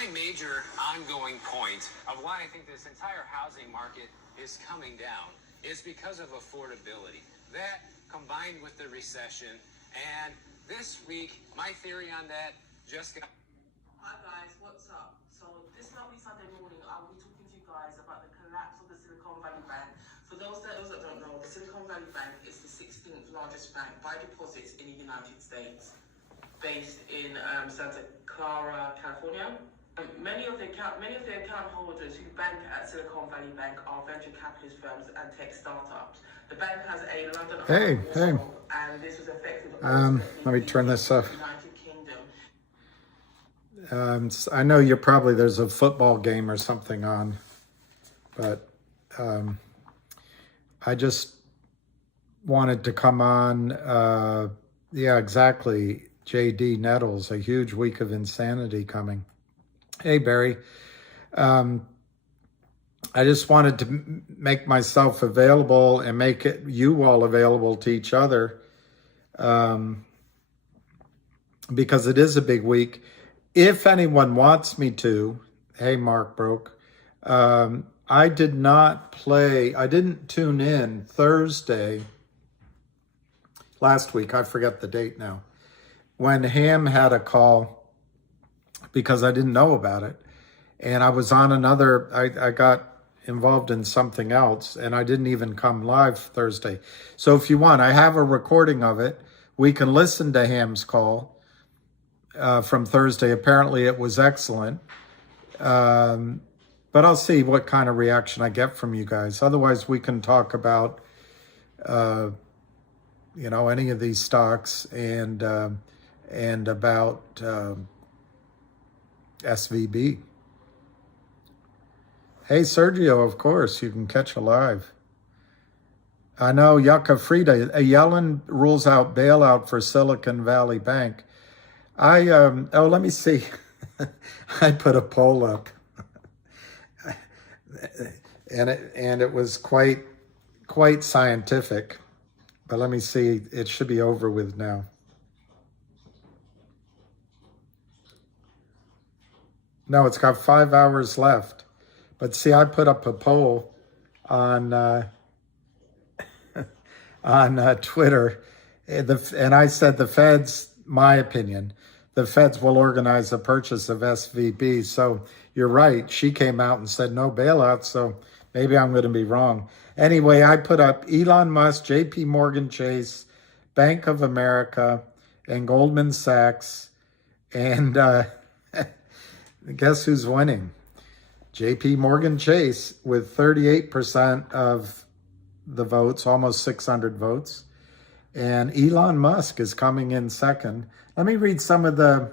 My major ongoing point of why I think this entire housing market is coming down is because of affordability. That combined with the recession, and this week, my theory on that just got... Hi guys, what's up? So this lovely Sunday morning, I'll be talking to you guys about the collapse of the Silicon Valley Bank. For those that don't know, the Silicon Valley Bank is the 16th largest bank by deposits in the United States, based in Santa Clara, California. Many of the account holders who bank at Silicon Valley Bank are venture capitalist firms and tech startups. The bank has a London office, and this was effective. Let me turn this off. United Kingdom. I know there's a football game or something on, but I just wanted to come on. Yeah, exactly. JD Nettles, a huge week of insanity coming. Hey, Barry. I just wanted to make myself available and make you all available to each other, because it is a big week. If anyone wants me to, hey, Mark Broke, I didn't tune in Thursday last week. I forget the date now, when Ham had a call, because I didn't know about it. And I was on I got involved in something else, and I didn't even come live Thursday. So if you want, I have a recording of it. We can listen to Ham's call from Thursday. Apparently it was excellent. But I'll see what kind of reaction I get from you guys. Otherwise, we can talk about, any of these stocks and about SVB. Hey, Sergio, of course, you can catch a live. I know, Yucca Frida, Yellen rules out bailout for Silicon Valley Bank. Let me see. I put a poll up. And it was quite scientific. But let me see, it should be over with now. No, it's got 5 hours left. But see, I put up a poll on Twitter, and I said the Feds, my opinion, the Feds will organize a purchase of SVB. So you're right. She came out and said no bailout, so maybe I'm going to be wrong. Anyway, I put up Elon Musk, JP Morgan Chase, Bank of America, and Goldman Sachs, and guess who's winning? JP Morgan Chase with 38% of the votes, almost 600 votes. And Elon Musk is coming in second. Let me read some of the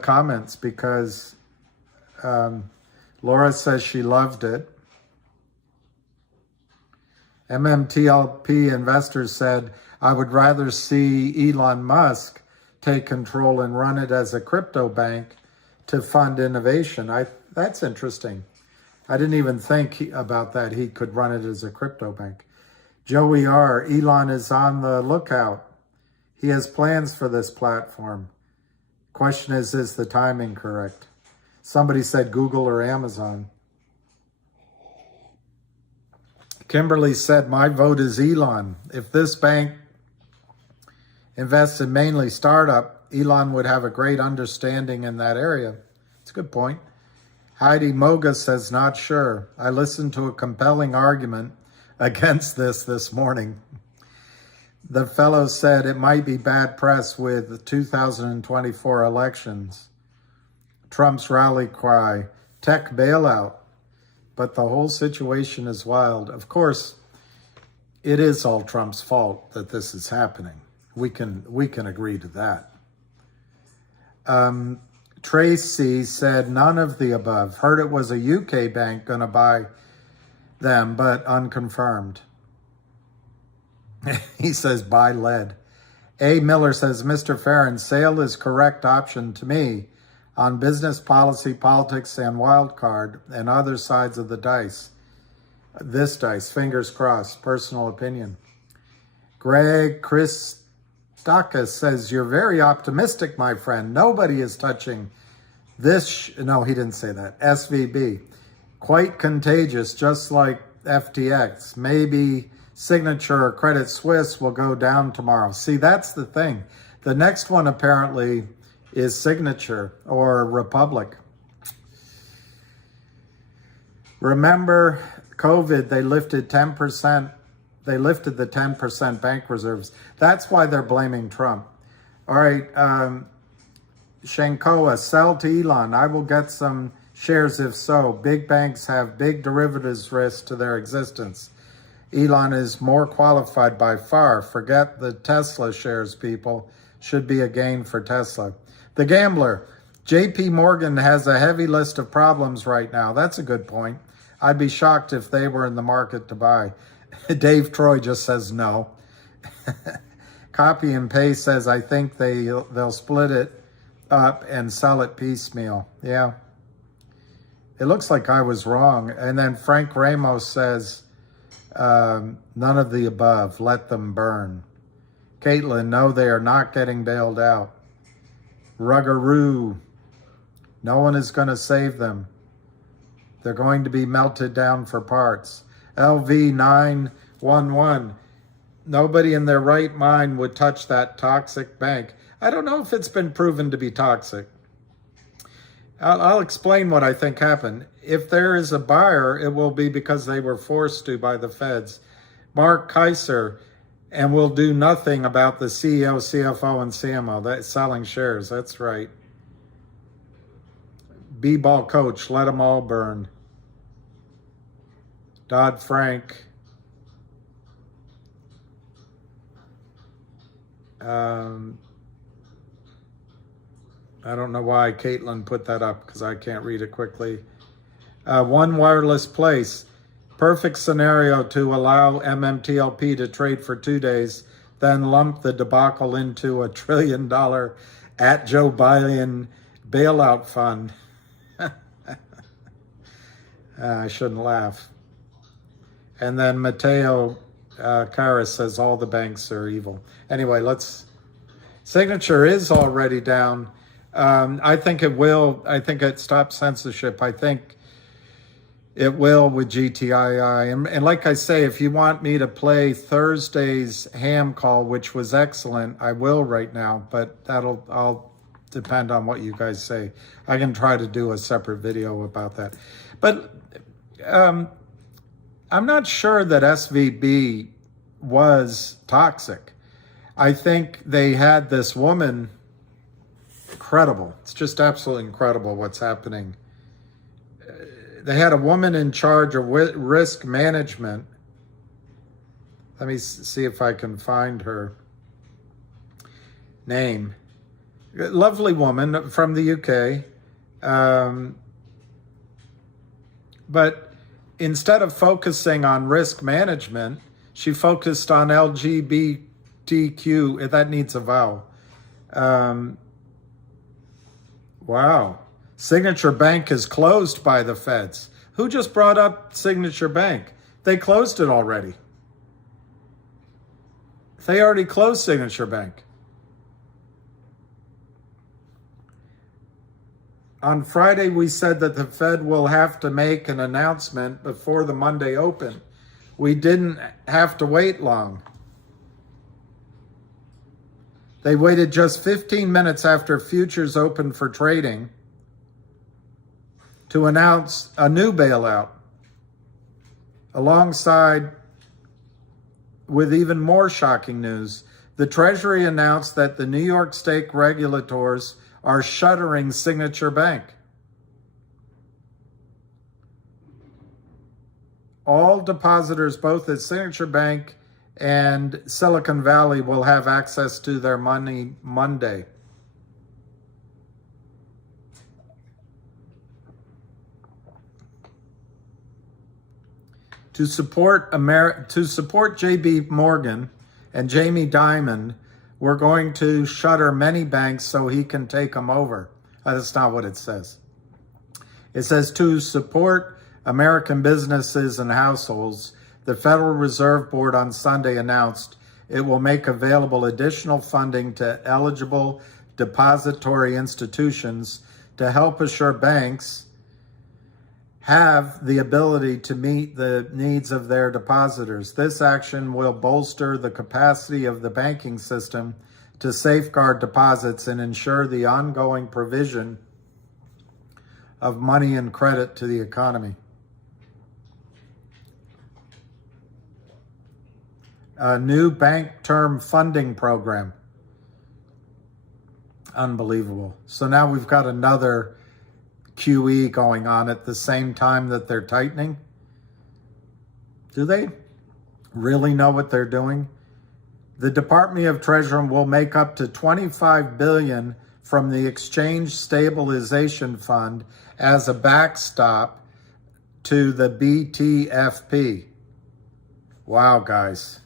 comments, because Laura says she loved it. MMTLP investors said, I would rather see Elon Musk take control and run it as a crypto bank to fund innovation. That's interesting. I didn't even think about that. He could run it as a crypto bank. Joey R., Elon is on the lookout. He has plans for this platform. Question is the timing correct? Somebody said Google or Amazon. Kimberly said, my vote is Elon. If this bank invests in mainly startup, Elon would have a great understanding in that area. It's a good point. Heidi Moga says, not sure. I listened to a compelling argument against this morning. The fellow said it might be bad press with the 2024 elections. Trump's rally cry, tech bailout. But the whole situation is wild. Of course, it is all Trump's fault that this is happening. We can agree to that. Tracy said none of the above. Heard it was a UK bank going to buy them, but unconfirmed. He says buy lead. A. Miller says, Mr. Farron, sale is correct option to me on business policy, politics, and wild card and other sides of the dice. This dice, fingers crossed, personal opinion. Greg Christakis says, you're very optimistic, my friend. Nobody is touching No, he didn't say that. SVB. Quite contagious, just like FTX. Maybe Signature or Credit Suisse will go down tomorrow. See, that's the thing. The next one apparently is Signature or Republic. Remember COVID, they lifted 10%. They lifted the 10% bank reserves. That's why they're blaming Trump. All right, Shankoa, sell to Elon. I will get some shares if so. Big banks have big derivatives risk to their existence. Elon is more qualified by far. Forget the Tesla shares, people. Should be a gain for Tesla. The Gambler, JP Morgan has a heavy list of problems right now. That's a good point. I'd be shocked if they were in the market to buy. Dave Troy just says no. Copy and Paste says, I think they'll split it up and sell it piecemeal. Yeah. It looks like I was wrong. And then Frank Ramos says, none of the above. Let them burn. Caitlin, no, they are not getting bailed out. Ruggaroo, no one is going to save them. They're going to be melted down for parts. LV911, nobody in their right mind would touch that toxic bank. I don't know if it's been proven to be toxic. I'll explain what I think happened. If there is a buyer, it will be because they were forced to by the feds. Mark Kaiser, and we'll do nothing about the CEO, CFO, and CMO. That's selling shares. That's right. B-ball coach, let them all burn. Dodd-Frank. I don't know why Caitlin put that up because I can't read it quickly. One Wireless Place. Perfect scenario to allow MMTLP to trade for 2 days, then lump the debacle into $1 trillion at Joe Biden bailout fund. I shouldn't laugh. And then Mateo Caras says all the banks are evil. Anyway, Signature is already down. I think it will. I think it stops censorship. I think it will with GTII. And like I say, if you want me to play Thursday's ham call, which was excellent, I will right now, but I'll depend on what you guys say. I can try to do a separate video about that. But I'm not sure that SVB was toxic. I think they had this woman, incredible. It's just absolutely incredible what's happening. They had a woman in charge of risk management. Let me see if I can find her name. Lovely woman from the UK. But instead of focusing on risk management, she focused on LGBTQ. That needs a vowel. Wow. Signature Bank is closed by the feds. Who just brought up Signature Bank? They closed it already. They already closed Signature Bank. On Friday, we said that the Fed will have to make an announcement before the Monday open. We didn't have to wait long. They waited just 15 minutes after futures opened for trading to announce a new bailout, alongside with even more shocking news. The Treasury announced that the New York State regulators are shuttering Signature Bank. All depositors, both at Signature Bank and Silicon Valley, will have access to their money Monday. To support JB Morgan and Jamie Dimon, we're going to shutter many banks so he can take them over. That's not what it says. It says to support American businesses and households, the Federal Reserve Board on Sunday announced it will make available additional funding to eligible depository institutions to help assure banks have the ability to meet the needs of their depositors. This action will bolster the capacity of the banking system to safeguard deposits and ensure the ongoing provision of money and credit to the economy. A new bank term funding program. Unbelievable. So now we've got another QE going on at the same time that they're tightening. Do they really know what they're doing? The Department of Treasury will make up to $25 billion from the Exchange Stabilization Fund as a backstop to the BTFP. Wow, guys.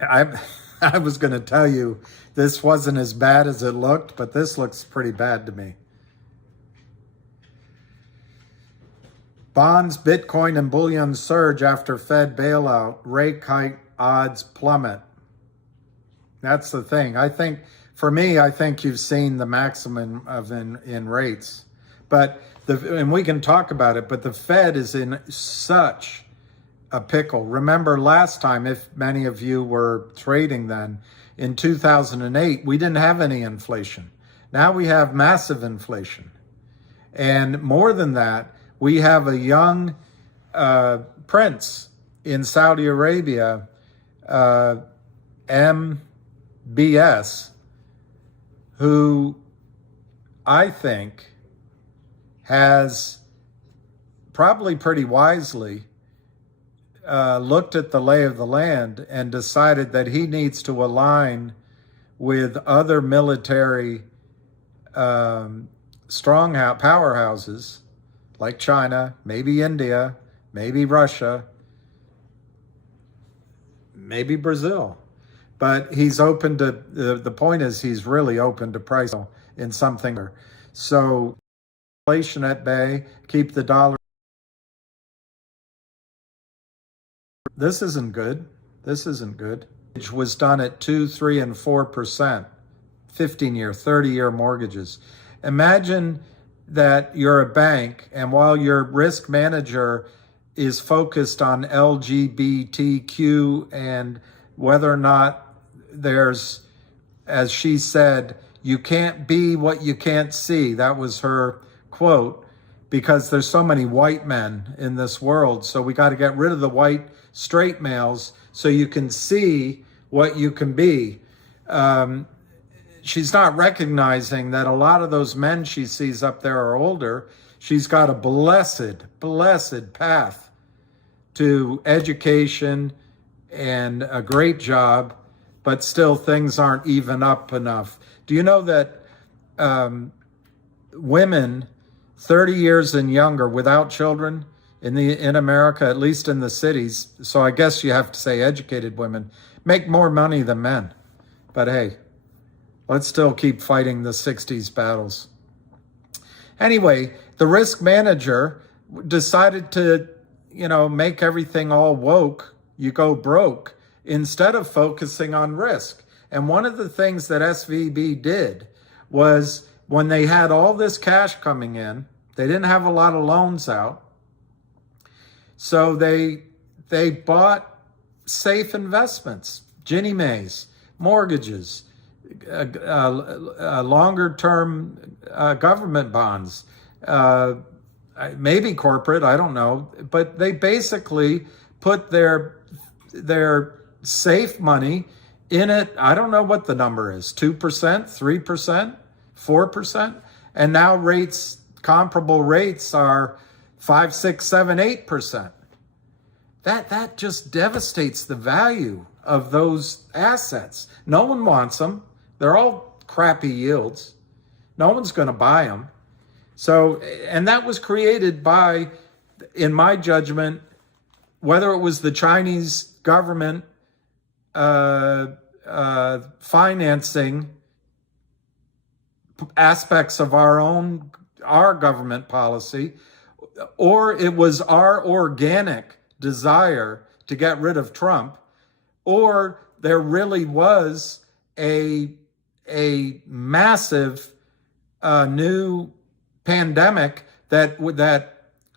I was going to tell you this wasn't as bad as it looked, but this looks pretty bad to me. Bonds, Bitcoin, and bullion surge after Fed bailout. Rate hike odds plummet. That's the thing. I think, for me, I think you've seen the maximum of in rates. But and we can talk about it, but the Fed is in such a pickle. Remember last time, if many of you were trading then, in 2008, we didn't have any inflation. Now we have massive inflation. And more than that, we have a young prince in Saudi Arabia, MBS, who I think has probably pretty wisely looked at the lay of the land and decided that he needs to align with other military strong powerhouses like China, maybe India, maybe Russia, maybe Brazil. But he's open to, the point is he's really open to price in something. So inflation at bay, keep the dollar. This isn't good. This isn't good. It was done at 2, 3, and 4%, 15-year, 30-year mortgages. Imagine that you're a bank, and while your risk manager is focused on LGBTQ and whether or not there's, as she said, you can't be what you can't see. That was her quote, because there's so many white men in this world. So we got to get rid of the white straight males so you can see what you can be. She's not recognizing that a lot of those men she sees up there are older. She's got a blessed path to education and a great job, but still things aren't even up enough. Do you know that women 30 years and younger without children in America, at least in the cities, so I guess you have to say educated women, make more money than men. But hey, let's still keep fighting the 60s battles. Anyway, the risk manager decided to, make everything all woke, you go broke, instead of focusing on risk. And one of the things that SVB did was when they had all this cash coming in, they didn't have a lot of loans out. So they bought safe investments, Ginnie Maes, mortgages, longer-term government bonds, maybe corporate, I don't know. But they basically put their safe money in it. I don't know what the number is, 2%, 3%, 4%. And now comparable rates are 5, 6, 7, 8%. That just devastates the value of those assets. No one wants them. They're all crappy yields. No one's going to buy them. So, and that was created by, in my judgment, whether it was the Chinese government financing aspects of our government policy, or it was our organic desire to get rid of Trump, or there really was a a massive new pandemic that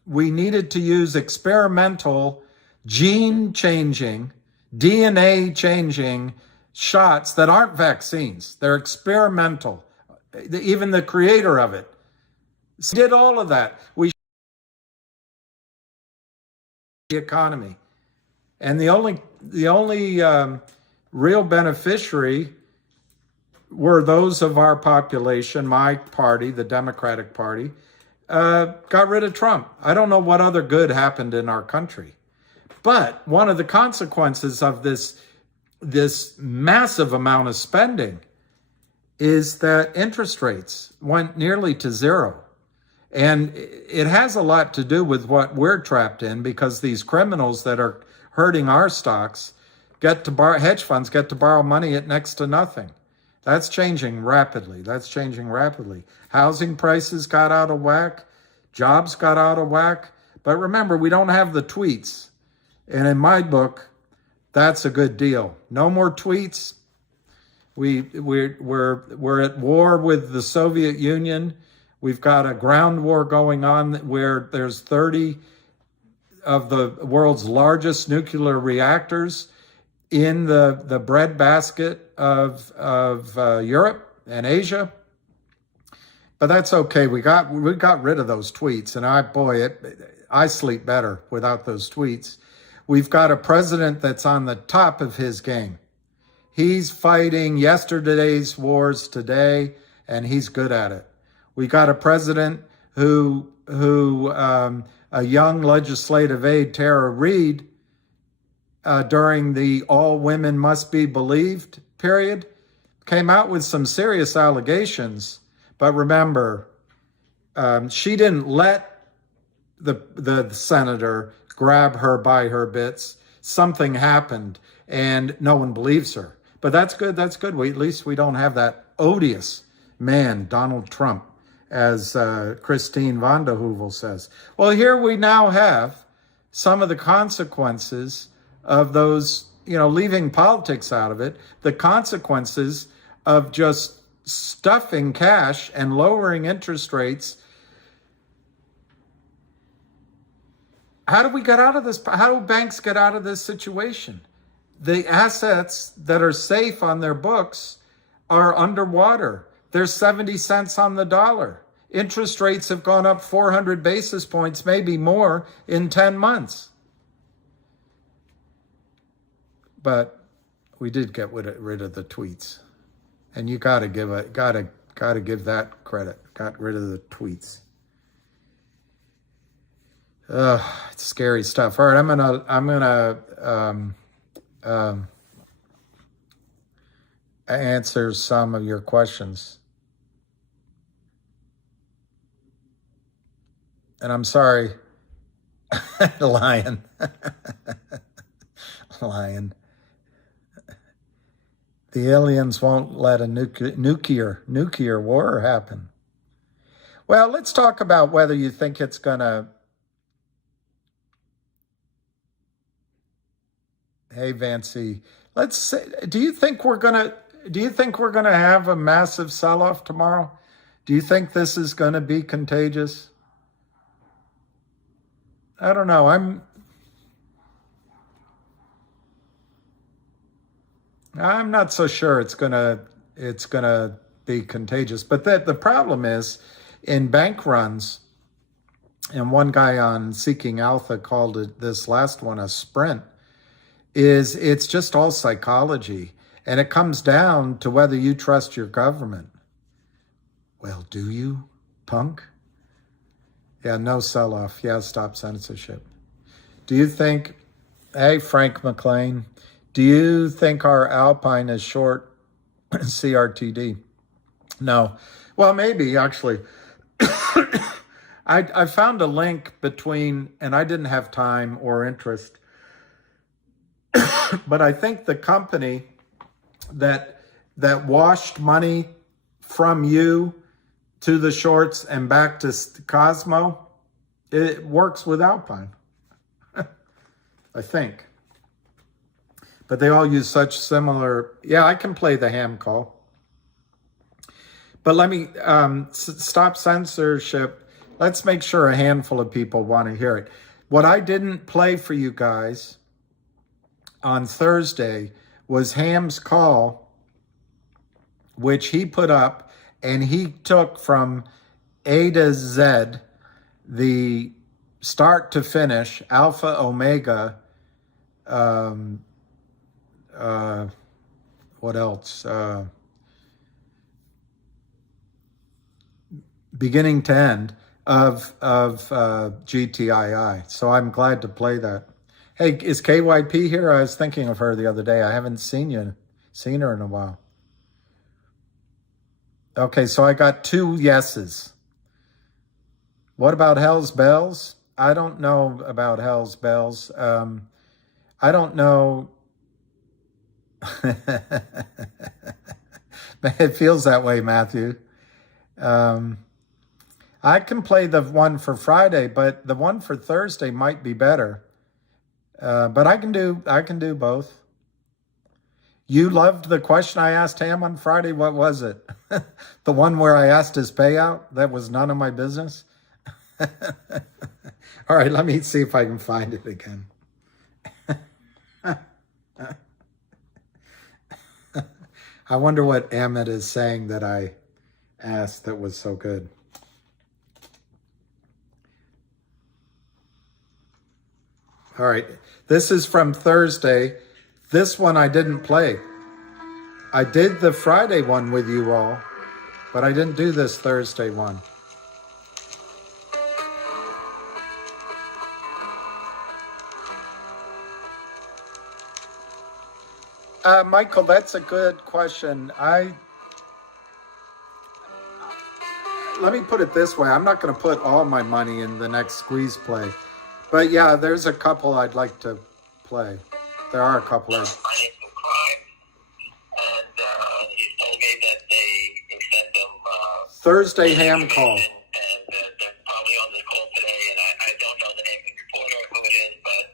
we needed to use experimental gene changing, DNA changing shots that aren't vaccines. They're experimental. Even the creator of it did all of that. We the economy, and the only real beneficiary were those of our population. My party, the Democratic Party, got rid of Trump. I don't know what other good happened in our country, but one of the consequences of this massive amount of spending is that interest rates went nearly to zero. And it has a lot to do with what we're trapped in, because these criminals that are hurting our stocks hedge funds get to borrow money at next to nothing. That's changing rapidly. Housing prices got out of whack. Jobs got out of whack. But remember, we don't have the tweets. And in my book, that's a good deal. No more tweets. We're at war with the Soviet Union. We've got a ground war going on where there's 30 of the world's largest nuclear reactors in the breadbasket of Europe and Asia. But that's okay. We got rid of those tweets, and I sleep better without those tweets. We've got a president that's on the top of his game. He's fighting yesterday's wars today, and he's good at it. We got a president who a young legislative aide, Tara Reid, during the all women must be believed period, came out with some serious allegations. But remember, she didn't let the senator grab her by her bits. Something happened, and no one believes her. But that's good. At least we don't have that odious man, Donald Trump, as Christine Van de Heuvel says. Well, here we now have some of the consequences of those, leaving politics out of it, the consequences of just stuffing cash and lowering interest rates. How do we get out of this? How do banks get out of this situation? The assets that are safe on their books are underwater. They're 70 cents on the dollar. Interest rates have gone up 400 basis points, maybe more, in 10 months. But we did get rid of the tweets, and you got to give that credit. Got rid of the tweets. It's scary stuff. All right, I'm gonna answer some of your questions. And I'm sorry, Lion. Lion. The aliens won't let a nuclear war happen. Well, let's talk about whether you think it's gonna. Hey, Vancy, let's say, do you think we're gonna have a massive sell-off tomorrow? Do you think this is gonna be contagious? I don't know. I'm not so sure it's gonna be contagious. But the problem is, in bank runs, and one guy on Seeking Alpha called this last one a sprint, it's just all psychology. And it comes down to whether you trust your government. Well, do you, punk? Yeah, no sell-off. Yeah, stop censorship. Do you think, hey, Frank McLean, do you think our Alpine is short CRTD? No. Well, maybe, actually. I found a link between, and I didn't have time or interest, but I think the company that washed money from you to the shorts and back to Cosmo, it works with Alpine, I think. But they all use such similar. Yeah, I can play the ham call. But let me stop censorship. Let's make sure a handful of people want to hear it. What I didn't play for you guys on Thursday was Ham's call, which he put up, and he took from A to Z, the start to finish, alpha, omega, what else? Beginning to end of GTII. So I'm glad to play that. Hey, is KYP here? I was thinking of her the other day. I haven't seen her in a while. Okay, so I got 2 yeses. What about Hell's Bells? I don't know about Hell's Bells. I don't know. It feels that way, Matthew. I can play the one for Friday, but the one for Thursday might be better. But I can do both. You loved the question I asked Ham on Friday. What was it? The one where I asked his payout? That was none of my business. All right, let me see if I can find it again. I wonder what Emmett is saying that I asked that was so good. All right, this is from Thursday. This one I didn't play. I did the Friday one with you all, but I didn't do this Thursday one. Michael, that's a good question. Let me put it this way. I'm not going to put all my money in the next squeeze play. But yeah, there's a couple I'd like to play. There are a couple. Financial crime, and he told me that they sent them Thursday Ham call. and they're probably on this call today, and I don't know the name of the reporter or who it is, but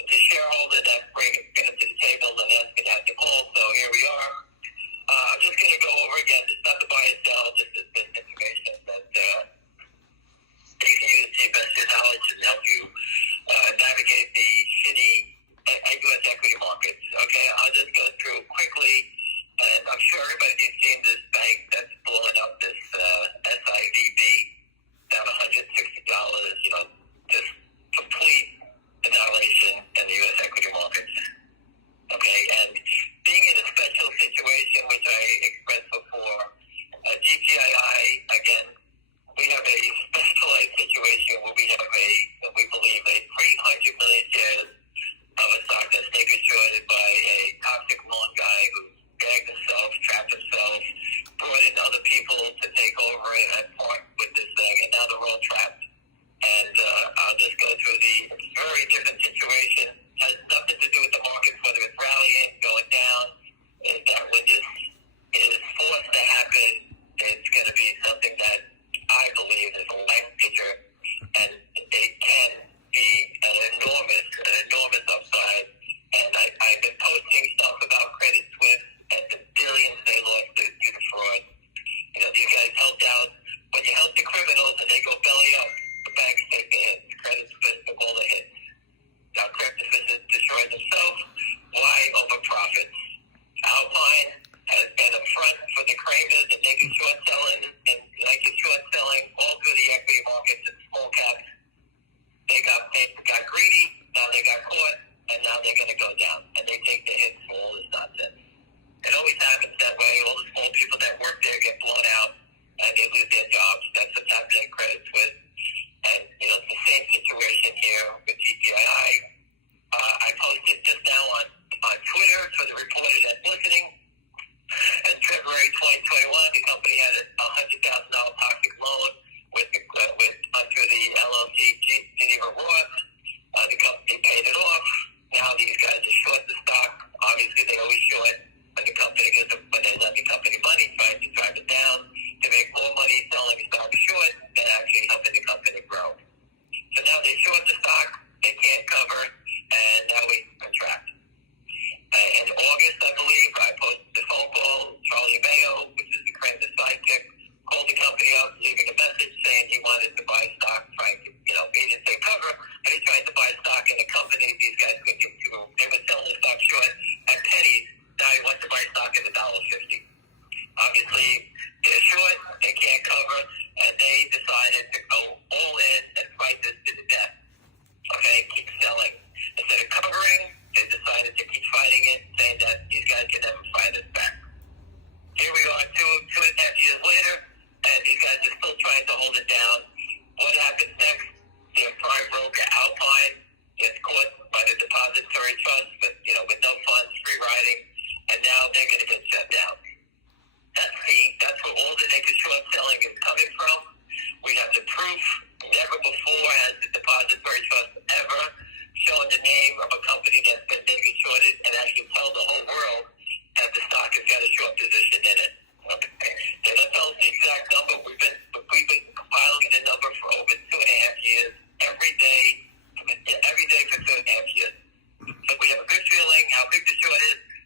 it's a shareholder that bring it to the table and asked me to have the call, so here we are. I'm just going to go over again. It's not to buy and sell, just this information that you can use to invest your knowledge and help you navigate the shitty U.S. equity markets. Okay, I'll just go through quickly, and I'm sure everybody's seen this bank that's blowing up, this SIVB.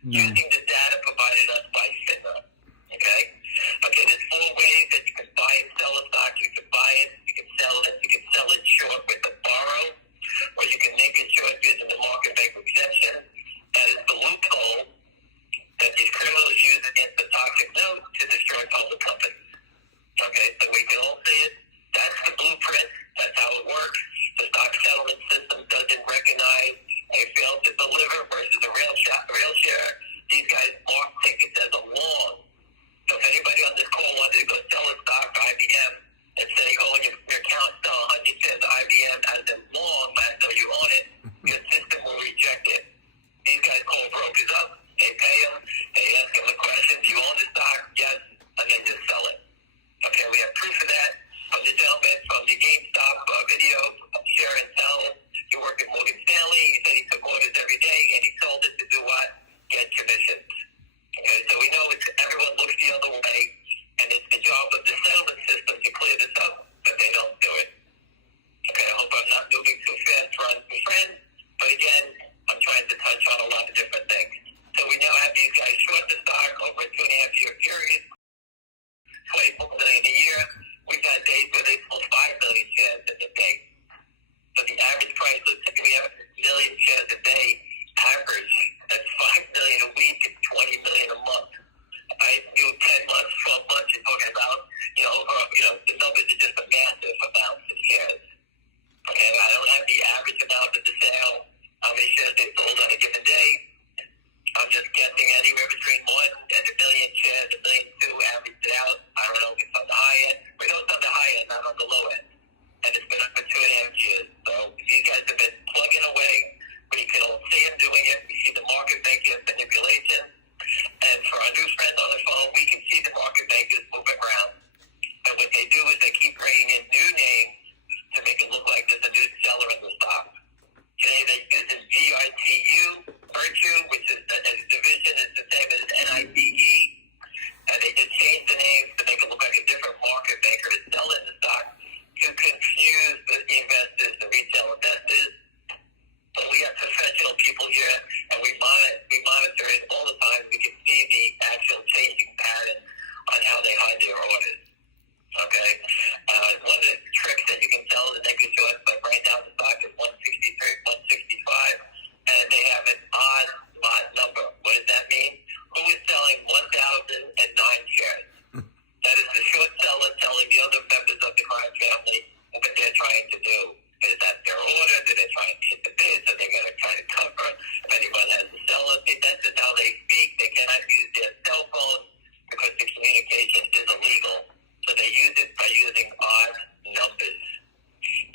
using the data provided us by FINRA. Okay? Okay, there's 4 ways that you can buy and sell a stock. You can buy it, you can sell it, you can sell it short with a borrow, or you can make it short using the market maker exception. That is the loophole that these criminals use against the toxic note to destroy public companies. Okay, so we can all see it. That's the blueprint. That's how it works. The stock settlement system doesn't recognize a fail to deliver versus a real share. These guys mark tickets as a long. So if anybody on this call wanted to go sell a stock to IBM and say, oh, your account sell 100 shares to IBM as a long, last though you own it, your system will reject it. These guys call brokers up. They pay them. They ask them the question, do you own the stock? Yes. And they just sell it. Okay, we have proof of that from the gentleman from the GameStop video, share and sell. He worked at Morgan Stanley. He said he took orders every day, and he sold it to do what? Get commissions. Okay, so we know everyone looks the other way, and it's the job of the settlement system to clear this up, but they don't do it. Okay, I hope I'm not moving too fast for my friends, but again, I'm trying to touch on a lot of different things. So we now have these guys short the stock over a 2.5-year period, 24 million a year. We've had days where they sold 5 million shares in a day. So the average price, let's say we have 1 million shares a day average. That's 5 million a week and 20 million a month. I do 10 months, 12 months. You're talking about, the numbers are just a massive amount of shares. Okay, I don't have the average amount of the sale, how many shares they sold on a given day. I'm just guessing anywhere between 1 and 1 million shares, 1 million, 2 averaged out. I don't know if it's on the high end. We know it's on the high end, not on the low end. And it's been up for 2.5 years. So these guys have been plugging away. We can all see them doing it. We see the market making manipulation. And for our new friends on the phone, we can see the market makers moving around. And what they do is they keep bringing in new names to make it look like there's a new seller in the stock. Today they use this GTII Virtue, which is a division, is the same as NITE. And they just change the names to make it look like a different market maker to sell in the stock to confuse the investors, the retail investors. But we have professional people here, and we monitor it all the time. We can see the actual changing pattern on how they hide their orders. Okay? One of the tricks that you can tell is they can show us, but right now the stock is 163, 165, and they have an odd lot number. What does that mean? Who is selling 1,009 shares? That is the short seller telling the other members of the client family what they're trying to do. Is that their order? Do they try and hit the bids? Are they going to try to cover? If anyone has to sell it, that's just how they speak. They cannot use their cell phone because the communication is illegal. So they use it by using odd numbers.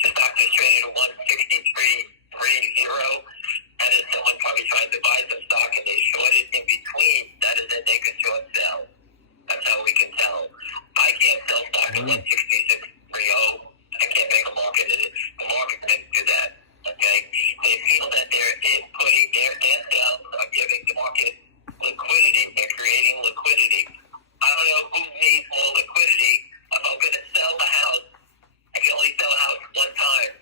The stock is traded at 163.30, and then someone probably tried to buy some stock and they shorted in between. That is a naked short sell. That's how we can tell. I can't sell stock at 166.30. I can't make a market in it. The market can do that. Okay? They feel that they're inputting their sales are giving the market liquidity. They're creating liquidity. I don't know who needs more liquidity. If I'm going to sell the house, I can only sell a house one time.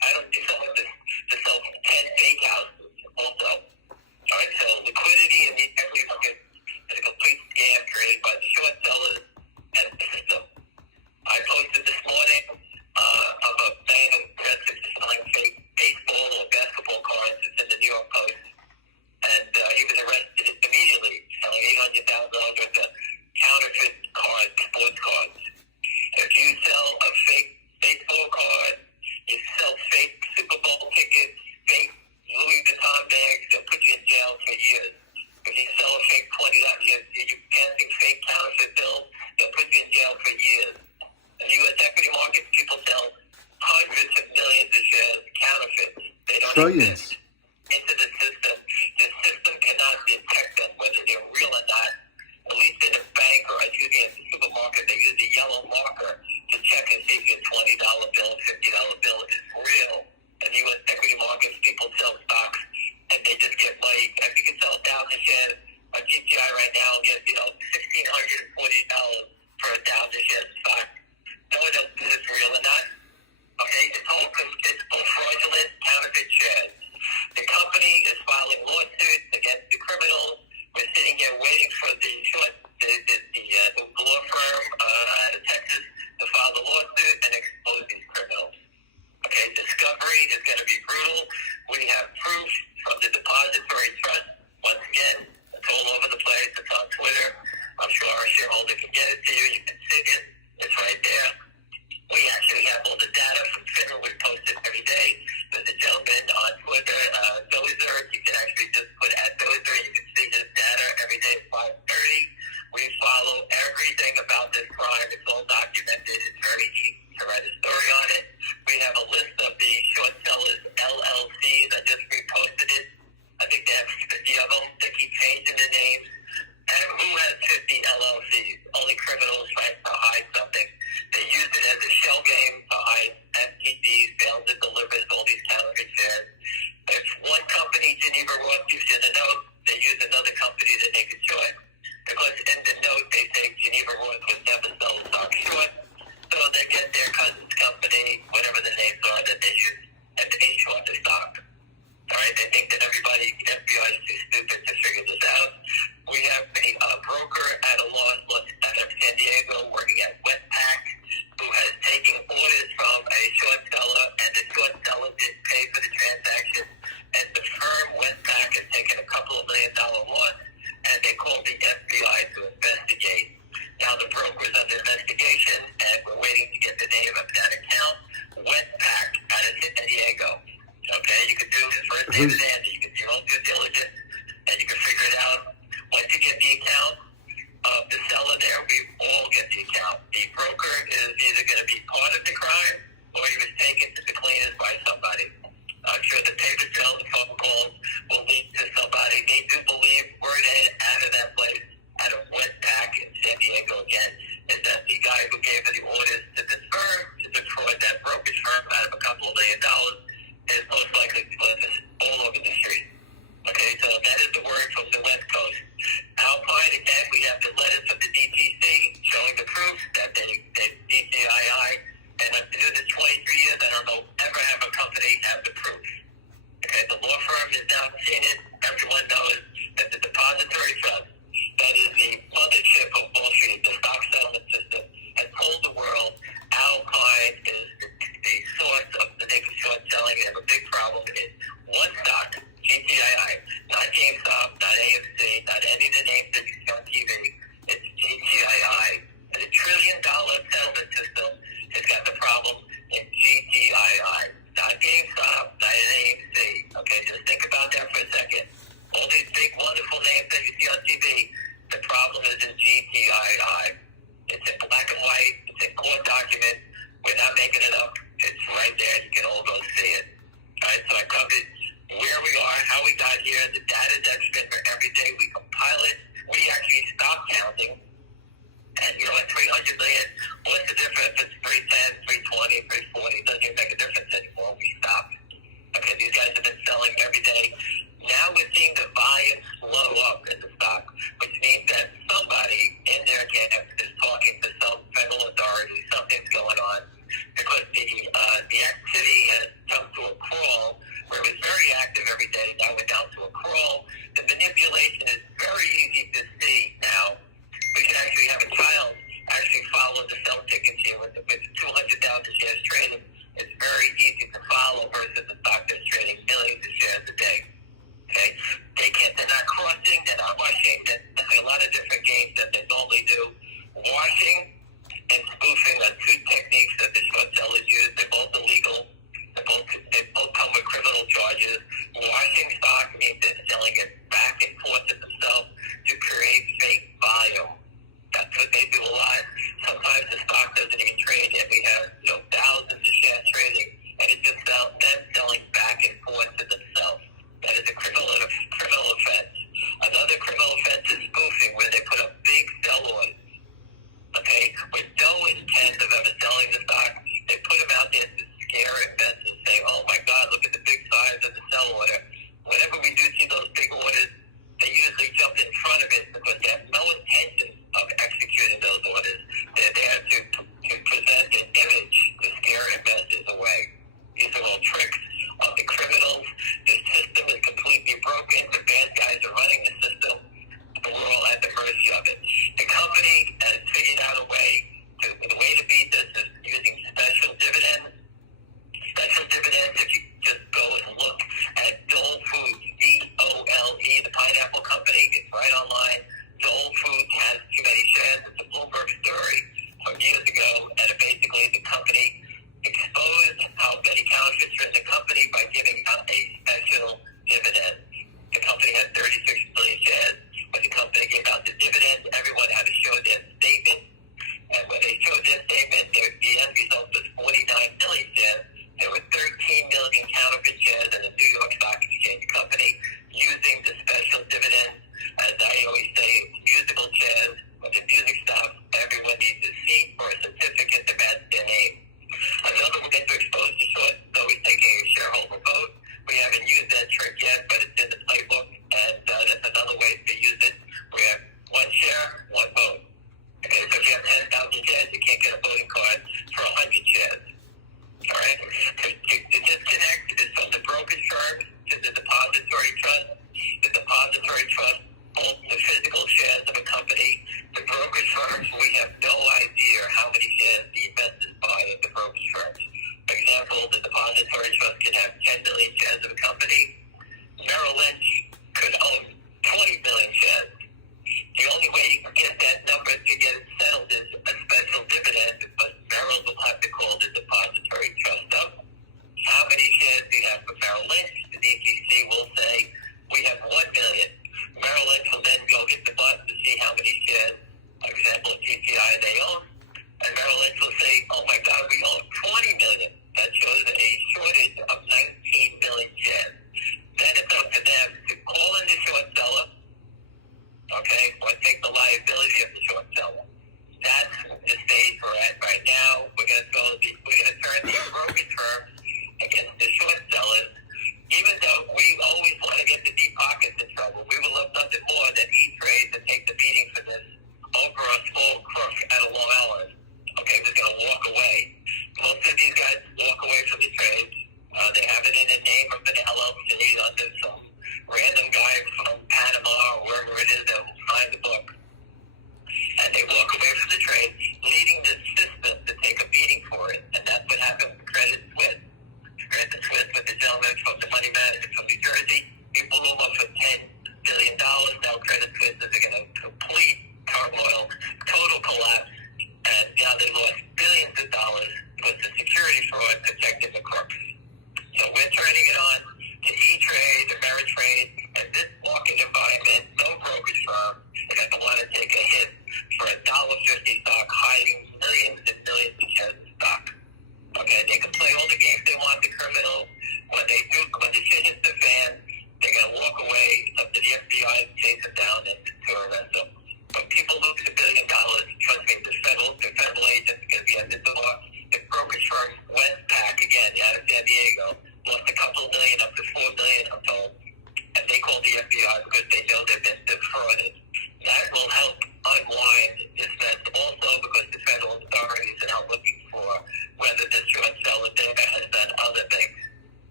I don't do someone to sell 10 fake houses also. All right, so liquidity in the equity market is a complete scam created by the short sellers and the system. I posted this morning of a man who is selling fake baseball or basketball cards. It's in the New York Post. And he was arrested immediately, selling $800,000 worth of counterfeit cards, sports cards. If you sell a fake baseball card, you sell fake Super Bowl tickets, fake Louis Vuitton bags, they'll put you in jail for years. If you sell a fake you're passing fake counterfeit bills, they'll put you in jail for years. In the U.S. equity market, people sell hundreds of millions of shares, counterfeits. They don't Trillions. exist into the system. The system cannot detect them, whether they're real or not. At least in a bank or at the supermarket, they use a yellow marker to check and see if your $20 bill, $50 bill is real. In the U.S. equity markets, people sell stocks and they just get money. If you can sell 1,000 shares, a GTI right now gets, $1,640 for 1,000 shares of stock. No one knows if it's real or not. Okay, it's all fraudulent, counterfeit shares. same as Andy. You can do your own due diligence, and you can figure it out. Once you get the account of the seller there, we all get the account. The broker is either going to be part of the crime, or he was taken to the cleaners by somebody. I'm sure the paper trail, the phone calls will lead to somebody. They do believe word out of that place, out of Westpac in San Diego again, is that the guy who gave the orders to this firm to defraud that brokerage firm out of $2 million is most likely putting this all over the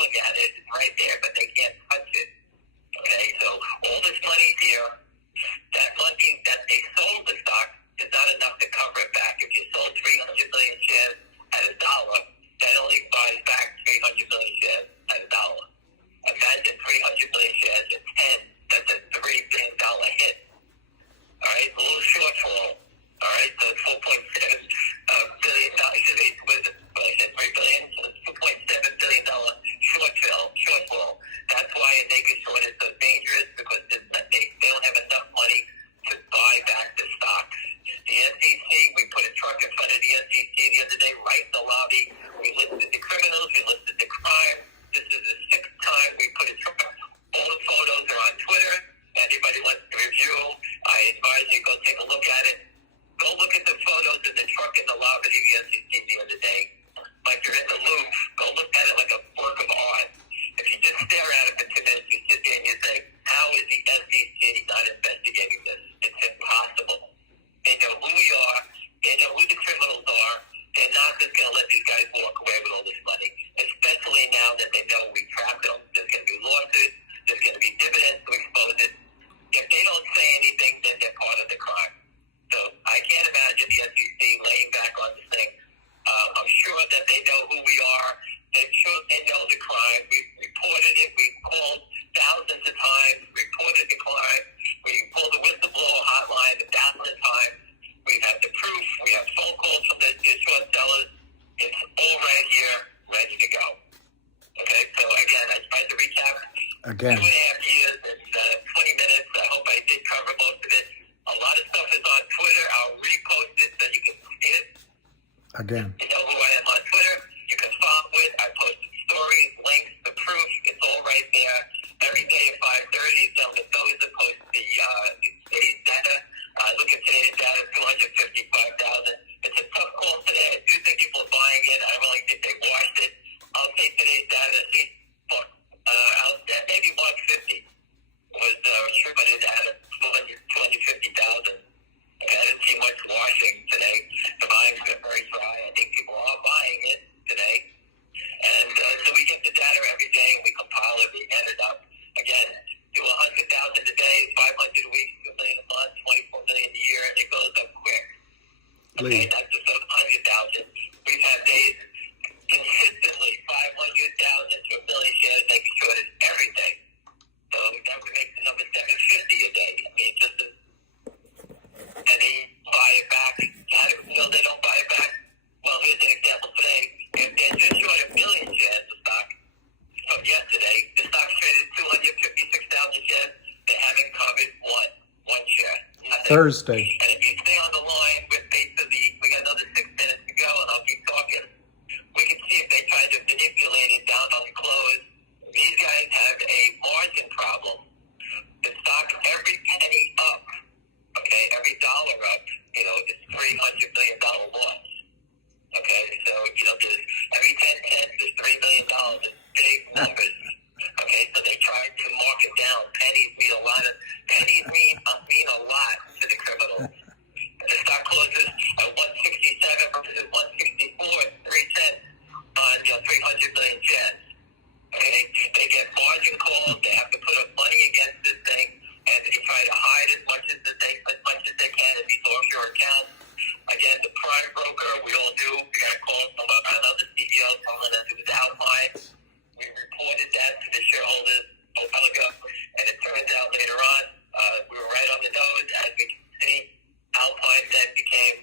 look at it, it's right there, but they can't touch it. Okay, so all this money's here. That money that they sold the stock is not enough to cover it back. If you sold 300 million shares at $1, that only buys back 300 million shares at $1. Imagine 300 million shares at 10. That's a $3 billion hit. All right, a little shortfall. All right, so it's $4.7 billion. Was it? I said $3 billion. So it's $4.7 billion shortfall. That's why a naked short is so dangerous, because they don't have enough money to buy back the stocks. The SEC, we put a truck in front of the SEC the other day, right in the lobby. We listed the criminals, we listed the crime. This is the 6th time we put a truck. All the photos are on Twitter. Anybody wants to review, I advise you go take a look at it. Go look at the photos of the truck in the lobby of the SEC the other day. Like you're in the Louvre. Go look at it like a work of art. If you just stare at it for 2 minutes, you sit there and you say, how is the SEC not investigating this? It's impossible. They know who we are. They know who the criminals are. They're not just going to let these guys walk away with all this money, especially now that they know we trapped them. There's going to be lawsuits. There's going to be dividends to expose it. If they don't say anything, then they're part of the crime. So I can't imagine the SEC laying back on this thing. I'm sure that they know who we are. They're sure they know the crime. We've reported it. We've called thousands of times. Reported the crime. We called the whistleblower hotline 1,000 times. We have the proof. We have phone calls from the short sellers. It's all right here, ready to go. Okay, so again, I tried to recap. Again. 2.5 years, it's 20 minutes. I hope I did cover most of it. A lot of stuff is on Twitter. I'll repost it so you can see it. Again. You know who I am on Twitter. You can follow it. I post stories, links, the proof. It's all right there. Every day at 5:30, some of the fellas that post today's data. Look at today's data, 255,000. It's a tough call today. I do think people are buying it. I really think they washed it. I'll take today's data. Maybe 150 was attributed at 250,000. I didn't see much washing today. The buying's been very dry. I think people are buying it today. And so we get the data every day and we compile it. We add it up. Again, do 100,000 a day, 500 a week, 2 million a month, 24 million a year, and it goes up quick. Okay, that's just 100,000. We've had days consistently 500,000 to 1 million shares making sure it's every day. So that would make the number 750 a day. I mean, just a, and they buy it back. How do you know they don't buy it back? Well, here's an example today. If they're just short 1 million shares of stock from yesterday, the stock traded 256,000 shares. They haven't covered one share. Nothing. Thursday. And if you stay on the line with basically, we got another 6 minutes to go, and I'll keep talking. We can see if they try to manipulate it down on the close. These guys have a margin problem. The stock, every penny up, okay, every dollar up, is $300 million loss. Okay, so, there's every 10 cents is $3 million. It's big numbers. Okay, so they try to mark it down. Pennies mean a lot to the criminals. The stock closes at 167 versus 164 at 3 cents on 300 million shares. Okay, they get margin calls. They have to put up money against this thing, and they try to hide as much as they can in these offshore accounts. Again, the prime broker, we all do. We got a call from another CEO telling us it was Alpine. We reported that to the shareholders a while ago, and it turns out later on we were right on the nose. As we can see, Alpine then became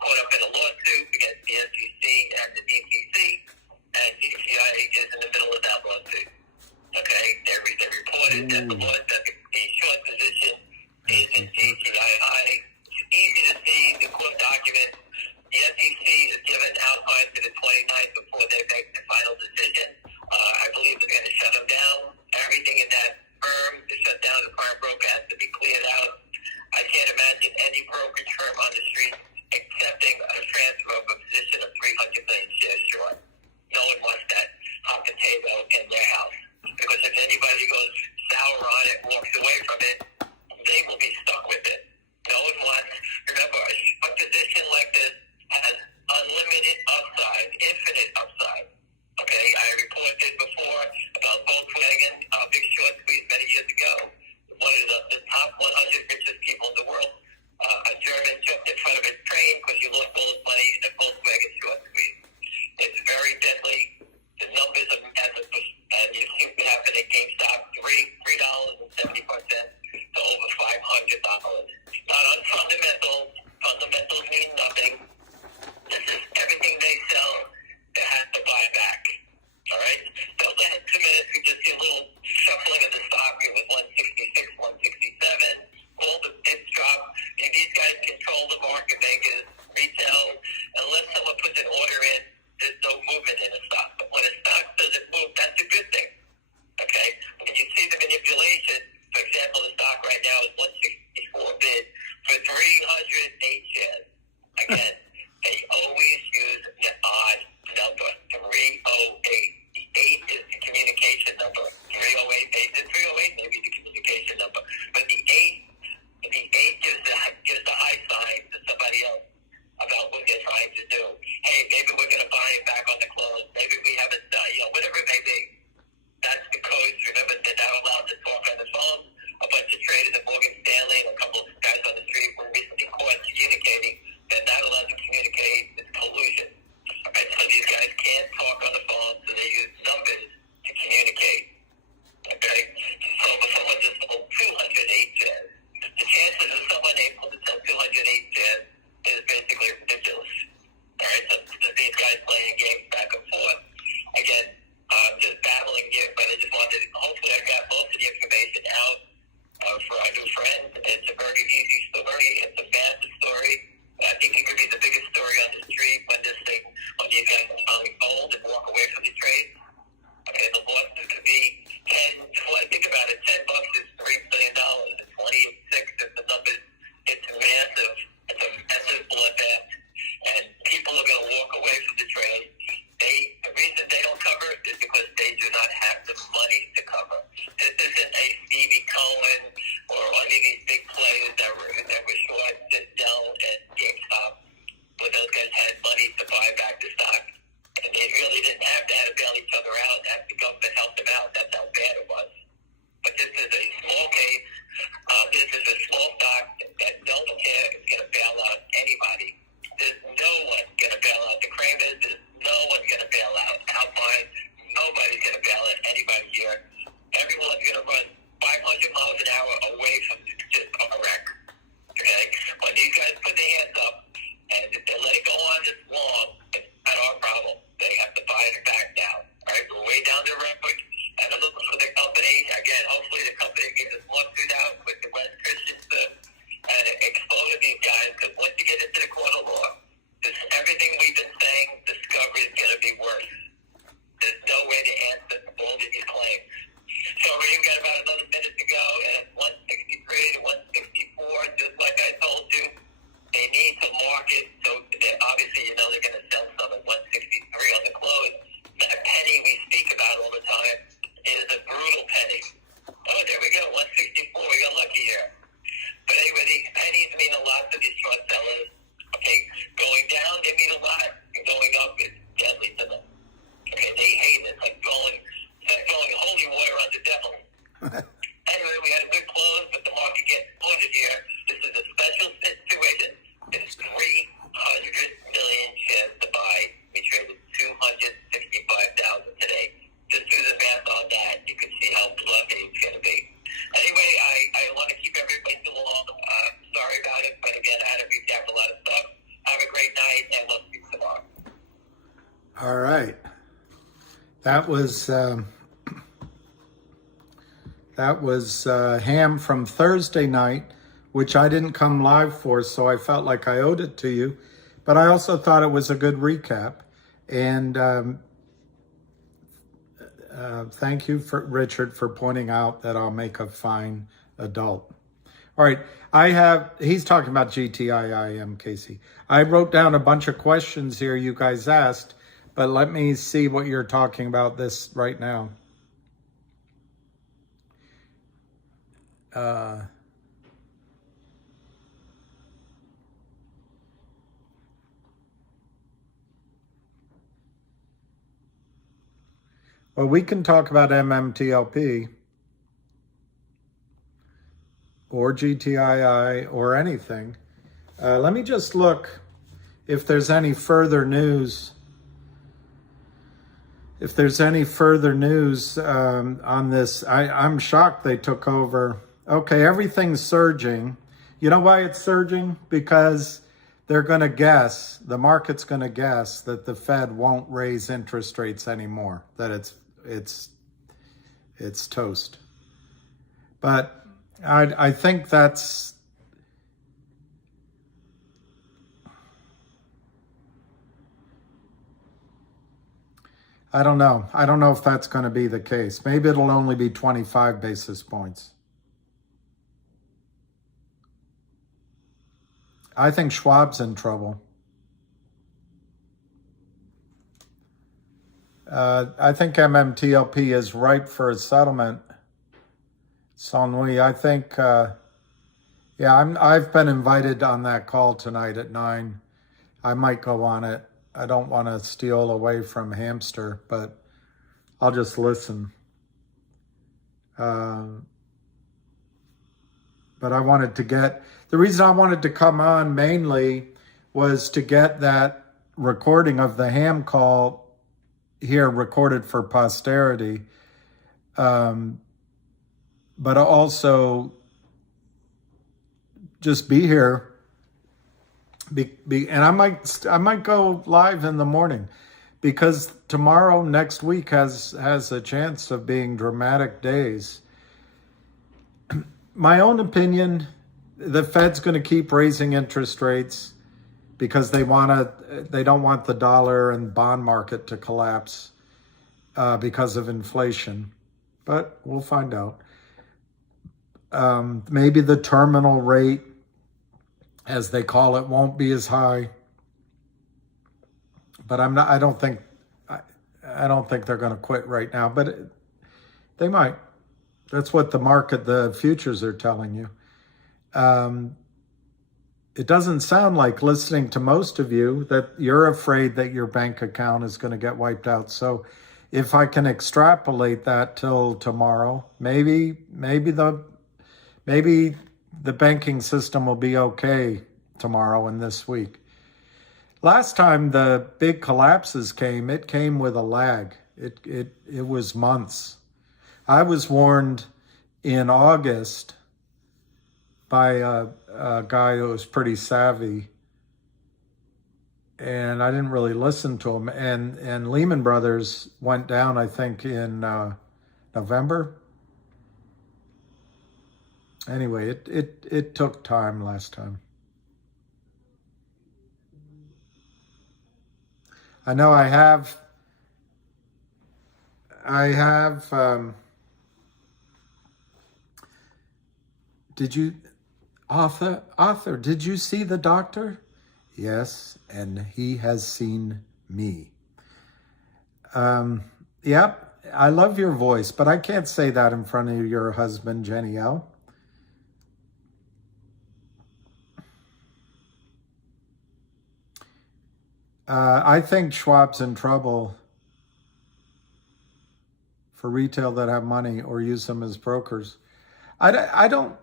caught up in a lawsuit against the SEC and the DTC, and GTII is in the middle of that lawsuit. Okay, they reported that the short position is in GTII. It's easy to see the court document. The SEC is given Alpine to the 29th before they make the final decision. I believe they're going to shut them down. Everything in that firm to shut down the prime broker has to be cleared out. I can't imagine any brokerage firm on the street accepting a transfer of a position of 300 million shares short. No one wants that hot potato in their house. Because if anybody goes sour on it, Anyway, we had a good close, but the market gets flooded here. This is a special situation. It's 300 million shares to buy. We traded 265,000 today. Just do the math on that. You can see how fluffy it's going to be. Anyway, I want to keep everybody along. Sorry about it, but again, I had to recap a lot of stuff. Have a great night, and we'll see you tomorrow. All right. That was Ham from Thursday night, which I didn't come live for, so I felt like I owed it to you. But I also thought it was a good recap. And thank you, Richard, for pointing out that I'll make a fine adult. All right, he's talking about GTII, Casey. I wrote down a bunch of questions here you guys asked, but let me see what you're talking about this right now. Well, we can talk about MMTLP or GTII or anything. Let me just look if there's any further news. If there's any further news on this, I'm shocked they took over. Okay, everything's surging. You know why it's surging? Because they're going to guess, the market's going to guess that the Fed won't raise interest rates anymore, that it's toast. But I think that's, I don't know. I don't know if that's going to be the case. Maybe it'll only be 25 basis points. I think Schwab's in trouble. I think MMTLP is ripe for a settlement. Sonui, I think, yeah, I've been invited on that call tonight at 9. I might go on it. I don't want to steal away from Hamster, but I'll just listen. But I wanted to get, the reason I wanted to come on mainly was to get that recording of the Ham call here recorded for posterity. But also just be here. And I might go live in the morning, because tomorrow, next week has a chance of being dramatic days. My own opinion, the Fed's going to keep raising interest rates because they don't want the dollar and bond market to collapse because of inflation. But we'll find out. Maybe the terminal rate, as they call it, won't be as high. But I don't think they're going to quit right now. But they might. That's what the futures are telling you. It doesn't sound like, listening to most of you, that you're afraid that your bank account is going to get wiped out. So if I can extrapolate that till tomorrow, maybe the banking system will be okay tomorrow and this week. Last time the big collapses came, it came with a lag. It was months. I was warned in August by a guy who was pretty savvy, and I didn't really listen to him. And Lehman Brothers went down, I think, in November. Anyway, it took time last time. I know I have did you, Arthur, did you see the doctor? Yes, and he has seen me. Yep, I love your voice, but I can't say that in front of your husband, Jenny L. I think Schwab's in trouble for retail that have money or use them as brokers. I don't,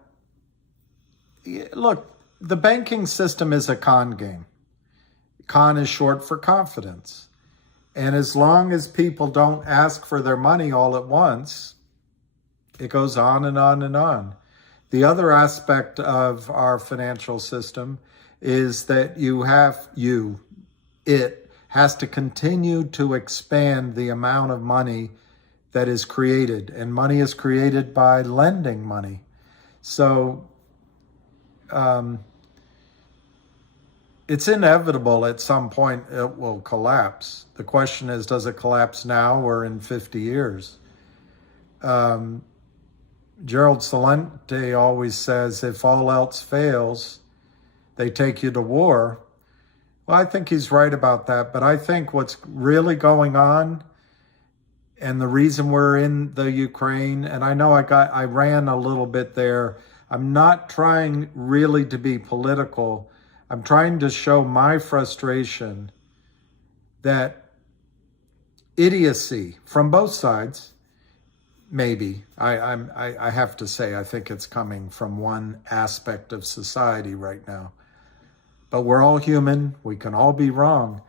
look, the banking system is a con game. Con is short for confidence. And as long as people don't ask for their money all at once, it goes on and on and on. The other aspect of our financial system is that it has to continue to expand the amount of money that is created. And money is created by lending money. So it's inevitable at some point it will collapse. The question is, does it collapse now or in 50 years? Gerald Celente always says, if all else fails, they take you to war. Well, I think he's right about that. But I think what's really going on, and the reason we're in the Ukraine, and I know I ran a little bit there. I'm not trying really to be political. I'm trying to show my frustration that idiocy from both sides, maybe, I have to say, I think it's coming from one aspect of society right now. But we're all human. We can all be wrong.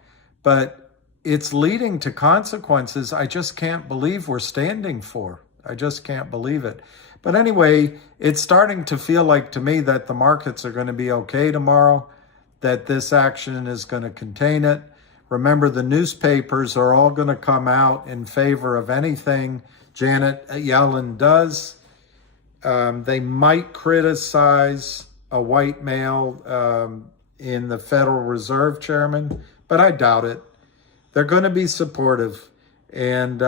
But it's leading to consequences I just can't believe we're standing for. I just can't believe it. But anyway, it's starting to feel like to me that the markets are going to be okay tomorrow, that this action is going to contain it. Remember, the newspapers are all going to come out in favor of anything Janet Yellen does. They might criticize a white male in the Federal Reserve chairman, but I doubt it. They're going to be supportive, and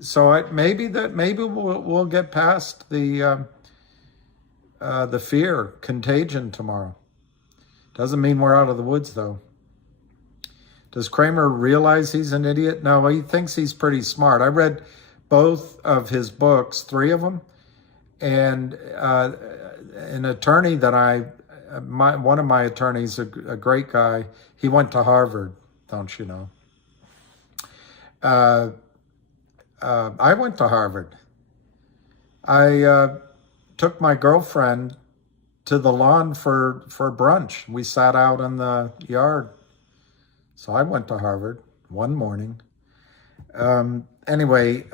so maybe we'll get past the fear contagion tomorrow. Doesn't mean we're out of the woods, though. Does Cramer realize he's an idiot? No, he thinks he's pretty smart. I read both of his books, 3 of them, and an attorney that one of my attorneys, a great guy, he went to Harvard, don't you know? I went to Harvard. I took my girlfriend to the lawn for brunch. We sat out in the yard. So I went to Harvard one morning. Anyway,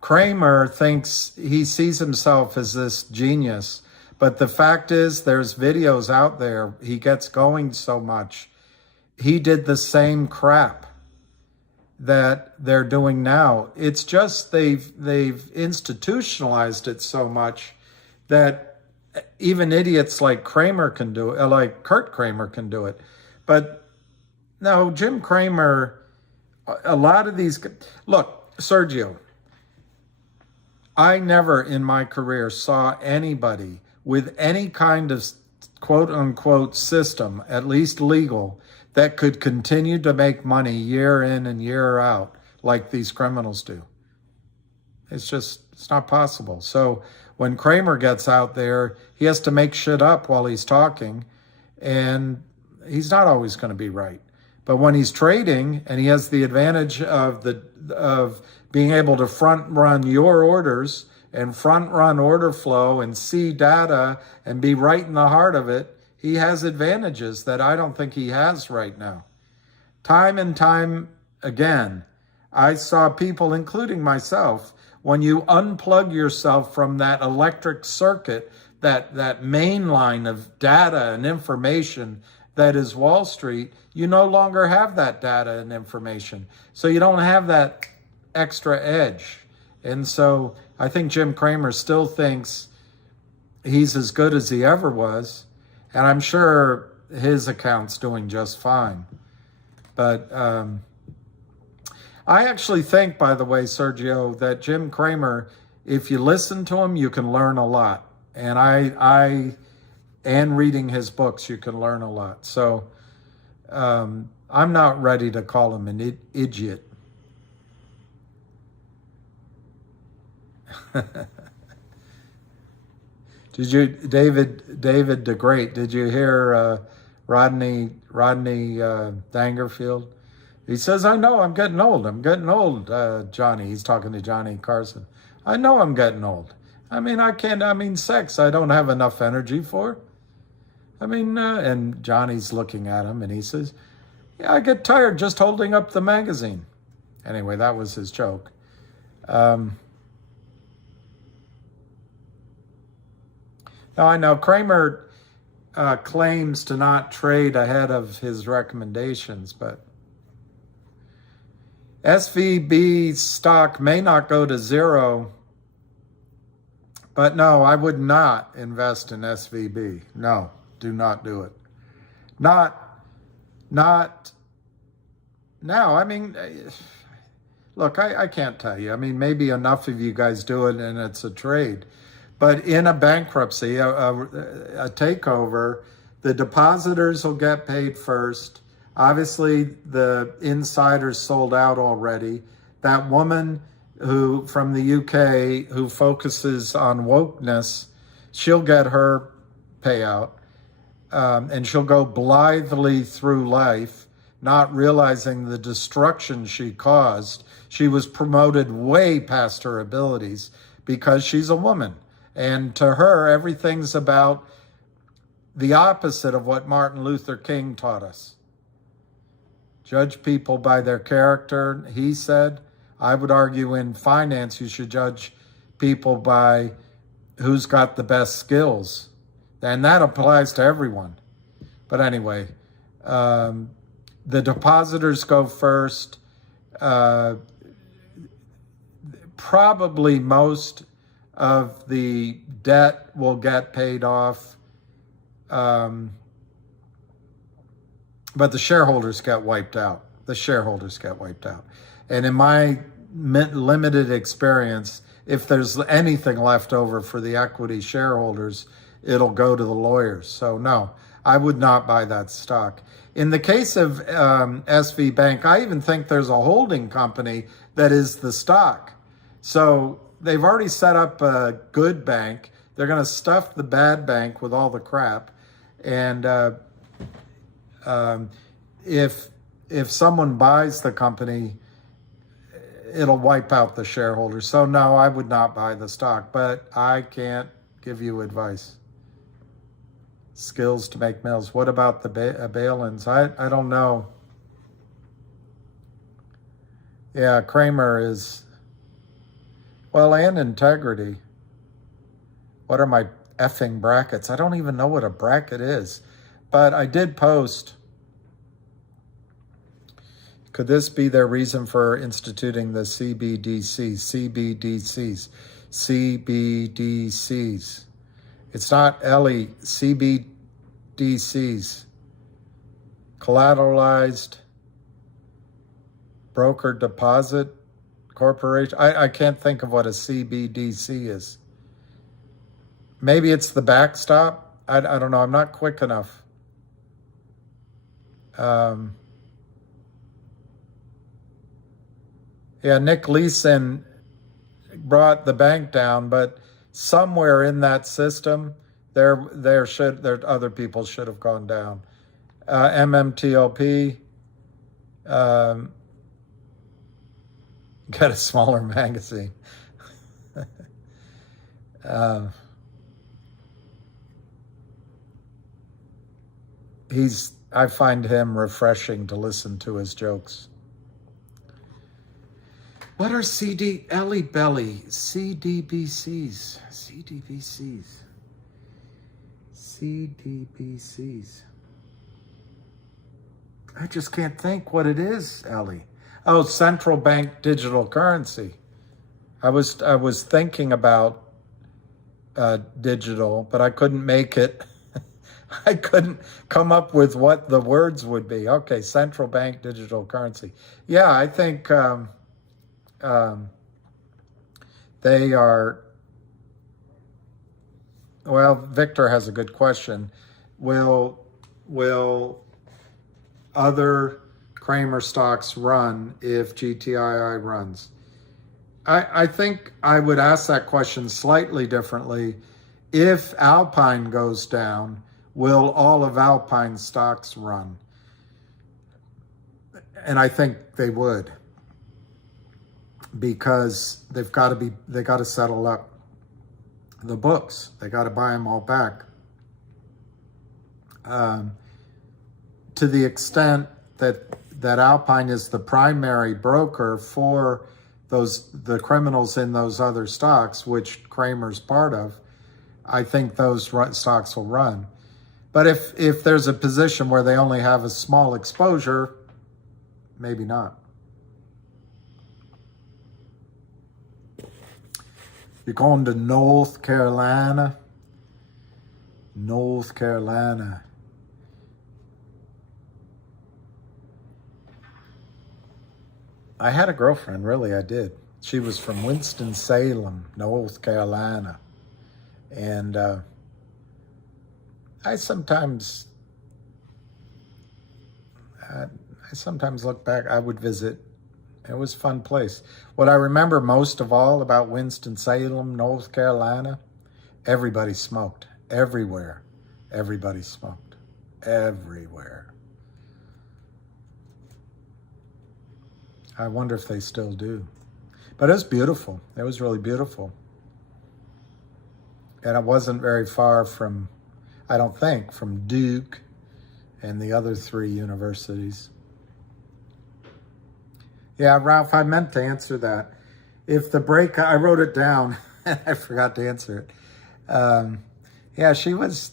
Cramer thinks he sees himself as this genius. But the fact is, there's videos out there. He gets going so much. He did the same crap that they're doing now. It's just they've institutionalized it so much that even idiots like Cramer can do it, like Kurt Cramer can do it. But no, Jim Cramer, a lot of these, look, Sergio, I never in my career saw anybody with any kind of quote unquote system, at least legal, that could continue to make money year in and year out like these criminals do. It's not possible. So when Cramer gets out there, he has to make shit up while he's talking, and he's not always going to be right. But when he's trading and he has the advantage of being able to front run your orders and front run order flow and see data and be right in the heart of it, he has advantages that I don't think he has right now. Time and time again, I saw people, including myself, when you unplug yourself from that electric circuit, that main line of data and information that is Wall Street, you no longer have that data and information. So you don't have that extra edge. And so I think Jim Cramer still thinks he's as good as he ever was. And I'm sure his account's doing just fine. But I actually think, by the way, Sergio, that Jim Cramer, if you listen to him, you can learn a lot. And and reading his books, you can learn a lot. So I'm not ready to call him an idiot. Did you, David DeGreat, did you hear Rodney Dangerfield? He says, I know I'm getting old. I'm getting old, Johnny. He's talking to Johnny Carson. I know I'm getting old. Sex, I don't have enough energy for. And Johnny's looking at him and he says, yeah, I get tired just holding up the magazine. Anyway, that was his joke. Now I know Kramer claims to not trade ahead of his recommendations, but SVB stock may not go to zero, but no, I would not invest in SVB. No, do not do it. Not now. Look, I can't tell you. Maybe enough of you guys do it and it's a trade. But in a bankruptcy, a takeover, the depositors will get paid first. Obviously, the insiders sold out already. That woman who from the UK who focuses on wokeness, she'll get her payout. And she'll go blithely through life, not realizing the destruction she caused. She was promoted way past her abilities because she's a woman. And to her, everything's about the opposite of what Martin Luther King taught us. Judge people by their character, he said. I would argue in finance, you should judge people by who's got the best skills. And that applies to everyone. But anyway, the depositors go first. Probably most of the debt will get paid off. But the shareholders get wiped out. And in my limited experience, if there's anything left over for the equity shareholders, it'll go to the lawyers. So no, I would not buy that stock. In the case of SV Bank, I even think there's a holding company that is the stock. So they've already set up a good bank. They're going to stuff the bad bank with all the crap. And if someone buys the company, it'll wipe out the shareholders. So no, I would not buy the stock, but I can't give you advice. Skills to make mills. What about the bail-ins? I don't know. Yeah, Kramer is, well, and integrity. What are my effing brackets? I don't even know what a bracket is, but I did post. Could this be their reason for instituting the CBDCs? It's not Ellie, CBDCs. Collateralized broker deposit corporation. I can't think of what a CBDC is. Maybe it's the backstop. I don't know. I'm not quick enough. Yeah, Nick Leeson brought the bank down, but somewhere in that system, there other people should have gone down. MMTLP, get a smaller magazine. I find him refreshing to listen to his jokes. What are CDBCs. I just can't think what it is, Ellie. Oh, central bank digital currency. I was thinking about digital, but I couldn't make it. I couldn't come up with what the words would be. Okay, central bank digital currency. Yeah, I think they are. Well, Victor has a good question. Will other Kramer stocks run if GTII runs? I think I would ask that question slightly differently. If Alpine goes down, will all of Alpine stocks run? And I think they would, because they got to settle up the books. They got to buy them all back. To the extent that Alpine is the primary broker for the criminals in those other stocks, which Kramer's part of, I think those stocks will run. But if there's a position where they only have a small exposure, maybe not. You're going to North Carolina? North Carolina. I had a girlfriend, really, I did. She was from Winston-Salem, North Carolina. And I sometimes look back. I would visit. It was a fun place. What I remember most of all about Winston-Salem, North Carolina, everybody smoked. Everywhere. Everybody smoked. Everywhere. I wonder if they still do. But it was beautiful. It was really beautiful. And it wasn't very far from, I don't think, from Duke and the other 3 universities. Yeah, Ralph, I meant to answer that. If the break, I wrote it down and I forgot to answer it. Yeah, she was,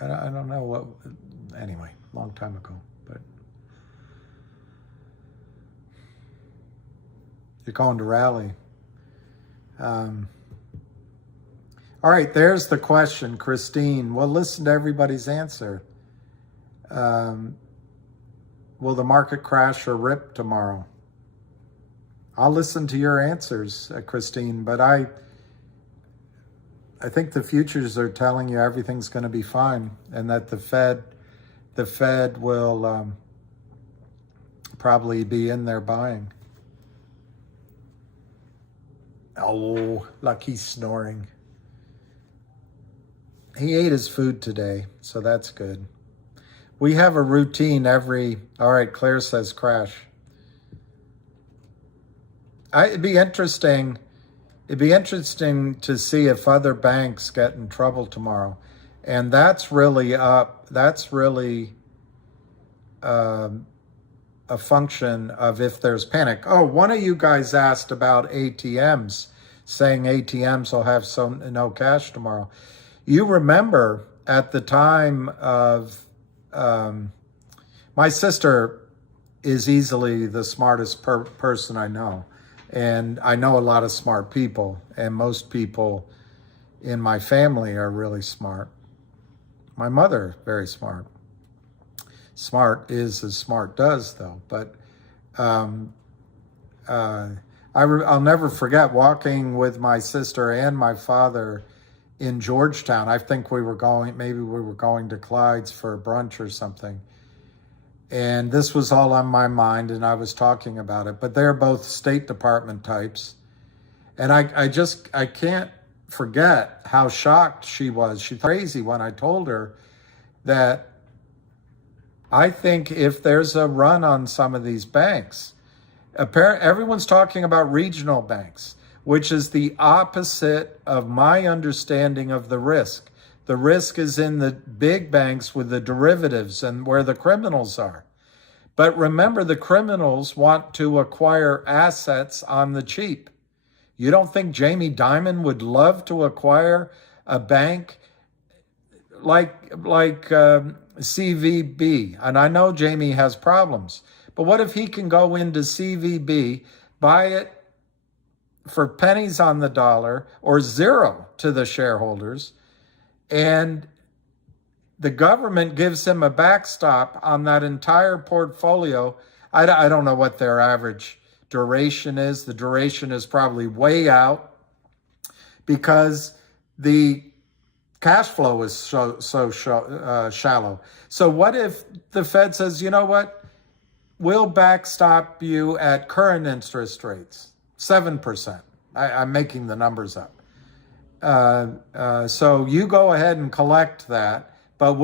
I don't know what, anyway, long time ago, but you're going to Raleigh. All right, there's the question, Christine. Well, listen to everybody's answer. Will the market crash or rip tomorrow? I'll listen to your answers, Christine, but I think the futures are telling you everything's going to be fine, and that the Fed will probably be in there buying. Oh, Lucky's snoring. He ate his food today, so that's good. We have a routine all right, Claire says crash. It'd be interesting to see if other banks get in trouble tomorrow. And that's really a function of if there's panic. Oh, one of you guys asked about ATMs, saying ATMs will have no cash tomorrow. You remember at the time of, my sister is easily the smartest person I know. And I know a lot of smart people, and most people in my family are really smart. My mother, very smart. Smart is as smart does, though. But I'll never forget walking with my sister and my father in Georgetown. I think we were going to Clyde's for brunch or something. And this was all on my mind, and I was talking about it. But they're both State Department types. And I can't forget how shocked she was. She's crazy when I told her that I think if there's a run on some of these banks, everyone's talking about regional banks, which is the opposite of my understanding of the risk. The risk is in the big banks with the derivatives and where the criminals are. But remember, the criminals want to acquire assets on the cheap. You don't think Jamie Dimon would love to acquire a bank like CVB? And I know Jamie has problems, but what if he can go into CVB, buy it for pennies on the dollar or zero to the shareholders, and the government gives him a backstop on that entire portfolio? I don't know what their average duration is. The duration is probably way out because the cash flow is so shallow. So what if the Fed says, you know what, we'll backstop you at current interest rates, 7%. I'm making the numbers up. So you go ahead and collect that, but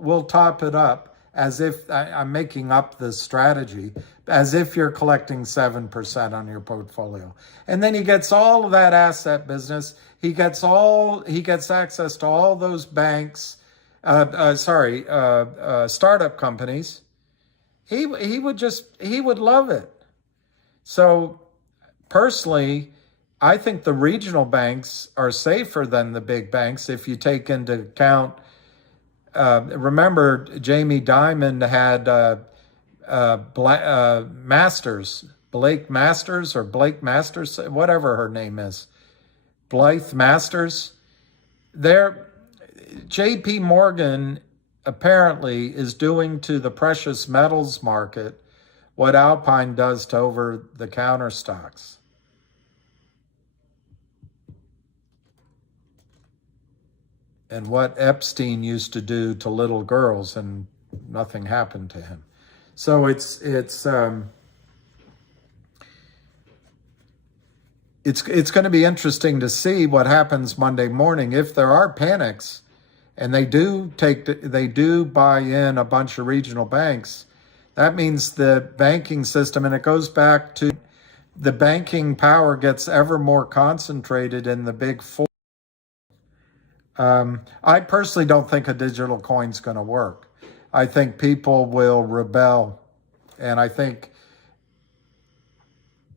we'll top it up as if I'm making up the strategy, as if you're collecting 7% on your portfolio. And then he gets all of that asset business. He gets access to all those banks, startup companies. He would love it. So personally, I think the regional banks are safer than the big banks if you take into account. Remember, Jamie Dimon had Blake Masters, whatever her name is, Blythe Masters. J.P. Morgan apparently is doing to the precious metals market what Alpine does to over-the-counter stocks. And what Epstein used to do to little girls, and nothing happened to him. So it's going to be interesting to see what happens Monday morning. If there are panics, and they do buy in a bunch of regional banks, that means the banking system, and it goes back to the banking power gets ever more concentrated in the big four. I personally don't think a digital coin's going to work. I think people will rebel, and I think,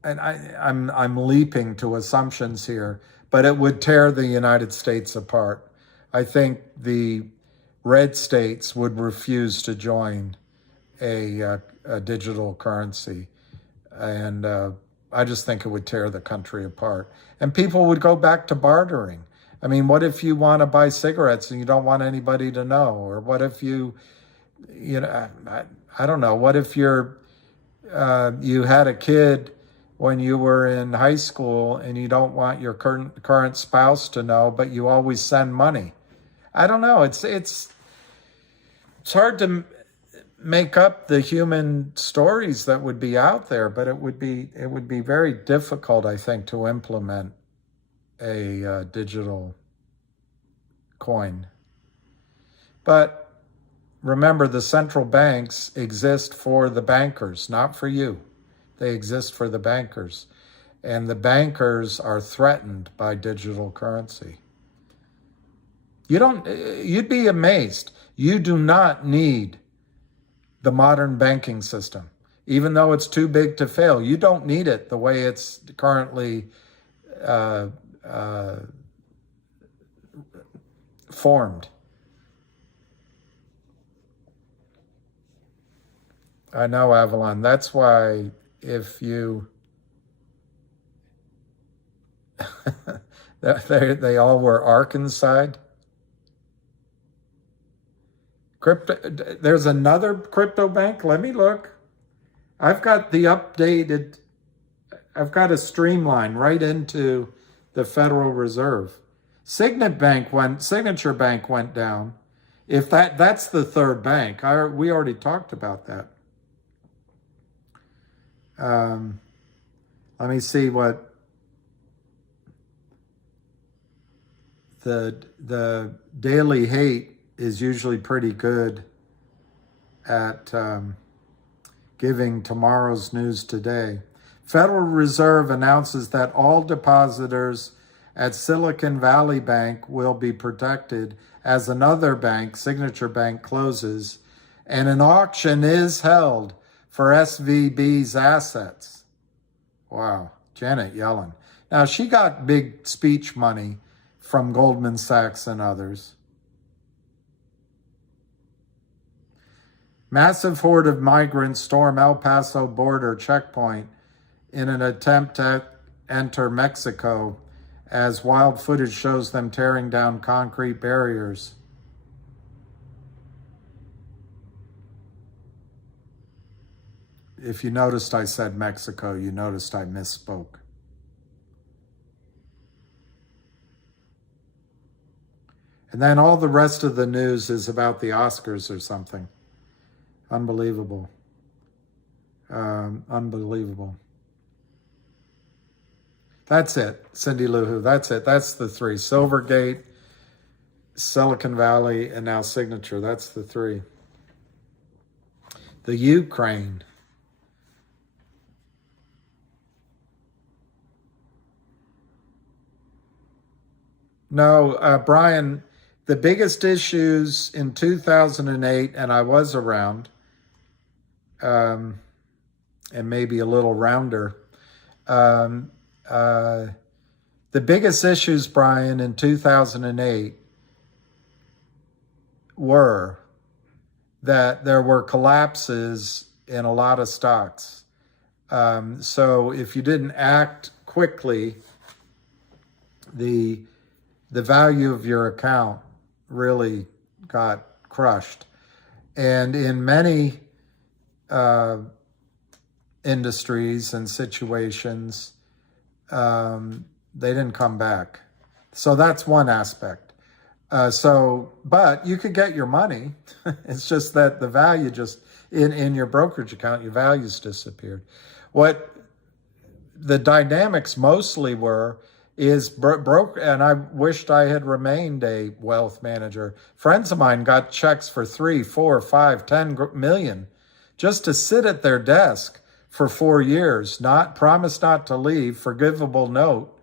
and I'm leaping to assumptions here, but it would tear the United States apart. I think the red states would refuse to join a digital currency, and I just think it would tear the country apart. And people would go back to bartering. I mean, what if you want to buy cigarettes and you don't want anybody to know? Or what if you I don't know. What if you had a kid when you were in high school and you don't want your current spouse to know, but you always send money? I don't know. It's hard to make up the human stories that would be out there, but it would be very difficult, I think, to implement a digital coin. But remember, the central banks exist for the bankers, not for you. They exist for the bankers. And the bankers are threatened by digital currency. You'd be amazed. You do not need the modern banking system. Even though it's too big to fail, you don't need it the way it's currently formed. I know, Avalon. That's why if you... they all were Ark inside. There's another crypto bank. Let me look. I've got a streamline right into the Federal Reserve. Signature Bank went down. If that's the third bank. We already talked about that. Let me see what the Daily Hate is usually pretty good at giving tomorrow's news today. Federal Reserve announces that all depositors at Silicon Valley Bank will be protected as another bank, Signature Bank, closes, and an auction is held for SVB's assets. Wow, Janet Yellen. Now, she got big speech money from Goldman Sachs and others. Massive horde of migrants storm El Paso border checkpoint in an attempt to enter Mexico, as wild footage shows them tearing down concrete barriers. If you noticed I said Mexico, you noticed I misspoke. And then all the rest of the news is about the Oscars or something. Unbelievable. Unbelievable. That's it, Cindy Lou Who. That's it. That's the three. Silvergate, Silicon Valley, and now Signature. That's the three. The Ukraine. No, Brian, the biggest issues in 2008, and I was around, and maybe a little rounder. Um, uh, the biggest issues, Brian, in 2008 were that there were collapses in a lot of stocks. So if you didn't act quickly, the value of your account really got crushed. And in many industries and situations, they didn't come back. So that's one aspect. But you could get your money. It's just that the value just in your brokerage account, your values disappeared. What the dynamics mostly were is broker, and I wished I had remained a wealth manager. Friends of mine got checks for 3, 4, 5, 10 million just to sit at their desk for 4 years, promise not to leave, forgivable note.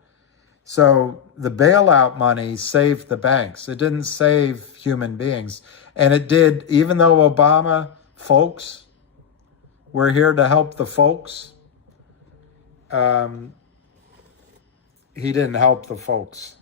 So the bailout money saved the banks. It didn't save human beings. And it did, even though Obama, folks, we're here to help the folks, he didn't help the folks.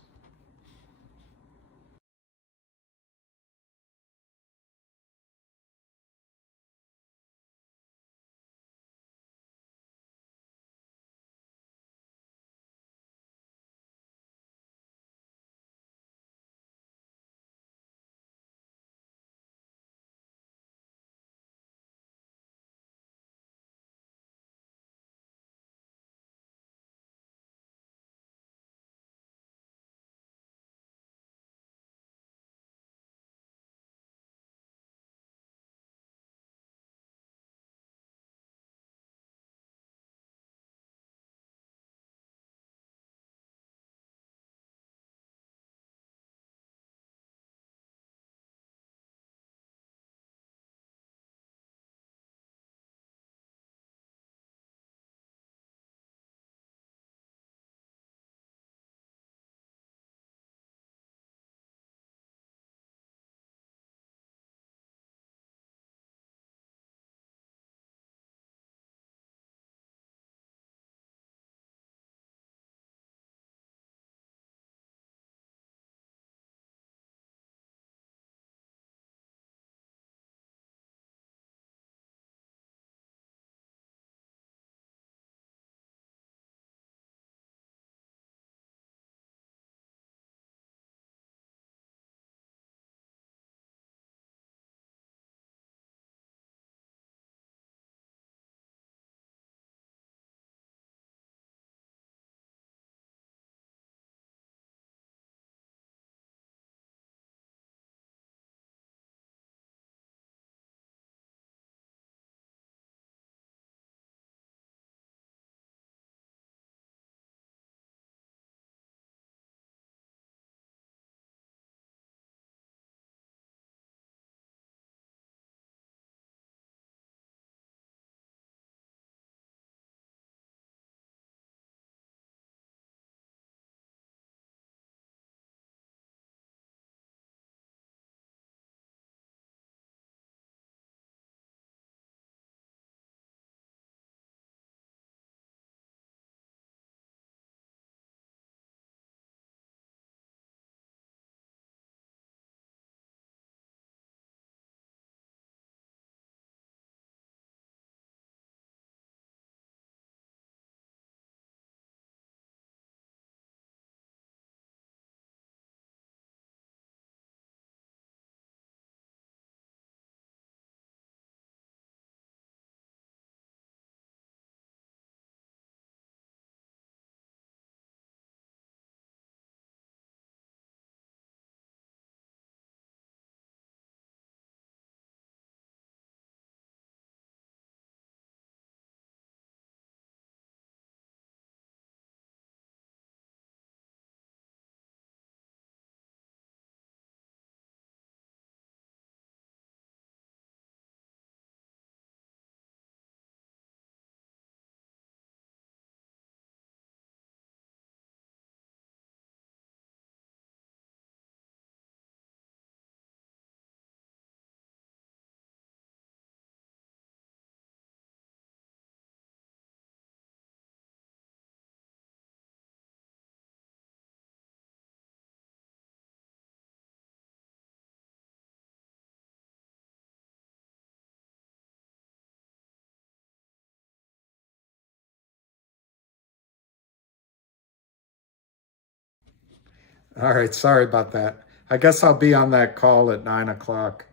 All right, sorry about that. I guess I'll be on that call at 9 o'clock.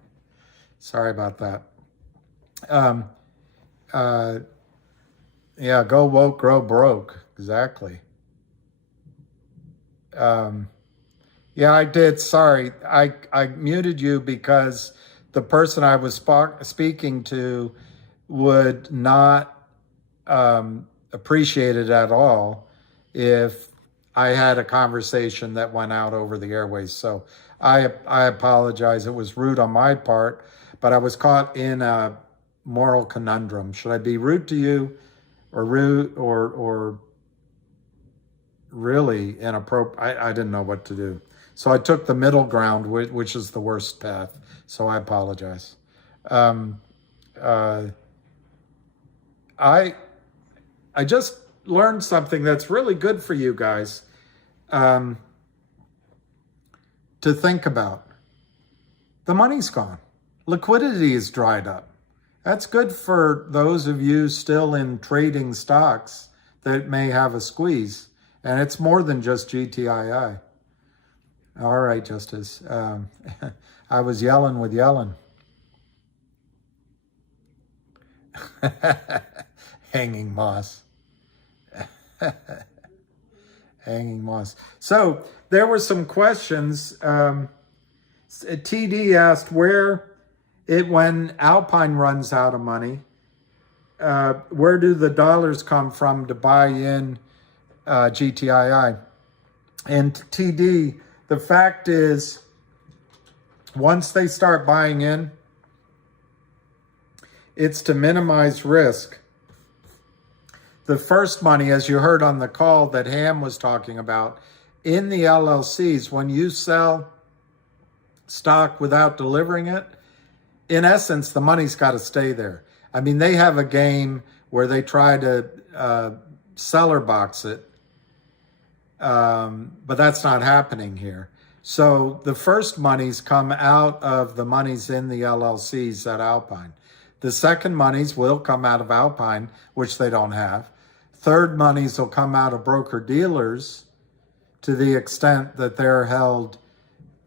Sorry about that. Yeah, go woke, grow broke. Exactly. Yeah, I did. Sorry. I muted you because the person I was speaking to would not appreciate it at all if I had a conversation that went out over the airways. So I apologize. It was rude on my part, but I was caught in a moral conundrum. Should I be rude to you or rude or really inappropriate? I didn't know what to do. So I took the middle ground, which is the worst path. So I apologize. I just learned something that's really good for you guys to think about. The money's gone. Liquidity is dried up. That's good for those of you still in trading stocks that may have a squeeze. And it's more than just GTII. All right, Justice. I was yelling with yelling. Hanging moss. Hanging moss. So there were some questions. TD asked when Alpine runs out of money, where do the dollars come from to buy in GTII? And TD, the fact is, once they start buying in, it's to minimize risk. The first money, as you heard on the call that Ham was talking about, in the LLCs, when you sell stock without delivering it, in essence, the money's got to stay there. I mean, they have a game where they try to seller box it, but that's not happening here. So the first monies come out of the monies in the LLCs at Alpine. The second monies will come out of Alpine, which they don't have. Third monies will come out of broker dealers to the extent that they're held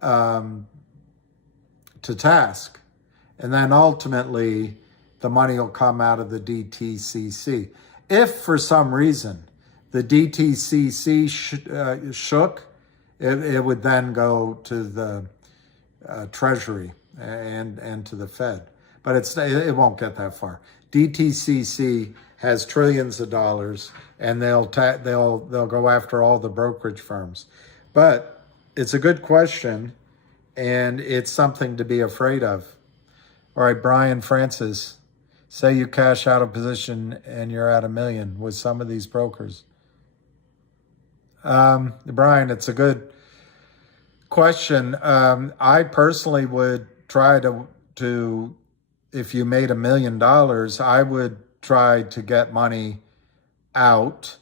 to task. And then ultimately, the money will come out of the DTCC. If for some reason the DTCC shook, it would then go to the Treasury and to the Fed. But it won't get that far. DTCC has trillions of dollars, and they'll go after all the brokerage firms. But it's a good question, and it's something to be afraid of. All right, Brian Francis, say you cash out a position and you're at $1 million with some of these brokers. Brian, it's a good question. I personally would try to if you made $1 million, I would try to get money out.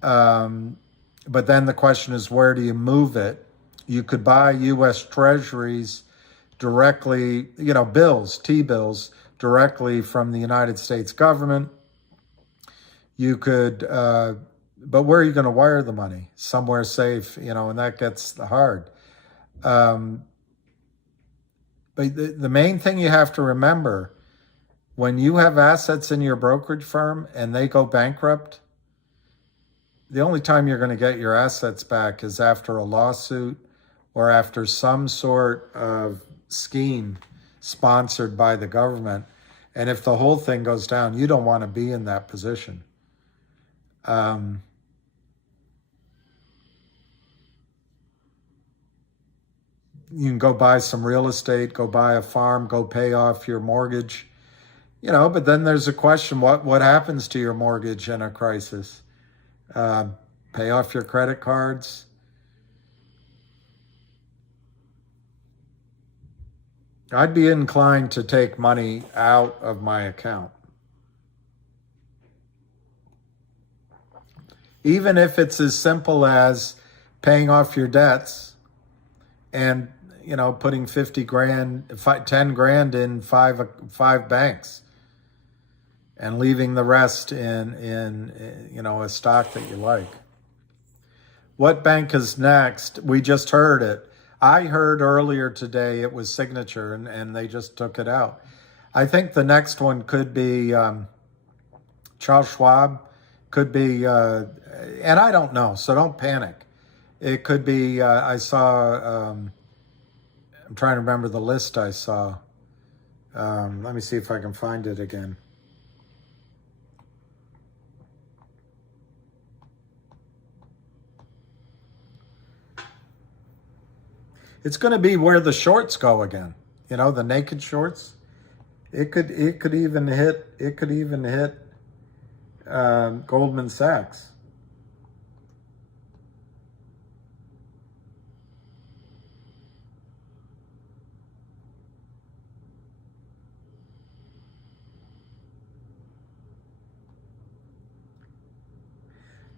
But then the question is, where do you move it? You could buy U.S. Treasuries directly, bills, T-bills, directly from the United States government. You could, but where are you going to wire the money? Somewhere safe, and that gets hard. But the main thing you have to remember, when you have assets in your brokerage firm and they go bankrupt, the only time you're going to get your assets back is after a lawsuit or after some sort of scheme sponsored by the government. And if the whole thing goes down, you don't want to be in that position. You can go buy some real estate, go buy a farm, go pay off your mortgage, but then there's a question, what happens to your mortgage in a crisis? Pay off your credit cards. I'd be inclined to take money out of my account. Even if it's as simple as paying off your debts and, putting 50 grand, 10 grand in five banks and leaving the rest in a stock that you like. What bank is next? We just heard it. I heard earlier today it was Signature, and they just took it out. I think the next one could be Charles Schwab, could be, and I don't know, so don't panic. It could be, I saw, I'm trying to remember the list I saw. Let me see if I can find it again. It's going to be where the shorts go again. You know, the naked shorts. It could even hit Goldman Sachs.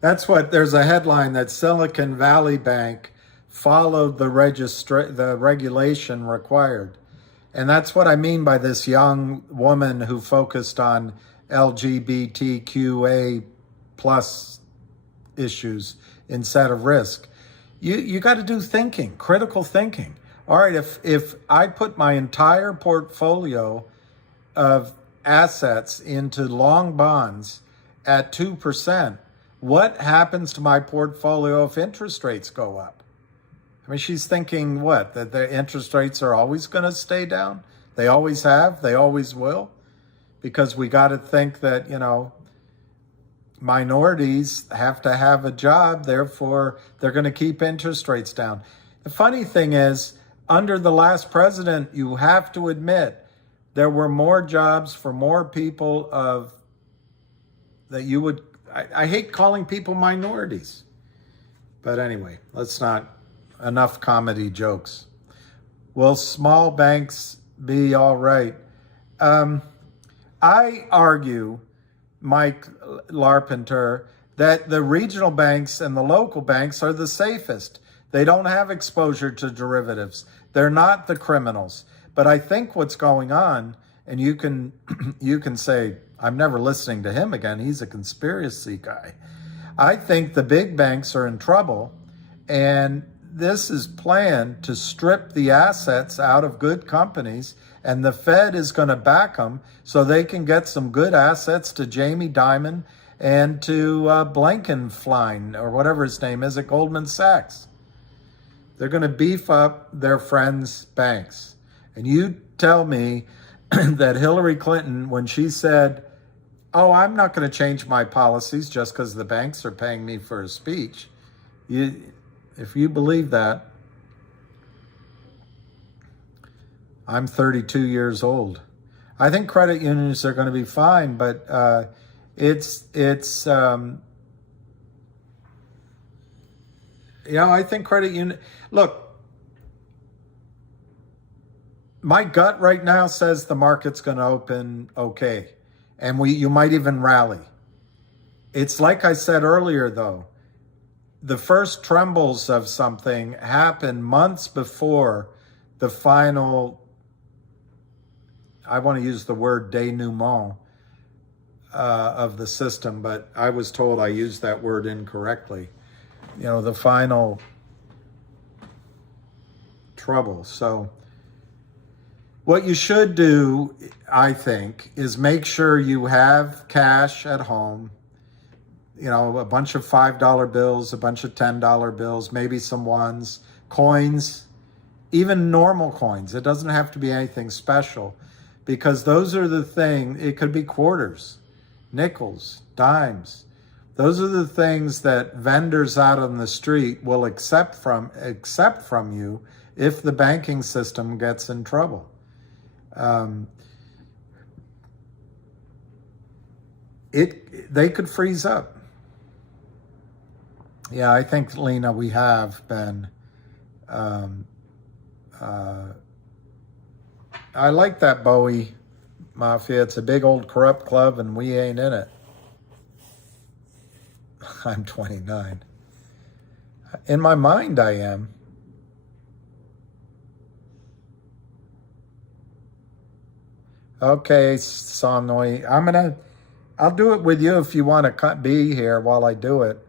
That's what, there's a headline that Silicon Valley Bank followed the regulation required. And that's what I mean by this young woman who focused on LGBTQA plus issues instead of risk. You got to do thinking, critical thinking. All right, if I put my entire portfolio of assets into long bonds at 2%, what happens to my portfolio if interest rates go up? I mean, she's thinking what? That the interest rates are always going to stay down? They always have, they always will? Because we got to think that, you know, minorities have to have a job, therefore they're going to keep interest rates down. The funny thing is, under the last president, you have to admit, there were more jobs for more people that you would, I hate calling people minorities. But anyway, let's not, enough comedy jokes. Will small banks be all right? I argue, Mike Larpenter, that the regional banks and the local banks are the safest. They don't have exposure to derivatives. They're not the criminals. But I think what's going on, and you can say, I'm never listening to him again, he's a conspiracy guy. I think the big banks are in trouble, and this is planned to strip the assets out of good companies, and the Fed is going to back them so they can get some good assets to Jamie Dimon and to Blankenflein, or whatever his name is, at Goldman Sachs. They're going to beef up their friends' banks. And you tell me that Hillary Clinton, when she said, oh, I'm not going to change my policies just because the banks are paying me for a speech, if you believe that, I'm 32 years old. I think credit unions are going to be fine, but I think credit union. Look, my gut right now says the market's going to open okay, and you might even rally. It's like I said earlier, though. The first trembles of something happen months before the final, I want to use the word denouement of the system, but I was told I used that word incorrectly. You know, the final trouble. So what you should do, I think, is make sure you have cash at home. You know, a bunch of $5 bills, a bunch of $10 bills, maybe some ones, coins, even normal coins. It doesn't have to be anything special, because those are the thing. It could be quarters, nickels, dimes. Those are the things that vendors out on the street will accept from you if the banking system gets in trouble. They could freeze up. Yeah, I think, Lena, we have been. I like that Bowie Mafia. It's a big old corrupt club, and we ain't in it. I'm 29. In my mind, I am. Okay, Sonoi. I'll do it with you if you want to be here while I do it.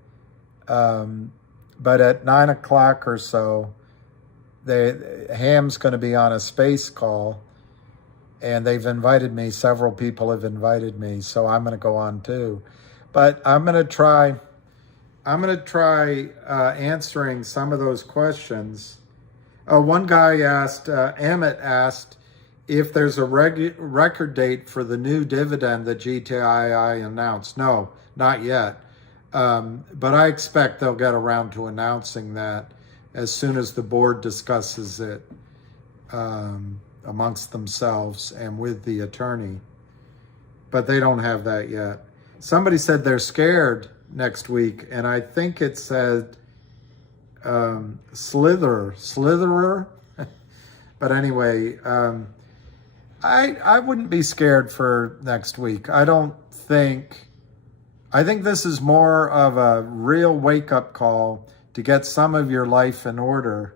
but at 9 o'clock or so, Ham's going to be on a space call, and they've invited me. Several people have invited me, so I'm going to go on too. But I'm going to try answering some of those questions. One guy asked, Emmett asked, if there's a record date for the new dividend that GTII announced. No, not yet. But I expect they'll get around to announcing that as soon as the board discusses it amongst themselves and with the attorney. But they don't have that yet. Somebody said they're scared next week, and I think it said slitherer. But anyway, I wouldn't be scared for next week. I think this is more of a real wake-up call to get some of your life in order.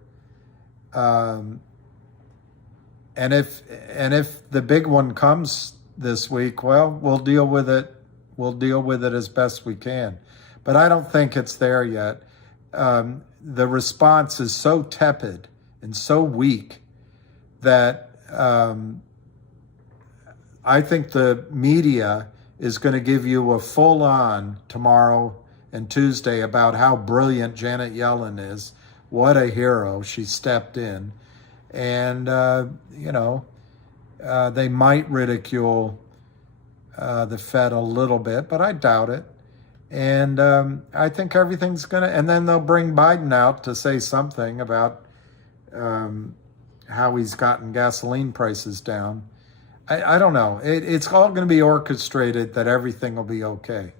And if the big one comes this week, well, we'll deal with it. We'll deal with it as best we can. But I don't think it's there yet. The response is so tepid and so weak that I think the media is going to give you a full-on tomorrow and Tuesday about how brilliant Janet Yellen is. What a hero. She stepped in. And, they might ridicule the Fed a little bit, but I doubt it. And I think everything's going to... And then they'll bring Biden out to say something about how he's gotten gasoline prices down. I don't know. It's all going to be orchestrated that everything will be okay.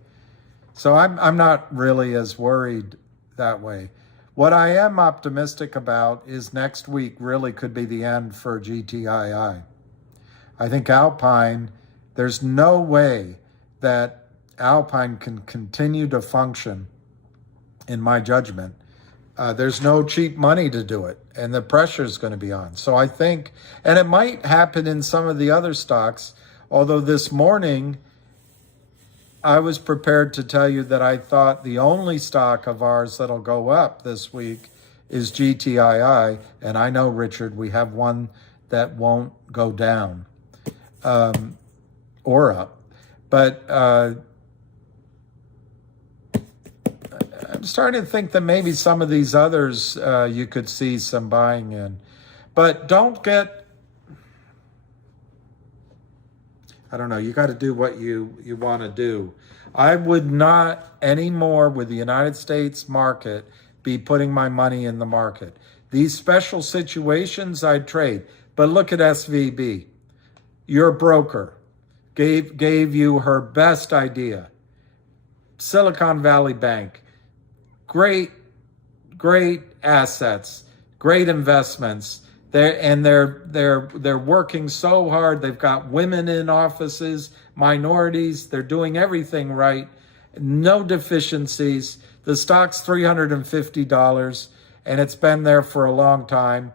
So I'm not really as worried that way. What I am optimistic about is next week really could be the end for GTII. I think Alpine, there's no way that Alpine can continue to function, in my judgment. There's no cheap money to do it, and the pressure is going to be on. So I think, and it might happen in some of the other stocks, although this morning I was prepared to tell you that I thought the only stock of ours that'll go up this week is GTII, and I know, Richard, we have one that won't go down or up. But I'm starting to think that maybe some of these others you could see some buying in. But don't get, I don't know, you got to do what you want to do. I would not anymore with the United States market be putting my money in the market. These special situations I'd trade. But look at SVB. Your broker gave you her best idea. Silicon Valley Bank. Great assets, great investments. They're working so hard. They've got women in offices, minorities. They're doing everything right. No deficiencies. The stock's $350, and it's been there for a long time.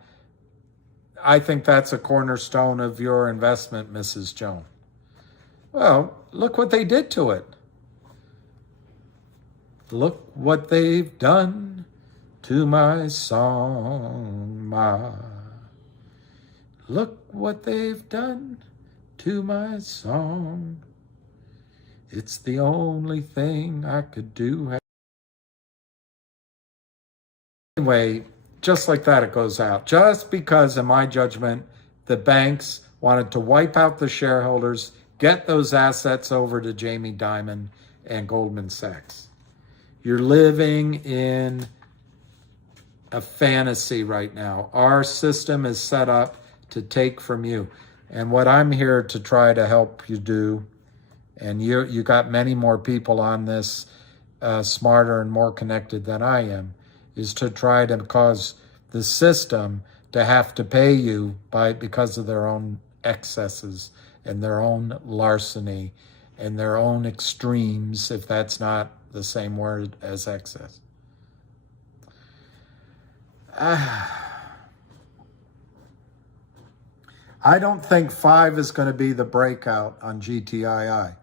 I think that's a cornerstone of your investment, Mrs. Joan. Well, look what they did to it. Look what they've done to my song, Ma. Look what they've done to my song. It's the only thing I could do. Anyway, just like that, it goes out. Just because, in my judgment, the banks wanted to wipe out the shareholders, get those assets over to Jamie Dimon and Goldman Sachs. You're living in a fantasy right now. Our system is set up to take from you. And what I'm here to try to help you do, and you got many more people on this smarter and more connected than I am, is to try to cause the system to have to pay you because of their own excesses and their own larceny and their own extremes, if that's not the same word as excess. I don't think 5 is going to be the breakout on GTII.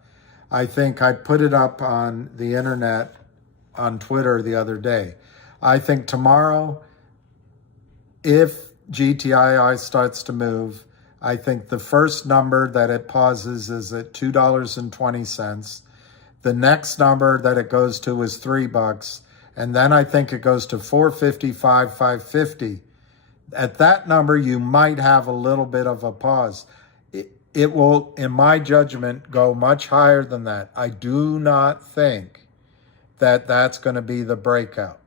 I think I put it up on the internet on Twitter the other day. I think tomorrow, if GTII starts to move, I think the first number that it pauses is at $2.20. The next number that it goes to is $3. And then I think it goes to $4.55, $5.50. At that number, you might have a little bit of a pause. It will, in my judgment, go much higher than that. I do not think that that's going to be the breakout.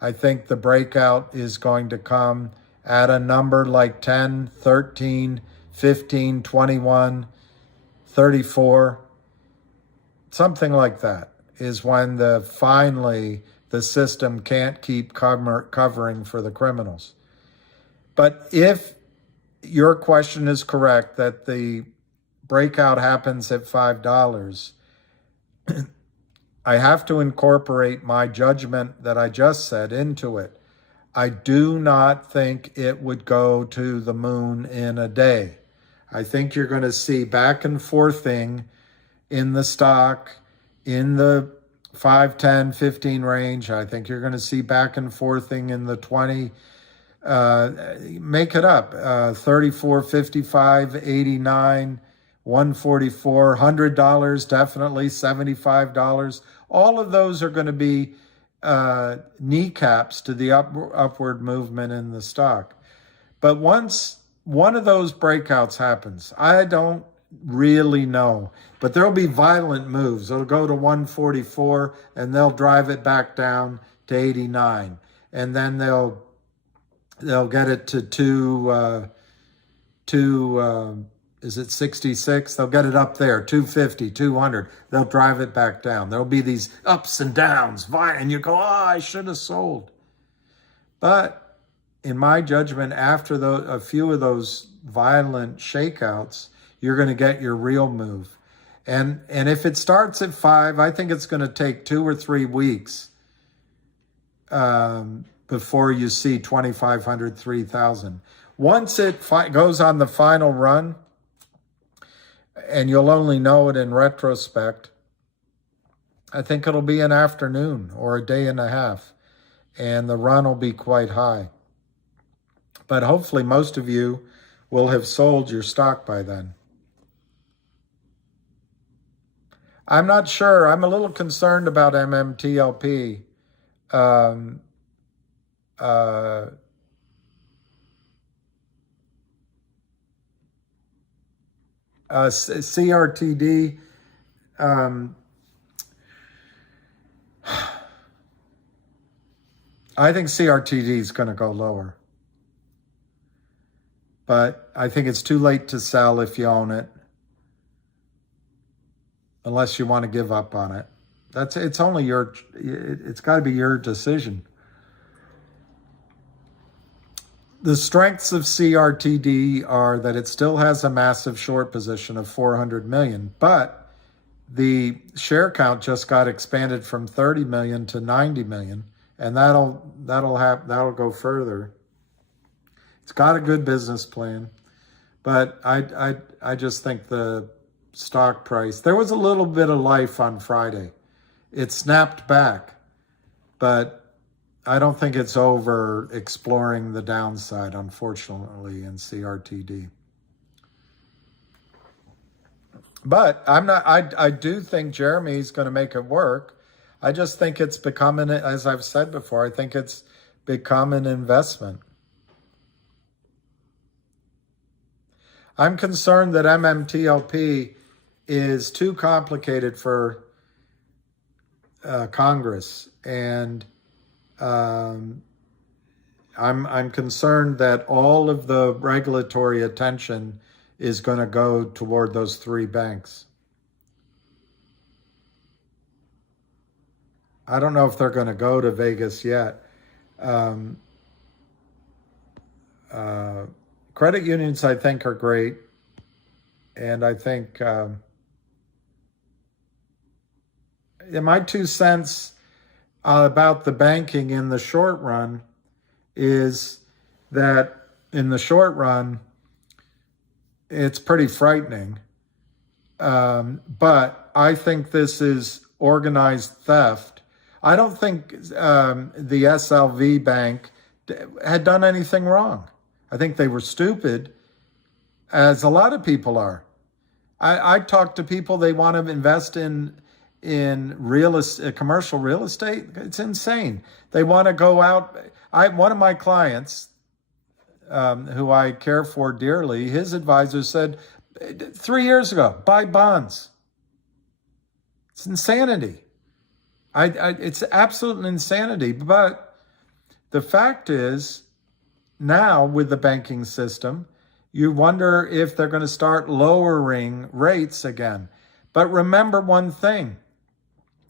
I think the breakout is going to come at a number like 10, 13, 15, 21, 34. Something like that is when finally the system can't keep covering for the criminals. But if your question is correct, that the breakout happens at $5, I have to incorporate my judgment that I just said into it. I do not think it would go to the moon in a day. I think you're going to see back and forthing in the stock in the 5, 10, 15 range. I think you're going to see back and forthing in the 20, make it up, 34, 55, 89, 144, $100, definitely $75. All of those are going to be kneecaps to the upward movement in the stock. But once one of those breakouts happens, I don't really know, but there'll be violent moves. It'll go to 144 and they'll drive it back down to 89, and then they'll get it to is it 66? They'll get it up there, 250, 200. They'll drive it back down. There'll be these ups and downs, and you go, oh, I should have sold. But in my judgment, after a few of those violent shakeouts, you're going to get your real move. And if it starts at 5, I think it's going to take 2 or 3 weeks before you see 2,500, 3,000. Once it goes on the final run, and you'll only know it in retrospect, I think it'll be an afternoon or a day and a half, and the run will be quite high. But hopefully most of you will have sold your stock by then. I'm not sure. I'm a little concerned about MMTLP. CRTD, I think CRTD is going to go lower. But I think it's too late to sell if you own it, unless you want to give up on it. It's only it's got to be your decision. The strengths of CRTD are that it still has a massive short position of 400 million, but the share count just got expanded from 30 million to 90 million, and that'll go further. It's got a good business plan, but I just think the stock price, there was a little bit of life on Friday. It snapped back, but I don't think it's over exploring the downside, unfortunately, in CRTD. But I do think Jeremy's going to make it work. I just think it's becoming, as I've said before, I think it's become an investment. I'm concerned that MMTLP is too complicated for Congress, and I'm concerned that all of the regulatory attention is going to go toward those 3 banks. I don't know if they're going to go to Vegas yet. Credit unions, I think, are great. And I think, in my 2 cents about the banking in the short run is that in the short run, it's pretty frightening. But I think this is organized theft I don't think the SLV bank had done anything wrong. I think they were stupid, as a lot of people are. I talk to people, they want to invest in commercial real estate. It's insane. They want to go out. One of my clients, who I care for dearly, his advisor said 3 years ago, buy bonds. It's insanity. It's absolute insanity. But the fact is, now with the banking system, you wonder if they're going to start lowering rates again. But remember one thing.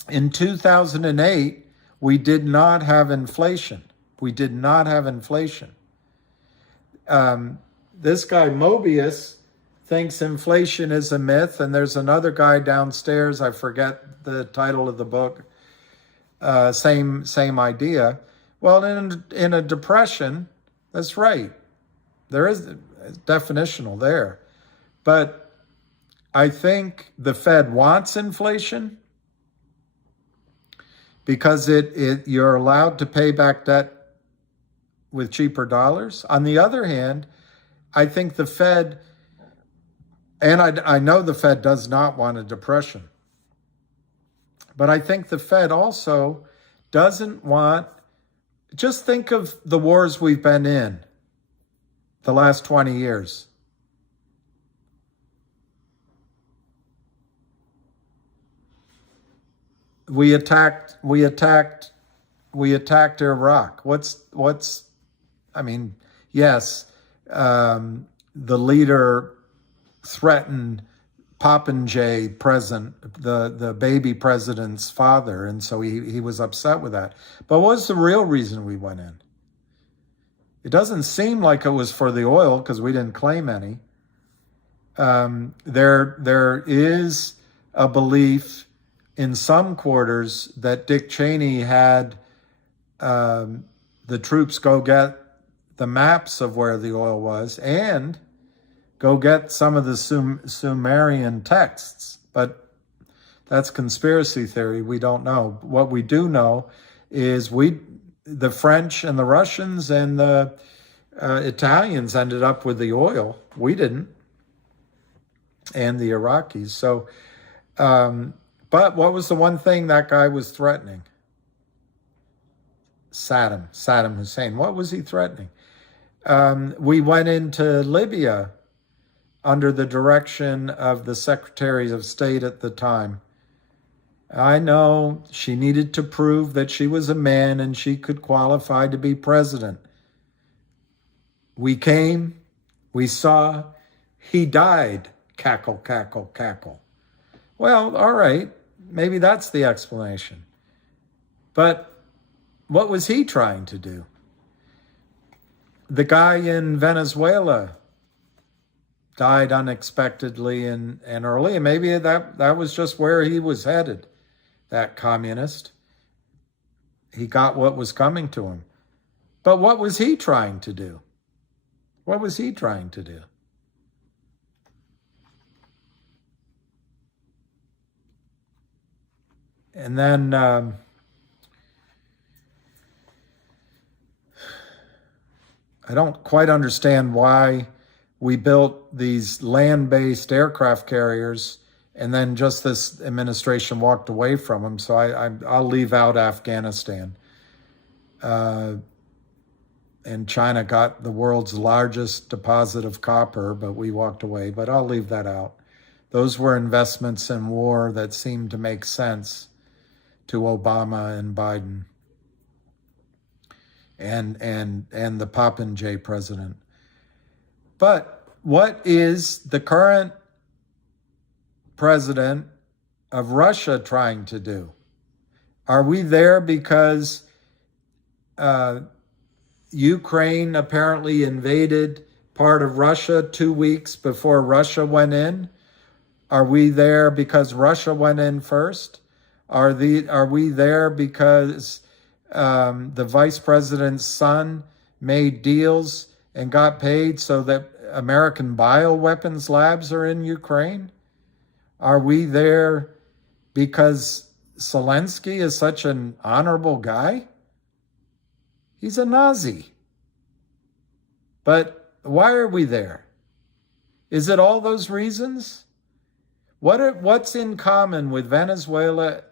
In 2008, we did not have inflation. We did not have inflation. This guy, Mobius, thinks inflation is a myth, and there's another guy downstairs, I forget the title of the book, same idea. Well, in a depression, that's right. There is definitional there. But I think the Fed wants inflation because you're allowed to pay back debt with cheaper dollars. On the other hand, I think the Fed, and I know the Fed does not want a depression, but I think the Fed also doesn't want, just think of the wars we've been in the last 20 years. We attacked Iraq. Yes, the leader threatened Popinjay the baby president's father, and so he was upset with that. But what was the real reason we went in? It doesn't seem like it was for the oil, because we didn't claim any. There is a belief in some quarters that Dick Cheney had the troops go get the maps of where the oil was and go get some of the Sumerian texts. But that's conspiracy theory. We don't know. What we do know is the French and the Russians and the Italians ended up with the oil. We didn't. And the Iraqis. So, but what was the one thing that guy was threatening? Saddam Hussein. What was he threatening? We went into Libya under the direction of the Secretary of State at the time. I know she needed to prove that she was a man and she could qualify to be president. We came, we saw, he died. Cackle, cackle, cackle. Well, all right, maybe that's the explanation. But what was he trying to do? The guy in Venezuela died unexpectedly and early, and maybe that was just where he was headed, that communist. He got what was coming to him. But what was he trying to do? What was he trying to do? And then I don't quite understand why we built these land-based aircraft carriers and then just this administration walked away from them. So I'll leave out Afghanistan. And China got the world's largest deposit of copper, but we walked away. But I'll leave that out. Those were investments in war that seemed to make sense to Obama and Biden and the Popinjay president. But what is the current president of Russia trying to do? Are we there because Ukraine apparently invaded part of Russia 2 weeks before Russia went in? Are we there because Russia went in first? Are we there because the vice president's son made deals and got paid so that American bioweapons labs are in Ukraine? Are we there because Zelensky is such an honorable guy? He's a Nazi. But why are we there? Is it all those reasons? What's in common with Venezuela,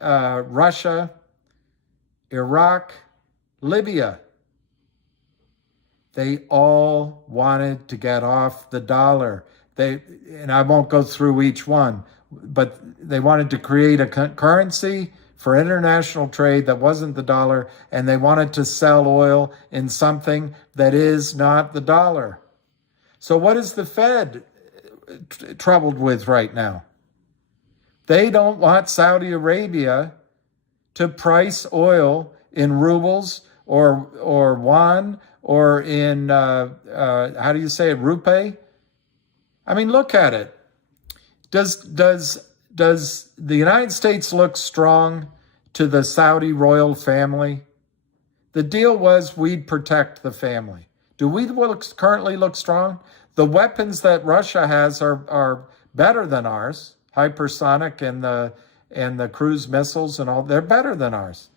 Russia, Iraq, Libya? They all wanted to get off the dollar. And I won't go through each one, but they wanted to create a currency for international trade that wasn't the dollar, and they wanted to sell oil in something that is not the dollar. So what is the Fed troubled with right now? They don't want Saudi Arabia to price oil in rubles or yuan or in, how do you say it, rupee? I mean, look at it. Does the United States look strong to the Saudi royal family? The deal was we'd protect the family. Do we currently look strong? The weapons that Russia has are better than ours. Hypersonic and the cruise missiles and all, they're better than ours.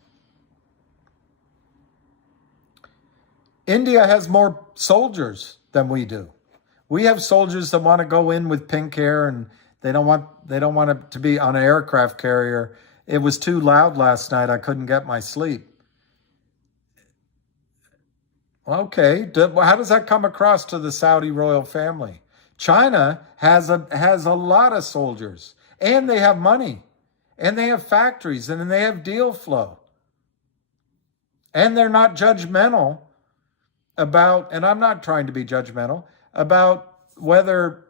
India has more soldiers than we do. We have soldiers that want to go in with pink hair, and they don't want it to be on an aircraft carrier. It was too loud last night. I couldn't get my sleep. Okay, how does that come across to the Saudi royal family? China has a lot of soldiers, and they have money, and they have factories, and they have deal flow. And they're not judgmental about, and I'm not trying to be judgmental, about whether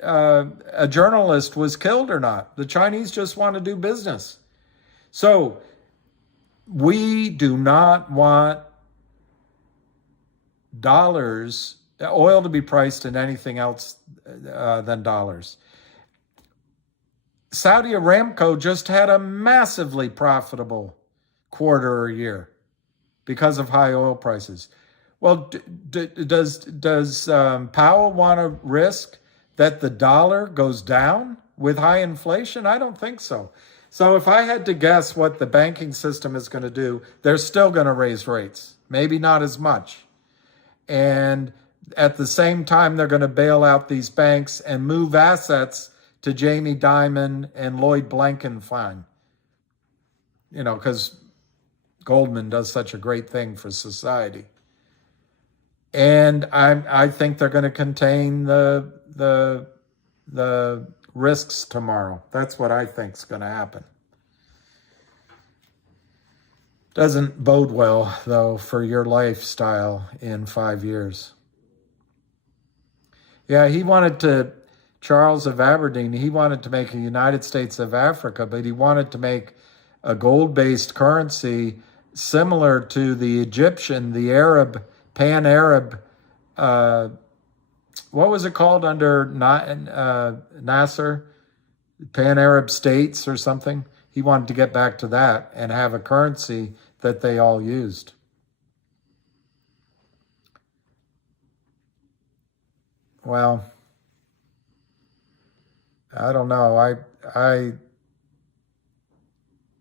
a journalist was killed or not. The Chinese just want to do business. So we do not want oil to be priced in anything else than dollars. Saudi Aramco just had a massively profitable quarter or year because of high oil prices. Well, does Powell want to risk that the dollar goes down with high inflation? I don't think so. So if I had to guess what the banking system is going to do, they're still going to raise rates, maybe not as much. And at the same time, they're going to bail out these banks and move assets to Jamie Dimon and Lloyd Blankfein, because Goldman does such a great thing for society. And I think they're going to contain the risks tomorrow. That's what I think is going to happen. Doesn't bode well, though, for your lifestyle in 5 years. Yeah, Charles of Aberdeen, he wanted to make a United States of Africa, but he wanted to make a gold-based currency similar to the Egyptian, the Arab, pan-Arab, what was it called under Nasser? Pan-Arab states or something? He wanted to get back to that and have a currency that they all used. Well, I don't know.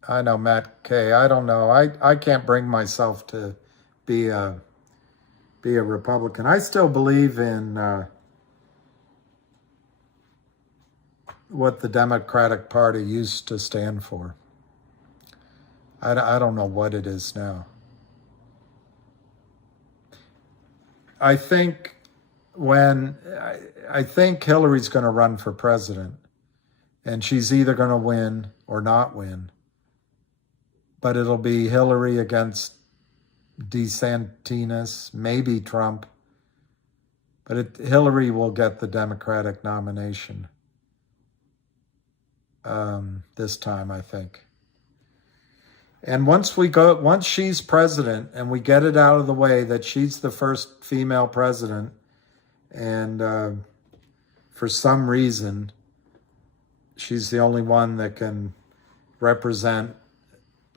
I know Matt Kay. I don't know. I can't bring myself to be a Republican. I still believe in what the Democratic Party used to stand for. I don't know what it is now. I think Hillary's going to run for president, and she's either going to win or not win, but it'll be Hillary against DeSantis, maybe Trump, but Hillary will get the Democratic nomination this time, I think. And once she's president and we get it out of the way that she's the first female president, and for some reason she's the only one that can represent,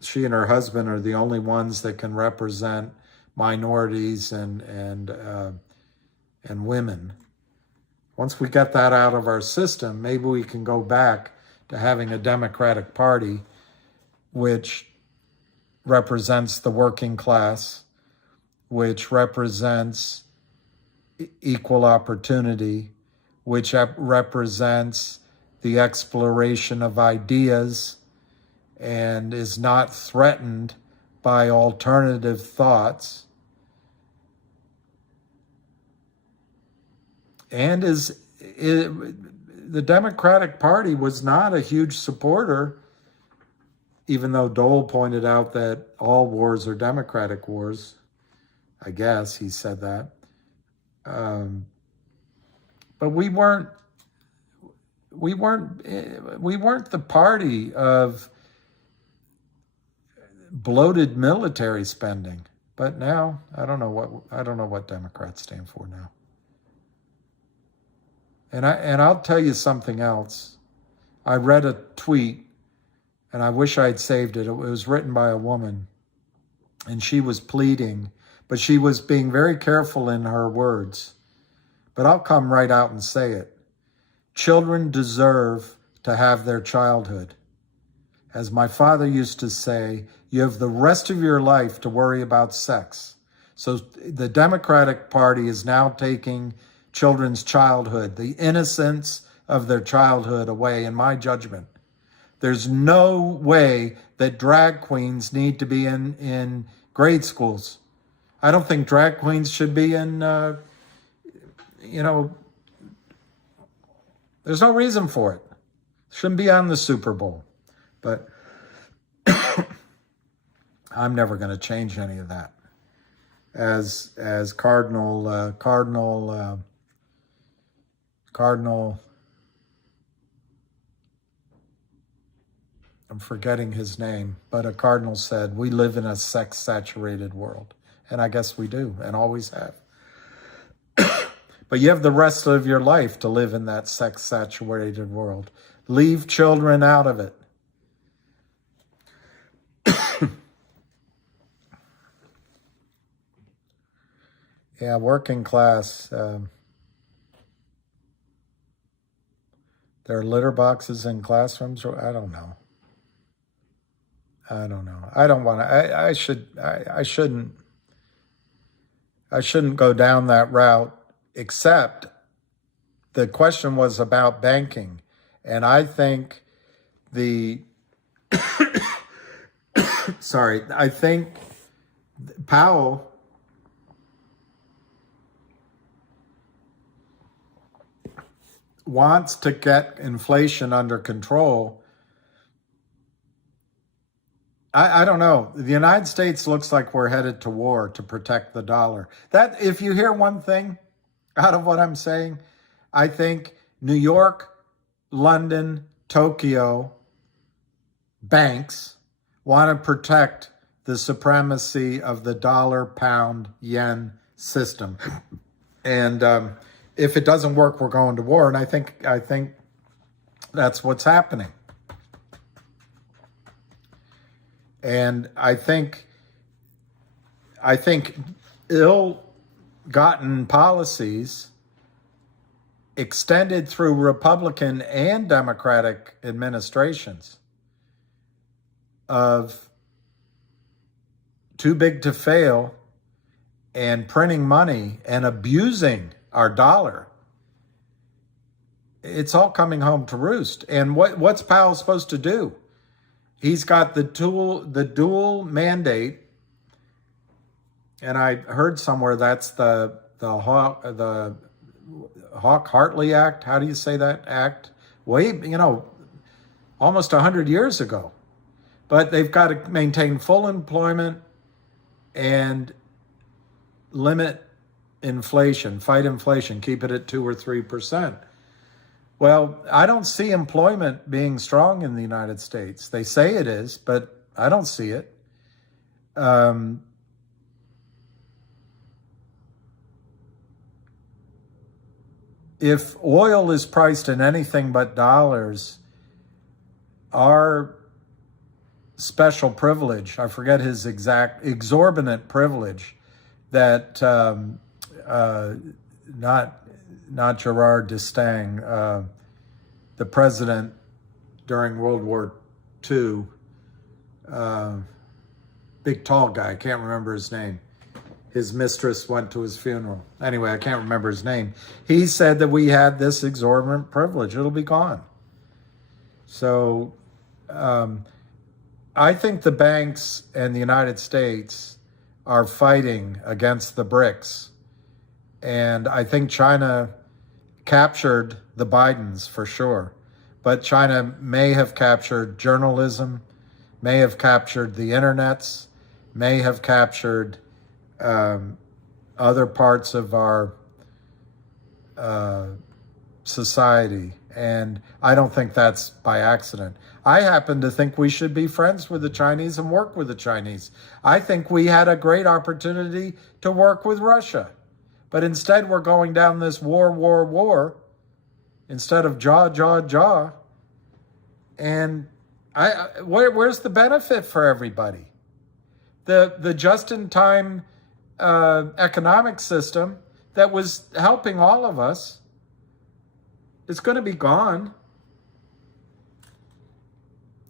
she and her husband are the only ones that can represent minorities and women. Once we get that out of our system, maybe we can go back to having a Democratic Party which represents the working class, which represents equal opportunity, which represents the exploration of ideas and is not threatened by alternative thoughts, and the Democratic Party was not a huge supporter, even though Dole pointed out that all wars are Democratic wars. I guess he said that. But we weren't the party of bloated military spending. But now I don't know what Democrats stand for now. And I'll tell you something else. I read a tweet, and I wish I had saved it. It was written by a woman, and she was pleading, but she was being very careful in her words. But I'll come right out and say it. Children deserve to have their childhood. As my father used to say, you have the rest of your life to worry about sex. So the Democratic Party is now taking children's childhood, the innocence of their childhood away, in my judgment. There's no way that drag queens need to be in grade schools. I don't think drag queens should be in, there's no reason for it. Shouldn't be on the Super Bowl. But I'm never going to change any of that. As Cardinal, I'm forgetting his name, but a cardinal said, we live in a sex-saturated world. And I guess we do, and always have. But you have the rest of your life to live in that sex-saturated world. Leave children out of it. Yeah, working class. There are litter boxes in classrooms. I don't know. I don't want to. I shouldn't go down that route, except the question was about banking. And I think I think Powell wants to get inflation under control. I don't know. The United States looks like we're headed to war to protect the dollar. That, if you hear one thing out of what I'm saying, I think New York, London, Tokyo banks want to protect the supremacy of the dollar, pound, yen system. And if it doesn't work, we're going to war. And I think that's what's happening. And I think ill-gotten policies extended through Republican and Democratic administrations of too big to fail and printing money and abusing our dollar. It's all coming home to roost. And what's Powell supposed to do? He's got the dual mandate, and I heard somewhere that's the Hawke-Hartley Act. How do you say that act? Almost 100 years ago. But they've got to maintain full employment and limit inflation, fight inflation, keep it at 2 or 3%. Well, I don't see employment being strong in the United States. They say it is, but I don't see it. If oil is priced in anything but dollars, our special privilege, I forget his exact, exorbitant privilege that not Gerard d'Estaing, the president during World War II. Big tall guy, I can't remember his name. His mistress went to his funeral. Anyway, I can't remember his name. He said that we had this exorbitant privilege. It'll be gone. So I think the banks and the United States are fighting against the BRICS. And I think China captured the Bidens for sure. But China may have captured journalism, may have captured the internets, may have captured other parts of our society. And I don't think that's by accident. I happen to think we should be friends with the Chinese and work with the Chinese. I think we had a great opportunity to work with Russia. But instead we're going down this war, instead of jaw. And where's the benefit for everybody? The just-in-time economic system that was helping all of us is going to be gone.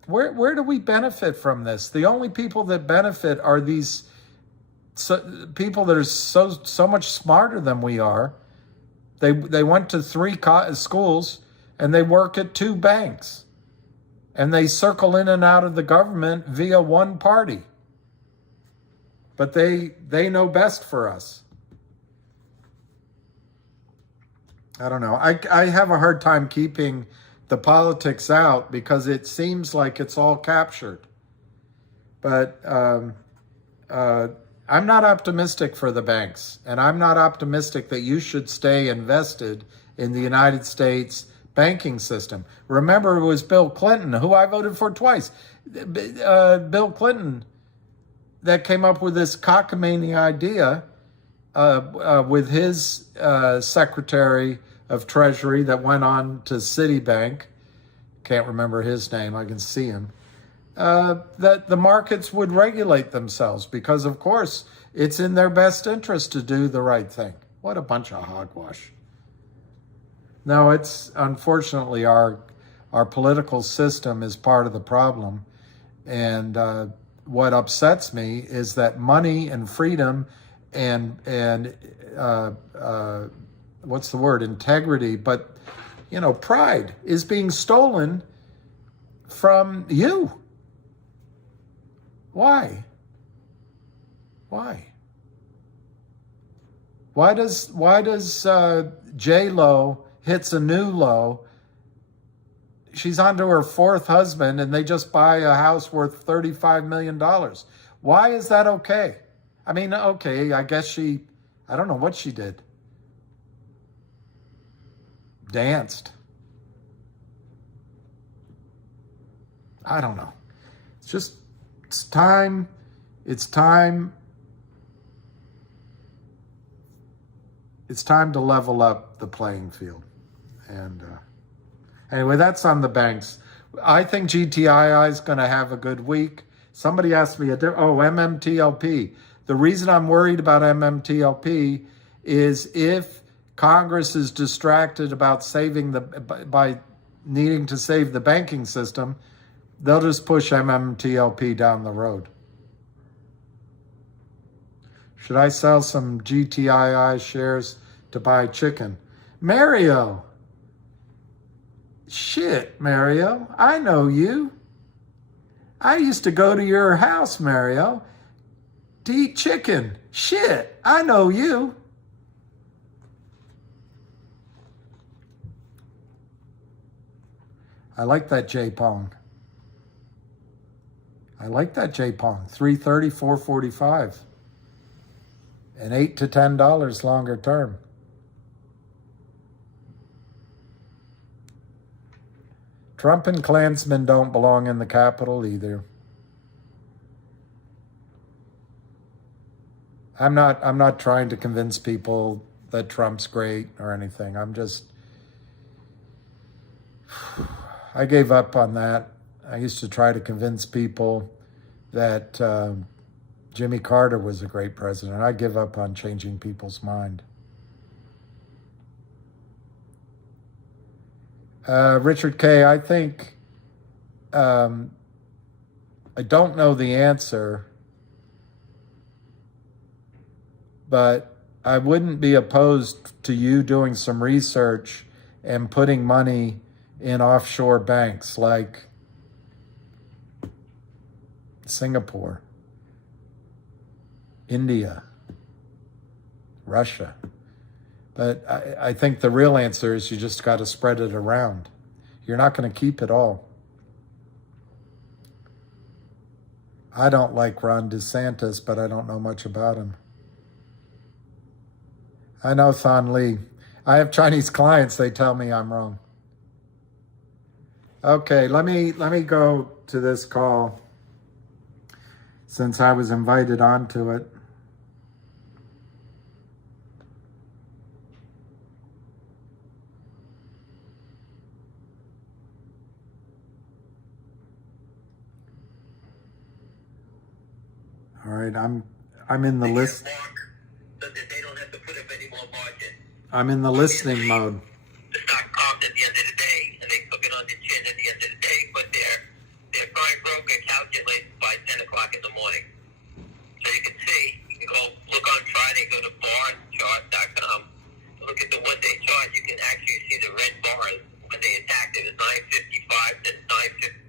Where do we benefit from this? The only people that benefit are these people that are so much smarter than we are. They went to 3 schools and they work at 2 banks. And they circle in and out of the government via one party. But they know best for us. I don't know. I have a hard time keeping the politics out because it seems like it's all captured. But I'm not optimistic for the banks. And I'm not optimistic that you should stay invested in the United States banking system. Remember, it was Bill Clinton, who I voted for twice. Bill Clinton that came up with this cockamamie idea with his Secretary of Treasury that went on to Citibank. Can't remember his name. I can see him. That the markets would regulate themselves because, of course, it's in their best interest to do the right thing. What a bunch of hogwash. No, it's unfortunately our political system is part of the problem. And what upsets me is that money and freedom and what's the word? Integrity, but pride is being stolen from you. Why? Why does J-Lo hits a new low? She's on to her 4th husband and they just buy a house worth $35 million. Why is that okay? I mean, okay, I guess I don't know what she did. Danced. I don't know. It's time to level up the playing field. And anyway, that's on the banks. I think GTII is going to have a good week. Somebody asked me, MMTLP. The reason I'm worried about MMTLP is if Congress is distracted about by needing to save the banking system, they'll just push MMTLP down the road. Should I sell some GTII shares to buy chicken? Mario. Shit, Mario. I know you. I used to go to your house, Mario, to eat chicken. Shit, I know you. I like that J-Pong. 330, 445. And $8 to $10 longer term. Trump and Klansmen don't belong in the Capitol either. I'm not trying to convince people that Trump's great or anything. I gave up on that. I used to try to convince people that Jimmy Carter was a great president. I give up on changing people's mind. Richard K., I think I don't know the answer, but I wouldn't be opposed to you doing some research and putting money in offshore banks like Singapore, India, Russia. But I think the real answer is you just got to spread it around. You're not going to keep it all. I don't like Ron DeSantis, but I don't know much about him. I know Thon Lee. I have Chinese clients, they tell me I'm wrong. Okay, let me go to this call since I was invited onto it. All right, I'm in the list. So that they don't have to put up any more margin. I'm in the listening mode. The stock popped at the end of the day, and they took it on the chin at the end of the day, but their prime broker calculates by 10 o'clock in the morning. So you can see, you can go look on Friday, go to barchart.com, look at the one-day chart, you can actually see the red bars when they attacked it at 9:55 to 9:50.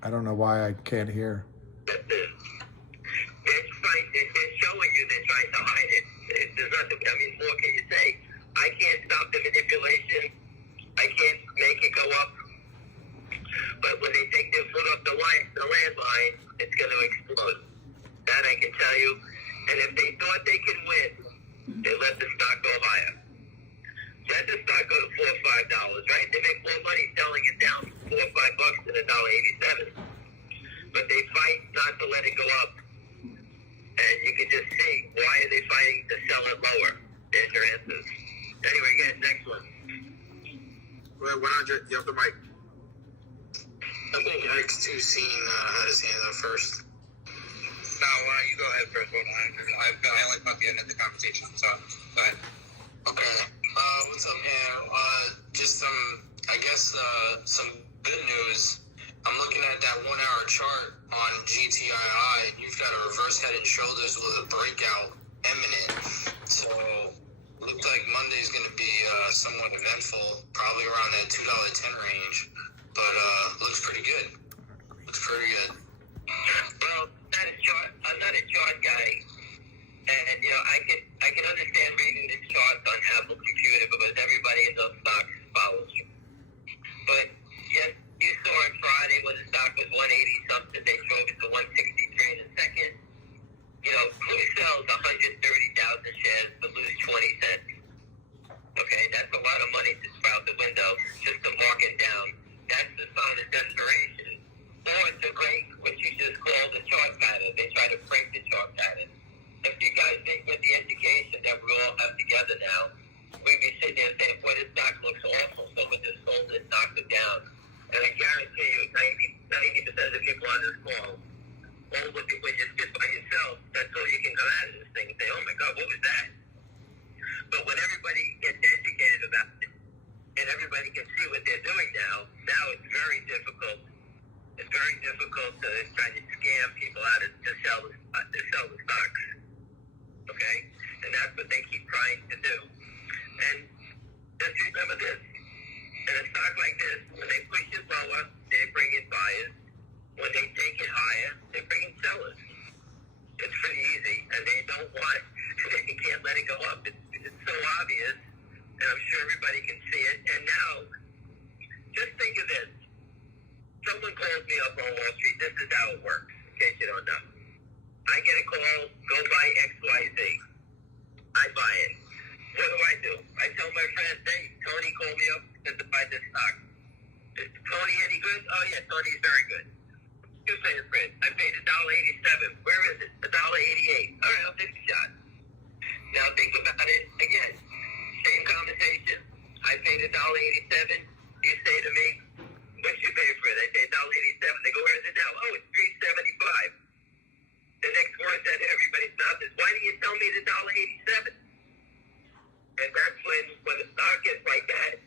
I don't know why I can't hear. They're showing you they're trying to hide it. There's nothing, I mean, what can you say? I can't stop the manipulation. I can't make it go up. But when they take their foot off the landline, it's going to explode. That I can tell you. And if they thought they could win, they let the stock go higher. Let the stock go to $4 or $5, right? They make more money selling it down $4 or $5 than $1.87. But they fight not to let it go up. And you can just see, why are they fighting to sell it lower? There's your answers. Anyway, guys, next one. Well, 100, you have the mic. I think X2 Scene had his hand up first. No, you go ahead first. I only caught the end of the conversation, so go ahead. Okay. What's up, man? Just I guess some good news. I'm looking at that 1 hour chart on GTII. You've got a reverse head and shoulders with a breakout imminent. So looked like Monday's going to be somewhat eventful, probably around that $2.10 range. But looks pretty good. Looks pretty good. Well, I'm not a chart guy. And, you know, I can understand reading the charts on Apple Computer because everybody in those stocks follows you. But, yes, you saw it Friday when the stock was 180-something. They drove it to 163 in a second. You know, who sells 130,000 shares to lose 20 cents? Okay, that's a lot of money to throw out the window just to mark it down. That's the sign of desperation. Or to break what you just called the chart pattern. They try to break the chart pattern. If you guys think with the education that we all have together now, we'd be sitting there saying, boy, this stock looks awful, so we just sold it, knocked it down. And I guarantee you, 90% of the people on this call, when you sit by yourself, that's all you can come out of this thing and say, oh my God, what was that? But when everybody gets educated about it, and everybody can see what they're doing now it's very difficult. It's very difficult to try to scam people out to sell the stocks. Okay? And that's what they keep trying to do. And just remember this. In a stock like this, when they push it lower, they bring in buyers. When they take it higher, they bring in sellers. It's pretty easy, and they don't want, they can't let it go up. It's so obvious, and I'm sure everybody can see it. And now, just think of this. Someone calls me up on Wall Street. This is how it works, in case you don't know. I get a call, go buy XYZ. I buy it. What do? I tell my friends, hey, Tony called me up to buy this stock. Is Tony any good? Oh, yeah, Tony's very good. You say it's good. I paid $1.87. Where is it? $1.88. All right, I'll take a shot. Now think about it. Again, same conversation. I paid $1.87. You say to me, what you pay for it? I say $1.87. They go, where's it now? Oh, it's $3.75. The next words out of everybody's mouth is, why do you tell me the $1.87? And that's when the stock gets like that,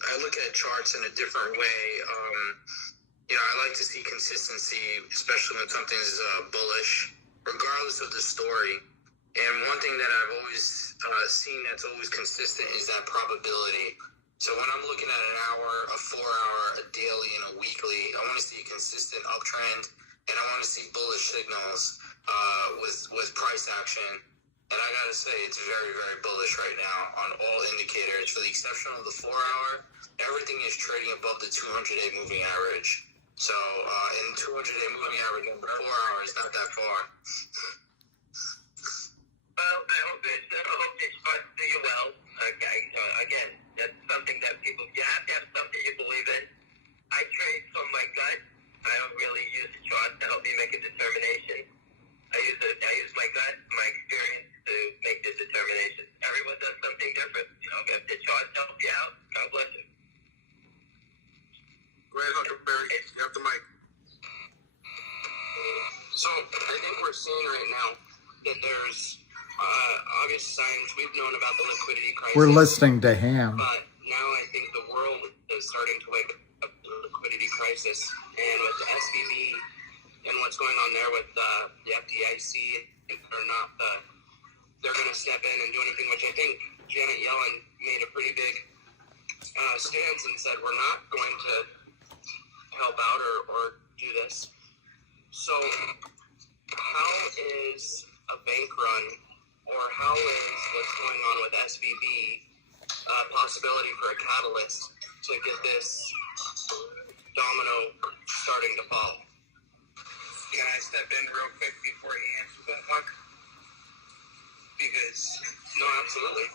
I look at charts in a different way. I like to see consistency, especially when something's bullish, regardless of the story. And one thing that I've always seen that's always consistent is that probability. So when I'm looking at an hour, a 4-hour, a daily, and a weekly, I want to see a consistent uptrend, and I want to see bullish signals with price action. And I gotta say, it's very, very bullish right now on all indicators. For the exception of the 4-hour, everything is trading above the 200-day moving average. So in 200-day moving average, the 4 hours not that far. Well, I hope it's fun to you well. Okay, so again, that's something that you have to have something you believe in. I trade from my gut. I don't really use the chart to help me make a determination. I use my gut, my experience to make the determination. Everyone does something different. If the charts help you out, God bless you. Go ahead, Huckleberry. You have the mic. So I think we're seeing right now that there's obvious signs. We've known about the liquidity crisis. We're listening to Ham. But now I think the world is starting to wake up to the liquidity crisis. And with the SVB and what's going on there with the FDIC, they're going to step in and do anything, which I think Janet Yellen made a pretty big stance and said we're not going to help out or do this. So how is a bank run, or how is what's going on with SVB a possibility for a catalyst to get this domino starting to fall? Can I step in real quick before you answer that, Huck? Because No, absolutely.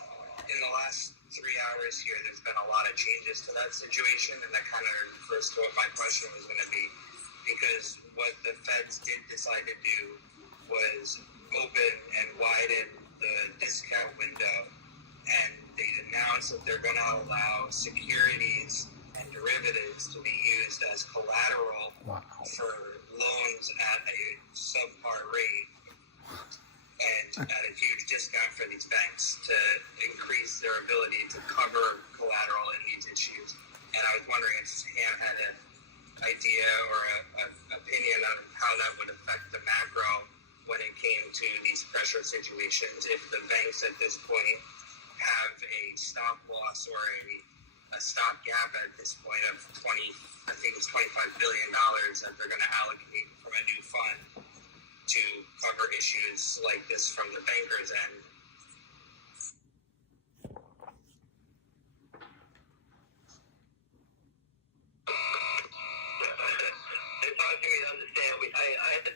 in the last 3 hours here, there's been a lot of changes to that situation, and that kind of refers to what my question was going to be. Because what the feds did decide to do was open and widen the discount window, and they announced that they're going to allow securities and derivatives to be used as collateral for loans at a subpar rate and at a huge discount for these banks to increase their ability to cover collateral in these issues. And I was wondering if Sam had an idea or an opinion on how that would affect the macro when it came to these pressure situations, if the banks at this point have a stop loss or a stop gap at this point of I think it's $25 billion that they're going to allocate from a new fund to cover issues like this from the bankers' end. It's hard for me to understand.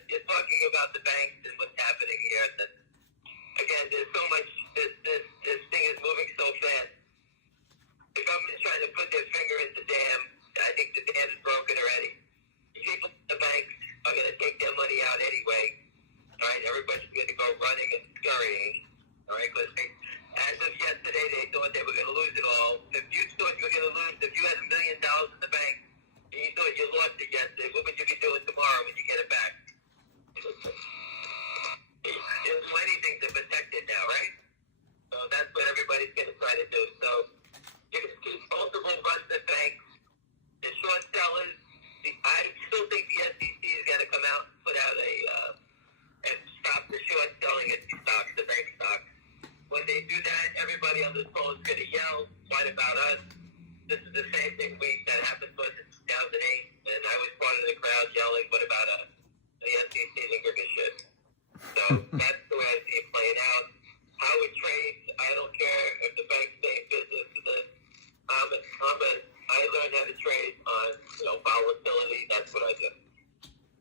You're talking about the banks and what's happening here. That, again, there's so much. This thing is moving so fast. The government's trying to put their finger in the dam. I think the dam is broken already. People in the banks are going to take their money out anyway. All right, everybody's going to go running and scurrying. All right, because as of yesterday, they thought they were going to lose it all. If you thought you were going to lose, if you had $1 million in the bank and you thought you lost it yesterday, what would you be doing tomorrow when you get it back? There's plenty of things to protect it now, right? So that's what everybody's going to try to do. So you're going to see multiple runs at banks. The short sellers, I still think the SEC is going to come out and put out and stop the short selling at the stocks, the bank stocks. When they do that, everybody on this phone is going to yell, "What about us?" This is the same thing that happened to us in 2008, and I was part of the crowd yelling, "What about us?" The SEC didn't give a shit. So that's the way I see it playing out. How it trades, I don't care if the banks stay in business. I learned how to trade on volatility. That's what I do.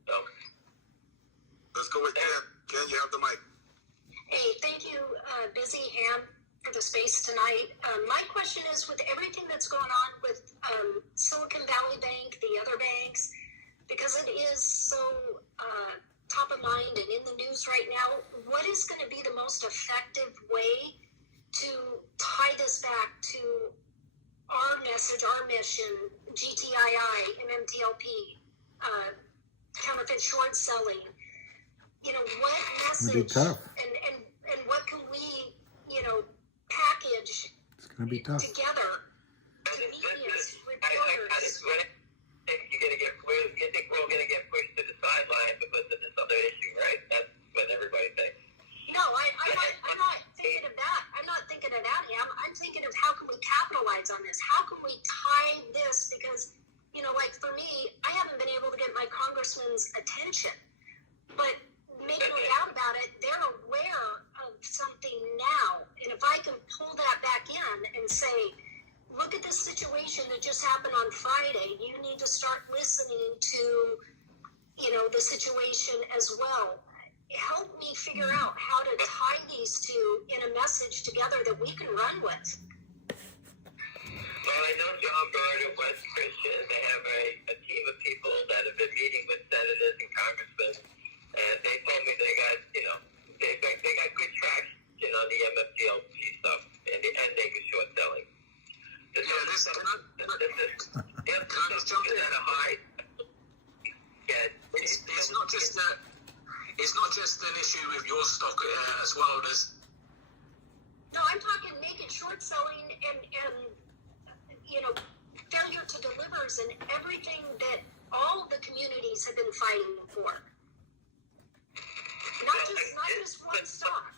So Let's go with Ken. Ken, you have the mic. Hey, thank you, Busy Ham, for the space tonight. My question is, with everything that's going on with Silicon Valley Bank, the other banks, because it is so top of mind and in the news right now, what is going to be the most effective way to tie this back to our message, our mission, GTII MMTLP, counterfeit short selling? What message and what can we, package It's going to be tough. together to meet the you're going to get pushed, you think we're all going to get pushed to the sideline because of this other issue, right? That's what everybody thinks. No, I'm not thinking of that. I'm not thinking of that, Ham. I'm thinking of how can we capitalize on this? How can we tie this? Because, you know, like for me, I haven't been able to get my congressman's attention. But make no doubt about it, they're aware of something now. And if I can pull that back in and say, look at this situation that just happened on Friday, you need to start listening to, you know, the situation as well. Help me figure out how to tie these two in a message together that we can run with. Well, I know John Byrd of West Christian, they have a team of people that have been meeting with senators and congressmen, and they told me they got, you know, they got good traction on the MMTLP stuff, and they were short selling. Can I just jump in at a high? Yeah, It's not just that. It's not just an issue with your stock as well. No, I'm talking naked short selling and you know, failure to delivers and everything that all of the communities have been fighting for. Not just one stock.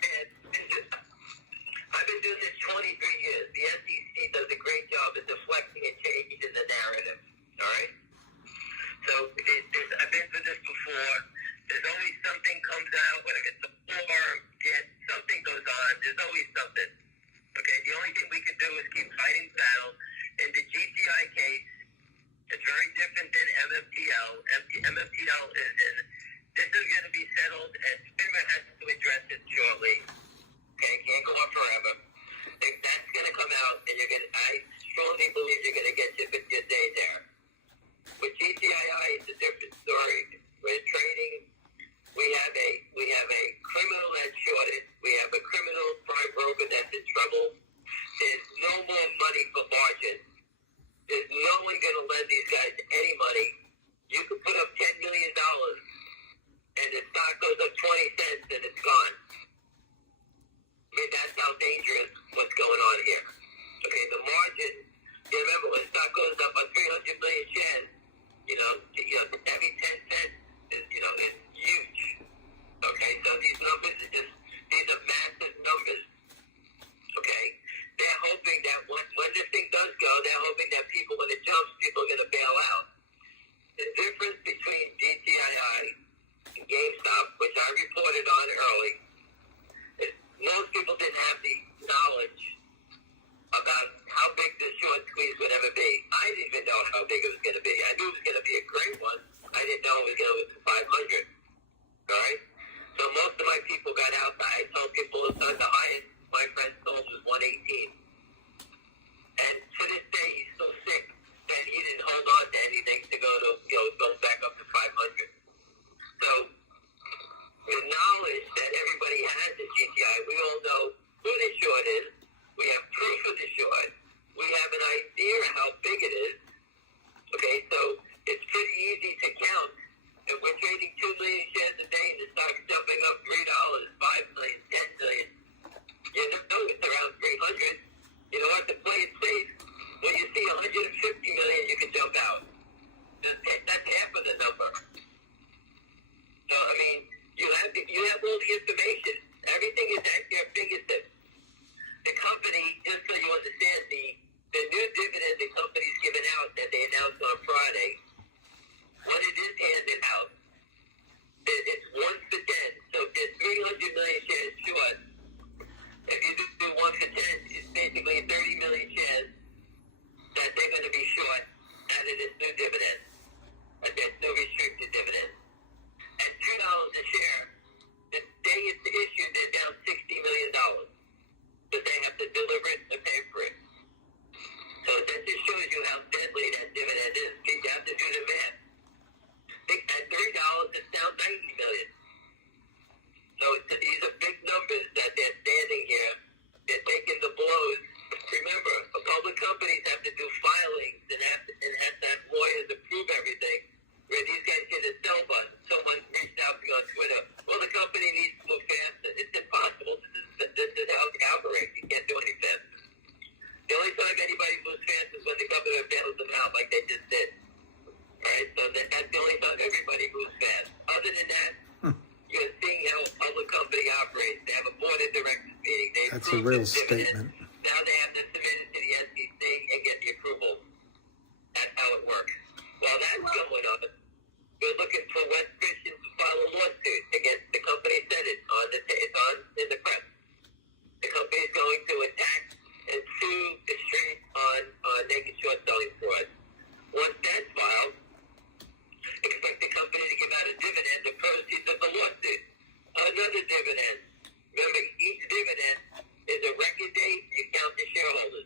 I've been doing this 23 years. The SEC does a great job at deflecting and changing the narrative. All right? So I've been through this before. There's always something comes out, whether it's a floor, something goes on. There's always something. Okay? The only thing we can do is keep fighting the battle. In the GTI case, it's very different than MMTL. MMTL this is going to be settled, and FINRA has to address it shortly. Okay, can't go on forever. If that's going to come out, and I strongly believe you're going to get your day there. With GTII, it's a different story. We're trading. We have a criminal that's shorted. We have a criminal prime broker that's in trouble. There's no more money for margin. There's no one going to lend these guys any money. You can put up $10 million, and the stock goes up 20 cents, and it's gone. I mean, that's how dangerous what's going on here. Okay, the margin, you remember when stock goes up on 300 million shares, every 10 cents is huge. Okay, so these numbers these are massive numbers. Okay, they're hoping that when this thing does go, they're hoping that people, when it jumps, people are going to bail out. The difference between GTII and GameStop, which I reported on early, most people didn't have the knowledge about how big the short squeeze would ever be. I didn't even know how big it was going to be. I knew it was going to be a great one. I didn't know it was going to be 500. All right? So most of my people got out. I told people the highest my friend sold was 118. And to this day, he's so sick that he didn't hold on to anything to go back up to 500. So the knowledge that everybody has at GTI, we all know who the short is. We have proof of the short. We have an idea how big it is. Okay, so it's pretty easy to count. If we're trading 2 million shares a day and the stock's jumping up $3, 5 million, 10 million, you know it's around 300. You know what? To play it safe, when you see 150 million, you can jump out. That's half of the number. So, I mean, you have all the information. Everything is at your fingertips. The company, just so you understand, the new dividend the company's given out that they announced on Friday, when it is handed out, it's 1 for 10. So if there's 300 million shares short, if you do 1 for 10, it's basically 30 million shares that they're going to be short out of this new dividend, this new restricted dividend. At $2 a share, the day it's issued, they're down $60 million. But they have to deliver it and pay for it. So that just shows you how deadly that dividend is. You have to a real statement. Now they have to submit it to the SEC and get the approval. That's how it works. While that's going on, we're looking for West Christian to file a lawsuit against the company that it's on in the press. The company is going to attack and sue the street on naked short selling fraud. Once that's filed, expect the company to give out a dividend, the proceeds of the lawsuit. Another dividend. Remember, each dividend is a record date you count the shareholders.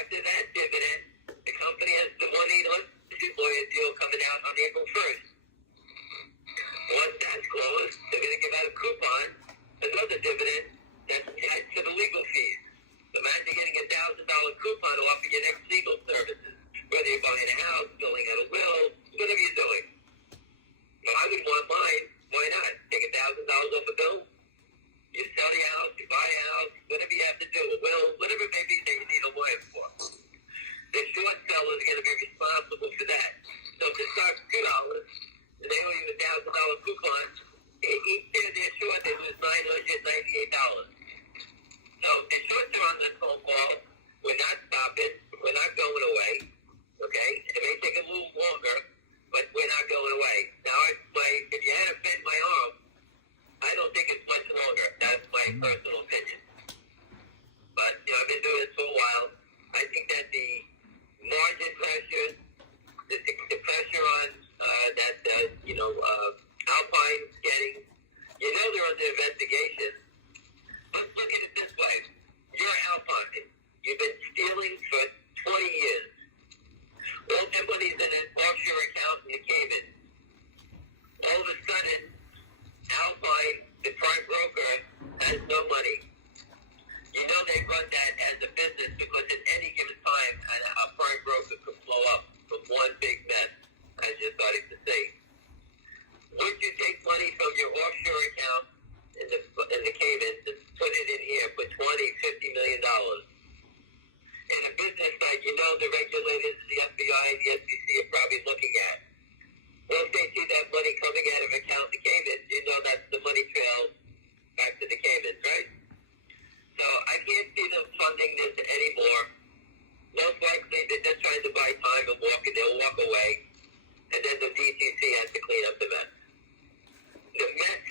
After that dividend, the company has the 1-800 lawyer deal coming out on April 1st. Once that's closed, they're going to give out a coupon, another dividend that's tied to the legal fees. Imagine getting a $1,000 coupon off of your next legal services, whether you're buying a house, filling out a will, whatever you're doing. Well, I would want mine. Why not? Take $1,000 off a bill. You sell your house, you buy a house, whatever you have to do, a will, whatever it may be that you need a lawyer for. The short seller is going to be responsible for that. So if it starts $2 and they owe you a $1,000 coupon, each day they're short, they lose $998. So the shorts are on this phone call. We're not stopping. We're not going away. Okay? It may take a little longer, but we're not going away. Now, if you had to bend my arm, I don't think it's much longer. That's my personal opinion. But, I've been doing this for a while. I think that the margin pressure, the pressure on Alpine's getting, they're under investigation. Let's look at it this way. You're Alpine. You've been stealing for 20 years. All their money's in an offshore account in the Cayman. All of a sudden, Alpine, the prime broker, has no money. They run that as a business because at any given time, a prime broker could blow up from one big mess, as you're starting to see. Would you take money from your offshore account in the Cayman and put it in here for $20, $50 million? In a business that the regulators, the FBI, the SEC are probably looking at. Once they see that money coming out of account in the Cayman, that's the money trail back to the Caymans, right? So I can't see them funding this anymore. Most likely they're just trying to buy time and they'll walk away. And then the DTC has to clean up the mess. The mess,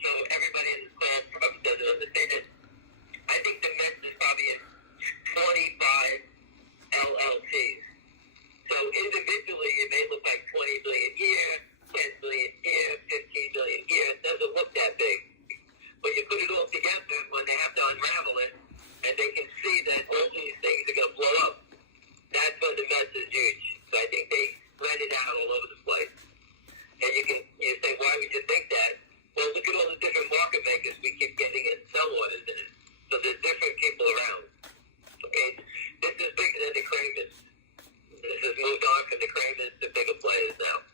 so everybody in this call probably doesn't understand it. I think the mess is probably in 25 LLCs. So individually it may look like 20 million here, 10 million here, 15 million here. It doesn't look that big. But you put it all together when they have to unravel it, and they can see that all these things are going to blow up. That's when the mess is huge. So I think they spread it out all over the place. And you say, why would you think that? Well, look at all the different market makers we keep getting in sell orders in it. So there's different people around. Okay, this is bigger than the Cravens. This has moved on from the Cravens to bigger players now.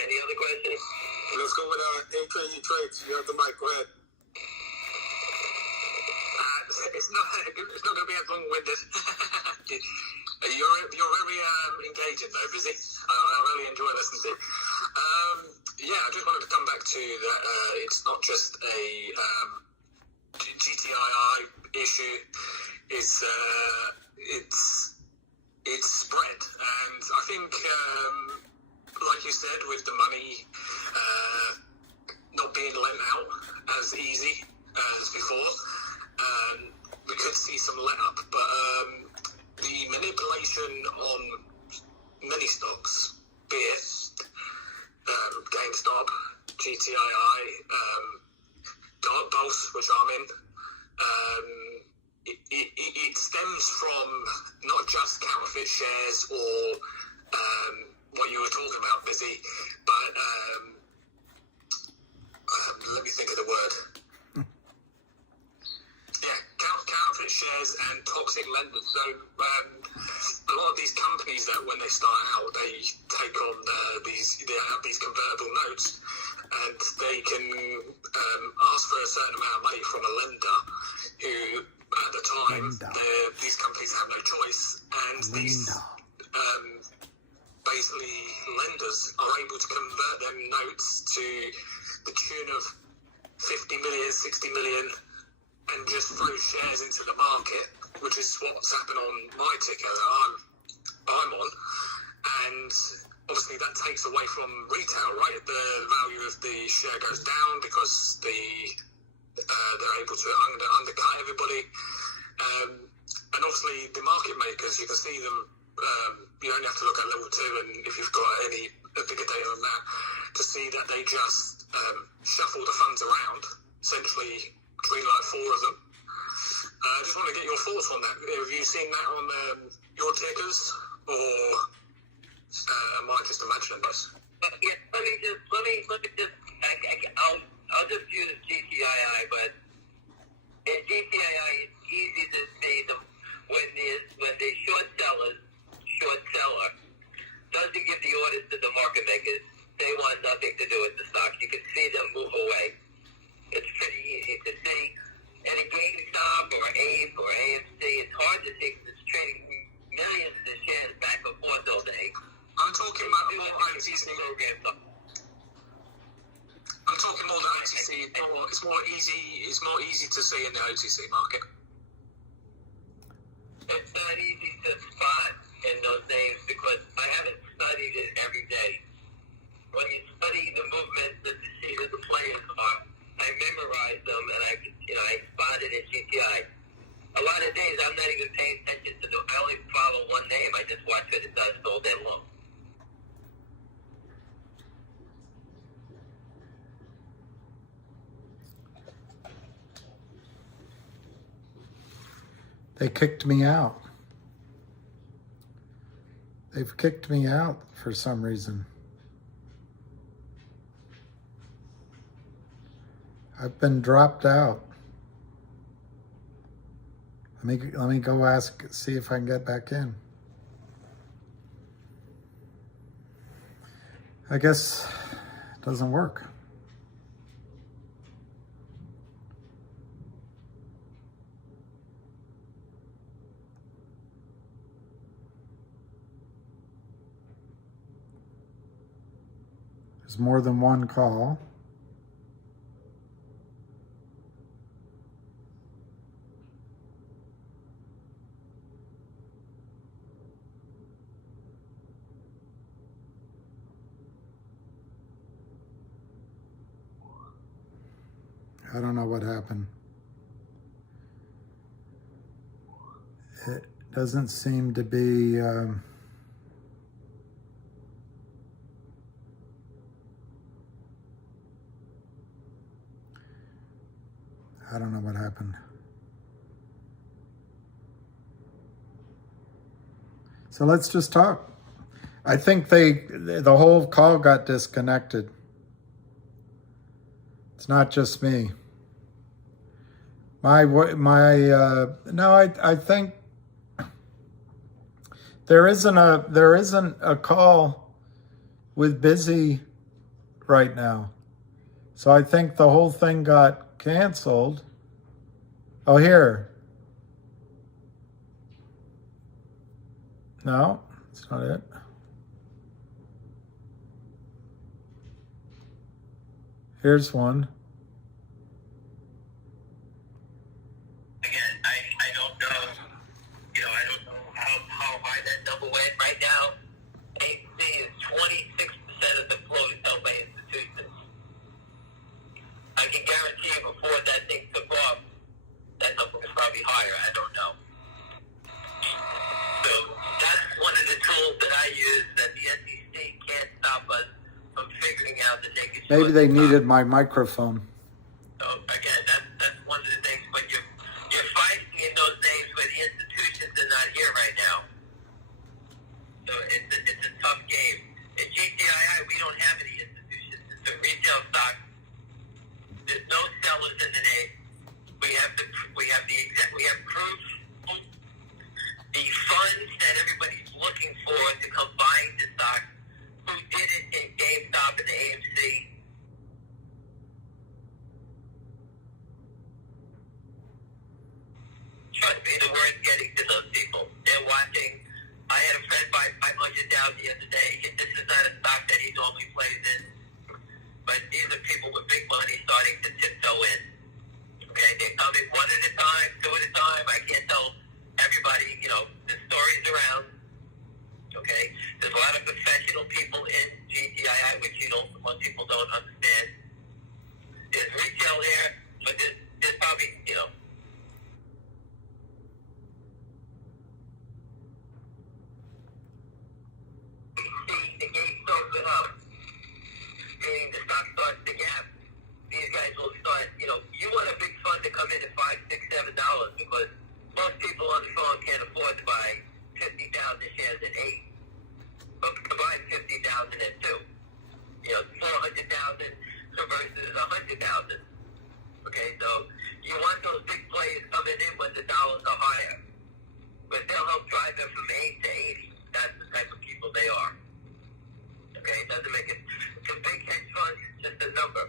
Any other questions? Let's go with A-Trade Trades. You have the mic. Go ahead. It's not going to be as long-winded. You're very engaging though, Busy. I really enjoy listening to you. I just wanted to come back to that. It's not just a GTII issue. It's spread, and I think, like you said, with the money not being lent out as easy as before, we could see some let-up, but the manipulation on many stocks, be it GameStop, GTII, Dark Pulse, which I'm in, it stems from not just counterfeit shares or what you were talking about, Busy, but let me think of the word. Counterfeit shares and toxic lenders. So a lot of these companies that when they start out, they take on they have these convertible notes, and they can ask for a certain amount of money from a lender who, at the time, these companies have no choice, and these basically lenders are able to convert them notes to the tune of 50 million, 60 million and just throw shares into the market, which is what's happened on my ticker that I'm on. And obviously that takes away from retail, right? The value of the share goes down because they're able to undercut everybody. And obviously the market makers, you can see them, you only have to look at level 2, and if you've got any bigger data on that, to see that they just shuffle the funds around, essentially between like 4 of them. I just want to get your thoughts on that. Have you seen that on your tickers, or am I just imagining this? Yeah, let me just. I'll just use GTII, but in GTII, it's easy to see them when the short seller doesn't give the orders to the market makers. They want nothing to do with the stock. You can see them move away. It's pretty easy to see. And a GameStop or AIM or AMC, it's hard to see because it's trading millions of shares back and forth all day. I'm talking about more OTC. I'm talking more the OTC. It's more easy to see in the OTC market. It's not easy to spot in those names because I haven't studied it every day. When you study the movements that the see that the players are, I memorize them and I spot it in GTI. A lot of days I'm not even paying attention to I only follow one name. I just watch what it does all day long. They kicked me out. They've kicked me out for some reason. I've been dropped out. Let me go see if I can get back in. I guess it doesn't work. There's more than one call. I don't know what happened. It doesn't seem to be I don't know what happened. So let's just talk. I think the whole call got disconnected. It's not just me. No, I think there isn't a call with busy right now. So I think the whole thing got canceled. Oh, here. No, that's not it. Here's one. Again, I don't know. I don't know how high that number went right now. AMC is 26% of the float is held by institutions. I can guarantee you before that thing took off, that number was probably higher. I don't know. So that's one of the tools that I use that the SEC can't stop us from figuring out the naked. Maybe they needed my microphone. So again, that's one of the things. But you're fighting in those names where the institutions are not here right now. So it's a tough game. In GTII, we don't have any institutions. It's a retail stock. There's no sellers in the name. We have proof. The funds that everybody's looking for to combine the stock, who did it in GameStop and the AMC. Trust me, the word's getting to those people. They're watching. I had a friend buy 500 down the other day. This is not a stock that he normally plays in. But these are people with big money starting to tiptoe in. Okay, they're coming one at a shares at 8, but combine 50,000 and 2. 400,000 versus 100,000. Okay, so you want those big players coming in when the dollars are higher, but they'll help drive them from 8 to 80. That's the type of people they are. Okay, it doesn't make it. It's a big hedge fund, just a number.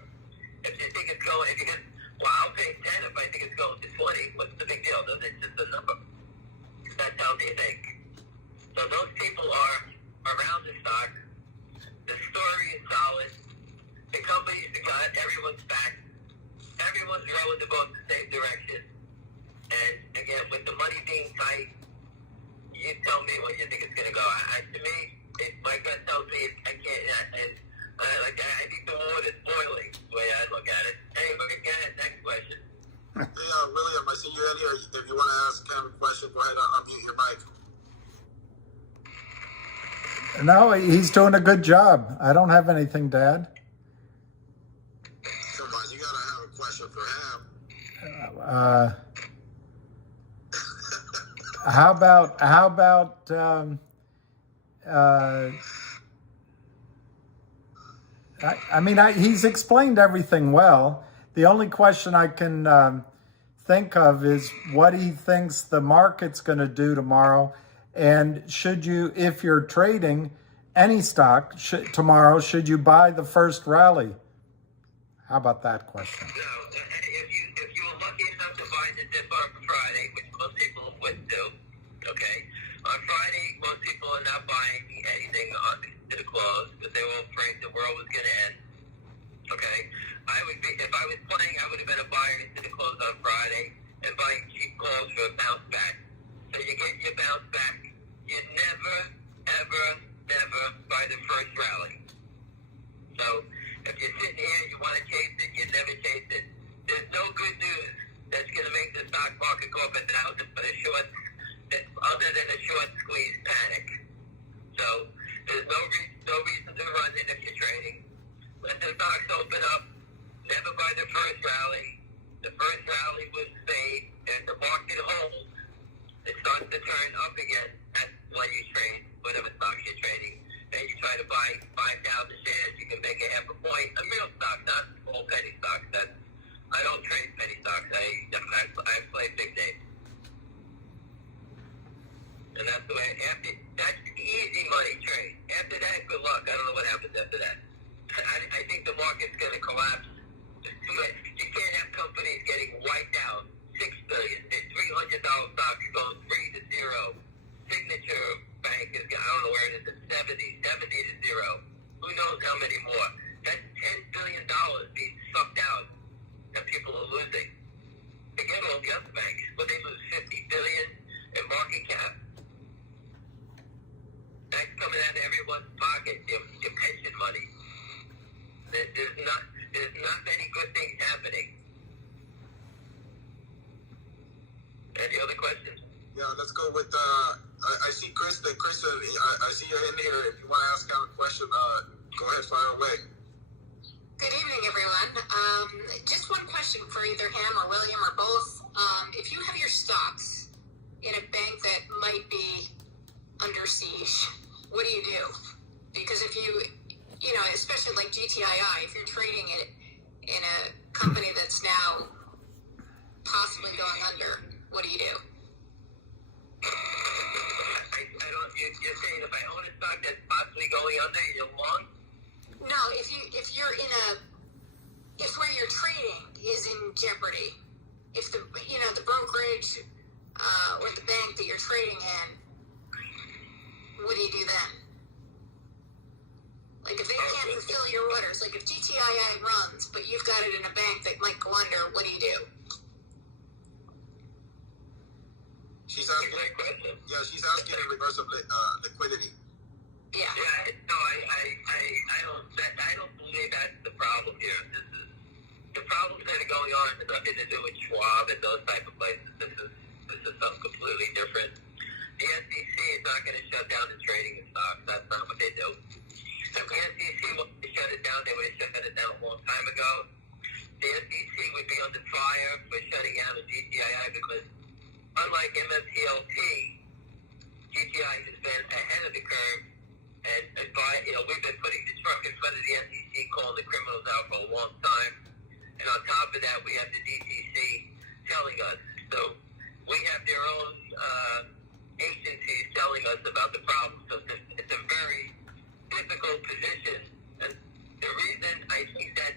If you think it's going, if you get, well, I'll pay 10 if I think it's going to 20. What's the big deal? It's just a number. That's how they think. So those people are around the stock. The story is solid. The company's got everyone's back. Everyone's rowing the boat in the same direction. And again, with the money being tight, you tell me what you think it's going to go. To me, my gut tells me I can't. I think the water's boiling. The way I look at it. Anyway, go ahead. Next question. Hey, William, I see you in here. If you want to ask him a question, go ahead. Unmute your mic. No, he's doing a good job. I don't have anything to add. Come on, you gotta have a question for him. How about he's explained everything well. The only question I can think of is what he thinks the market's going to do tomorrow. And should you, if you're trading any stock tomorrow, should you buy the first rally? How about that question? No, if you were lucky enough to buy the dip on Friday, which most people would do, okay? On Friday, most people are not buying anything to the close because they were afraid the world was going to end. Okay? If I was playing, I would have been a buyer into the close on Friday and buying cheap calls for a bounce back. So you get your bounce back. You never, ever, never buy the first rally. So if you're sitting here, you want to chase it, you never chase it. There's no good news that's going to make the stock market go up 1,000 for the short, other than a short squeeze panic. So there's no reason to run in if you're trading. Let the stocks open up. Never buy the first rally. The first rally was fade, and the market holds. It starts to turn up again. That's when you trade whatever stock you're trading. Then you try to buy 5,000 shares. You can make a half a point. A real stock, not small penny stocks. I don't trade penny stocks. I play big names. And that's the way. That's the easy money trade. After that, good luck. I don't know what happens after that. I think the market's going to collapse. You can't have companies getting wiped out. $6 billion, $300 stocks goes 3 to 0. Signature Bank is, I don't know where it is, at 70 to 0. Who knows how many more? That's $10 billion being sucked out that people are losing. Forget all the other banks. But they lose $50 billion in market cap. That's coming out of everyone's pocket, your pension money. There's not many good things happening. Any other questions? Yeah, let's go with, I see Chris, I see you're in here. If you want to ask him a question, go ahead, fire away. Good evening, everyone. Just one question for either him or William or both. If you have your stocks in a bank that might be under siege, what do you do? Because if you know, especially like GTII, if you're trading it in a company that's now possibly going under, what do you do? You're saying if I own a stock that's possibly going under, you're long? No, if you're in if where you're trading is in jeopardy, if the brokerage or the bank that you're trading in, what do you do then? Like if they can't fulfill your orders, like if GTII runs, but you've got it in a bank that might go under, what do you do? She's asking, she's asking in reverse of liquidity. Yeah. No, I don't believe that's the problem here. The problems that are going on has nothing to do with Schwab and those type of places. This is something completely different. The SEC is not going to shut down the trading of stocks. That's not what they do. If the SEC wanted to shut it down, they would have shut it down a long time ago. The SEC would be under fire for shutting down the GTII because unlike MMTLP, GTI has been ahead the curve. And we've been putting the truck in front of the SEC, calling the criminals out for a long time. And on top of that, we have the DTC telling us. So we have their own agencies telling us about the problem. So it's a very difficult position. And the reason I think that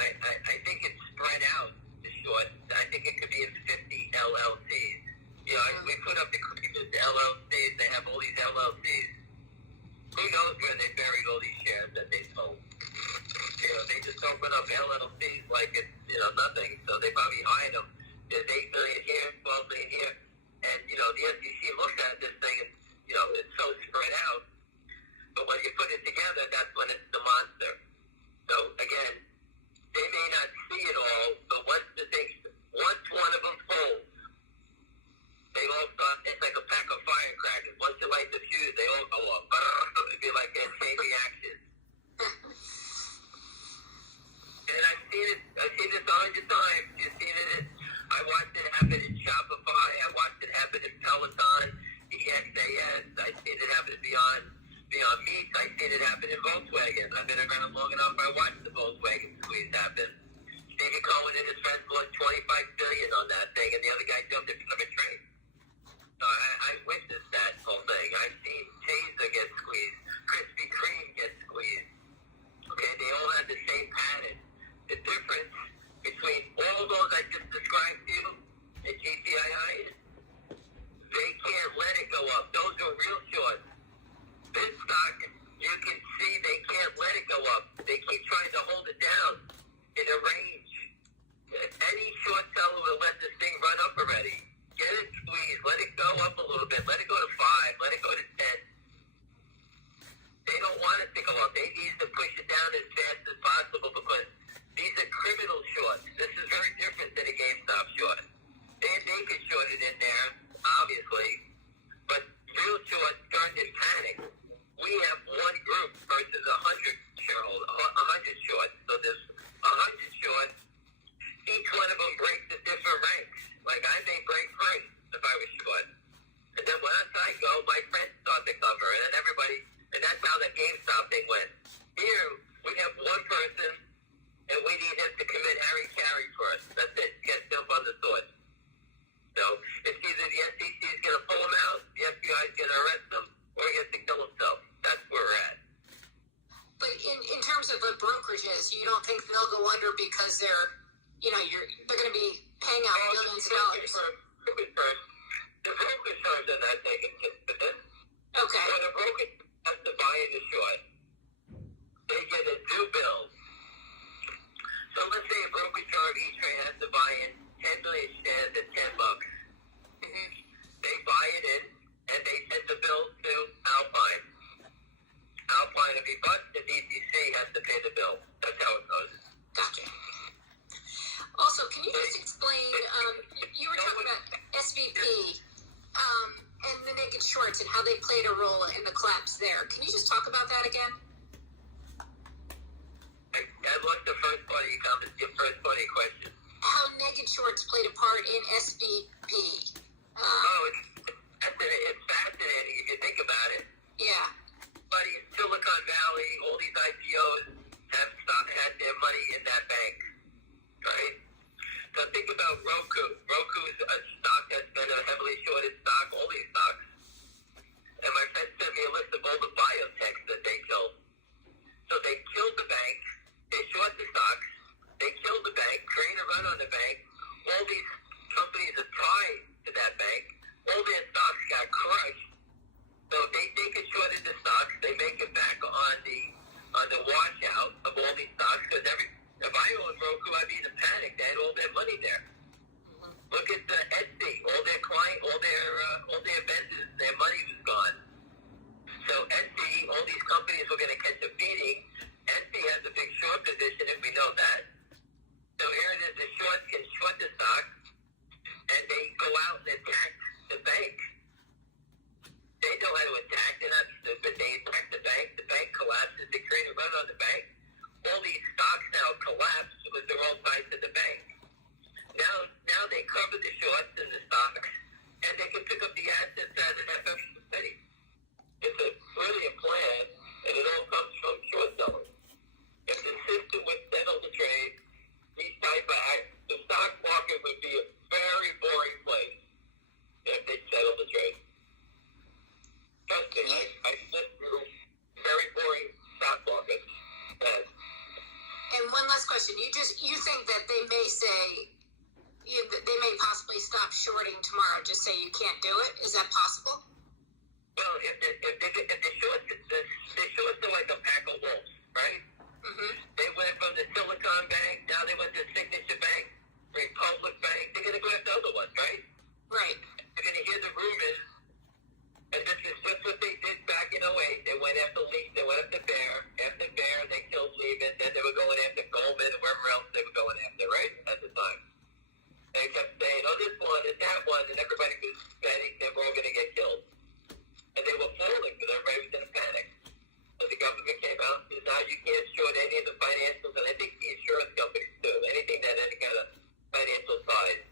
I think it's spread out, the short. I think it could be in 50 LLCs. We put up the LLCs. They have all these LLCs. Who knows where they buried all these shares that they sold? They just open up LLCs like it's nothing. So they probably hide them. There's 8 million here, 12 million here, and the SEC looks at this thing and it's so spread out. But when you put it together, that's when it's the monster. So again, they may not see it all, but once one of them folds, they all start. It's like a pack of firecrackers. Once you light the fuse, they all go off. It'd be like that chain reaction. And I've seen this 100 times. You've seen it. I watched it happen in Shopify. I watched it happen in Peloton, EXAS. I've seen it happen Beyond Meat. I've seen it happen in Volkswagen. I've been around long enough. I watched the Volkswagen squeeze happen. Stevie Cohen and his friends lost $25 billion on that thing, and the other guy jumped in front of a train. So I witnessed that whole thing. I've seen Taser get squeezed, Krispy Kreme get squeezed. Okay, they all have the same pattern. The difference between all those I just described to you and GTII is they can't let it go up. Those are real shorts. This stock, you can see they can't let it go up. They keep trying to hold it down in a range. Any short seller will let this thing run up already. Get it squeezed. Let it go up a little bit. Let it go to 5. Let it go to 10. They don't want it to go up. They need to push it down as fast as possible because these are criminal shorts. This is very different than a GameStop short. They get shorted in there, obviously, but real shorts turned in panic. We have one group versus 100 shareholders, 100 shorts. So there's 100 shorts. Each one of them breaks in different ranks. Like I may break first if I was short. And then once I go, my friends start to cover. And then everybody, and that's how the GameStop thing went. Here, we have one person, and we need him to commit Harry Carry first. That's it. Get jump on the sword. So it's either the SEC is going to pull him out, the FBI is going to arrest him, or he gets to kill himself. That's where we're at. But in terms of the brokerages, you don't think they'll go under because they're going to be paying out millions of dollars? The brokerage firms are not taking this. Okay. When a brokerage has to buy in the short, they get a due bill. So let's say a brokerage firm each has to buy in 10 million shares at $10. They buy it in, and they send the bill to Alpine. Alpine, if he busts, the DTC has to pay the bill. That's how it goes. Gotcha. Also, can you just explain, you were talking about SVP and the naked shorts and how they played a role in the collapse there. Can you just talk about that again? I lost the first part of your comment, your first part of your question. How naked shorts played a part in SVP. It's fascinating if you think about it. Yeah. But in Silicon Valley, all these IPOs have had their money in that bank, right? So think about Roku. Roku's a stock that's been a heavily shorted stock, all these stocks. And my friend sent me a list of all the biotechs that they killed. So they killed the bank, they short the stocks, they killed the bank, created a run on the bank. All these companies are tied to that bank. All their stocks got crushed. So they get shorted the stocks, they make it back on the washout of all these stocks because if I owned Roku, I'd be in a panic. They had all their money there. Look at the Etsy, all their vendors, their money was gone. So Etsy, all these companies were going to catch a beating. Etsy has a big short position, if we know that. So here it is, the shorts can short the stock, and they go out and attack the bank. They know how to attack. They're not stupid. They attack the bank collapses, they create a run on the bank. All these stocks now collapse because they're all tied to the bank. Now they cover the shorts and the stocks, and they can pick up the assets as an FF city. say you can't do it? Is that possible? Well, if the shorts are like a pack of wolves, right? Mm-hmm. They went from the Silicon Bank, now they went to Signature Bank, Republic Bank. They're going to go after other ones, right? Right. You're going to hear the rumors, and this is just what they did back in 08. They went after Leach, they went after Bear. After Bear, they killed Lehman. Then they were going after Goldman and wherever else they were going after, right? At the time. They kept saying, oh, this one and that one, and everybody was betting they were all going to get killed. And they were falling because everybody was in a panic. So the government came out and said, now you can't short any of the financials, and I think the insurance companies too. Anything that any kind of financial side,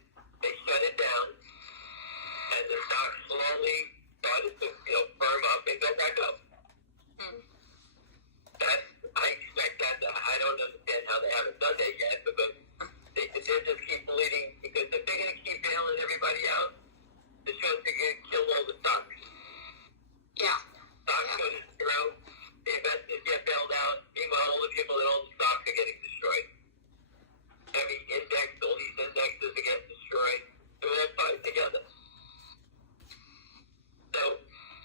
they shut it down, and the stock slowly started to, firm up and go back up. I expect that. I don't understand how they haven't done that yet, because they just keep bleeding, because if they're going to keep bailing everybody out, the shorts are going to kill all the stocks. Yeah. Stocks go to zero, the investors get bailed out, meanwhile all the people that own the stocks are getting destroyed. Every index, all these indexes are getting destroyed. They're all tied together. So,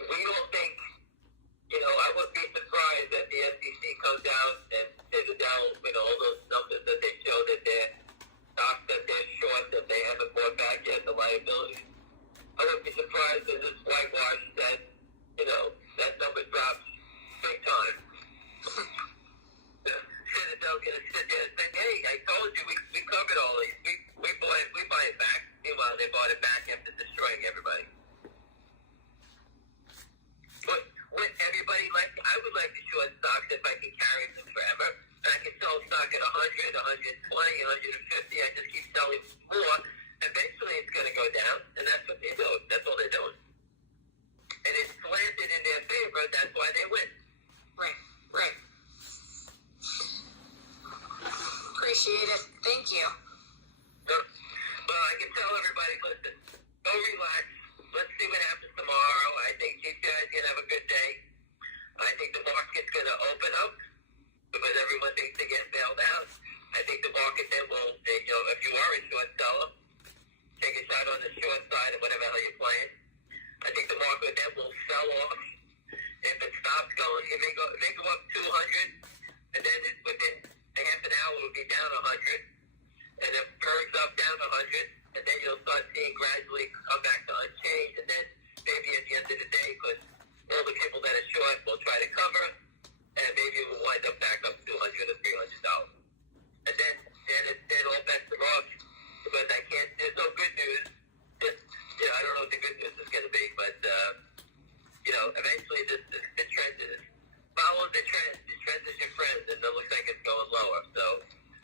we don't think, I wouldn't be surprised that the SEC comes out and sits down, all those numbers that they show that they're stocks that they're short, that they haven't bought back yet, the liabilities. I wouldn't be surprised if this whitewash that, that number drops big time. Citadel's going to sit there and say, hey, I told you, we covered all these. We buy it back. Meanwhile, they bought it back after destroying everybody. But would everybody I would like to short stocks if I can carry them forever. And I can sell stock at 100, 120, 150. I just keep selling more. Eventually, it's going to go down, and that's what they do. That's all they're doing. And it's slanted in their favor. That's why they win. Right. Appreciate it. Thank you. Well, I can tell everybody, listen, go relax. Let's see what happens tomorrow. I think GTI is going to have a good day. I think the market's going to open up because everyone thinks they're getting bailed out. I think the market then will, if you are a short seller, take a shot on the short side of whatever hell you're playing. I think the market then will sell off. If it stops going, it may go up 200, and then within a half an hour it will be down 100, and it burns up down 100, and then you'll start seeing gradually come back to unchanged, and then maybe at the end of the day, because all the people that are short will try to cover, and maybe it will wind up back up to $200 or $300. And then all bets are off, because there's no good news. I don't know what the good news is going to be, but, eventually the trend is, follow the trend. The trend is your friend, and it looks like it's going lower. So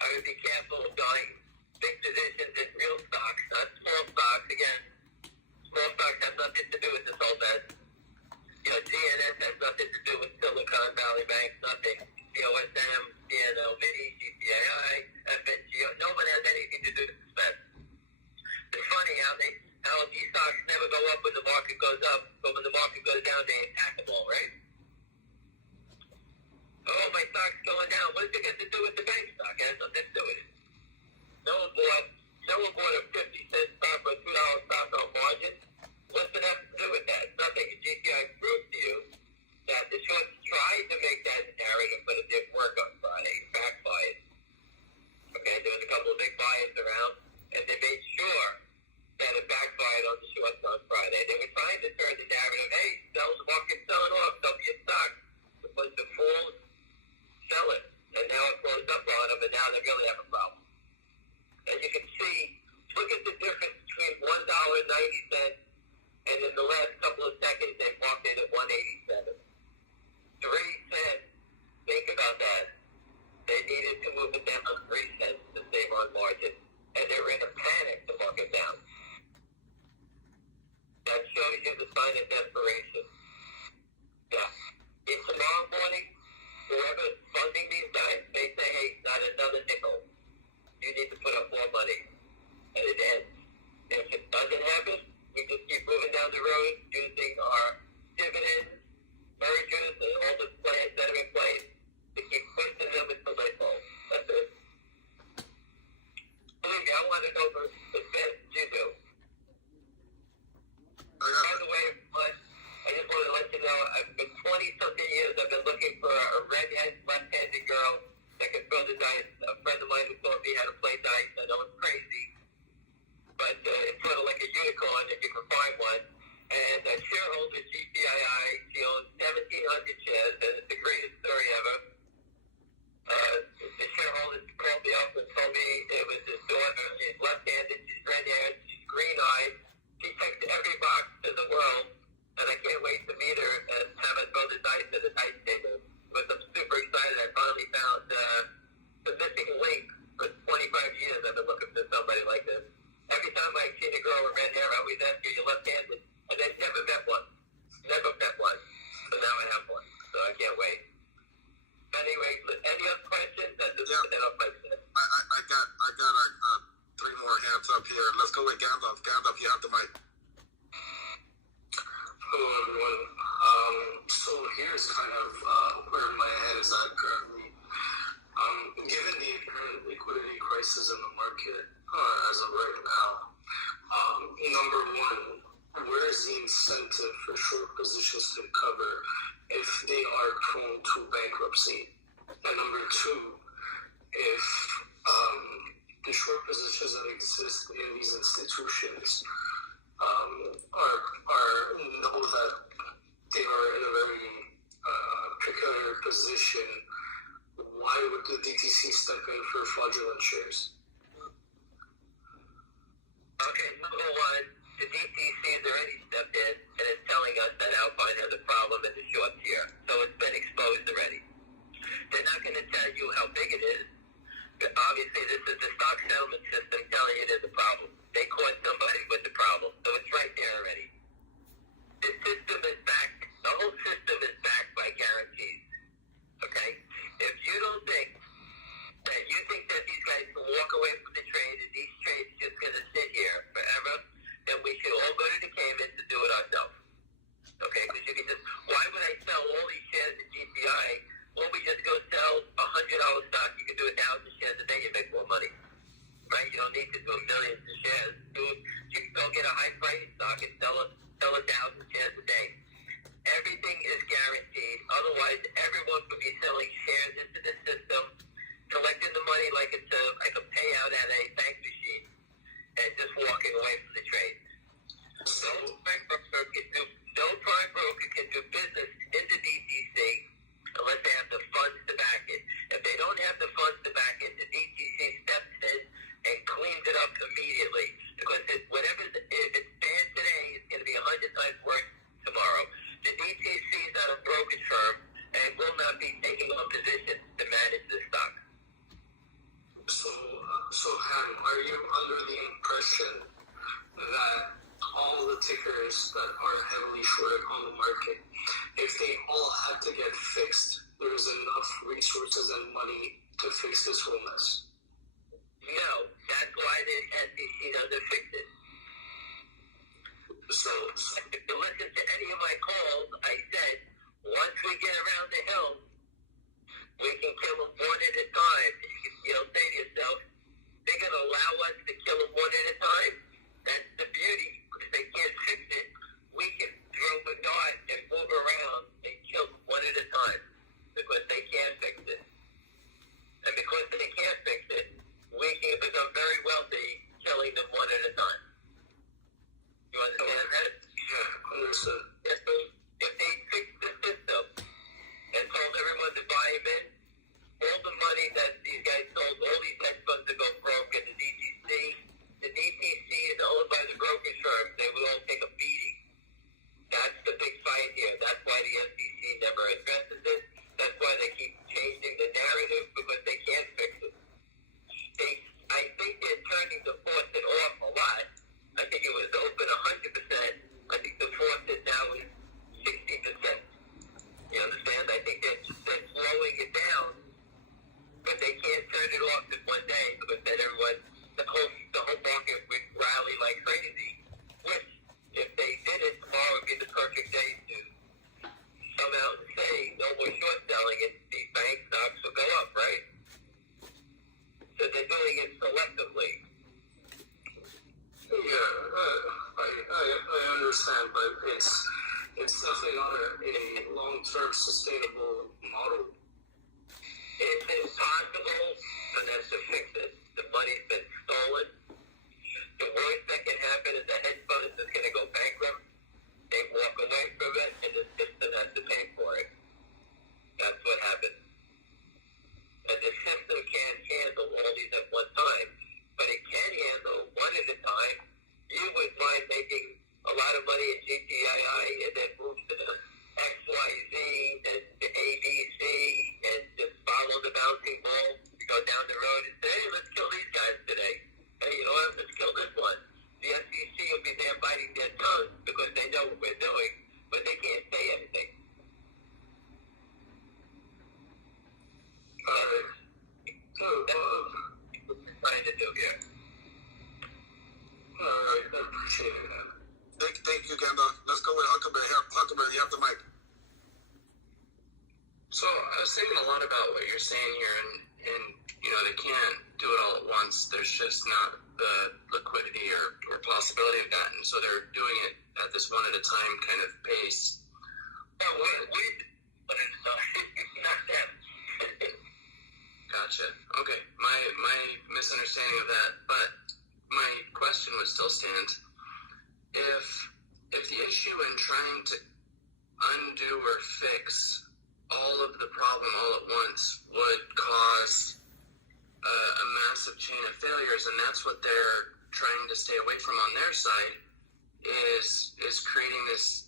I would be careful of buying big positions in real stocks, not small stocks. Again, small stocks have nothing to do with this whole mess. GNS has nothing to do with Silicon Valley Bank, nothing. COSM, CNL, Mini, GTII, FNGO, no one has anything to do with this mess. It's funny how these stocks never go up when the market goes up, but when the market goes down, they attack them all, right? Oh, my stock's going down. What does it get to do with the bank stock? It has nothing to do with it. No one bought a 50-cent stock or $2 stock on margin. What's it have to do with that? Nothing. GTI proved to you that the shorts tried to make that narrative, but it didn't work on Friday. It backfired. Okay, there was a couple of big buyers around, and they made sure that it backfired on the shorts on Friday. They were trying to turn the narrative, hey, sell the market, selling off, sell your stock. But the fools sell it, and now it closed up on them, and now they really have a problem. And you can see, look at the difference between $1.90 and in the last couple of seconds they walked in at 187. 3 cents. Think about that. They needed to move it down 3 cents to save on margin, and they were in a panic to mark it down. That shows you the sign of desperation. Yeah. In tomorrow morning, whoever's funding these guys, they say, hey, not another nickel. You need to put up more money. And it ends. If it doesn't happen, we just keep moving down the road using our dividends, mergers, and all the plans that are in place to keep pushing them until they fall. That's it. Believe me, I want to know the best you do. girl that could throw the dice. A friend of mine who taught me how to play dice. I know it's crazy, but it's sort of like a unicorn if you can find one. And a shareholder, GTII, she owns 1,700 shares, and it's the greatest story ever. The shareholder called me up and told me it was his daughter. She's left-handed, she's red-haired, she's green-eyed. She checked every box in the world, and I can't wait to meet her and have her throw the dice at the dice table. But I'm super excited. I finally found the missing link. For 25 years, I've been looking for somebody like this. Every time I see a girl with red hair, I always ask her, you're left-handed. And I've never met one. Never met one. So now I have one. So I can't wait. Anyway, any other questions? That's just that up my set. I got three more hands up here. Let's go with Gandalf. Gandalf, you have the mic. Hello, everyone. So here's kind of where my head is at currently. Given the apparent liquidity crisis in the market as of right now, number one, where is the incentive for short positions to cover if they are prone to bankruptcy? And number two, if the short positions that exist in these institutions know that they are in a very peculiar position, why would the DTC step in for fraudulent shares? Okay, number one, the DTC has already stepped in and is telling us that Alpine has a problem in the short tier. So it's been exposed already. They're not going to tell you how big it is. But obviously, this is the stock settlement system telling you there's a problem. They caught somebody with the problem. So it's right there already. The system is backed. The whole system is backed by guarantees. Okay? If you don't think that these guys can walk away from the trade and these trades just going to sit here forever, then we should all go to the Cayman to do it ourselves. Okay? Because you can just, why would I sell all these shares at GTI? Won't we just go sell $100 stock? You can do 1,000 shares a day, you make more money. Right? You don't need to do millions of shares. You can go get a high price stock and sell 1,000 shares a day. Everything is guaranteed. Otherwise, everyone could be selling shares into the system, collecting the money like it's a payout at a bank machine, and just walking away from the trade. No prime broker can do business in the DTC unless they have the funds to back it. If they don't have the funds to back it, the DTC steps in and cleans it up immediately. Because if it's bad today, it's going to be 100 times worse tomorrow. The DTC is not a brokerage firm and will not be taking on positions to manage the stock. So Ham, are you under the impression that all the tickers that are heavily shorted on the market, if they all had to get fixed, there's enough resources and money to fix this whole mess? No, that's why the SEC doesn't fix it. So if you listen to any of my calls, I said, once we get around the hill, we can kill them one at a time. You know, say to yourself, they're going to allow us to kill them one at a time. That's the beauty. If they can't fix it, we can throw a dart and move around and kill them one at a time because they can't fix it. And because they can't fix it, we can become very wealthy killing them one at a time. You understand that? Yeah, understood. Yes, so if they fix the system and told everyone to buy them in, all the money that these guys sold, all these hedge funds to go broke, and the DTC is owned by the brokerage firms. They will all take a beating. That's the big fight here. That's why the SEC never addresses it. That's why they keep changing the narrative, because they can't fix it. I think they're turning the faucet off a lot. I think it was open 100%. I think the faucet now is 60%. You understand? I think they're slowing it down, but they can't turn it off in one day because then the whole market would rally like crazy. Which, if they did it, tomorrow would be the perfect day to come out and say no more short selling and these bank stocks will go up, right? So they're doing it selectively. Yeah, I understand, but it's definitely not a long-term sustainable model. It's impossible for them to fix it. The money's been stolen. The worst that can happen is the hedge fund is going to go bankrupt. They walk away from it, and the system has to pay for it. That's what happens. And the system can't handle all these at one time, but it can handle one at a time. You would mind making a lot of money at GTII and then move to the XYZ and the ABC and just follow the bouncing ball, go down the road and say, hey, let's kill these guys today. Hey, you know what? Let's kill this one. The SEC will be there biting their tongues because they know what we're doing, but they can't say anything. That's what we're trying to do here. All right, I appreciate it. Thank you, Genda. Let's go with Huckleberry. Huckleberry, you have the mic. So I was thinking a lot about what you're saying here, and you know, they can't do it all at once. There's just not the liquidity or possibility of that, and so they're doing it at this one at a time kind of pace. Yeah, but it's not them. Gotcha. Okay, my misunderstanding of that, but my question would still stand. If the issue in trying to undo or fix all of the problem all at once would cause a massive chain of failures, and that's what they're trying to stay away from on their side, is creating this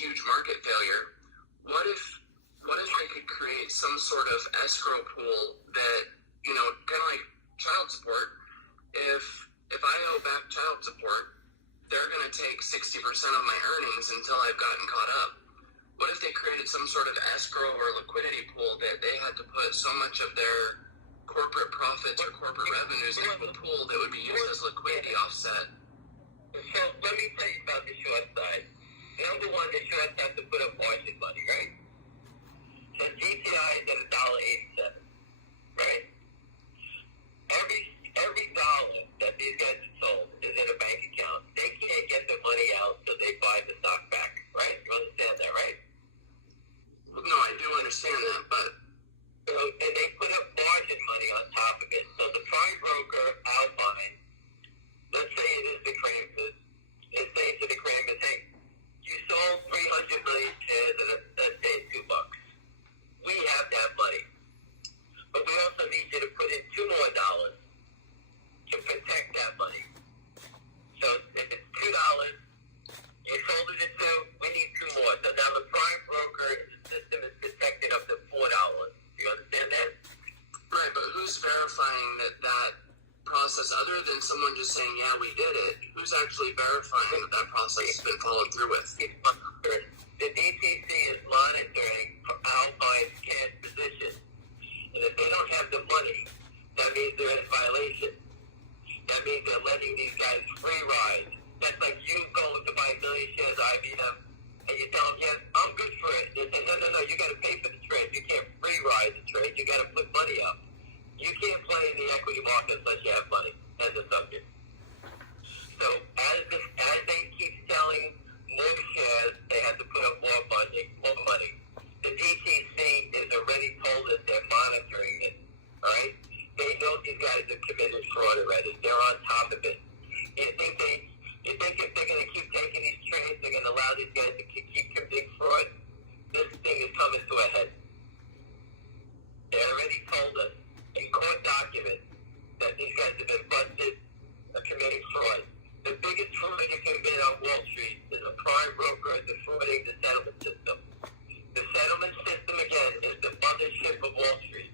huge market failure. What if they could create some sort of escrow pool that, you know, kind of like child support? If I owe back child support, they're going to take 60% of my earnings until I've gotten caught up. What if they created some sort of escrow or liquidity pool that they had to put so much of their corporate profits or corporate revenues into a pool that would be used as liquidity offset? So let me tell you about the short side. Number one, the shorts have to put up margin money, right? So GTI is at $1.87, right? Every dollar that these guys have sold is in a bank account. They can't get the money out, so they buy the stock back, right? You understand that, right? No, I do understand that, but So, and they put up margin money on top of it. So the prime broker outlined, let's say it is the Kramers, and say to the Kramers, hey, you sold 300 million shares at let's say $2. We have that money. But we also need you to put in $2 more to protect that money. So if it's $2, you sold it at $2, we need 2 more. So now the prime broker system is protected up to $4. You understand that? right, but who's verifying that process, other than someone just saying, yeah, we did it? Who's actually verifying that process has been followed through with? The DTC is monitoring Alpine's cash position. And if they don't have the money, that means they're in violation. That means they're letting these guys free ride. That's like you going to buy a million shares of IBM, and you tell them, yes, I'm good for it. They say, no, you got to pay for the trade. You can't free ride the trade. You got to put money up. You can't play in the equity market unless you have money. That's the subject. So as they keep selling more shares, they have to put up more money. The DTC has already told us they're monitoring it. All right? They know these guys have committed fraud already. They're on top of it. You think if they're going to keep taking these trades, they're going to allow these guys to keep committing fraud? This thing is coming to a head. They already told us in court documents that these guys have been busted committing fraud. The biggest fraud you can commit on Wall Street is a prime broker defrauding the settlement system. The settlement system, again, is the mothership of Wall Street.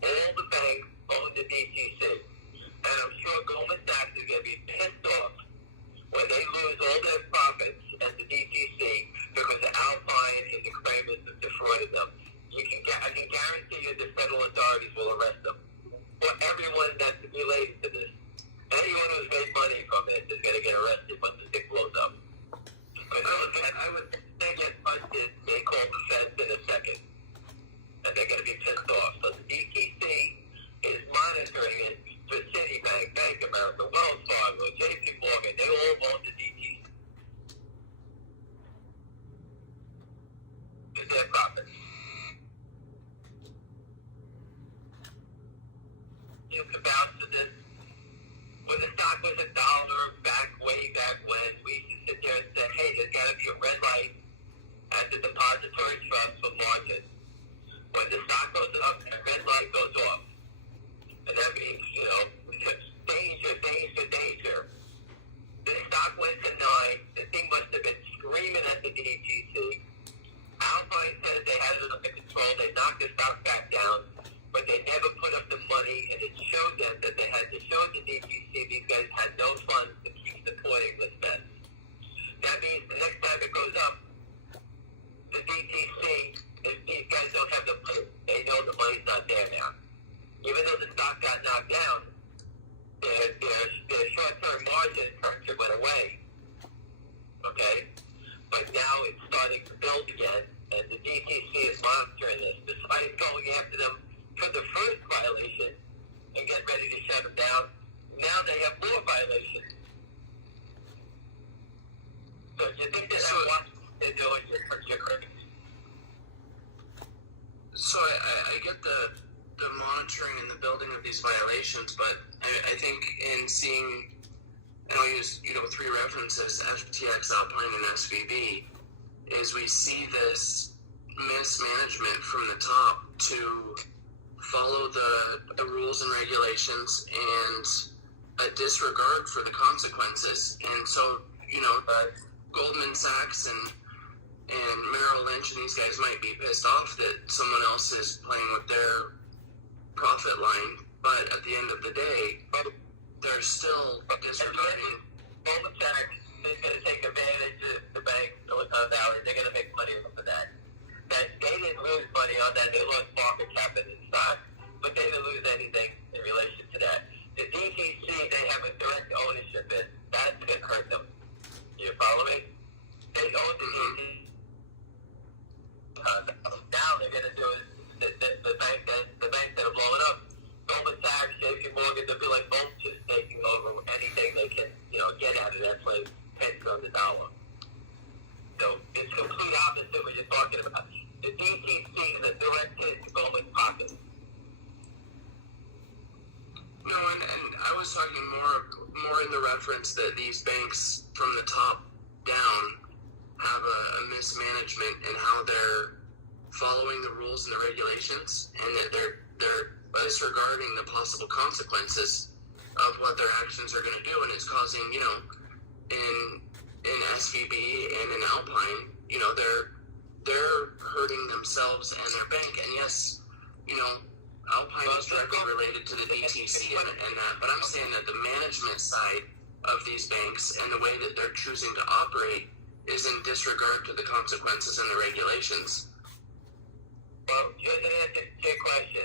All the banks own the DTC. And I'm sure Goldman Sachs is going to be pissed off when they lose all their profits at the DTC because the Alpine and the Kramers have defrauded them. I can guarantee you the federal authorities will arrest them. Or everyone that's related to this. Anyone who's made money from it is going to get arrested once the thing blows up. I would you can vouch for this. When the stock was $1 way back when, we used to sit there and say, hey, there's got to be a red light at the depository trust for margin. When the stock goes up, that red light goes off. And that means, danger, danger, danger. The stock went to 9. The thing must have been screaming at the DTC. Alpine said they had it under control. They knocked the stock back down, but they never put up the money, and it showed them that they had to show the DTC these guys had no funds to keep supporting this mess. That means the next time it goes up, the DTC, if these guys don't have the money, they know the money's not there now. Even though the stock got knocked down, their short-term margin pressure went away. Okay? But now it's starting to build again, and the DTC is monitoring this. Despite going after them for the first violation and get ready to shut them down, now they have more violations. So you think that what they're doing you're crazy? So I get the monitoring and the building of these violations, but I think in seeing, and I'll use 3 references, FTX, Alpine, and SVB, is we see this mismanagement from the top to follow the rules and regulations and a disregard for the consequences. And so, Goldman Sachs and Merrill Lynch and these guys might be pissed off that someone else is playing with their profit line, but at the end of the day, they're still disregarding. Goldman Sachs is going to take advantage of the bank, Silicon Valley. They're going to make money off of that. That they didn't lose money on that. They lost market cap in the stock, but they didn't lose anything in relation to that. The DTC, they have a direct ownership in. That's going to hurt them. You follow me? They own the DTC. Now they're going to do it. The bank that are blowing up, Goldman Sachs, JP Morgan, they'll be like vultures taking over anything they can, get out of that place, pennies on the dollar. So it's complete opposite what you're talking about. The DTC is a direct hit to Goldman's pocket. No, and I was talking more in the reference that these banks from the top down have a mismanagement in how they're following the rules and the regulations, and that they're disregarding the possible consequences of what their actions are going to do, and it's causing, in SVB and in Alpine, they're hurting themselves and their bank. And yes, Alpine is directly related to the DTC and that, but I'm saying that the management side of these banks and the way that they're choosing to operate is in disregard to the consequences and the regulations. Well, here's an answer to your question.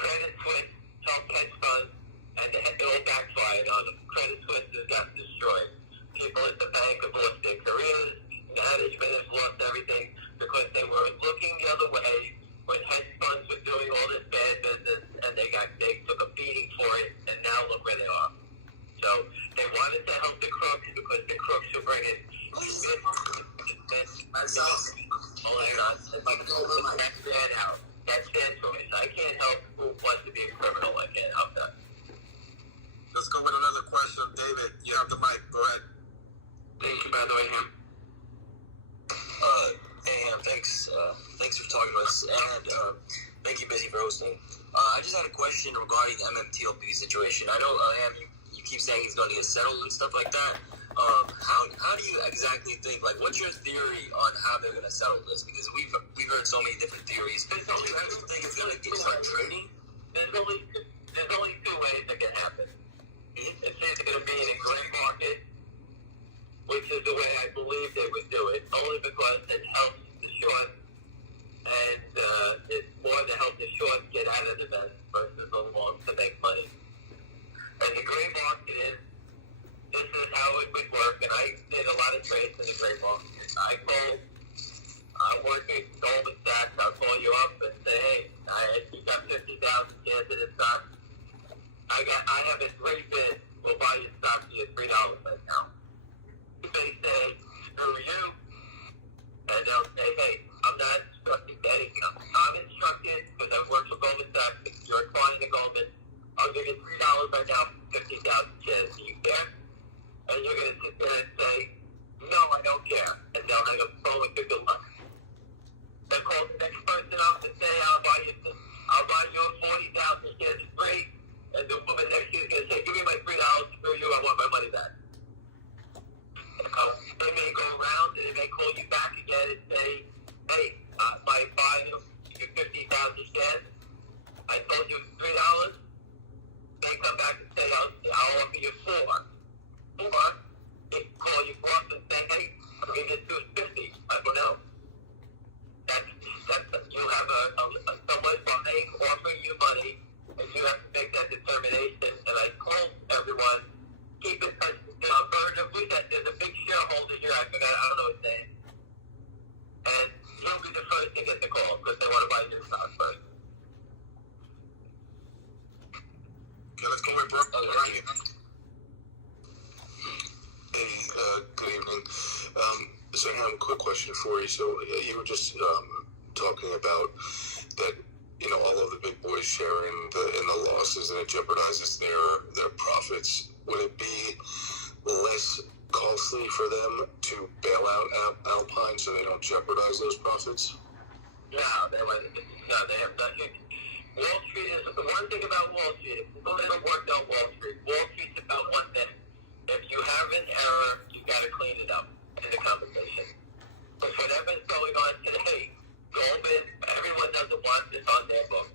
Credit Suisse, some hedge funds, and they all backfired on them. Credit Suisse has got destroyed. People at the bank have lost their careers. Management has lost everything because they were looking the other way when hedge funds were doing all this bad business, and they took a beating for it, and now look where they are. So they wanted to help the crooks because the crooks were bringing that's their choice. I can't help who wants to be a criminal. I can't help that. Let's go with another question. David, you have the mic. Go ahead. Thank you, by the way, Ham. Hey, Ham, thanks for talking to us, and thank you, Busy, for hosting. I just had a question regarding the MMTLP situation. I know, Ham, you keep saying he's going to get settled and stuff like that. How do you exactly think, what's your theory on how they're going to settle this? Because we've heard so many different theories. Do you actually think it's going to start trading? There's only 2 ways that can happen. It's either going to be in a gray market, which is the way I believe they would do it, only because it helps the short, and it's more to help the short get out of the mess versus the long to make money. And the gray market is, this is how it would work, and I did a lot of trades in the gray market. I work with Goldman Sachs, I'll call you up and say, hey, you got 50,000 shares in this stock. I have a 3 bid, we'll buy your stock for you $3 right now. They say, screw you, and they'll say, hey, I'm not instructed to anything. I'm instructed because I work for Goldman Sachs. If you're a client of Goldman, I'll give you $3 shareholders right now 50,000 shares. Do you care? And you're going to sit there and say, no, I don't care. And they'll hang up the phone with good luck. Then call the next person up and say, I'll buy you 40,000 shares free. And the woman next to you is going to say, give me my $3 for you. I want my money back. They may go around and they may call you back again and say, hey, my buy you 50,000 shares. I told you $3. They come back and say, I'll offer you $4. Or they call you off and say, hey, I'll give you $2.50. I don't know. That's you have someone from they offering you money, and you have to make that determination. And I told everyone, keep in touch. There's a big shareholder here. I don't know his name. And he'll be the first to get the call because they want to buy your stock first. Okay, let's go with Brooke. Hey, good evening. So I have a quick question for you. So you were just talking about that, all of the big boys sharing in the losses, and it jeopardizes their profits. Would it be less costly for them to bail out Alpine so they don't jeopardize those profits? No, they have nothing. Wall Street is the one thing about Wall Street. If people ever worked on Wall Street, Wall Street's about one thing. If you have an error, you got to clean it up in the conversation. But whatever's going on today, Goldman, everyone doesn't want this on their book.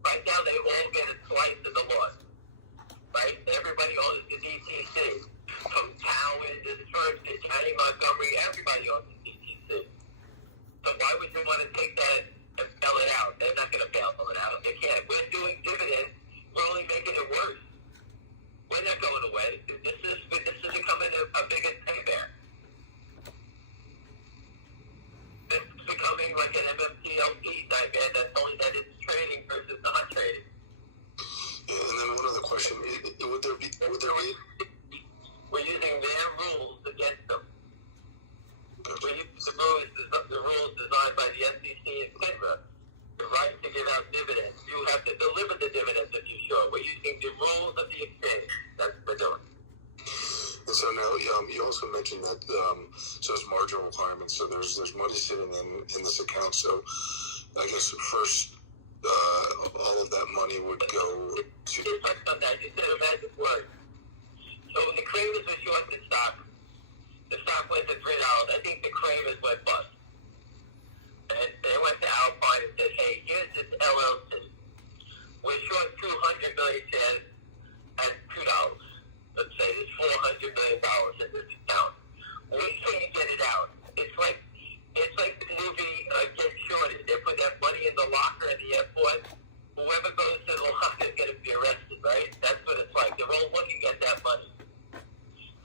Right now, they all get a slice of the loss. Right? Everybody owns the DTC. From Cowan to Church to Johnny Montgomery, everybody owns the DTC. So why would you want to take that and bail it out? They're not going to bail it out. They can't. We're doing dividends. We're only making it worse. We're not going away. This is becoming a bigger pay bear. This is becoming like an MMTLP type band that is trading versus not trading. Yeah, and then one other question: would there be? We're using their rules against them. We're using the rules designed by the SEC and FINRA. The right to give out dividends. You have to deliver the dividends if you're sure. We're using the rules of the exchange. That's what we're doing. And so now, you also mentioned that so it's margin requirements. So there's money sitting in this account. So I guess first, all of that money would go to. You touched on that. You said a magic word. So when the Cravers were short the stock went to $3. I think the Cravers went bust. And they went to Alpine and said, hey, here's this LLC. We're short 200 million shares at $2. Let's say there's $400 million in this account. We can't get it out. It's like the movie Get Shorted. They put that money in the locker at the airport. Whoever goes to the locker is going to be arrested, right? That's what it's like. They're all looking at that money.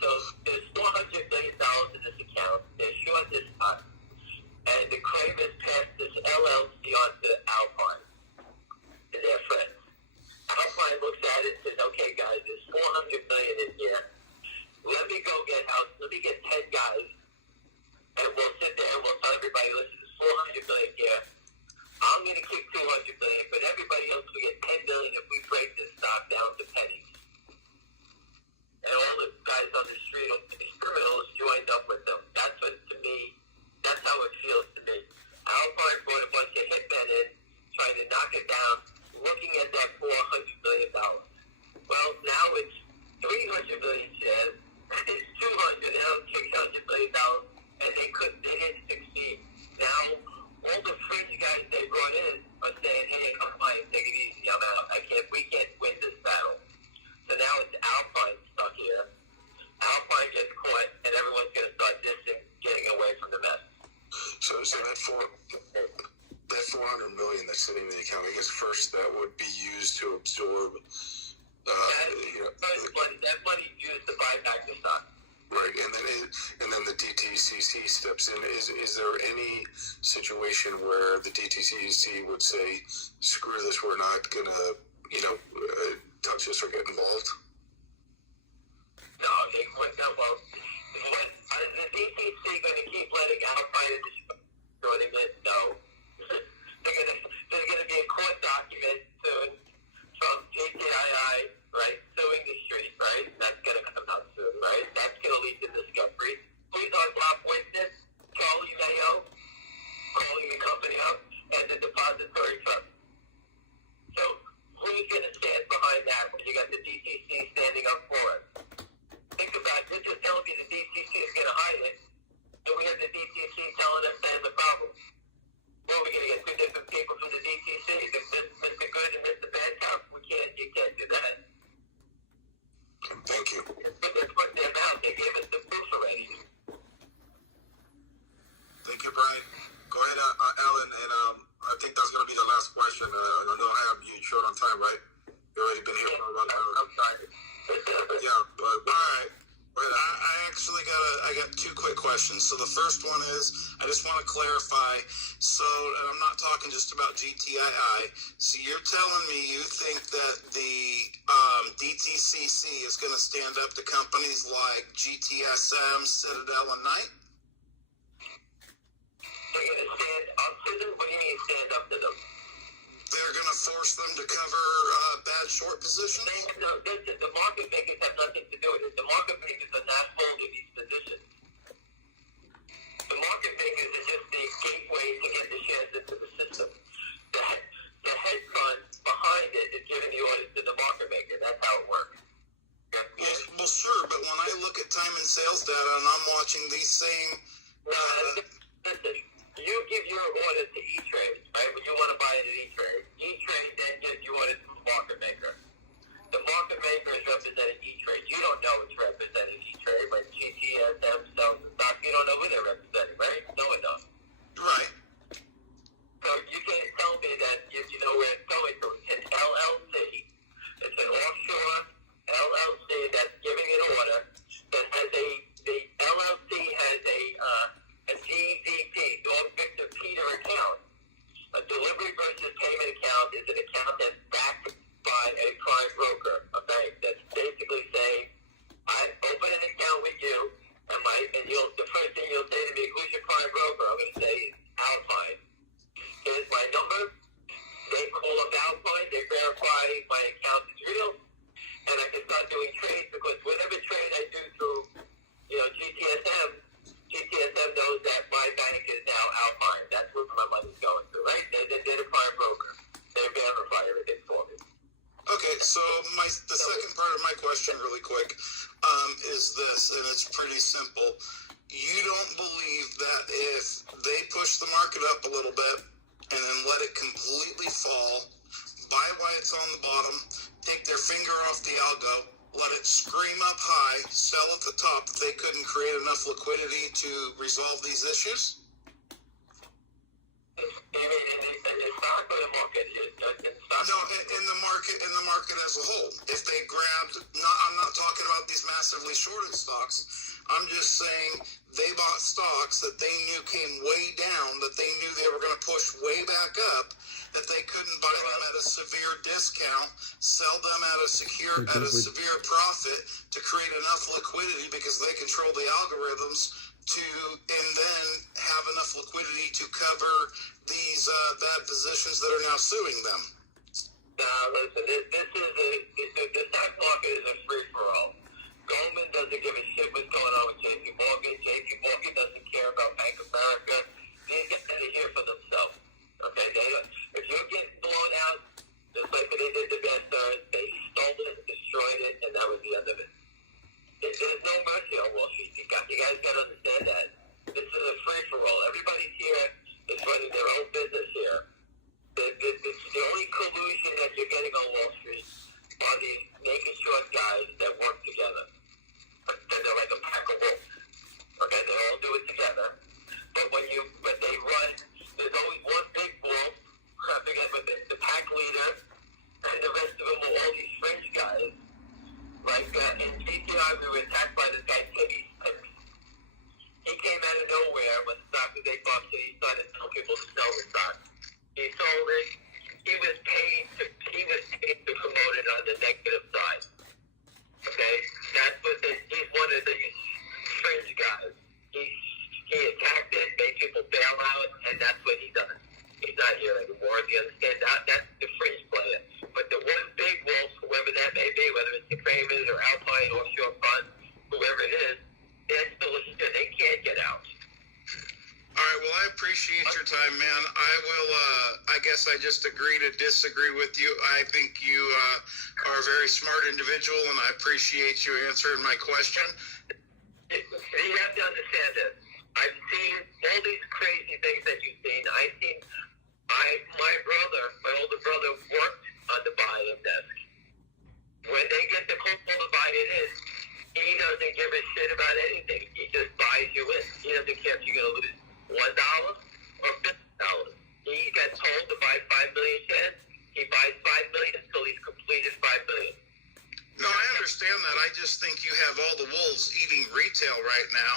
So there's $400 million in this account. They're short this stock. And the Cravers passed this LLC on to Alpine and their friends. Alpine looks at it and says, okay, guys, there's $400 million in here. Let me get 10 guys, and we'll sit there and we'll tell everybody, listen, there's $400 million here. I'm going to keep $200 million, but everybody else will get $10 million if we break this stock down to pennies. And all the guys on the street, these criminals, joined up with them. That's what, to me, that's how it feels to me. Alpine brought a bunch of hitmen in, trying to knock it down, looking at that $400 million. Well, now it's 300 million shares, it's 200, now it's $600 million, and they didn't succeed. Now, all the French guys they brought in are saying, hey, come by and take it easy, I'm out. We can't win this battle. So now it's Alpine stuck here. Alpine gets caught, and everyone's going to start dissing, getting away from the mess. So that $400 million that's sitting in the account, I guess first that would be used to absorb. That money used to buy back the stock. Right, and then the DTCC steps in. Is there any situation where the DTCC would say, "Screw this, we're not gonna, touch this or get involved"? No, they wouldn't. Well, the DTC going to keep letting Alpine destroy it? No. There's going to be a court document soon from GTII, right? just want to clarify. So, and I'm not talking just about GTII. So you're telling me you think that the DTCC is going to stand up to companies like GTSM, Citadel, and Knight? They're going to stand up to them? What do you mean stand up to them? They're going to force them to cover bad short positions? No, listen, the market makers have nothing to do with it. The market makers are not holding these positions. The market makers are just the gateway to get the shares into the system. The hedge fund behind it is giving the orders to the market maker. That's how it works. Well, sure, but when I look at time and sales data and I'm watching these same... Listen, you give your order to E-Trade, right? When you want to buy it at E-Trade. E-Trade then gives you orders to the market maker. The market maker is representing E-Trade. You don't know it's representing E-Trade. When GTSM sells the stock, you don't know who they're representing, right? No one knows. Right. So you can't tell me that if you know where it's going to. It's an LLC. It's an offshore LLC that's giving an order that has the LLC has a DVP, Dog Victor Peter account. A delivery versus payment account is an account that's backed by a prime broker, a bank that's basically saying, I open an account with you, and the first thing you'll say to me, who's your prime broker? I'm going to say, Alpine. Here's my number. They call up Alpine, they verify my account is real, and I can start doing trades, because whatever trade I do through, GTSM knows that my bank is now Alpine. That's where my money's going to, right? They're the prime broker. They verify everything for me. Okay, so the second part of my question really quick is this, and it's pretty simple. You don't believe that if they push the market up a little bit and then let it completely fall, buy while it's on the bottom, take their finger off the algo, let it scream up high, sell at the top, that they couldn't create enough liquidity to resolve these issues? You mean in the stock or the market? No, in the market as a whole. If they grabbed, I'm not talking about these massively shorted stocks. I'm just saying they bought stocks that they knew came way down, that they knew they were going to push way back up, that they couldn't buy them at a severe discount, sell them at a severe profit to create enough liquidity because they control the algorithms and then have enough liquidity to cover these bad positions that are now suing them. Listen, the stock market is a free-for-all. Goldman doesn't give a shit what's going on with JP Morgan. JP Morgan doesn't care about Bank of America. These guys are here for themselves. Okay? If you're getting blown out, just like they did the Best they stole it, destroyed it, and that was the end of it. There's no mercy on Wall Street. You guys got to understand that. This is a free-for-all. Everybody's here is running their own business here. The only collusion that you're getting on Wall Street are these naked short guys that work together. They're like a pack of wolves. Okay, they all do it together. But when they run, there's always one big wolf. I forget what the pack leader, and the rest of them are all these fringe guys. Like in GTI, we were attacked by this guy Timmy Smith. He came out of nowhere when the stock was $8, and he started telling people to sell the stock. He sold it. He was paid to promote it on the negative side. Okay, that's what he's one of the fringe guys. He attacked it, made people bail out, and that's what he does. He's not here anymore. Do you understand that? That's the fringe player. But the one big wolf, whoever that may be, whether it's the Kramers or Alpine Offshore Fund, whoever it is, they're still they can't get out. All right, well, I appreciate your time, man. I guess I just agree to disagree with you. I think you are a very smart individual, and I appreciate you answering my question. You have to understand this. I've seen all these crazy things that you've seen. My older brother worked on the buy-in desk. When they get the call to buy it in, he doesn't give a shit about anything. He just buys you in. He doesn't care if you're going to lose $1 or $50. He got told to buy 5 million shares. He buys 5 million until he's completed 5 million. No, I understand that. I just think you have all the wolves eating retail right now,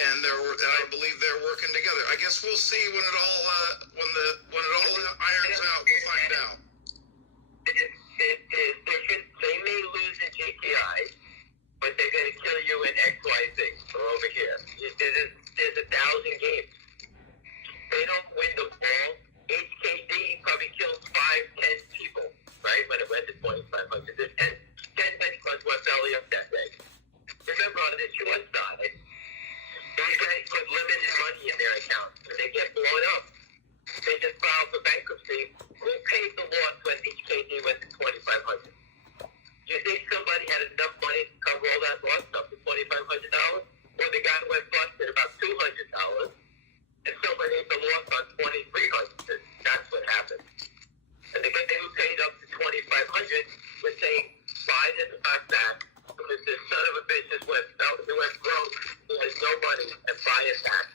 and I believe they're working together. I guess we'll see when it all irons out. We'll find out. They may lose in GTI, but they're going to kill you in XYZ or over here. There's 1,000 games. They don't win the ball. HKD probably kills 5-10 people, right? When it went to 2,500. There's 10 bench funds went belly up that day. Remember, on the short side, these guys put limited money in their account. When they get blown up, they just file for bankruptcy. Who paid the loss when HKD went to 2,500? Do you think somebody had enough money to cover all that loss up to $2,500? Or the guy went bust at about $200, and somebody ate the loss on $2,300? That's what happened. And the guy who paid up to $2,500 was saying, buy this stock back, because this son of a bitch just went broke, he has no money, and buy it back.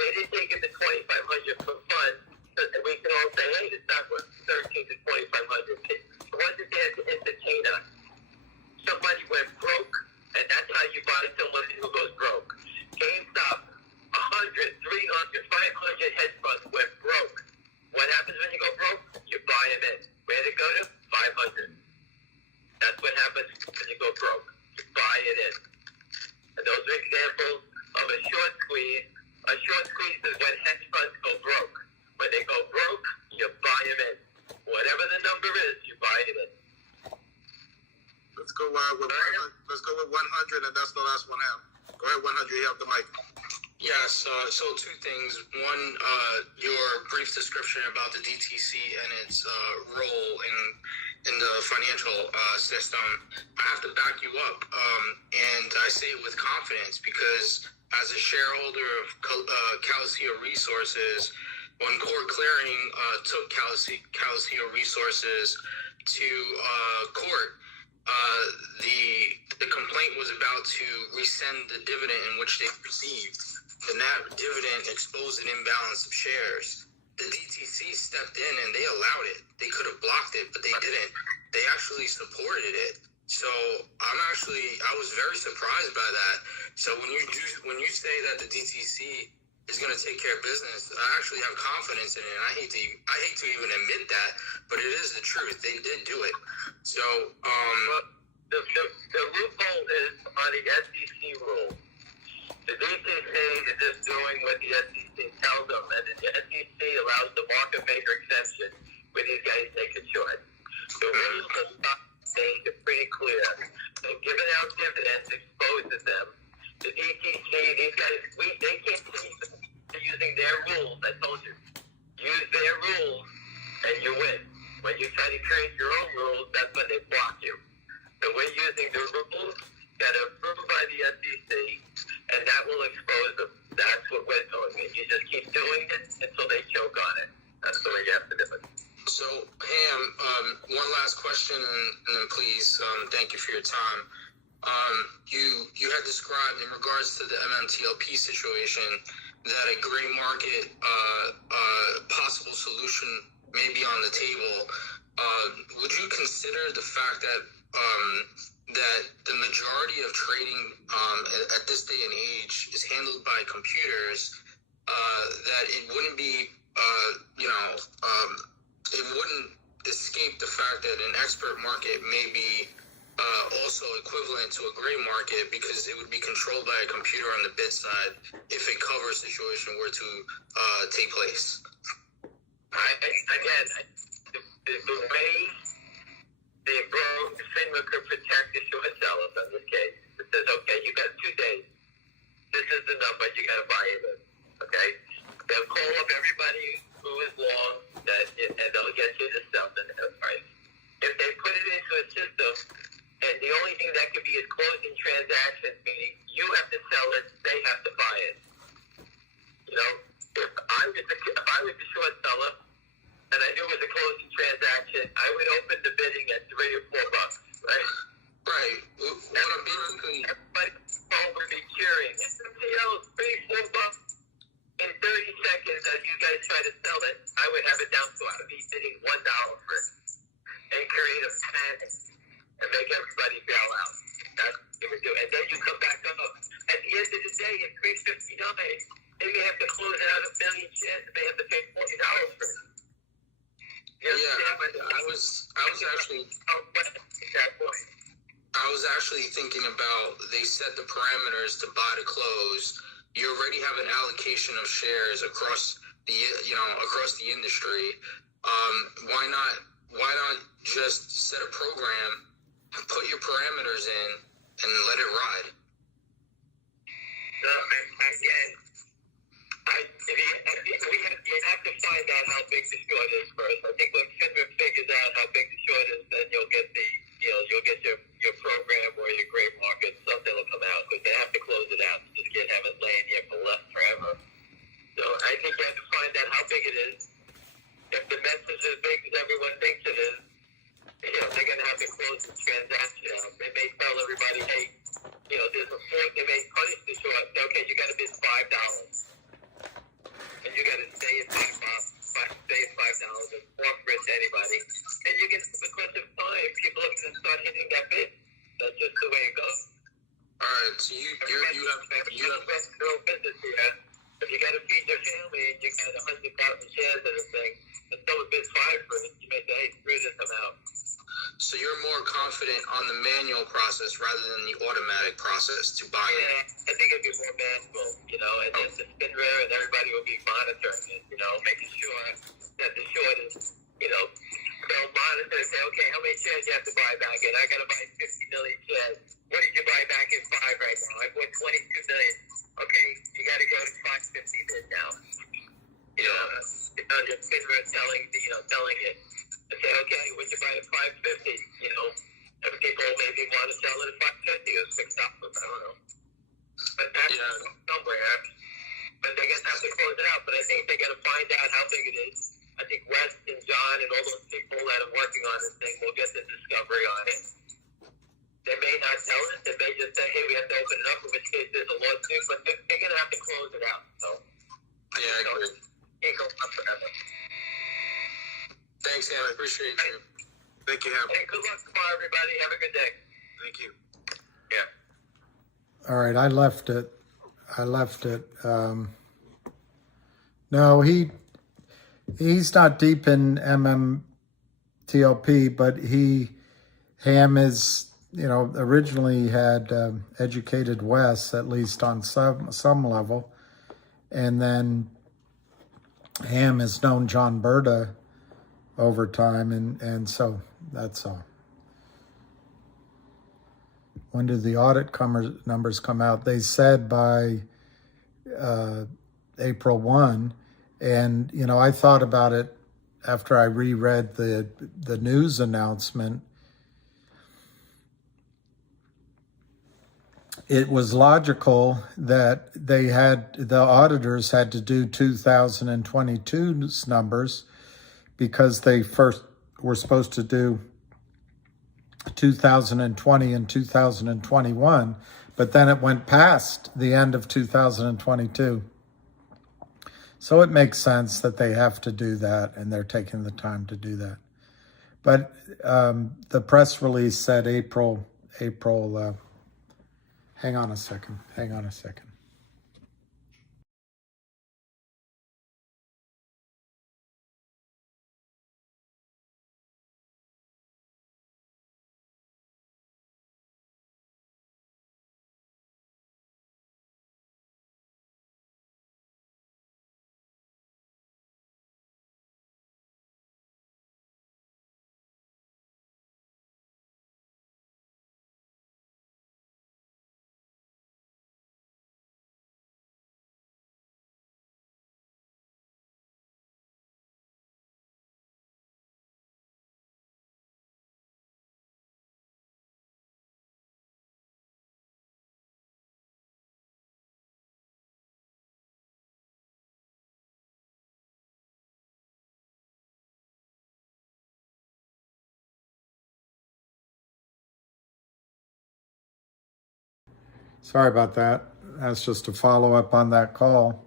They didn't take it to $2,500 for fun, so that we can all say, hey, the stock was $1,300 to $2,500. It wasn't there to entertain us. Somebody went broke, and that's how you buy someone who goes broke. GameStop, 100, 300, 500 hedge funds went broke. What happens when you go broke? You buy them in. Where'd it go to? 500. That's what happens when you go broke. You buy it in. And those are examples of a short squeeze. A short squeeze is when hedge funds go broke. When they go broke, you buy them in. Whatever the number is, you buy it in. Let's go with 100, and that's the last one out. Go ahead, 100. You have the mic. Yes, so two things. One, your brief description about the DTC and its role in the financial system. I have to back you up, and I say it with confidence because as a shareholder of Calacea Resources, when Core Clearing took Calacea Resources to court, the complaint was about to rescind the dividend in which they received, and that dividend exposed an imbalance of shares. The DTC stepped in and they allowed it. They could have blocked it, but they didn't. They actually supported it. So I was very surprised by that. So when you say that the DTC is going to take care of business, I actually have confidence in it. And I hate to even admit that, but it is the truth. They did do it. So the loophole is on the SEC rule. The DTC is just doing what the SEC tells them, and the SEC allows the market maker exemption when these guys take it short. The rules of stock exchange are pretty clear. So giving out dividends exposes them. The DTC, these guys, they can't keep using their rules. I told you. Use their rules, and you win. When you try to create your own rules, that's when they block you. So we're using the rules that are approved by the SEC, and that will expose them. That's what we're doing. And you just keep doing it until they choke on it. That's the way you have to do it. So, Pam, one last question, and then please, thank you for your time. You had described in regards to the MMTLP situation that a gray market possible solution may be on the table. Would you consider the fact that that the majority of trading at this day and age is handled by computers, that it wouldn't be, it wouldn't escape the fact that an expert market may be also equivalent to a gray market because it would be controlled by a computer on the bid side if a cover situation were to take place? The way the broker FINRA could protect the short sellers in this case, it says, okay, you got 2 days. This is the number, you got to buy it in. Okay? They'll call up everybody who is long, and they'll get you the stuff in the price. If they put it into a system, and the only thing that could be is closing transactions, meaning you have to sell it, they have to buy it. You know, if I was the short seller, and I knew it was a closing transaction, I would open the bidding at $3 or $4, right? Right. Everybody would be cheering. SMTL, $3, $4. In 30 seconds, as you guys try to sell it, I would have it down to I would be bidding $1 for it, and create a panic and make everybody bail out. That's what they would do. And then you come back up. At the end of the day, at 359, they may have to close it out 1 million shares. They may have to pay $40 for it. I was actually thinking about, they set the parameters to buy to close. You already have an allocation of shares across the industry. Why not just set a program and put your parameters in and let it ride? Again, you have to find out how big the short is first. I think when FINRA figures out how big the short is, then you'll get your program or your gray market, something will come out, because they have to close it out. You just can't have it laying here for left forever. So I think you have to find out how big it is. If the mess is as big as everyone thinks it is, they're going to have to close the transaction out. They may tell everybody, hey, there's a point, they may punish the short. Okay, you got to bid $5. And you got to stay at $5 and offer it to anybody. And you get, because of time, people are going to start hitting that bid. That's just the way it goes. All right, so you have real business here. If you got to feed your family and you got 100,000 shares in a thing, and someone bids 5 for it, you may say, hey, screw this, I'm out. So you're more confident on the manual process rather than the automatic process to buy it? Yeah, I think it'd be more manual, and then the FINRA and everybody will be monitoring it, making sure that the short is, they'll monitor and say, okay, how many shares you have to buy back in? I got to buy 50 million shares. What did you buy back in 5 right now? I bought 22 million. Okay, you got to go to 550 bid now. Just FINRA telling it. And say, okay, when you buy at 550, and people maybe want to sell it at 550 or $6. I don't know. But that's somewhere. But they're going to have to close it out. But I think they got to find out how big it is. I think West and John and all those people that are working on this thing will get the discovery on it. They may not tell us. They may just say, hey, we have to open it up, in which case there's a lawsuit. But they're going to have to close it out. So, I agree. Can't go on forever. Thanks, Ham. I appreciate you. Thank you, Ham. Hey, good luck tomorrow, everybody. Have a good day. Thank you. All right, I left it. No, he's not deep in MMTLP, but Ham is, originally had educated Wes, at least on some level. And then Ham has known John Berta over time, and so that's all. When did the audit numbers come out? They said by April 1, and I thought about it after I reread the news announcement. It was logical that the auditors had to do 2022's numbers, because they first were supposed to do 2020 and 2021, but then it went past the end of 2022. So it makes sense that they have to do that, and they're taking the time to do that. But the press release said April, hang on a second. Sorry about that. That's just a follow-up on that call.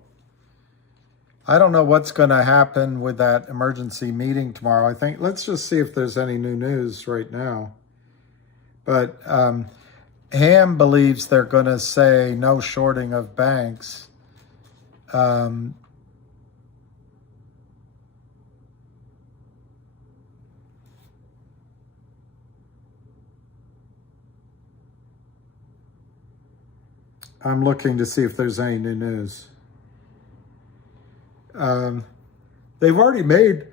I don't know what's going to happen with that emergency meeting tomorrow. I think let's just see if there's any new news right now. But Ham believes they're going to say no shorting of banks. I'm looking to see if there's any new news. They've already made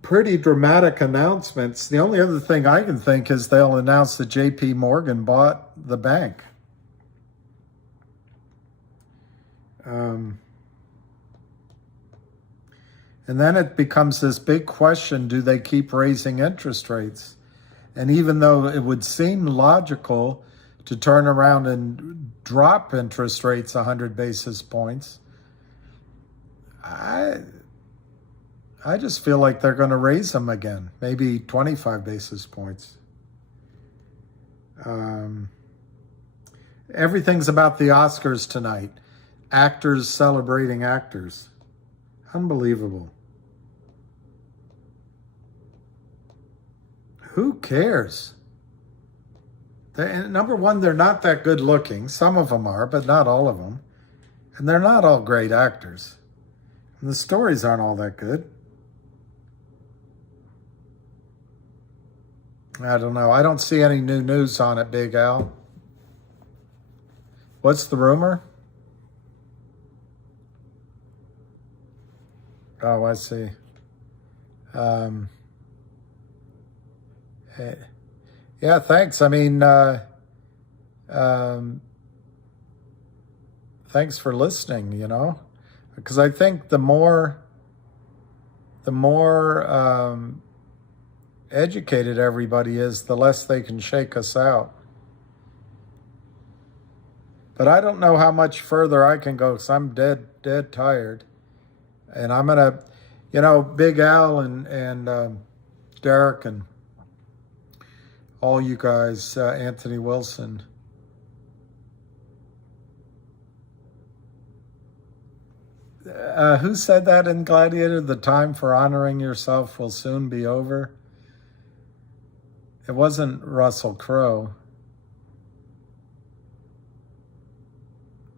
pretty dramatic announcements. The only other thing I can think is they'll announce that JP Morgan bought the bank. And then it becomes this big question, do they keep raising interest rates? And even though it would seem logical to turn around and drop interest rates 100 basis points, I just feel like they're going to raise them again, maybe 25 basis points. Everything's about the Oscars tonight. Actors celebrating actors. Unbelievable. Who cares? Number one, they're not that good looking. Some of them are, but not all of them. And they're not all great actors. And the stories aren't all that good. I don't know. I don't see any new news on it, Big Al. What's the rumor? Oh, I see. Yeah, thanks. I mean, thanks for listening, you know, because I think the more educated everybody is, the less they can shake us out. But I don't know how much further I can go because I'm dead tired. And I'm going to, you know, Big Al and Derek and all you guys, Anthony Wilson. Who said that in Gladiator? The time for honoring yourself will soon be over. It wasn't Russell Crowe.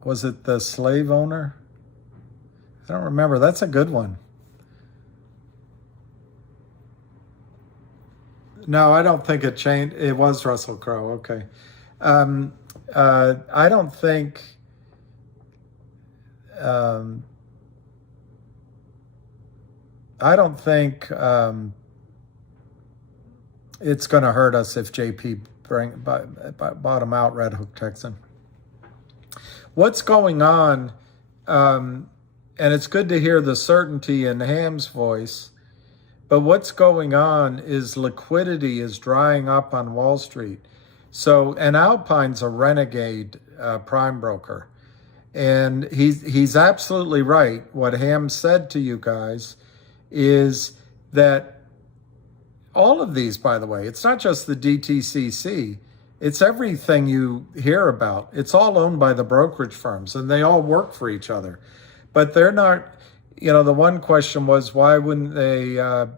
Was it the slave owner? I don't remember. That's a good one. No, I don't think it changed. It was Russell Crowe. Okay. I don't think it's going to hurt us if JP bottom out Red Hook Texan. What's going on? And it's good to hear the certainty in Ham's voice. But what's going on is liquidity is drying up on Wall Street. So, and Alpine's a renegade prime broker. And he's absolutely right. What Ham said to you guys is that all of these, by the way, it's not just the DTCC. It's everything you hear about. It's all owned by the brokerage firms, and they all work for each other. But they're not, you know, the one question was, why wouldn't they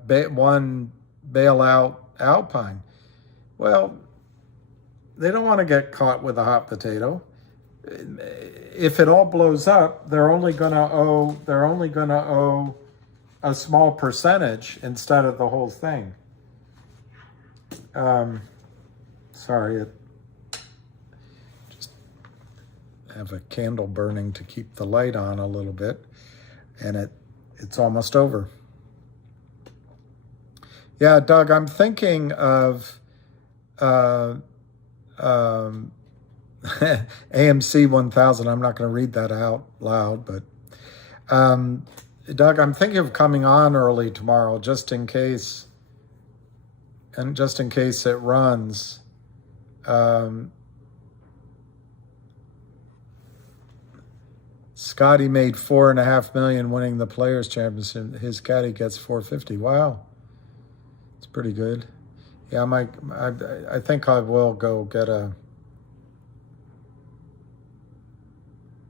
bail out Alpine? Well, they don't want to get caught with a hot potato. If it all blows up, they're only going to owe a small percentage instead of the whole thing. Sorry, just have a candle burning to keep the light on a little bit, and it's almost over. Yeah, Doug, I'm thinking of AMC 1000. I'm not going to read that out loud, but Doug, I'm thinking of coming on early tomorrow just in case, and just in case it runs. Scotty made $4.5 million winning the Players Championship. His caddy gets $450. Wow, it's pretty good. Yeah, I think I will go get a.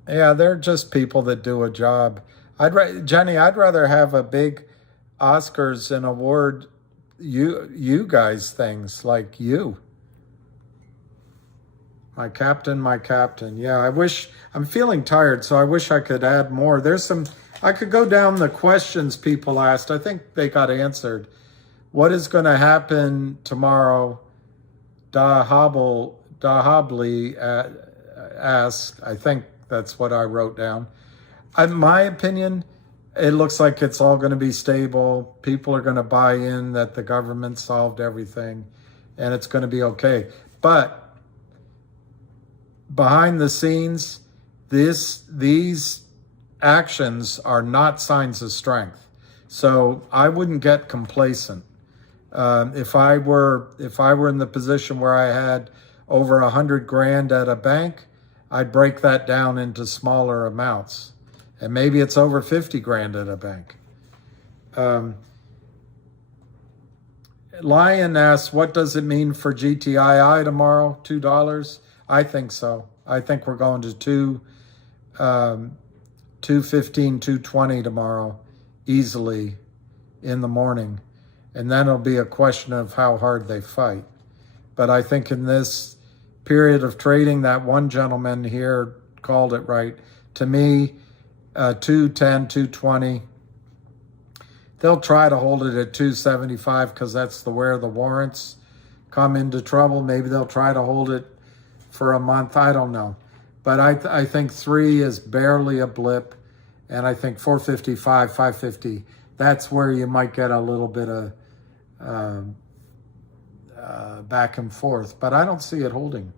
Yeah, they're just people that do a job. Jenny, I'd rather have a big Oscars and award you guys things like you. My captain, my captain. Yeah, I'm feeling tired, so I wish I could add more. I could go down the questions people asked. I think they got answered. What is going to happen tomorrow? Dahabli asked. I think that's what I wrote down. In my opinion, it looks like it's all going to be stable. People are going to buy in that the government solved everything and it's going to be okay. But behind the scenes, these actions are not signs of strength. So I wouldn't get complacent. If I were in the position where I had over 100 grand at a bank, I'd break that down into smaller amounts. And maybe it's over 50 grand at a bank. Lion asks, what does it mean for GTII tomorrow? $2? I think so. I think we're going to 215, 220 tomorrow, easily in the morning. And then it'll be a question of how hard they fight. But I think in this period of trading, that one gentleman here called it right. To me, 210, 220. They'll try to hold it at 275 because that's where the warrants come into trouble. Maybe they'll try to hold it for a month. I don't know. But I think 3 is barely a blip. And I think 455, 550, that's where you might get a little bit of back and forth. But I don't see it holding.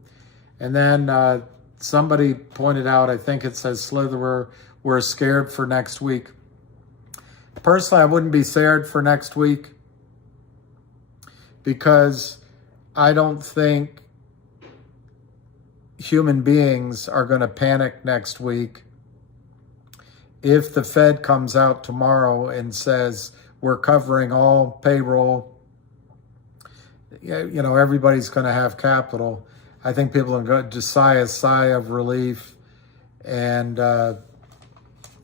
And then somebody pointed out, I think it says Slitherer, we're scared for next week. Personally, I wouldn't be scared for next week because I don't think human beings are going to panic next week if the Fed comes out tomorrow and says we're covering all payroll. You know, everybody's going to have capital. I think people are going to sigh a sigh of relief. And,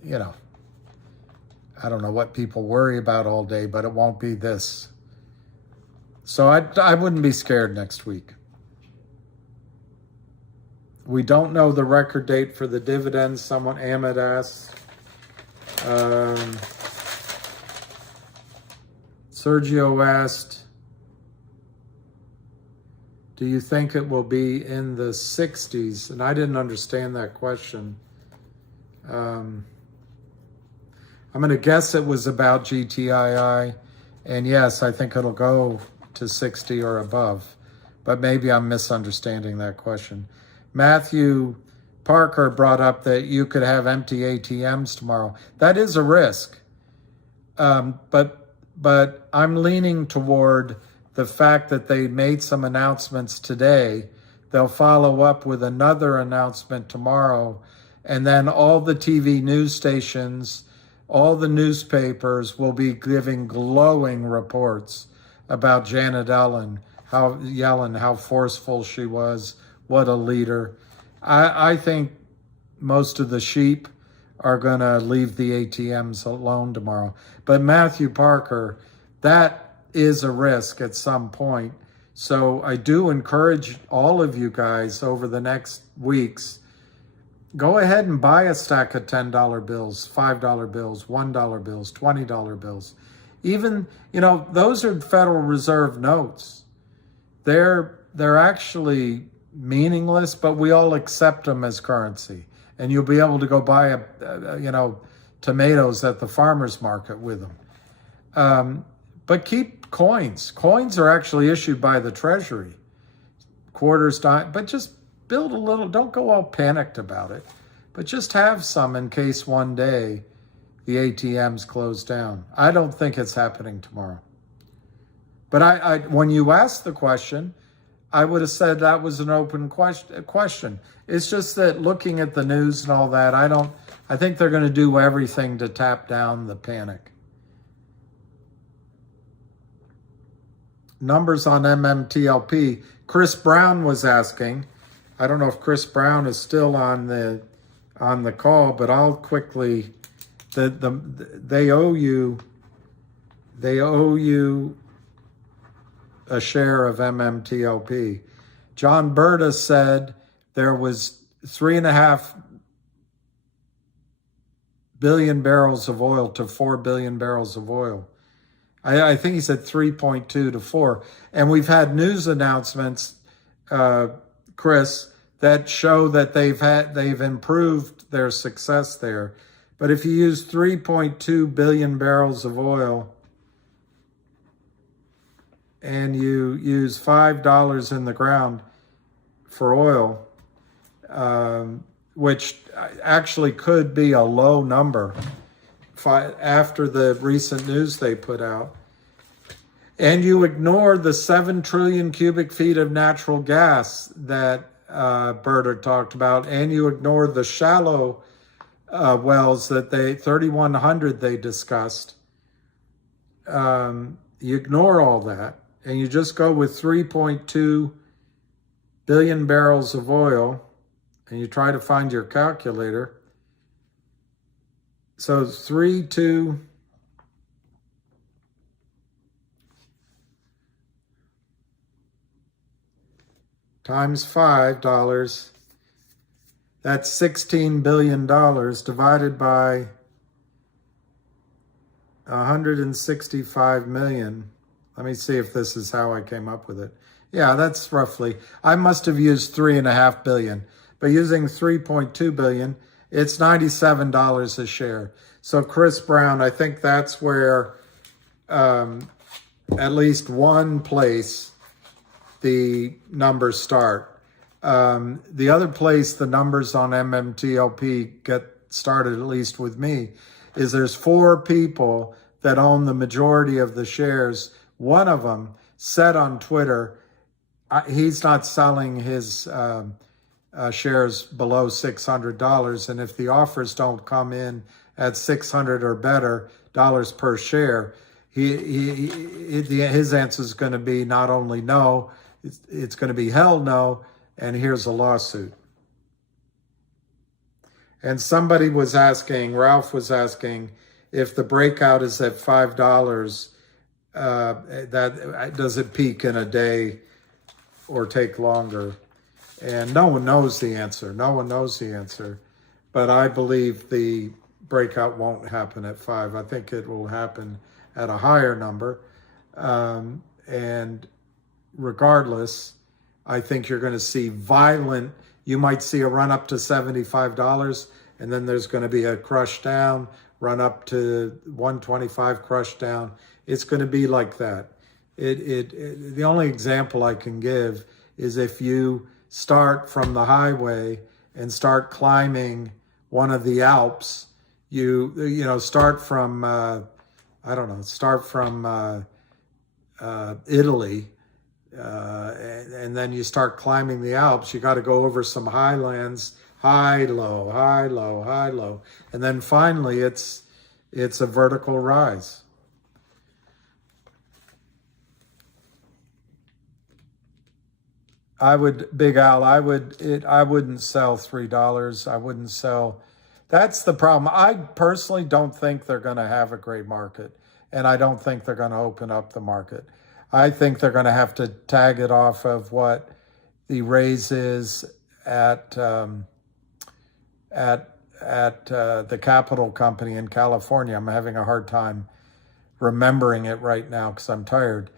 you know, I don't know what people worry about all day, but it won't be this. So I wouldn't be scared next week. We don't know the record date for the dividends. Someone, Ahmed asks. Sergio asked, do you think it will be in the 60s? And I didn't understand that question. I'm going to guess it was about GTII. And yes, I think it'll go to 60 or above. But maybe I'm misunderstanding that question. Matthew Parker brought up that you could have empty ATMs tomorrow. That is a risk. But I'm leaning toward the fact that they made some announcements today. They'll follow up with another announcement tomorrow. And then all the TV news stations, all the newspapers will be giving glowing reports about Janet Yellen, how forceful she was, what a leader. I think most of the sheep are going to leave the ATMs alone tomorrow. But Matthew Parker, that is a risk at some point. So I do encourage all of you guys over the next weeks, go ahead and buy a stack of $10 bills, $5 bills, $1 bills, $20 bills. Even, you know, those are Federal Reserve notes. They're actually meaningless, but we all accept them as currency. And you'll be able to go buy tomatoes at the farmer's market with them. But keep coins. Coins are actually issued by the Treasury. Quarters, but just build a little, don't go all panicked about it, but just have some in case one day the ATMs close down. I don't think it's happening tomorrow. But I when you asked the question, I would have said that was an open question. It's just that looking at the news and all that, I think they're going to do everything to tap down the panic. Numbers on MMTLP. Chris Brown was asking. I don't know if Chris Brown is still on the call, but I'll quickly. They owe you a share of MMTLP. John Berta said there was 3.5 billion barrels of oil to 4 billion barrels of oil. I think he said 3.2 to 4. And we've had news announcements, Chris, that show that they've improved their success there. But if you use 3.2 billion barrels of oil and you use $5 in the ground for oil, which actually could be a low number after the recent news they put out, and you ignore the 7 trillion cubic feet of natural gas that Berta talked about, and you ignore the shallow wells that 3,100 they discussed, you ignore all that, and you just go with 3.2 billion barrels of oil, and you try to find your calculator. So 3.2 times $5, that's $16 billion divided by 165 million. Let me see if this is how I came up with it. Yeah, that's roughly, I must have used 3.5 billion, but using 3.2 billion, it's $97 a share. So Chris Brown, I think that's where at least one place the numbers start. The other place the numbers on MMTLP get started, at least with me, is there's 4 people that own the majority of the shares. One of them said on Twitter, he's not selling his shares below $600, and if the offers don't come in at $600 or better dollars per share, his answer is going to be not only no, it's going to be hell no, and here's a lawsuit. And somebody was asking, Ralph was asking, if the breakout is at $5, that does it peak in a day or take longer? And no one knows the answer. No one knows the answer. But I believe the breakout won't happen at 5. I think it will happen at a higher number. And regardless, I think you're going to see violent, you might see a run up to $75, and then there's going to be a crush down, run up to 125, crush down. It's going to be like that. The only example I can give is if you start from the highway and start climbing one of the Alps, you start from Italy, and then you start climbing the Alps. You got to go over some highlands, high, low, high, low, high, low, and then finally it's a vertical rise. Big Al, I wouldn't sell $3. I wouldn't sell. That's the problem. I personally don't think they're going to have a great market, and I don't think they're going to open up the market. I think they're going to have to tag it off of what the raise is at the Capital Company in California. I'm having a hard time remembering it right now because I'm tired.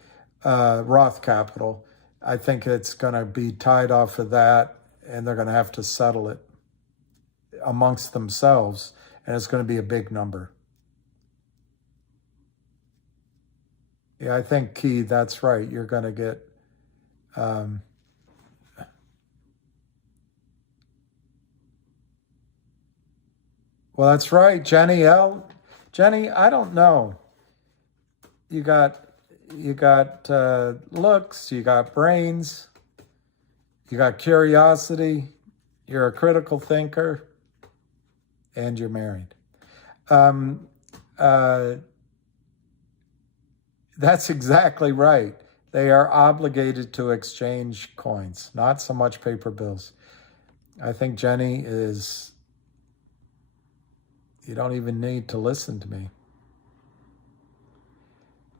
Roth Capital. I think it's going to be tied off of that, and they're going to have to settle it amongst themselves, and it's going to be a big number. Yeah, I think, Key, that's right. You're going to get... well, that's right, Jenny L. Jenny, I don't know. You got looks, you got brains, you got curiosity, you're a critical thinker, and you're married. That's exactly right. They are obligated to exchange coins, not so much paper bills. I think Jenny is, you don't even need to listen to me.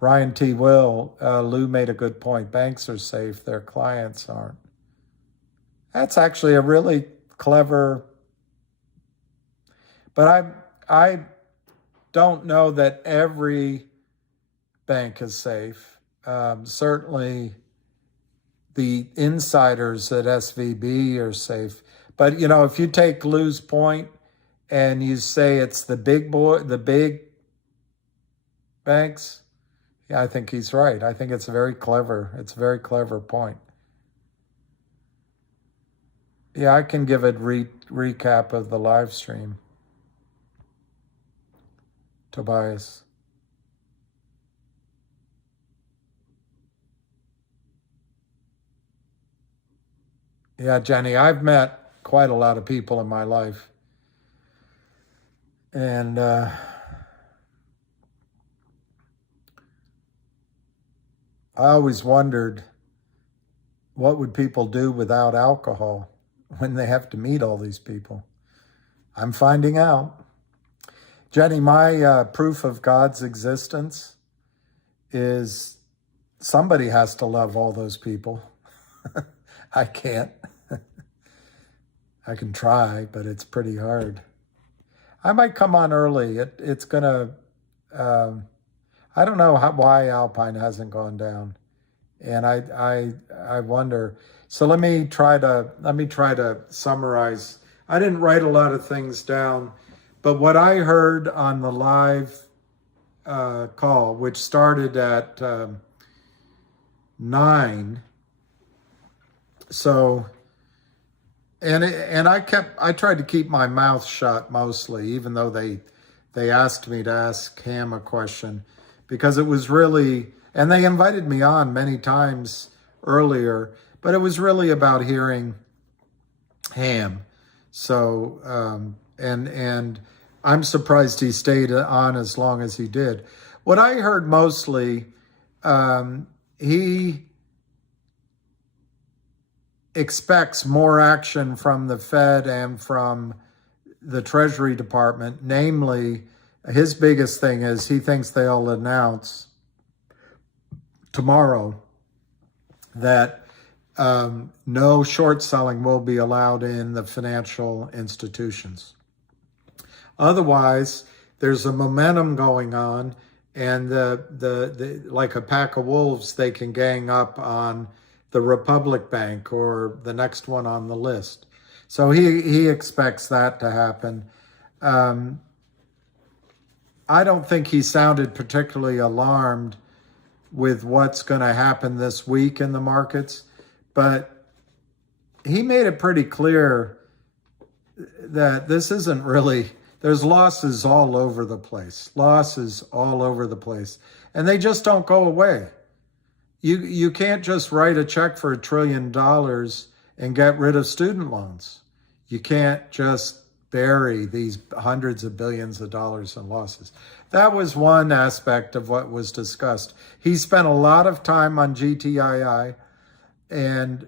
Ryan T. Will, Lou made a good point. Banks are safe, their clients aren't. That's actually a really clever, but I don't know that every bank is safe. Certainly the insiders at SVB are safe. But, you know, if you take Lou's point and you say it's the big banks, yeah, I think he's right. I think it's very clever. It's a very clever point. Yeah, I can give a recap of the live stream. Tobias. Yeah, Jenny, I've met quite a lot of people in my life. And I always wondered, what would people do without alcohol when they have to meet all these people? I'm finding out. Jenny, my proof of God's existence is somebody has to love all those people. I can't. I can try, but it's pretty hard. I might come on early. It's gonna. I don't know why Alpine hasn't gone down, and I wonder. So let me try to summarize. I didn't write a lot of things down, but what I heard on the live call, which started at 9. So, and I tried to keep my mouth shut mostly, even though they asked me to ask Ham a question, because it was really, and they invited me on many times earlier, but it was really about hearing Ham. So, and I'm surprised he stayed on as long as he did. What I heard mostly, he expects more action from the Fed and from the Treasury Department. Namely, his biggest thing is he thinks they'll announce tomorrow that no short selling will be allowed in the financial institutions. Otherwise, there's a momentum going on, and the like a pack of wolves, they can gang up on the Republic Bank or the next one on the list. So he expects that to happen. I don't think he sounded particularly alarmed with what's going to happen this week in the markets, but he made it pretty clear that this isn't really, there's losses all over the place, and they just don't go away. You can't just write a check for $1 trillion and get rid of student loans. You can't just bury these hundreds of billions of dollars in losses. That was one aspect of what was discussed. He spent a lot of time on GTII, and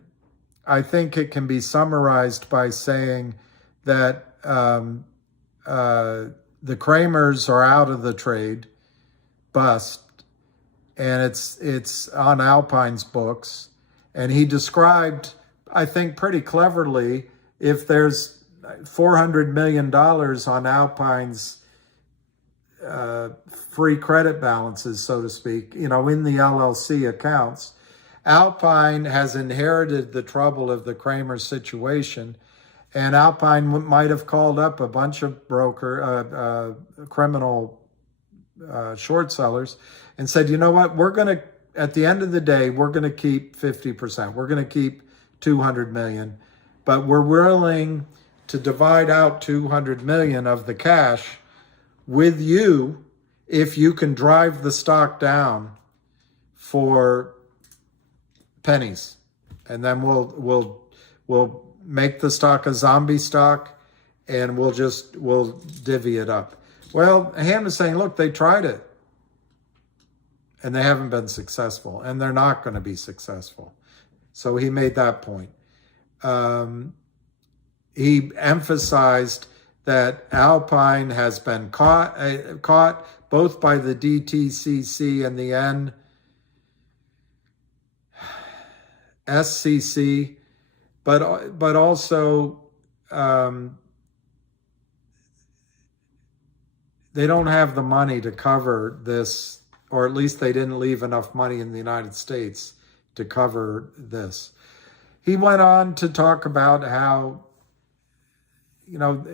I think it can be summarized by saying that the Kramers are out of the trade, bust, and it's on Alpine's books. And he described, I think pretty cleverly, if there's $400 million on Alpine's free credit balances, so to speak, in the LLC accounts, Alpine has inherited the trouble of the Kramer situation, and Alpine might have called up a bunch of criminal short sellers and said, you know what, we're going to, at the end of the day, we're going to keep 50%. We're going to keep 200 million, but we're willing to divide out 200 million of the cash with you if you can drive the stock down for pennies. And then we'll make the stock a zombie stock, and we'll divvy it up. Well, Ham is saying, look, they tried it, and they haven't been successful, and they're not going to be successful. So he made that point. He emphasized that Alpine has been caught both by the DTCC and the NSCC but also they don't have the money to cover this, or at least they didn't leave enough money in the United States to cover this. He went on to talk about how, you know,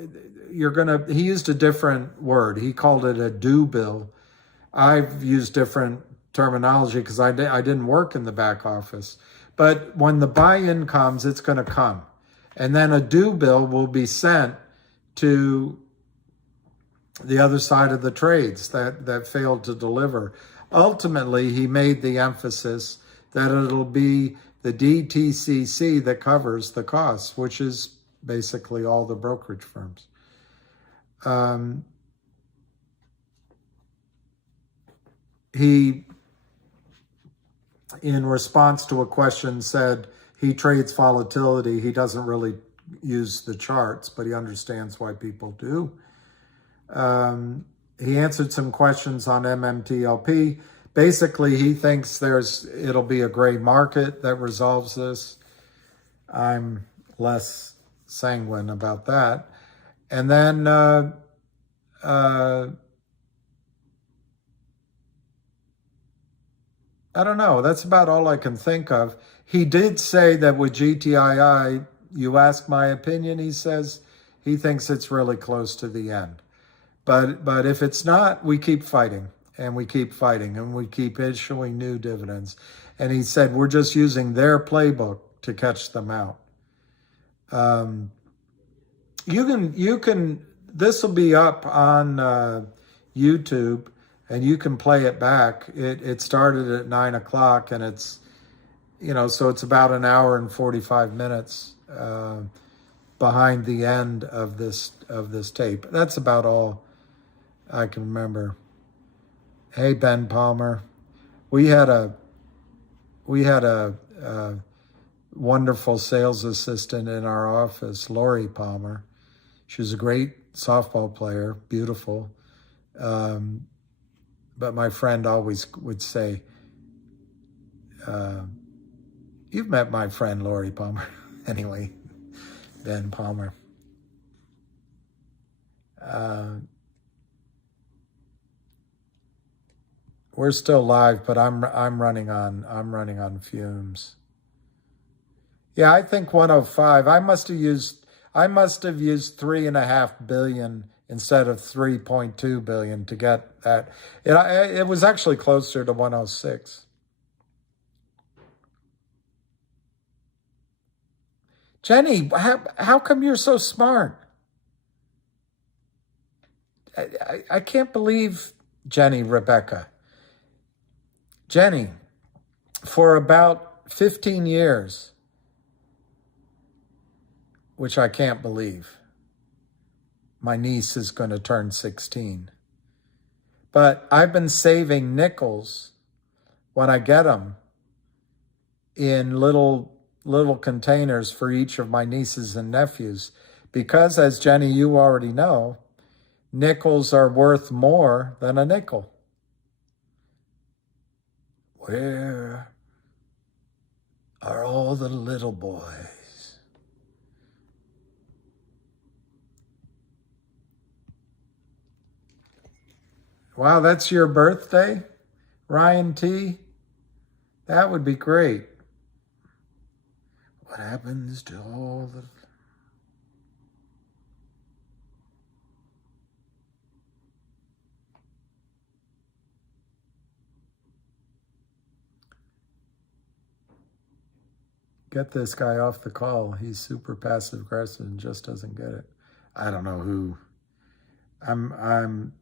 he used a different word. He called it a due bill. I've used different terminology because I didn't work in the back office. But when the buy-in comes, it's going to come. And then a due bill will be sent to the other side of the trades that failed to deliver. Ultimately, he made the emphasis that it'll be the DTCC that covers the costs, which is basically all the brokerage firms. He, in response to a question, said he trades volatility. He doesn't really use the charts, but he understands why people do. He answered some questions on MMTLP. Basically, he thinks it'll be a gray market that resolves this. I'm less sanguine about that. And then I don't know. That's about all I can think of. He did say that with GTII, you ask my opinion, he says he thinks it's really close to the end. But if it's not, we keep fighting, and we keep fighting, and we keep issuing new dividends. And he said we're just using their playbook to catch them out. You can. This will be up on YouTube, and you can play it back. It started at 9 o'clock, and it's, so it's about an hour and 45 minutes behind the end of this tape. That's about all I can remember. Hey, Ben Palmer, we had a wonderful sales assistant in our office, Lori Palmer. She was a great softball player, beautiful. But my friend always would say, you've met my friend Lori Palmer. Anyway, Ben Palmer. We're still live, but I'm running on fumes. Yeah, I think 105. I must have used 3.5 billion instead of 3.2 billion to get that. It was actually closer to 106. Jenny, how come you're so smart? I can't believe Rebecca. Jenny, for about 15 years, which I can't believe, my niece is going to turn 16. But I've been saving nickels when I get them in little containers for each of my nieces and nephews. Because, as Jenny, you already know, nickels are worth more than a nickel. Where are all the little boys? Wow, that's your birthday, Ryan T? That would be great. What happens to all the... Get this guy off the call. He's super passive aggressive and just doesn't get it. I don't know who. I'm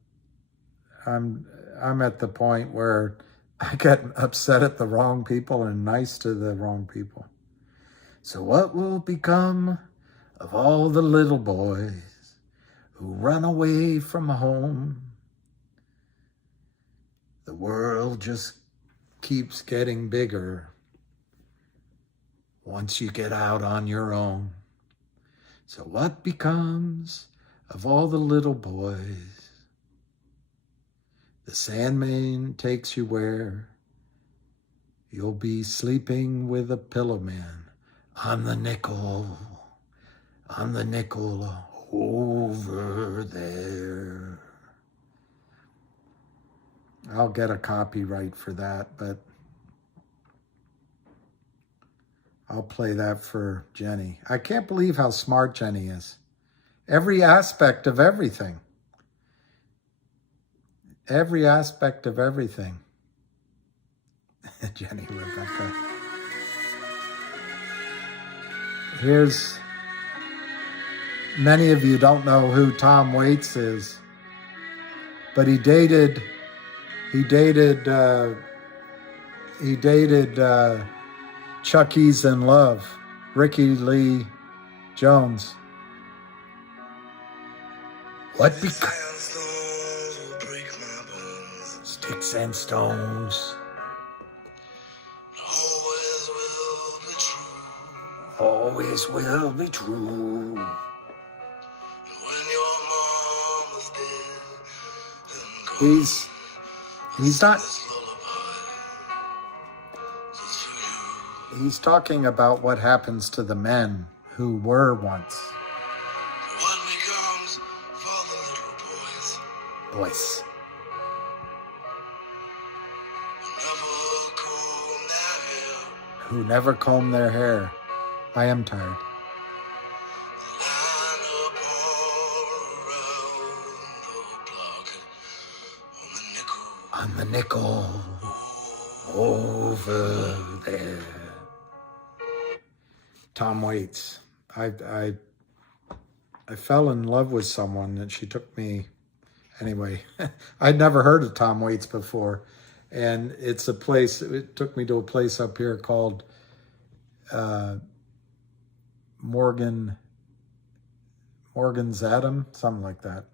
at the point where I get upset at the wrong people and nice to the wrong people. So what will become of all the little boys who run away from home? The world just keeps getting bigger once you get out on your own. So what becomes of all the little boys? The Sandman takes you where you'll be sleeping with a pillow man On the nickel over there. I'll get a copyright for that, but I'll play that for Jenny. I can't believe how smart Jenny is. Every aspect of everything. Every aspect of everything. Jenny Rebecca. Here's, many of you don't know who Tom Waits is, but he dated Chucky's in Love, Ricky Lee Jones. What becomes sticks and stones always will be true. When your mom was dead, He's not, he's talking about what happens to the men who were once what becomes for the little boys? boys. Who never comb their hair. I am tired. On the nickel over there. Tom Waits. I fell in love with someone and she took me, anyway, I'd never heard of Tom Waits before. And it's a place, it took me to a place up here called Morgan's Adam, something like that.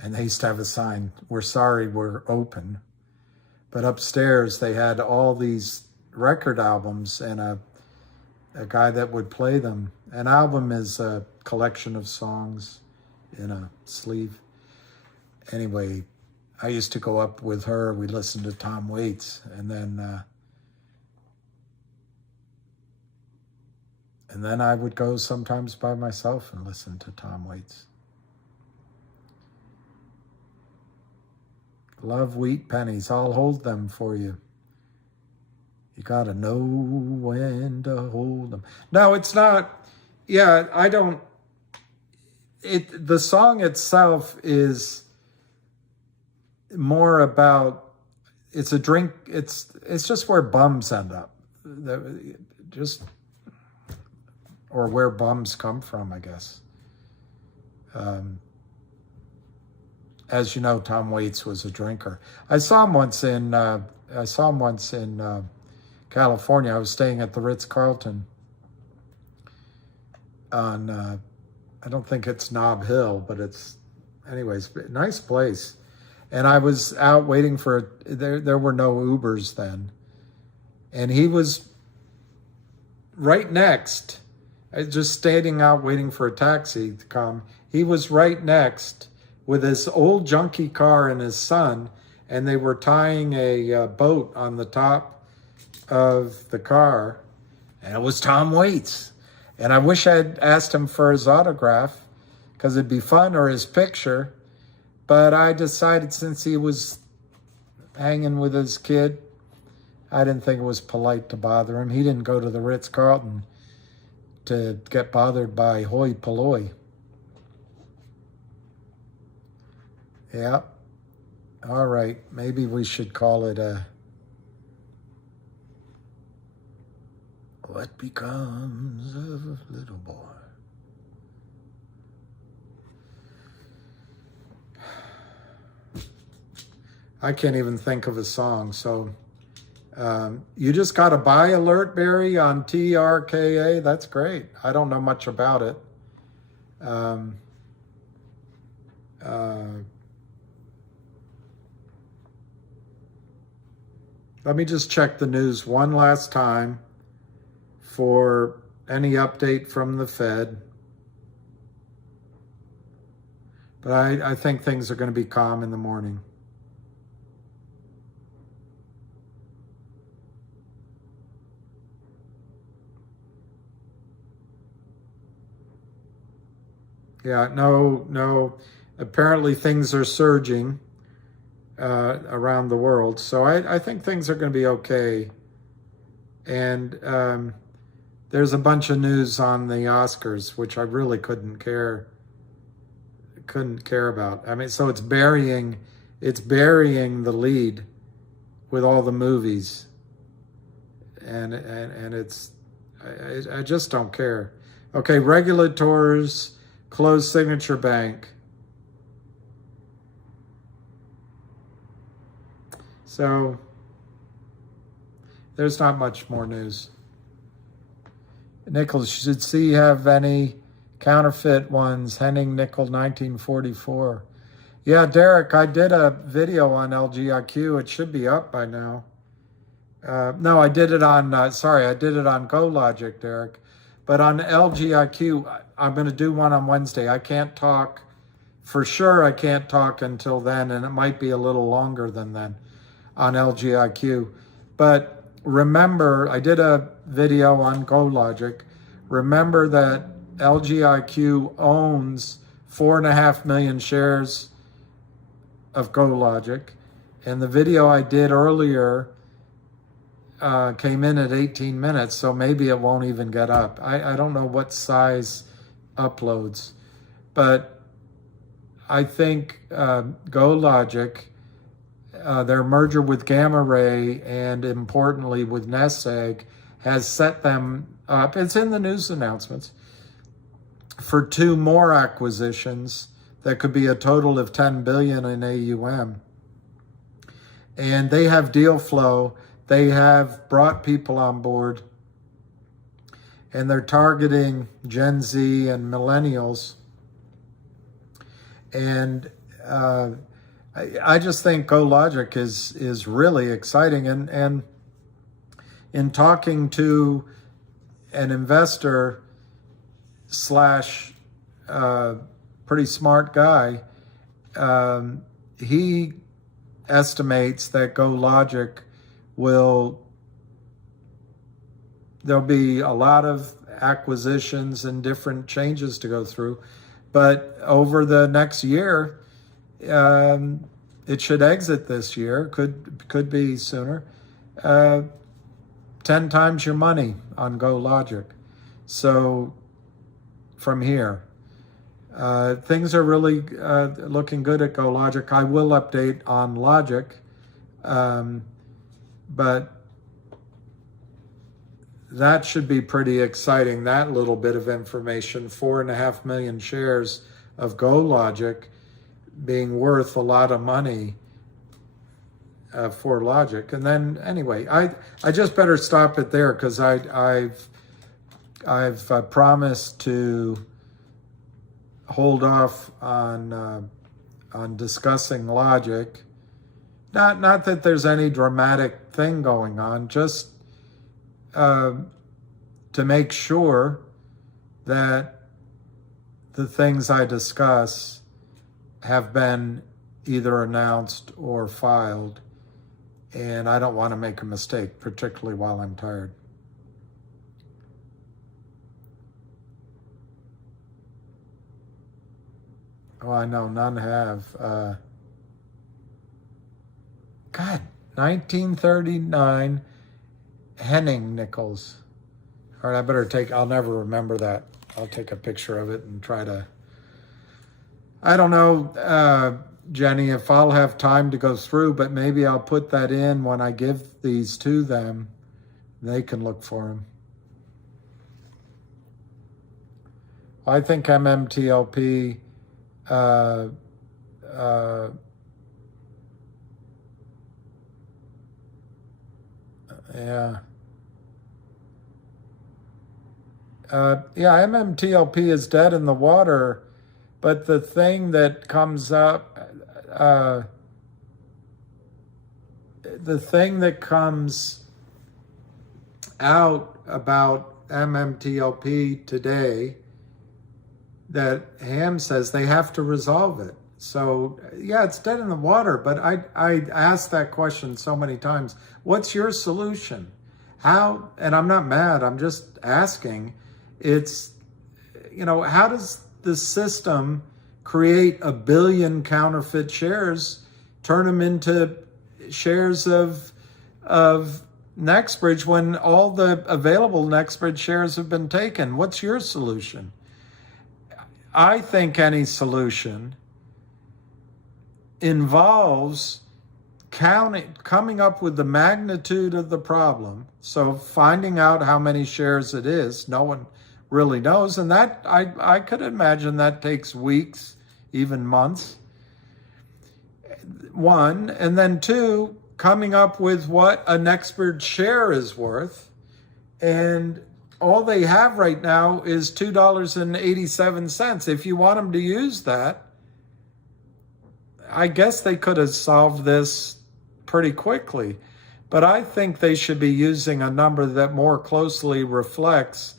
And they used to have a sign, "We're sorry, we're open." But upstairs they had all these record albums and a guy that would play them. An album is a collection of songs in a sleeve. Anyway, I used to go up with her. We listened to Tom Waits, and then I would go sometimes by myself and listen to Tom Waits. Love wheat pennies. I'll hold them for you. You gotta know when to hold them. No, it's not. Yeah, I don't. The song itself is more about, it's a drink, it's just where bums end up. Or where bums come from, I guess. As you know, Tom Waits was a drinker. I saw him once in California. I was staying at the Ritz-Carlton on, I don't think it's Nob Hill, but it's, anyways, nice place. And I was out waiting for, there were no Ubers then. And he was right next, just standing out waiting for a taxi to come. He was right next with his old junky car and his son, and they were tying a boat on the top of the car, and it was Tom Waits. And I wish I'd asked him for his autograph, because it'd be fun, or his picture. But I decided, since he was hanging with his kid, I didn't think it was polite to bother him. He didn't go to the Ritz-Carlton to get bothered by hoi polloi. Yeah. All right. Maybe we should call it a What Becomes of a Little Boy. I can't even think of a song. So you just got a buy alert, Barry, on TRKA. That's great. I don't know much about it. Let me just check the news one last time for any update from the Fed. But I think things are going to be calm in the morning. Yeah, no. Apparently things are surging around the world. So I think things are going to be okay. And there's a bunch of news on the Oscars, which I really couldn't care about. I mean, so it's burying the lead with all the movies. And it's, I just don't care. Okay, regulators close Signature Bank. So there's not much more news. Nickels, should see have any counterfeit ones. Henning Nickel 1944. Yeah, Derek, I did a video on LGIQ. It should be up by now. No, I did it on, I did it on GoLogic, Derek. But on LGIQ, I'm going to do one on Wednesday. I can't talk, for sure I can't talk until then, and it might be a little longer than then on LGIQ. But remember, I did a video on GoLogic. Remember that LGIQ owns 4.5 million shares of GoLogic. And the video I did earlier came in at 18 minutes, so maybe it won't even get up. I don't know what size uploads, but I think GoLogic, their merger with Gamma Ray and importantly with Nest Egg has set them up, it's in the news announcements, for 2 more acquisitions that could be a total of 10 billion in AUM. And they have deal flow. They have brought people on board, and they're targeting Gen Z and millennials. And I just think GoLogic is really exciting. And in talking to an investor slash pretty smart guy, he estimates that GoLogic there'll be a lot of acquisitions and different changes to go through, but over the next year, it should exit this year, could be sooner, 10 times your money on GoLogic. So from here, things are really looking good at GoLogic. I will update on Logic, but that should be pretty exciting, that little bit of information. 4.5 million shares of GoLogic being worth a lot of money for Logic. And then anyway, I just better stop it there, because I've promised to hold off on discussing Logic. Not that there's any dramatic thing going on, just to make sure that the things I discuss have been either announced or filed, and I don't want to make a mistake, particularly while I'm tired. Oh, I know, none have. God, 1939, Henning Nichols. All right, I better I'll never remember that. I'll take a picture of it and try to, I don't know, Jenny, if I'll have time to go through, but maybe I'll put that in when I give these to them. They can look for them. I think MMTLP, MMTLP is dead in the water, but the thing that comes up, the thing that comes out about MMTLP today, that Ham says they have to resolve it. So yeah, it's dead in the water, but I asked that question so many times. What's your solution? How, and I'm not mad, I'm just asking, it's, how does the system create 1 billion counterfeit shares, turn them into shares of NextBridge when all the available NextBridge shares have been taken? What's your solution? I think any solution involves coming up with the magnitude of the problem. So finding out how many shares it is, no one really knows. And that I could imagine that takes weeks, even months. One, and then two, coming up with what a NextBridge share is worth. And all they have right now is $2.87. If you want them to use that, I guess they could have solved this pretty quickly. But I think they should be using a number that more closely reflects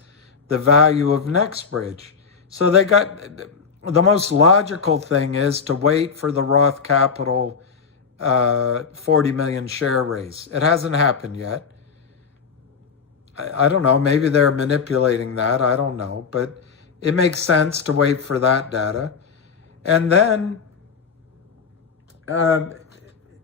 the value of NextBridge. So they got, the most logical thing is to wait for the Roth Capital 40 million share raise. It hasn't happened yet. I don't know, maybe they're manipulating that, I don't know, but it makes sense to wait for that data. And then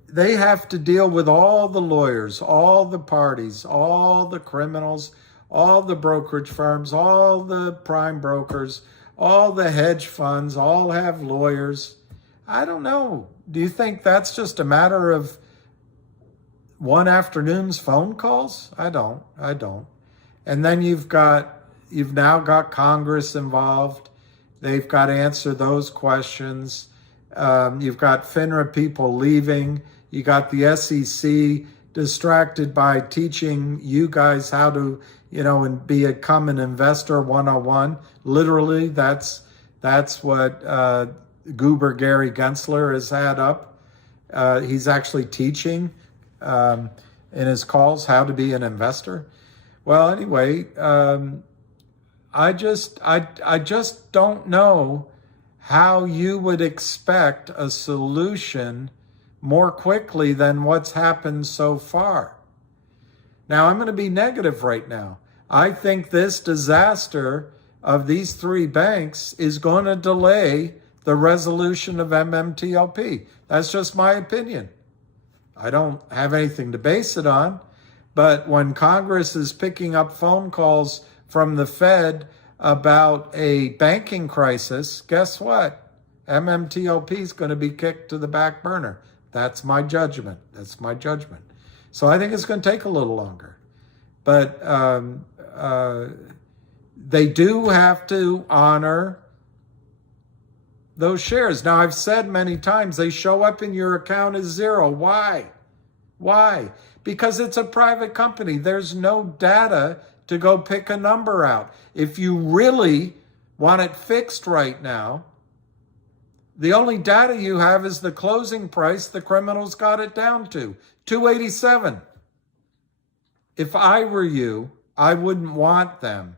they have to deal with all the lawyers, all the parties, all the criminals, all the brokerage firms, all the prime brokers, all the hedge funds, all have lawyers. I don't know. Do you think that's just a matter of one afternoon's phone calls? I don't. And then you've now got Congress involved. They've got to answer those questions. You've got FINRA people leaving. You got the SEC distracted by teaching you guys how to, and become an investor 101. Literally, that's what Goober Gary Gensler has had up. He's actually teaching in his calls how to be an investor. Well, anyway, I just don't know how you would expect a solution more quickly than what's happened so far. Now, I'm going to be negative right now. I think this disaster of these three banks is going to delay the resolution of MMTLP. That's just my opinion. I don't have anything to base it on, but when Congress is picking up phone calls from the Fed about a banking crisis, guess what? MMTLP is going to be kicked to the back burner. That's my judgment. So I think it's going to take a little longer. But they do have to honor those shares. Now, I've said many times, they show up in your account as zero. Why? Because it's a private company. There's no data to go pick a number out. If you really want it fixed right now, the only data you have is the closing price the criminals got it down to, $2.87. If I were you, I wouldn't want them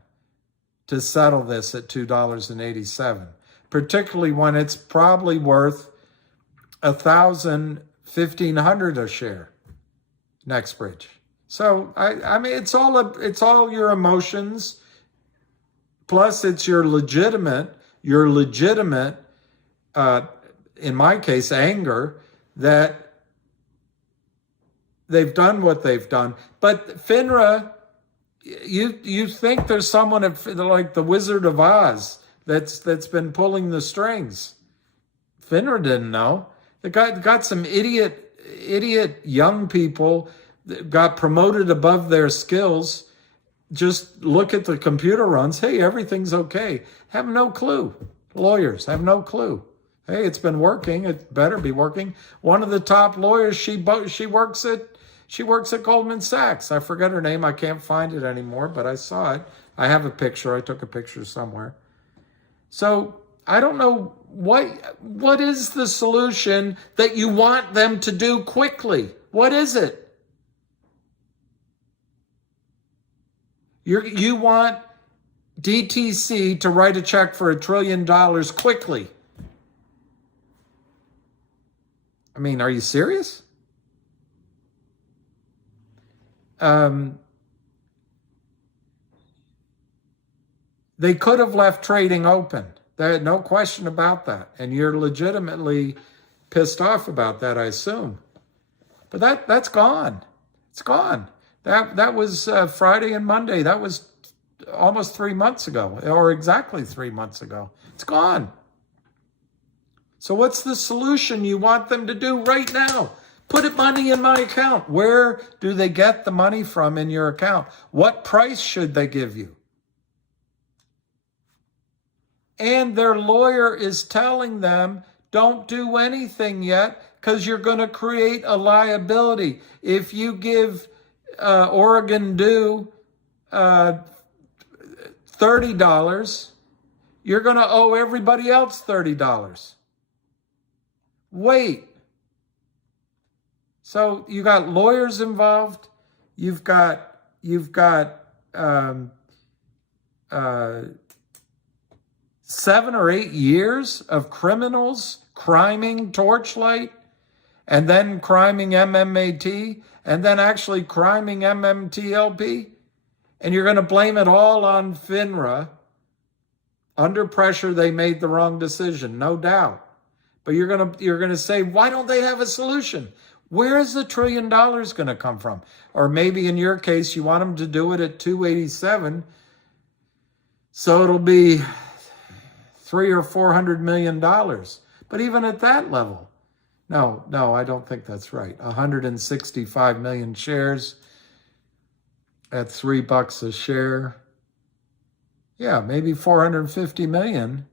to settle this at $2.87, particularly when it's probably worth $1,000, $1,500 a share, NextBridge. So I mean, it's all your emotions, plus it's your legitimate, in my case, anger that they've done what they've done. But FINRA, you think there's someone like the Wizard of Oz that's been pulling the strings. FINRA didn't know. They got some idiot young people that got promoted above their skills. Just look at the computer runs. Hey, everything's okay. Have no clue. Lawyers have no clue. Hey, it's been working. It better be working. One of the top lawyers, she works at Goldman Sachs. I forget her name. I can't find it anymore, but I saw it. I have a picture. I took a picture somewhere. So I don't know what is the solution that you want them to do quickly. What is it? You want DTC to write a check for $1 trillion quickly. I mean, are you serious? They could have left trading open. There, no question about that. And you're legitimately pissed off about that, I assume. But that's gone. It's gone. That was Friday and Monday. That was almost 3 months ago, or exactly 3 months ago. It's gone. So what's the solution you want them to do right now? Put money in my account. Where do they get the money from in your account? What price should they give you? And their lawyer is telling them, don't do anything yet because you're going to create a liability. If you give Oregon Dew $30, you're going to owe everybody else $30. Wait. So you got lawyers involved. You've got 7 or 8 years of criminals criming Torchlight, and then criming MMAT, and then actually criming MMTLP, and you're going to blame it all on FINRA. Under pressure, they made the wrong decision, no doubt. But you're going to say, why don't they have a solution? Where is the $1 trillion going to come from? Or maybe in your case, you want them to do it at 287, so it'll be $300 or $400 million. But even at that level, no, I don't think that's right. 165 million shares at $3 a share. Yeah, maybe 450 million.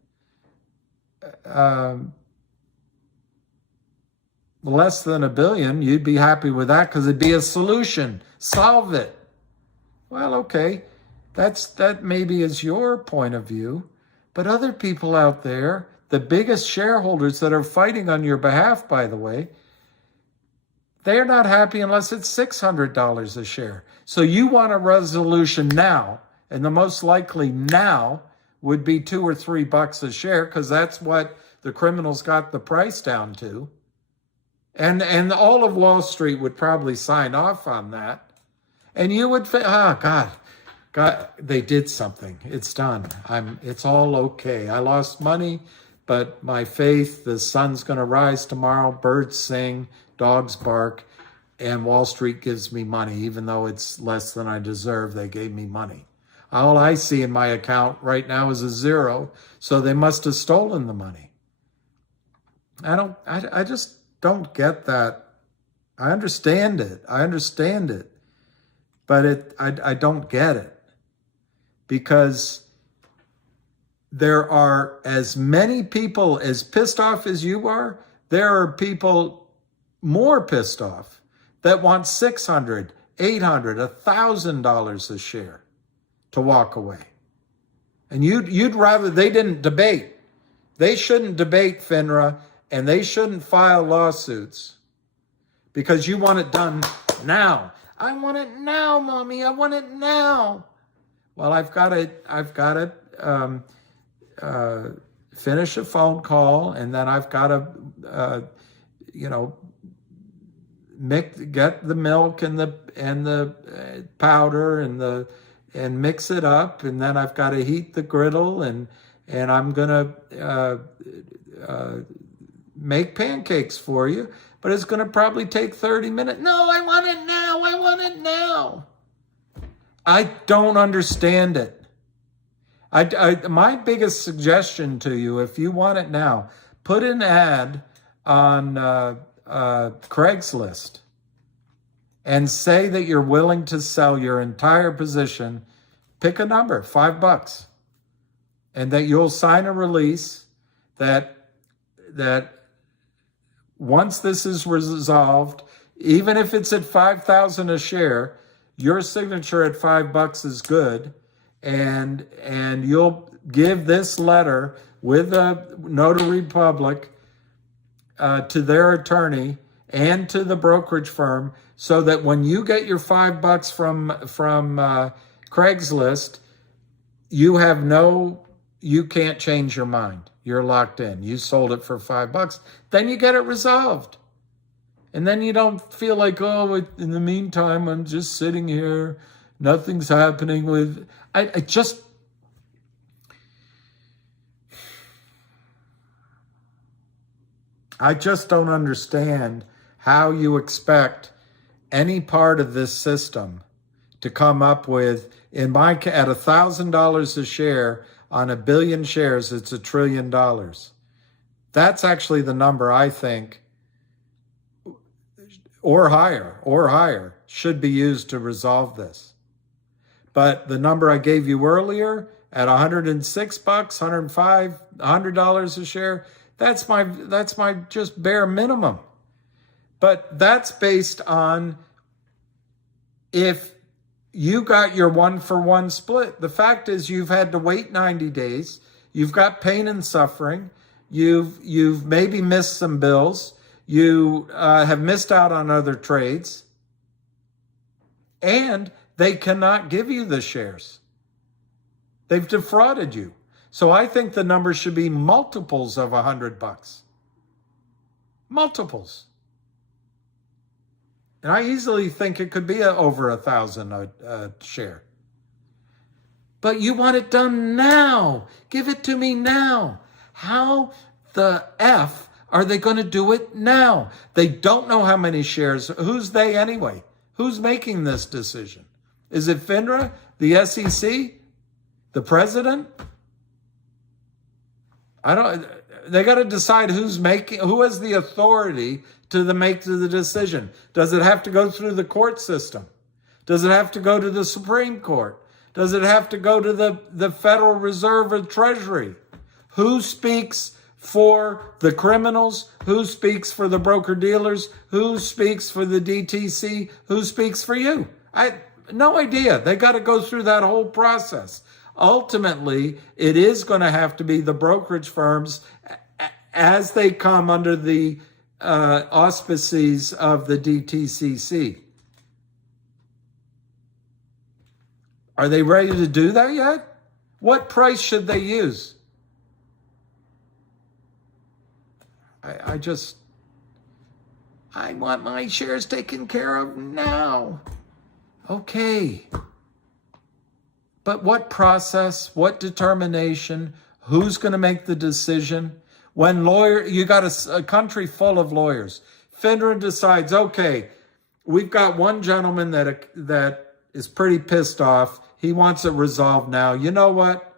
Less than $1 billion, you'd be happy with that because it'd be a solution. Solve it. Well, okay, that maybe is your point of view, but other people out there, the biggest shareholders that are fighting on your behalf, by the way, they're not happy unless it's $600 a share. So you want a resolution now, and the most likely now would be $2 or $3 a share because that's what the criminals got the price down to. And all of Wall Street would probably sign off on that. And you would think, God, they did something. It's done. It's all okay. I lost money, but my faith, the sun's going to rise tomorrow, birds sing, dogs bark, and Wall Street gives me money. Even though it's less than I deserve, they gave me money. All I see in my account right now is a zero, so they must have stolen the money. I just don't get that. I understand it, but I don't get it, because there are as many people as pissed off as you are. There are people more pissed off that want $600, $800, $1,000 a share to walk away. And you'd rather they didn't debate. They shouldn't debate FINRA, and they shouldn't file lawsuits because you want it done now. I want it now, Mommy. I want it now. Well, I've got to finish a phone call, and then I've got to, get the milk and the powder and mix it up, and then I've got to heat the griddle, and I'm gonna make pancakes for you, but it's going to probably take 30 minutes. No, I want it now. I want it now. I don't understand it. My biggest suggestion to you, if you want it now, put an ad on Craigslist and say that you're willing to sell your entire position. Pick a number, $5, and that you'll sign a release that once this is resolved, even if it's at $5,000 a share, your signature at $5 is good, and you'll give this letter with a notary public to their attorney and to the brokerage firm, so that when you get your $5 from Craigslist, you can't change your mind. You're locked in. You sold it for $5. Then you get it resolved. And then you don't feel like, in the meantime, I'm just sitting here. Nothing's happening with... I just don't understand how you expect any part of this system to come up with, at $1,000 a share on 1 billion shares, it's $1 trillion. That's actually the number I think, or higher, should be used to resolve this. But the number I gave you earlier at $106, $105, $100 a share, that's my just bare minimum. But that's based on if you got your 1-for-1 split. The fact is you've had to wait 90 days. You've got pain and suffering. You've maybe missed some bills. You have missed out on other trades. And they cannot give you the shares. They've defrauded you. So I think the number should be multiples of $100. Multiples. And I easily think it could be over 1,000 a share. But you want it done now. Give it to me now. How the F are they going to do it now? They don't know how many shares. Who's they anyway? Who's making this decision? Is it FINRA, the SEC, the president? They got to decide who has the authority to make the decision. Does it have to go through the court system? Does it have to go to the Supreme Court? Does it have to go to the Federal Reserve or Treasury? Who speaks for the criminals? Who speaks for the broker-dealers? Who speaks for the DTC? Who speaks for you? No idea. They got to go through that whole process. Ultimately, it is going to have to be the brokerage firms as they come under the auspices of the DTCC. Are they ready to do that yet? What price should they use? I want my shares taken care of now. Okay. But what process, what determination, who's going to make the decision? When you got a country full of lawyers. FINRA decides, okay, we've got one gentleman that is pretty pissed off. He wants it resolved now. You know what?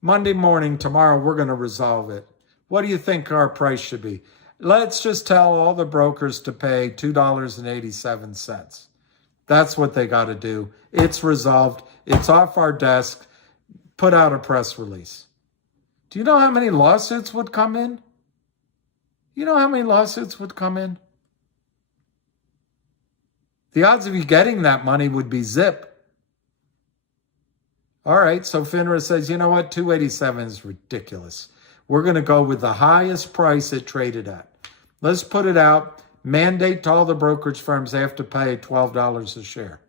Monday morning, tomorrow, we're going to resolve it. What do you think our price should be? Let's just tell all the brokers to pay $2.87. That's what they got to do. It's resolved. It's off our desk. Put out a press release. Do you know how many lawsuits would come in? You know how many lawsuits would come in? The odds of you getting that money would be zip. All right, so FINRA says, you know what, 287 is ridiculous. We're going to go with the highest price it traded at. Let's put it out. Mandate to all the brokerage firms they have to pay $12 a share.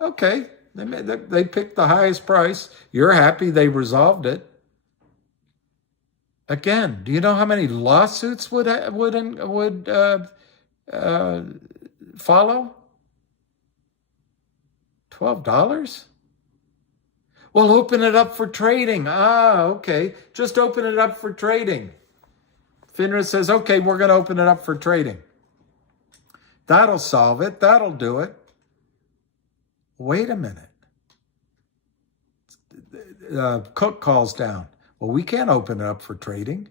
Okay, they picked the highest price. You're happy they resolved it. Again, do you know how many lawsuits would follow? $12? Well, open it up for trading. Okay. Just open it up for trading. FINRA says, okay, we're going to open it up for trading. That'll solve it. That'll do it. Wait a minute. Cook calls down. Well, we can't open it up for trading.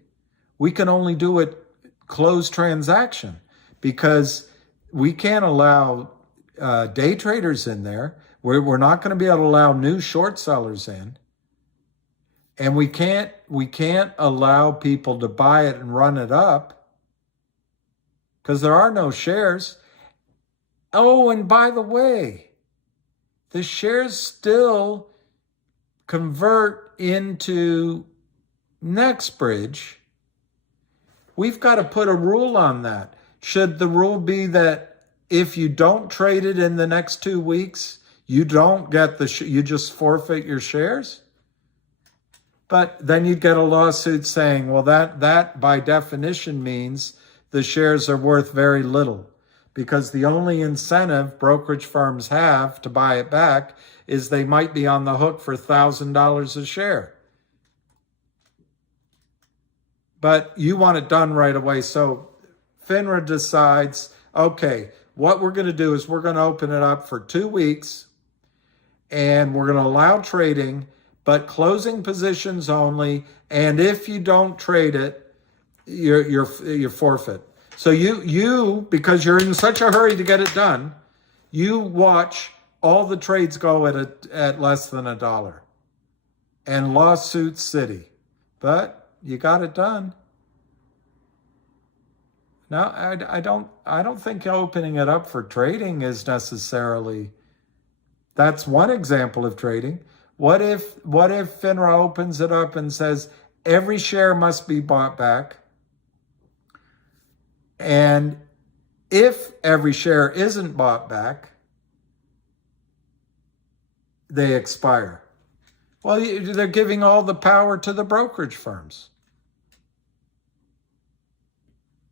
We can only do it closed transaction because we can't allow day traders in there. We're not going to be able to allow new short sellers in. And we can't allow people to buy it and run it up because there are no shares. Oh, and by the way, the shares still convert into NextBridge. We've got to put a rule on that. Should the rule be that if you don't trade it in the next 2 weeks, you don't get you just forfeit your shares? But then you'd get a lawsuit saying, well, that by definition means the shares are worth very little because the only incentive brokerage firms have to buy it back is they might be on the hook for $1,000 a share. but you want it done right away. So FINRA decides, okay, what we're going to do is we're going to open it up for 2 weeks, and we're going to allow trading, but closing positions only. And if you don't trade it, you're forfeit. So you because you're in such a hurry to get it done, you watch all the trades go at less than $1, and lawsuit city. But you got it done. Now, I don't think opening it up for trading is necessarily. That's one example of trading. What if FINRA opens it up and says every share must be bought back, and if every share isn't bought back, they expire? Well, they're giving all the power to the brokerage firms.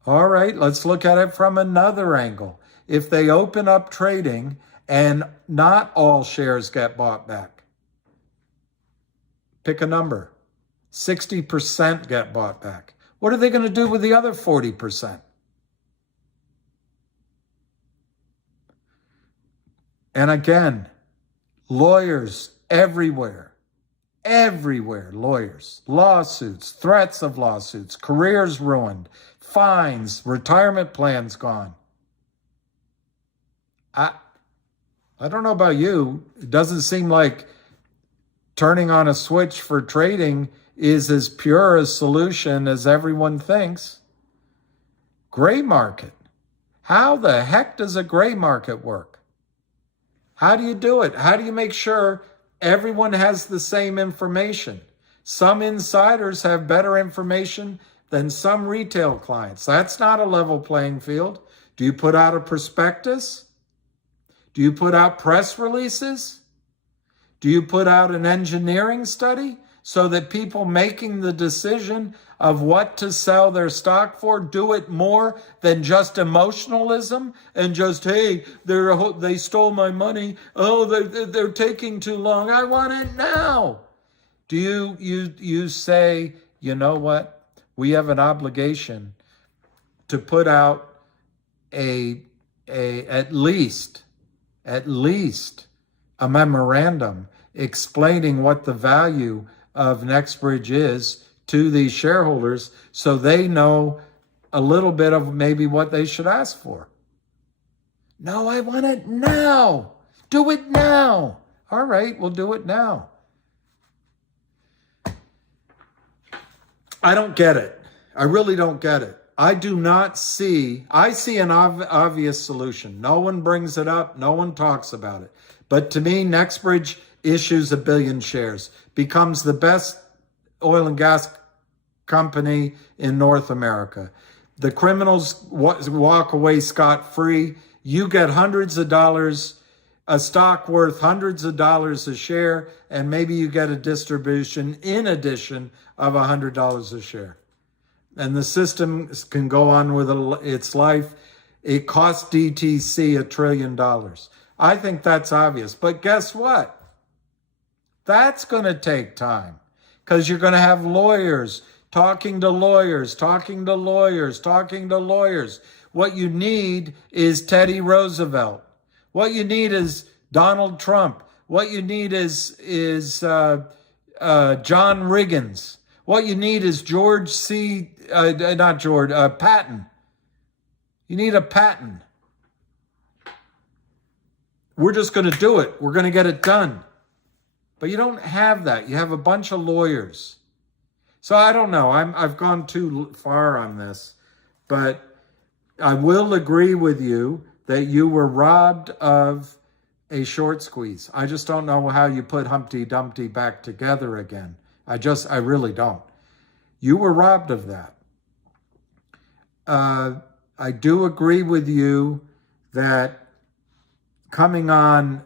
All right, let's look at it from another angle. If they open up trading and not all shares get bought back, pick a number. 60% get bought back. What are they going to do with the other 40%? And again, lawyers everywhere, lawyers, lawsuits, threats of lawsuits, careers ruined, fines, retirement plans gone. I don't know about you. It doesn't seem like turning on a switch for trading is as pure a solution as everyone thinks. Gray market. How the heck does a gray market work? How do you do it? How do you make sure everyone has the same information? Some insiders have better information than some retail clients. That's not a level playing field. Do you put out a prospectus? Do you put out press releases? Do you put out an engineering study so that people making the decision of what to sell their stock for do it more than just emotionalism and just, hey, they stole my money. Oh, they're taking too long. I want it now. Do you say, you know what? We have an obligation to put out at least a memorandum explaining what the value of NextBridge is to these shareholders so they know a little bit of maybe what they should ask for. No, I want it now. Do it now. All right, we'll do it now. I don't get it. I really don't get it. I see an obvious solution. No one brings it up. No one talks about it. But to me, NextBridge issues 1 billion shares, becomes the best oil and gas company in North America. The criminals walk away scot-free. You get hundreds of dollars, a stock worth hundreds of dollars a share, and maybe you get a distribution in addition of $100 a share. And the system can go on with its life. It costs DTC $1 trillion. I think that's obvious. But guess what? That's going to take time because you're going to have lawyers talking to lawyers, talking to lawyers, talking to lawyers. What you need is Teddy Roosevelt. What you need is Donald Trump. What you need is John Riggins. What you need is Patton. You need a Patton. We're just going to do it. We're going to get it done. But you don't have that. You have a bunch of lawyers. So I don't know. I've gone too far on this. But I will agree with you that you were robbed of a short squeeze. I just don't know how you put Humpty Dumpty back together again. I really don't. You were robbed of that. I do agree with you that coming on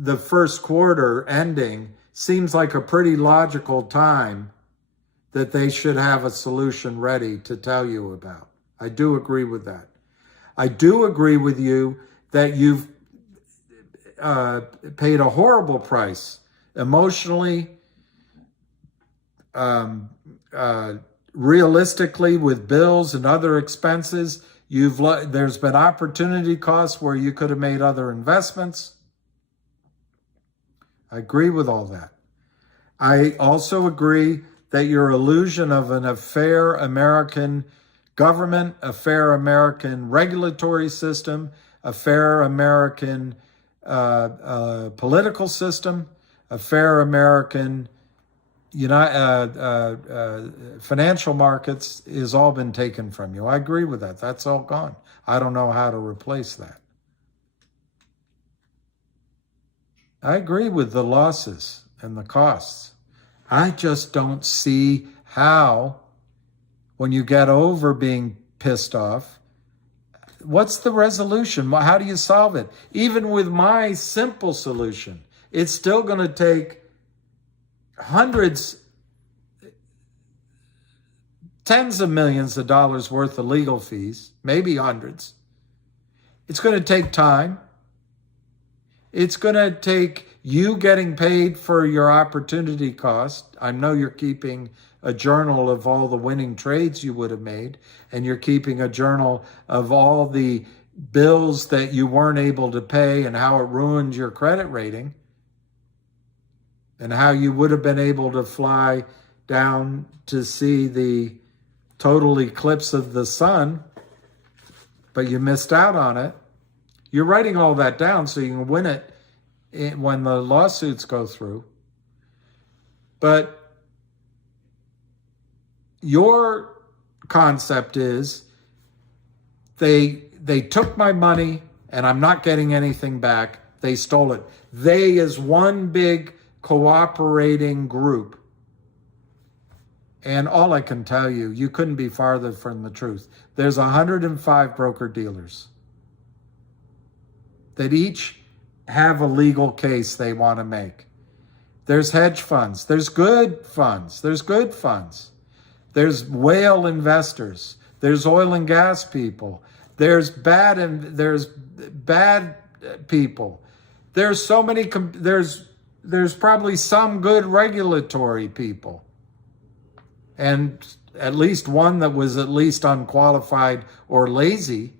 the first quarter ending seems like a pretty logical time that they should have a solution ready to tell you about. I do agree with that. I do agree with you that you've paid a horrible price emotionally, realistically, with bills and other expenses, there's been opportunity costs where you could have made other investments. I agree with all that. I also agree that your illusion of a fair American government, a fair American regulatory system, a fair American political system, a fair American financial markets has all been taken from you. I agree with that. That's all gone. I don't know how to replace that. I agree with the losses and the costs. I just don't see how, when you get over being pissed off, what's the resolution? How do you solve it? Even with my simple solution, it's still going to take hundreds, tens of millions of dollars worth of legal fees, maybe hundreds. It's going to take time. It's going to take you getting paid for your opportunity cost. I know you're keeping a journal of all the winning trades you would have made, and you're keeping a journal of all the bills that you weren't able to pay and how it ruined your credit rating, and how you would have been able to fly down to see the total eclipse of the sun, but you missed out on it. You're writing all that down so you can win it when the lawsuits go through. But your concept is they took my money and I'm not getting anything back. They stole it. They is one big cooperating group. And all I can tell you, you couldn't be farther from the truth. There's 105 broker-dealers that each have a legal case they want to make. There's hedge funds. There's good funds. There's good funds. There's whale investors. There's oil and gas people. There's bad people. There's so many. There's probably some good regulatory people, and at least one that was at least unqualified or lazy.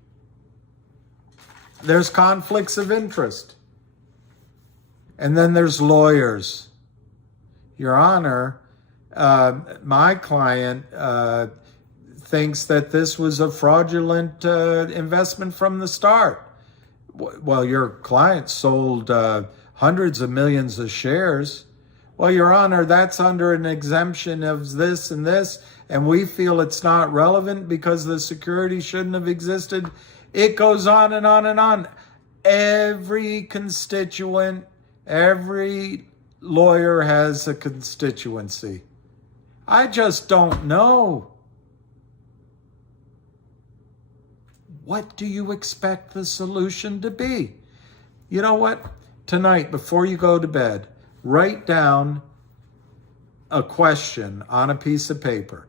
There's conflicts of interest. And then there's lawyers. Your Honor, my client thinks that this was a fraudulent investment from the start. Well, your client sold hundreds of millions of shares. Well, Your Honor, that's under an exemption of this, and we feel it's not relevant because the security shouldn't have existed. It goes on and on and on. Every constituent, every lawyer has a constituency. I just don't know. What do you expect the solution to be? You know what? Tonight, before you go to bed, write down a question on a piece of paper.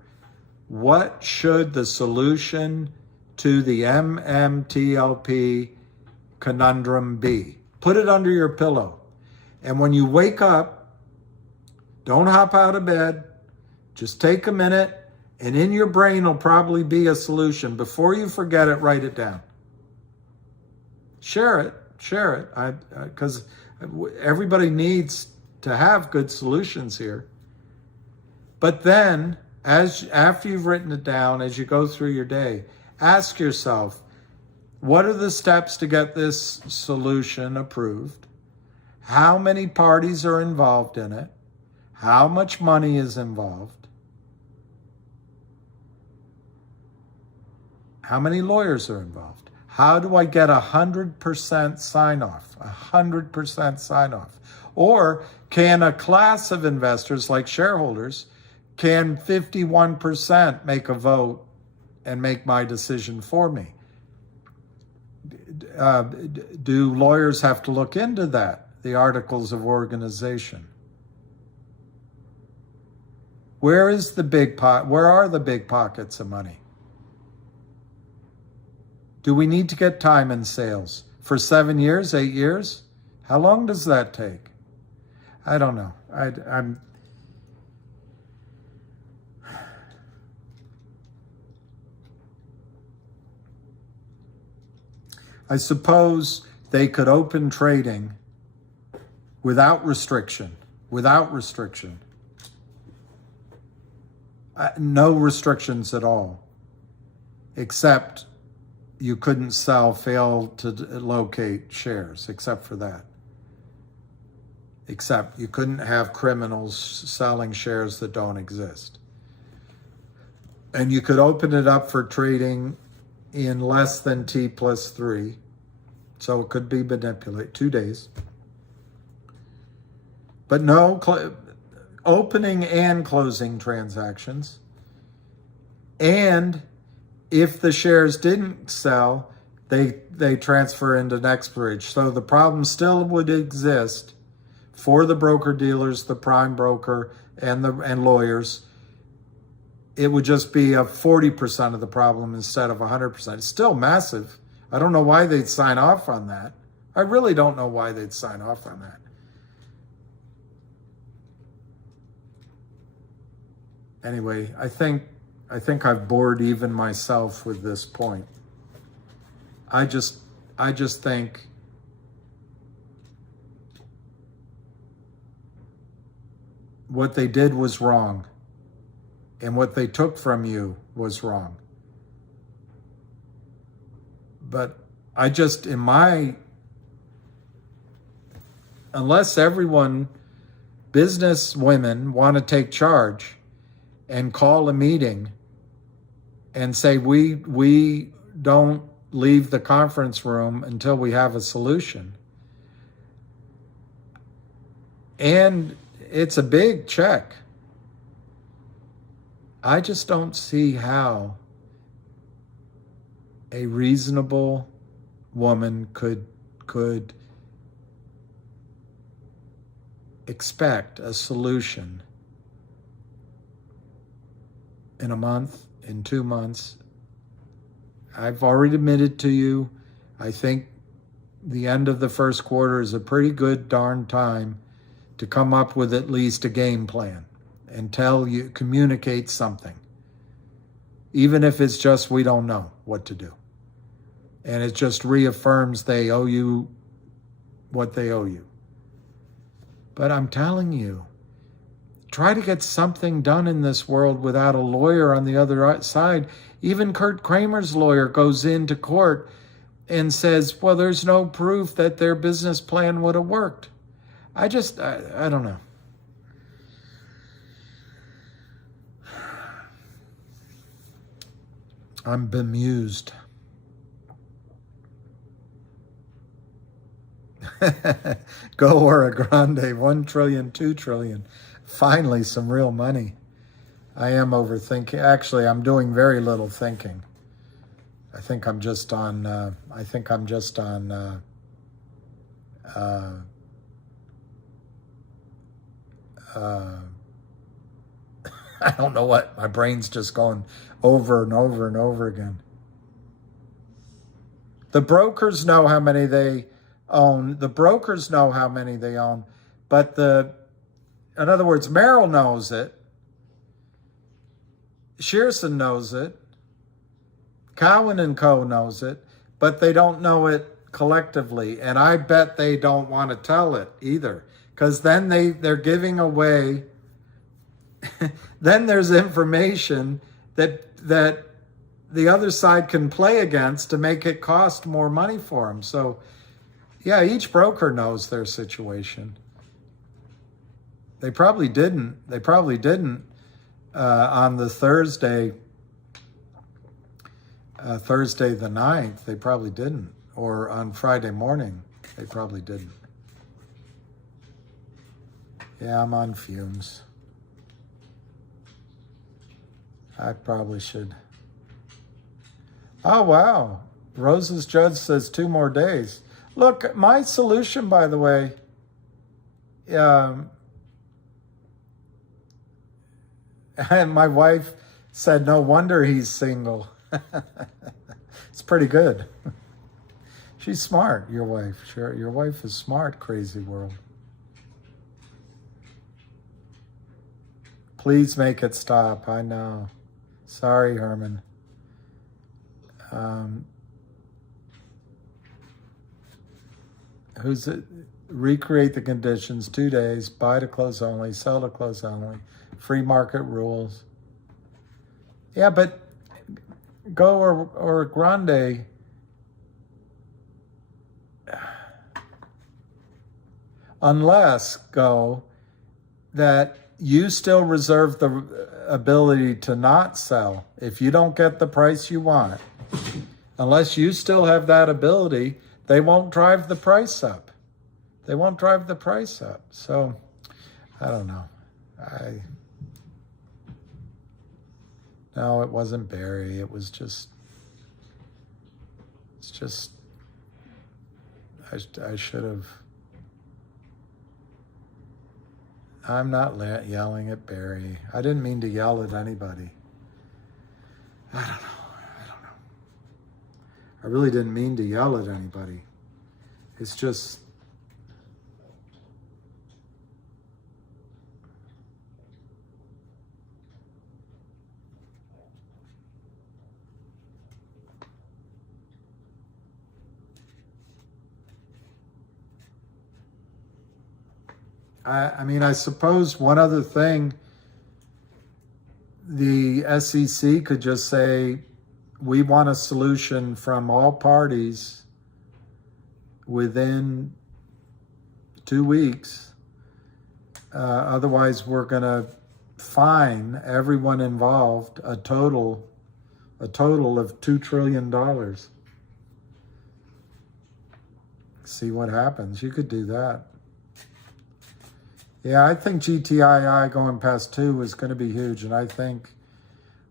What should the solution to the MMTLP conundrum be? Put it under your pillow. And when you wake up, don't hop out of bed. Just take a minute, and in your brain will probably be a solution. Before you forget it, write it down. Share it. Because everybody needs to have good solutions here. But then, after you've written it down, as you go through your day, ask yourself, what are the steps to get this solution approved? How many parties are involved in it? How much money is involved? How many lawyers are involved? How do I get 100% sign-off? 100% sign-off. Or can a class of investors, like shareholders, can 51% make a vote and make my decision for me? Do lawyers have to look into that? The articles of organization. Where are the big pockets of money? Do we need to get time in sales for 7 years, 8 years? How long does that take? I don't know. I suppose they could open trading without restriction. No restrictions at all, except you couldn't fail to locate shares, except for that. Except you couldn't have criminals selling shares that don't exist. And you could open it up for trading in less than T+3. So it could be manipulated, 2 days. But no opening and closing transactions. And if the shares didn't sell, they transfer into next bridge. So the problem still would exist for the broker-dealers, the prime broker, and lawyers. It would just be a 40% of the problem instead of 100%. It's still massive. I don't know why they'd sign off on that. I really don't know why they'd sign off on that. Anyway, I think I've bored even myself with this point. I just think what they did was wrong, and what they took from you was wrong. But I just, unless business women want to take charge and call a meeting and say, we don't leave the conference room until we have a solution. And it's a big check. I just don't see how a reasonable woman could expect a solution in a month, in 2 months. I've already admitted to you, I think the end of the first quarter is a pretty good darn time to come up with at least a game plan and communicate something. Even if it's just we don't know what to do. And it just reaffirms they owe you what they owe you. But I'm telling you, try to get something done in this world without a lawyer on the other side. Even Kurt Kramer's lawyer goes into court and says, well, there's no proof that their business plan would have worked. I don't know. I'm bemused. Go Ora Grande, 1 trillion, 2 trillion. Finally, some real money. I am overthinking. Actually, I'm doing very little thinking. I think I'm just on, I don't know what. My brain's just going over and over and over again. The brokers know how many they own. But in other words, Merrill knows it. Shearson knows it. Cowan and Co. knows it, but they don't know it collectively. And I bet they don't want to tell it either, because then they're giving away. Then there's information that the other side can play against to make it cost more money for them. So, yeah, each broker knows their situation. They probably didn't. On the Thursday the 9th, they probably didn't. Or on Friday morning, they probably didn't. Yeah, I'm on fumes. I probably should. Oh, wow. Rose's judge says 2 more days. Look, my solution, by the way, and my wife said, no wonder he's single. It's pretty good. She's smart, your wife. Sure, your wife is smart, crazy world. Please make it stop. I know. Sorry, Herman. who's it? Recreate the conditions, 2 days, buy to close only, sell to close only, free market rules. Yeah, but Go or Grande, unless Go, that you still reserve the ability to not sell if you don't get the price you want. Unless you still have that ability, they won't drive the price up. They won't drive the price up. So, I don't know. No, it wasn't Barry. It was just, I should have. I'm not yelling at Barry. I didn't mean to yell at anybody. I don't know. I really didn't mean to yell at anybody. It's just, I mean, I suppose one other thing, the SEC could just say, we want a solution from all parties within 2 weeks. Otherwise, we're going to fine everyone involved a total of $2 trillion. See what happens. You could do that. Yeah, I think GTII going past 2 is going to be huge. And I think,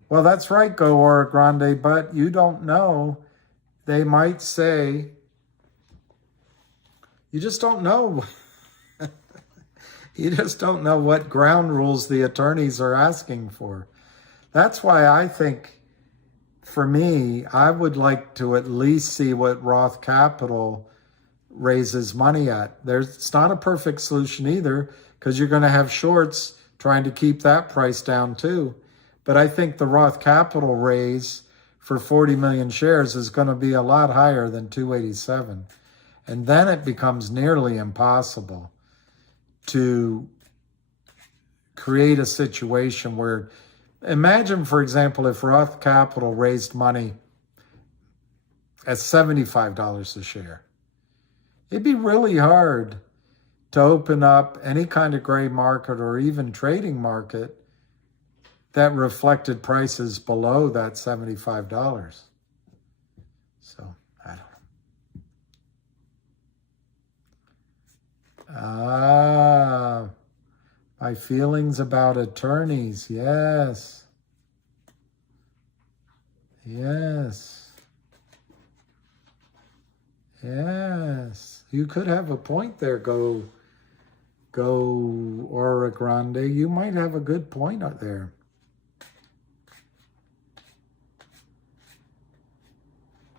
well, that's right, Go or Grande, but you don't know. They might say, you just don't know. You just don't know what ground rules the attorneys are asking for. That's why I think, for me, I would like to at least see what Roth Capital raises money at. It's not a perfect solution either, because you're going to have shorts trying to keep that price down too. But I think the Roth Capital raise for 40 million shares is going to be a lot higher than 287. And then it becomes nearly impossible to create a situation where, imagine, for example, if Roth Capital raised money at $75 a share. It'd be really hard to open up any kind of gray market or even trading market that reflected prices below that $75. So, I don't know. My feelings about attorneys. Yes. Yes. Yes. You could have a point there, Go or Grande. You might have a good point out there.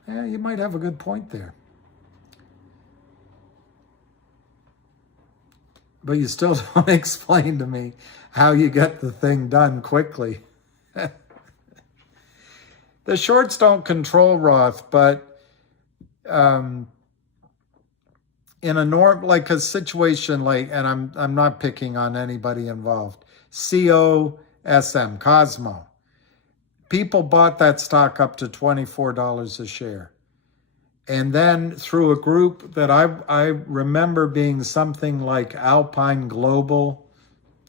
Yeah, you might have a good point there. But you still don't explain to me how you get the thing done quickly. The shorts don't control Roth, but in a situation like, and I'm not picking on anybody involved, COSM, Cosmo. People bought that stock up to $24 a share. And then through a group that I remember being something like Alpine Global,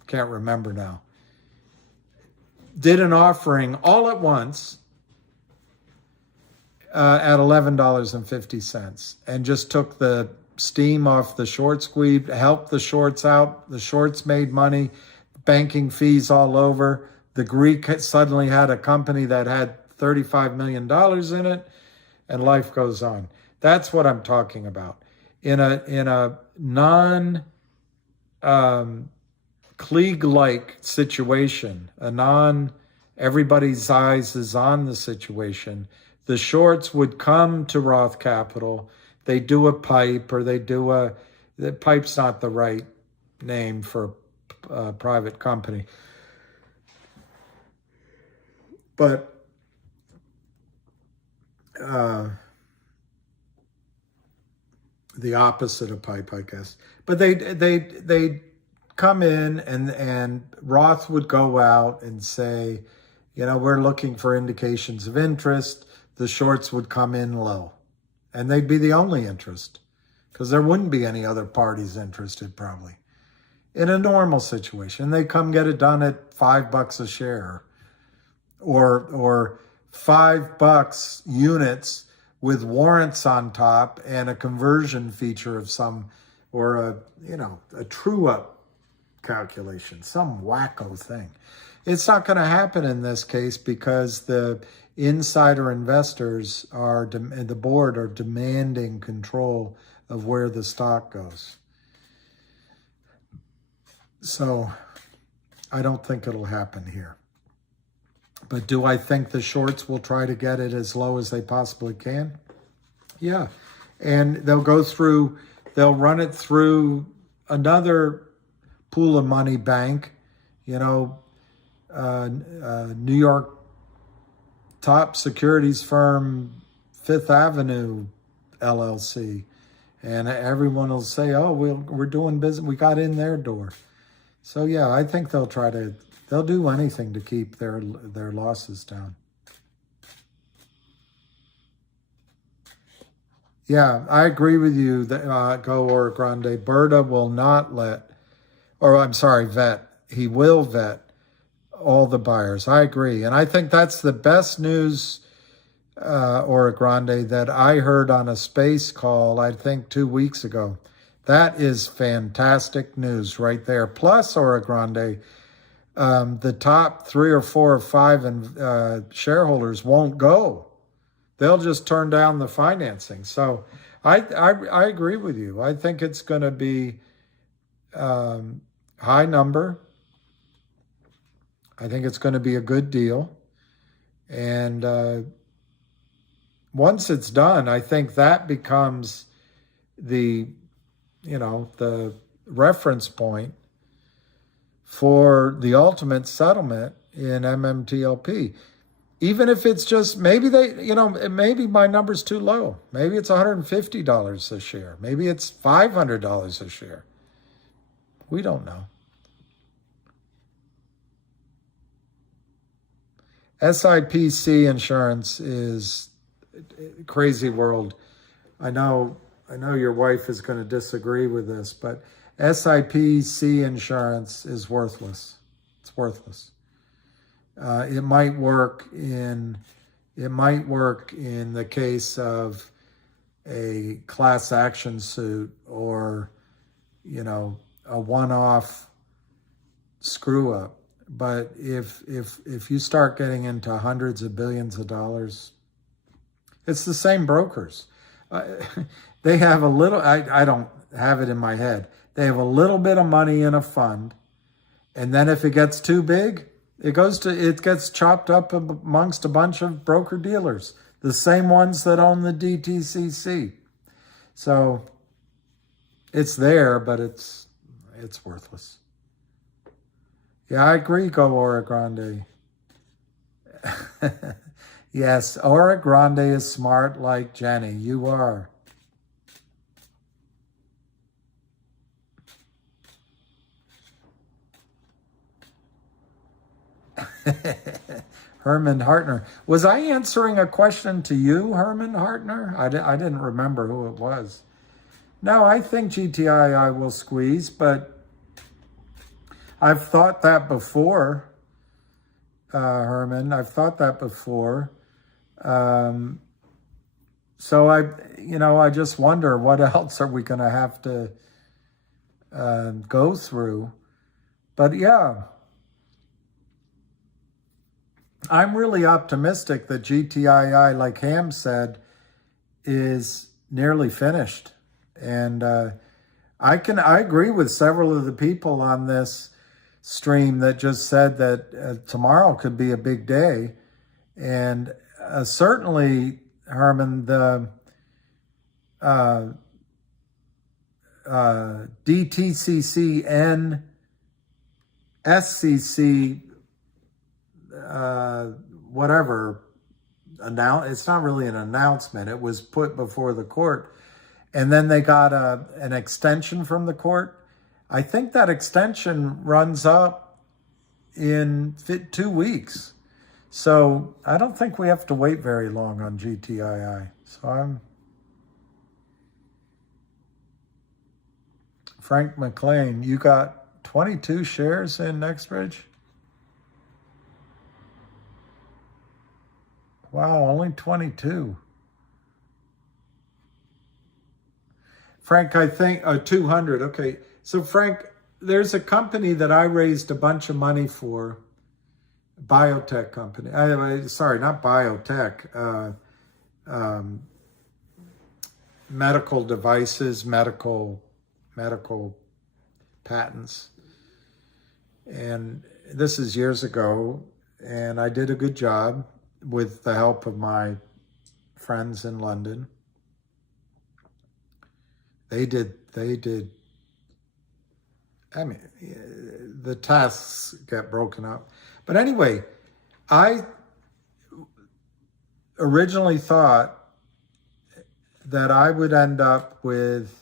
can't remember now, did an offering all at once at $11.50 and just took the steam off the short squeeze, helped the shorts out. The shorts made money, banking fees all over. The Greek suddenly had a company that had $35 million in it, and life goes on. That's what I'm talking about. In a non Klieg-like situation, a non everybody's eyes is on the situation, the shorts would come to Roth Capital. They do a pipe, or the pipe's not the right name for a private company. But the opposite of pipe, I guess. But they come in and Roth would go out and say, you know, we're looking for indications of interest. The shorts would come in low, and they'd be the only interest because there wouldn't be any other parties interested probably. In a normal situation, they come get it done at $5 a share, or $5 units with warrants on top and a conversion feature of some, or a true up calculation, some wacko thing. It's not going to happen in this case because the insider investors the board are demanding control of where the stock goes. So I don't think it'll happen here. But do I think the shorts will try to get it as low as they possibly can? Yeah. And they'll run it through another pool of money bank, New York top securities firm, Fifth Avenue LLC. And everyone will say, oh, we're doing business. We got in their door. So, yeah, I think they'll do anything to keep their losses down. Yeah, I agree with you that Go or Grande. Berta will not vet. He will vet all the buyers. I agree. And I think that's the best news, Ora Grande, that I heard on a space call, I think 2 weeks ago. That is fantastic news right there. Plus, Ora Grande, the top 3 or 4 or 5 shareholders won't go. They'll just turn down the financing. So I agree with you. I think it's going to be high number. I think it's going to be a good deal. And once it's done, I think that becomes the reference point for the ultimate settlement in MMTLP. Even if it's just, maybe maybe my number's too low. Maybe it's $150 a share. Maybe it's $500 a share. We don't know. SIPC insurance is a crazy world. I know your wife is going to disagree with this, but SIPC insurance is worthless. It's worthless. It might work in the case of a class action suit or, a one-off screw up. But if you start getting into hundreds of billions of dollars, it's the same brokers. They have a little, I don't have it in my head. They have a little bit of money in a fund. And then if it gets too big, it gets chopped up amongst a bunch of broker dealers, the same ones that own the DTCC. So it's there, but it's worthless. Yeah, I agree, Go Ora Grande. Yes, Ora Grande is smart like Jenny. You are. Herman Hartner. Was I answering a question to you, Herman Hartner? I didn't remember who it was. No, I think GTII will squeeze, but I've thought that before, Herman. I've thought that before. So I just wonder what else are we going to have to go through. But yeah, I'm really optimistic that GTII, like Ham said, is nearly finished. And I agree with several of the people on this stream that just said that tomorrow could be a big day. And certainly, Herman, the DTCC SCC whatever, it's not really an announcement. It was put before the court. and then they got an extension from the court. I think that extension runs up in 2 weeks. So I don't think we have to wait very long on GTII. So Frank McLean, you got 22 shares in NextBridge? Wow, only 22. Frank, I think 200. Okay. So Frank, there's a company that I raised a bunch of money for, biotech company. Sorry, not biotech. Medical devices, medical patents. And this is years ago, and I did a good job with the help of my friends in London. They did, I mean, the tasks get broken up. But anyway, I originally thought that I would end up with,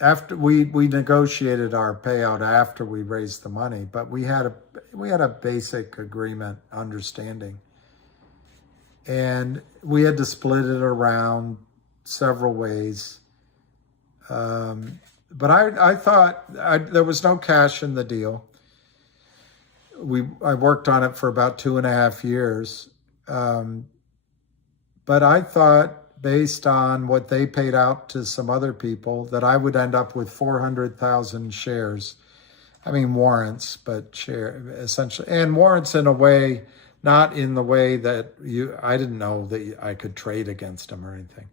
after we negotiated our payout after we raised the money, but we had a basic agreement, understanding. And we had to split it around several ways. But I thought there was no cash in the deal. I worked on it for about 2.5 years. But I thought, based on what they paid out to some other people, that I would end up with 400,000 shares. I mean, warrants, but essentially. And warrants in a way, not in the way that I didn't know that I could trade against them or anything.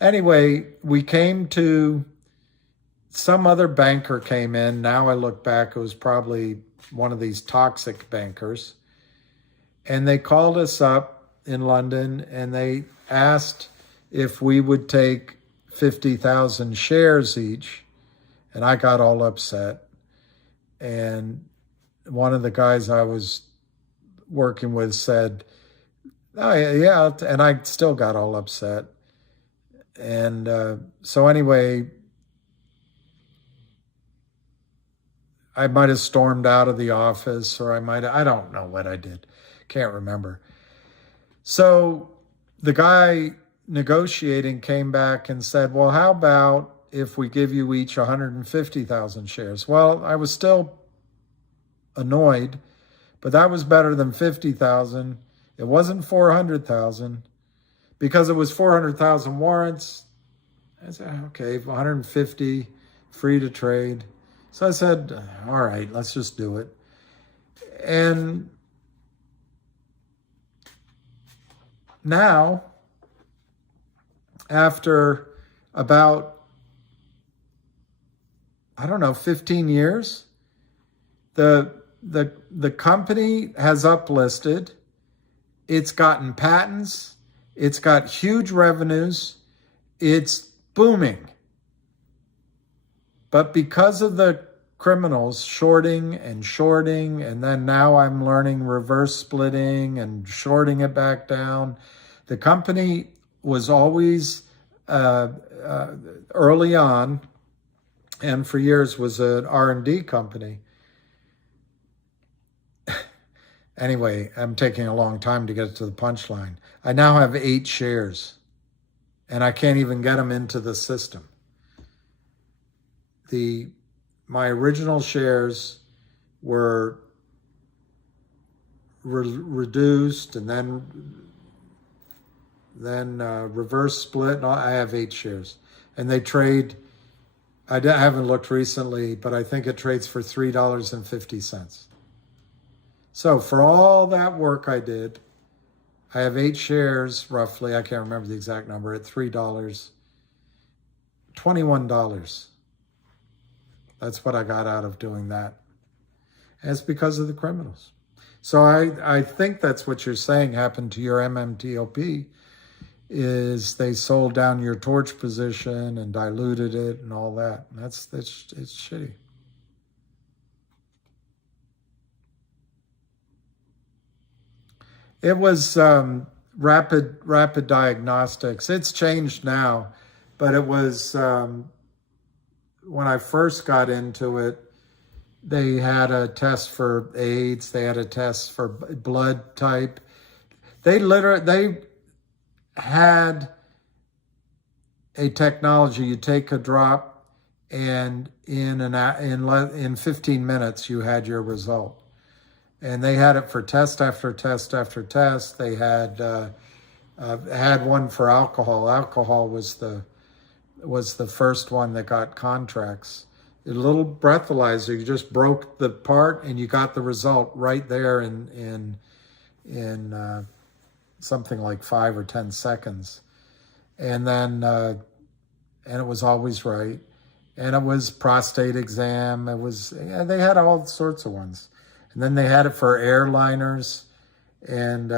Anyway, we came to, some other banker came in. Now I look back, it was probably one of these toxic bankers. And they called us up in London and they asked if we would take 50,000 shares each. And I got all upset. And one of the guys I was working with said, oh, yeah, and I still got all upset. And so anyway, I might have stormed out of the office, or I don't know what I did. Can't remember. So the guy negotiating came back and said, well, how about if we give you each 150,000 shares? Well, I was still annoyed, but that was better than 50,000. It wasn't 400,000. Because it was 400,000 warrants, I said, okay, 150, free to trade. So I said, all right, let's just do it. And now, after about, 15 years, the company has uplisted. It's gotten patents. It's got huge revenues. It's booming. But because of the criminals shorting, and then now I'm learning reverse splitting and shorting it back down, the company was always early on, and for years was an R&D company. Anyway, I'm taking a long time to get to the punchline. I now have 8 shares, and I can't even get them into the system. My original shares were reduced, and then reverse split. I have 8 shares, and they trade. I haven't looked recently, but I think it trades for $3.50. So for all that work I did, I have 8 shares, roughly. I can't remember the exact number, at $3, $21. That's what I got out of doing that. And it's because of the criminals. So I think that's what you're saying happened to your MMTLP, is they sold down your torch position and diluted it and all that. It's shitty. It was rapid diagnostics. It's changed now, but it was when I first got into it. They had a test for AIDS. They had a test for blood type. They had a technology. You take a drop, and in 15 minutes you had your result. And they had it for test after test after test. They had one for alcohol. Alcohol was the first one that got contracts. A little breathalyzer. You just broke the part, and you got the result right there in something like 5 or 10 seconds. And then and it was always right. And it was prostate exam. They had all sorts of ones. And then they had it for airliners, and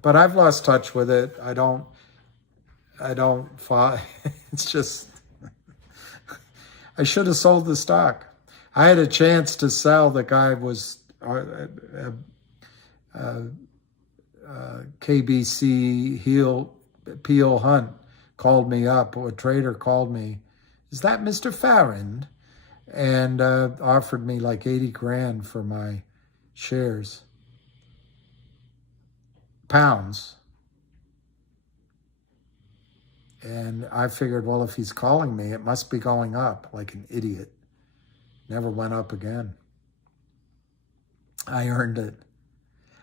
but I've lost touch with it. I don't follow. It's just, I should have sold the stock. I had a chance to sell. The guy was KBC Peel Hunt called me up. A trader called me. Is that Mr. Farrand? And offered me like 80 grand for my shares. Pounds. And I figured, well, if he's calling me, it must be going up like an idiot. Never went up again. I earned it.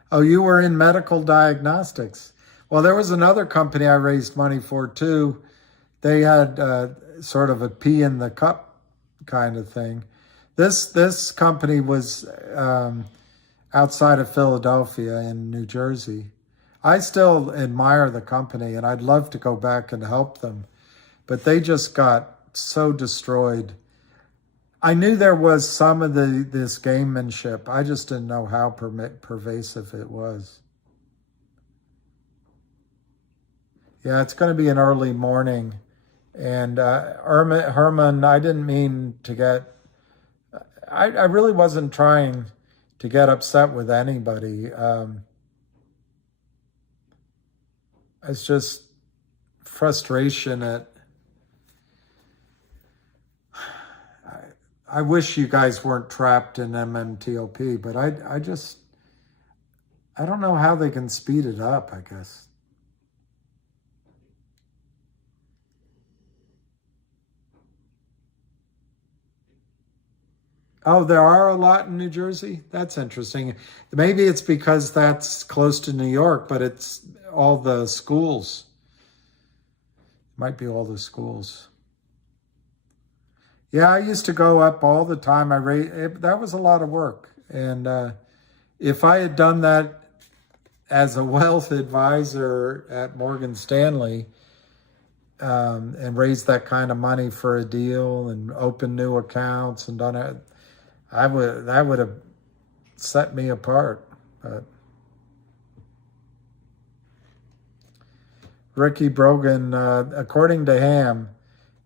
Oh, you were in medical diagnostics. Well, there was another company I raised money for too. They had sort of a pea in the cup kind of thing. This company was outside of Philadelphia in New Jersey. I still admire the company, and I'd love to go back and help them, but they just got so destroyed. I knew there was some of this gamemanship. I just didn't know how pervasive it was. Yeah, it's going to be an early morning. And Herman, I didn't mean to get, I really wasn't trying to get upset with anybody. It's just frustration at, I wish you guys weren't trapped in MMTLP, but I don't know how they can speed it up, I guess. Oh, there are a lot in New Jersey? That's interesting. Maybe it's because that's close to New York, but it's all the schools. Might be all the schools. Yeah, I used to go up all the time. That was a lot of work. And if I had done that as a wealth advisor at Morgan Stanley, and raised that kind of money for a deal and opened new accounts and done it, that would have set me apart. But Ricky Brogan, according to Ham,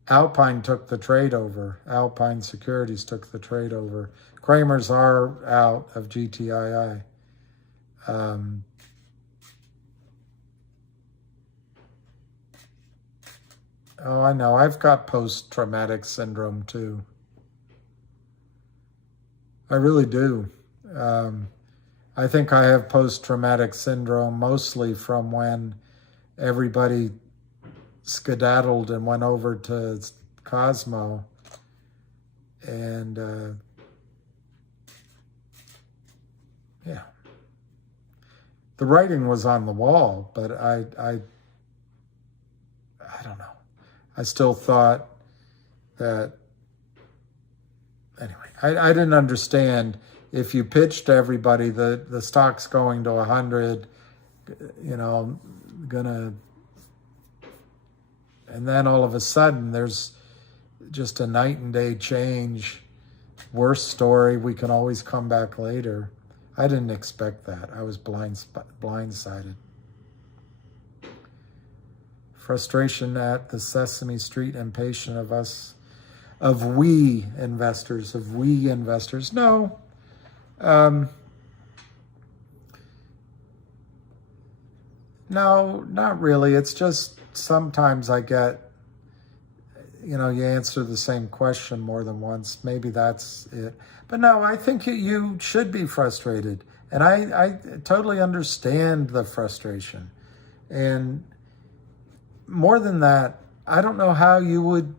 Alpine took the trade over. Alpine Securities took the trade over. Kramer's are out of GTII. Oh, I know. I've got post-traumatic syndrome too. I really do. I think I have post-traumatic syndrome mostly from when everybody skedaddled and went over to Cosmo. And yeah. The writing was on the wall, but I don't know. I still thought that, anyway, I didn't understand if you pitched to everybody the stock's going to 100, and then all of a sudden there's just a night and day change. Worst story, we can always come back later. I didn't expect that. I was blindsided. Frustration at the Sesame Street impatient of we investors. No. No, not really. It's just sometimes I get, you answer the same question more than once. Maybe that's it. But no, I think you should be frustrated. And I totally understand the frustration. And more than that, I don't know how you would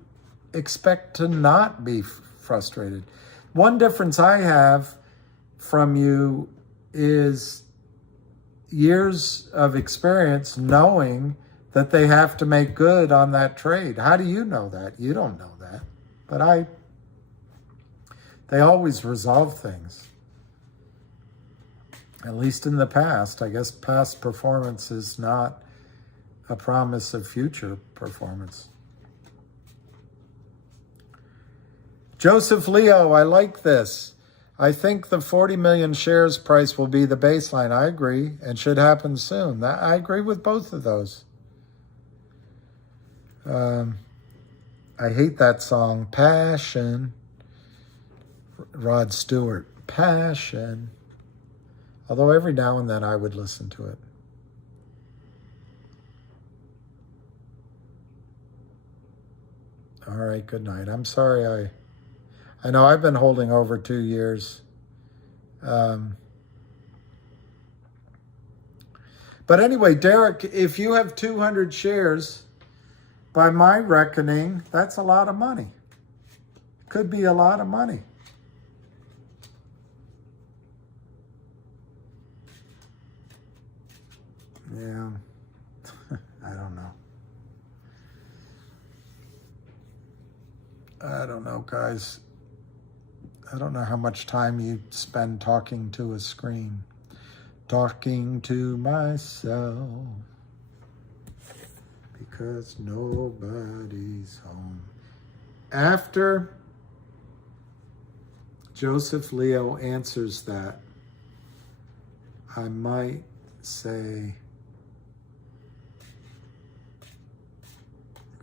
expect to not be frustrated. One difference I have from you is years of experience knowing that they have to make good on that trade. How do you know that? You don't know that. But they always resolve things. At least in the past. I guess past performance is not a promise of future performance. Joseph Leo, I like this. I think the 40 million shares price will be the baseline. I agree, and should happen soon. I agree with both of those. I hate that song, Passion. Rod Stewart, Passion. Although every now and then I would listen to it. All right, good night. I'm sorry I know I've been holding over 2 years. But anyway, Derek, if you have 200 shares, by my reckoning, that's a lot of money. Could be a lot of money. Yeah, I don't know. I don't know, guys. I don't know how much time you spend talking to a screen. Talking to myself. Because nobody's home. After Joseph Leo answers that, I might say,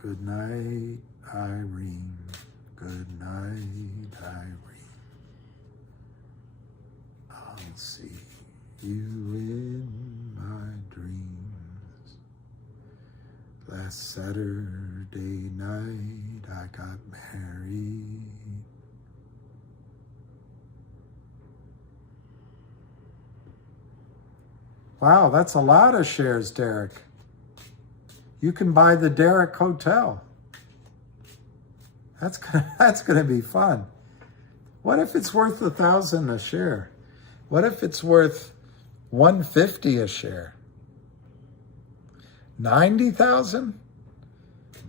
good night, Irene. Good night, Irene. I'll see you in my dreams. Last Saturday night I got married. Wow, that's a lot of shares, Derek. You can buy the Derek Hotel. That's gonna be fun. What if it's worth $1,000 a share? What if it's worth $150 a share? 90,000?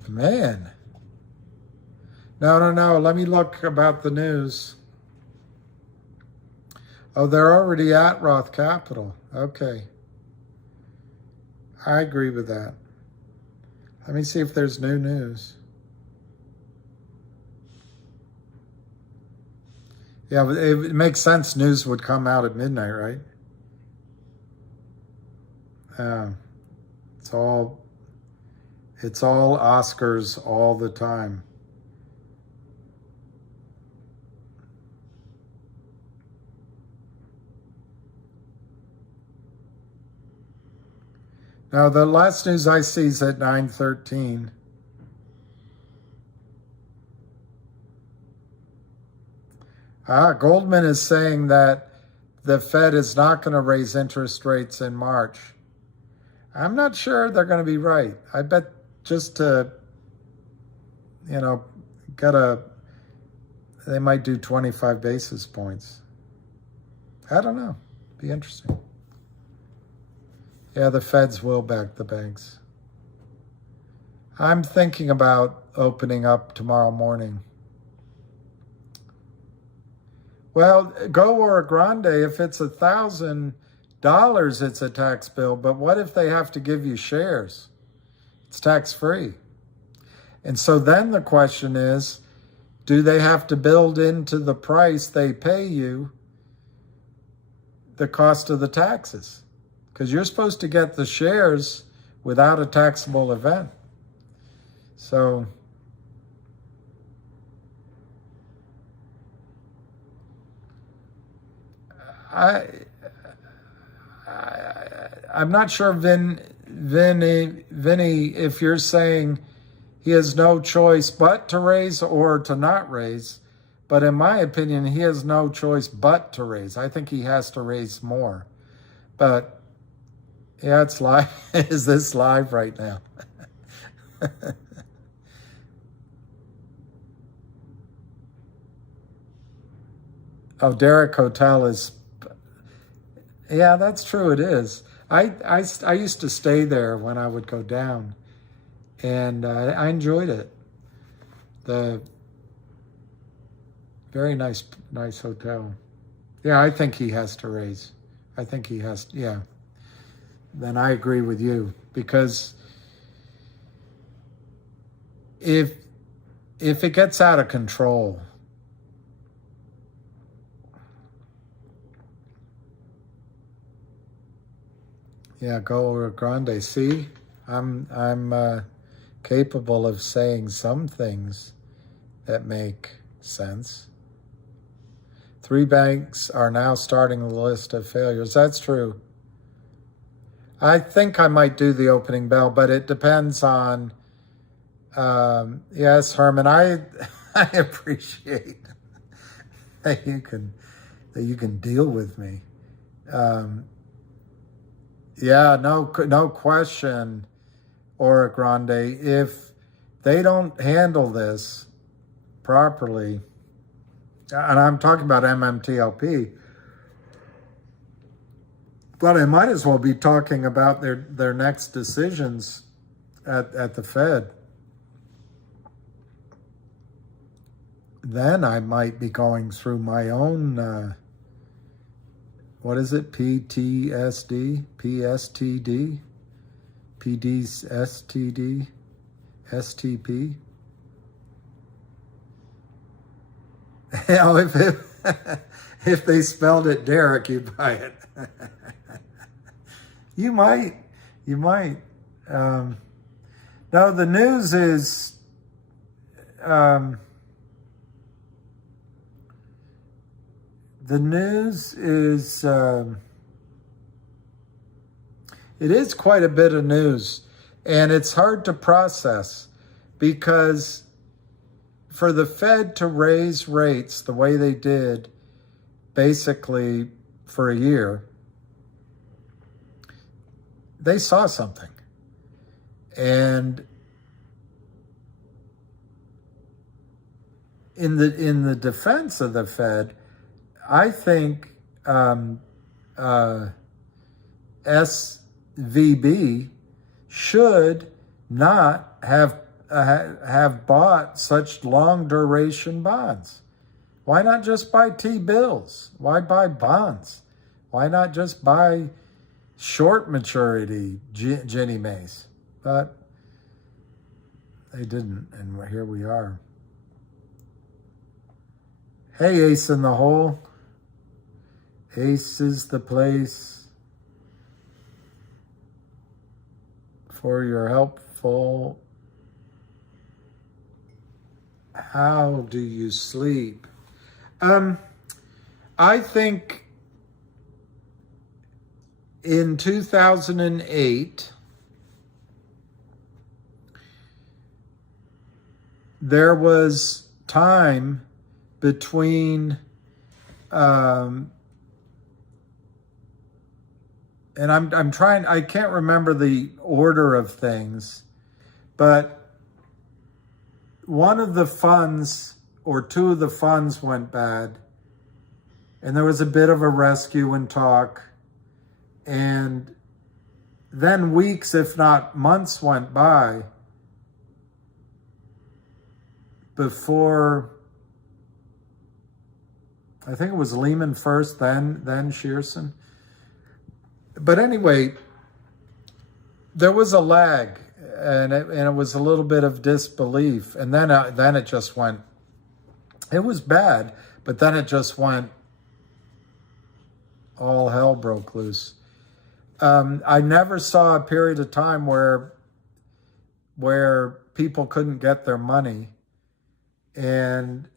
Man. No. Let me look about the news. Oh, they're already at Roth Capital. Okay. I agree with that. Let me see if there's new news. Yeah, but it makes sense news would come out at midnight, right? It's all Oscars all the time. Now, the last news I see is at 9:13. Goldman is saying that the Fed is not going to raise interest rates in March. I'm not sure they're going to be right. I bet just to, they might do 25 basis points. I don't know. Be interesting. Yeah, the Feds will back the banks. I'm thinking about opening up tomorrow morning. Well, go or grande, if it's $1,000, it's a tax bill. But what if they have to give you shares? It's tax-free. And so then the question is, do they have to build into the price they pay you the cost of the taxes? Because you're supposed to get the shares without a taxable event. So I'm not sure Vinny, if you're saying he has no choice but to raise or to not raise, but in my opinion, he has no choice but to raise. I think he has to raise more. But yeah, it's live. Is this live right now? Oh, Derek Hotel is, yeah, that's true. It is. I used to stay there when I would go down, and I enjoyed it. The very nice hotel. Yeah, I think he has to raise. I think he has. Yeah. Then I agree with you, because if it gets out of control, yeah, go grande. See, I'm capable of saying some things that make sense. 3 banks are now starting the list of failures. That's true. I think I might do the opening bell, but it depends on. Yes, Herman, I appreciate that you can deal with me. Yeah, no question, Ora Grande. If they don't handle this properly, and I'm talking about MMTLP, but I might as well be talking about their next decisions at the Fed. Then I might be going through my own, what is it, PTSD, PSTD, PDSTD, STP. You know, if they spelled it Derek, you'd buy it. You might. No, the news is, it is quite a bit of news, and it's hard to process, because for the Fed to raise rates the way they did basically for a year, they saw something. And in the defense of the Fed, I think SVB should not have bought such long duration bonds. Why not just buy T-bills? Why buy bonds? Why not just buy short maturity Ginnie Maes? But they didn't, and here we are. Hey, Ace in the Hole. Ace is the place for your helpful. How do you sleep? I think in 2008, there was time between, and I'm trying, I can't remember the order of things, but one of the funds or two of the funds went bad, and there was a bit of a rescue and talk, and then weeks, if not months, went by before, I think it was Lehman first, then Shearson. But anyway, there was a lag, and it was a little bit of disbelief, and then it just went. It was bad, but then it just went. All hell broke loose. I never saw a period of time where people couldn't get their money, and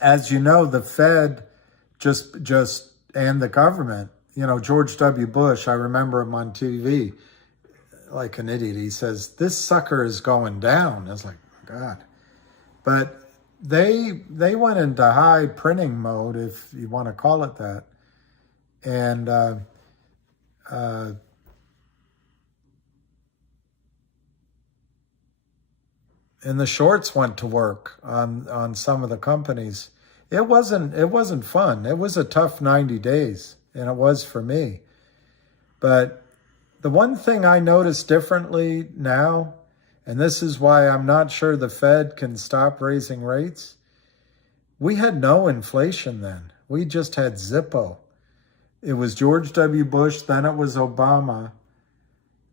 as you know, the Fed and the government. You know, George W. Bush, I remember him on TV like an idiot. He says, this sucker is going down. I was like, oh, God. But they went into high printing mode, if you want to call it that. And the shorts went to work on some of the companies. It wasn't fun. It was a tough 90 days, and it was for me. But the one thing I notice differently now, and this is why I'm not sure the Fed can stop raising rates, we had no inflation then. We just had Zippo. It was George W. Bush, then it was Obama,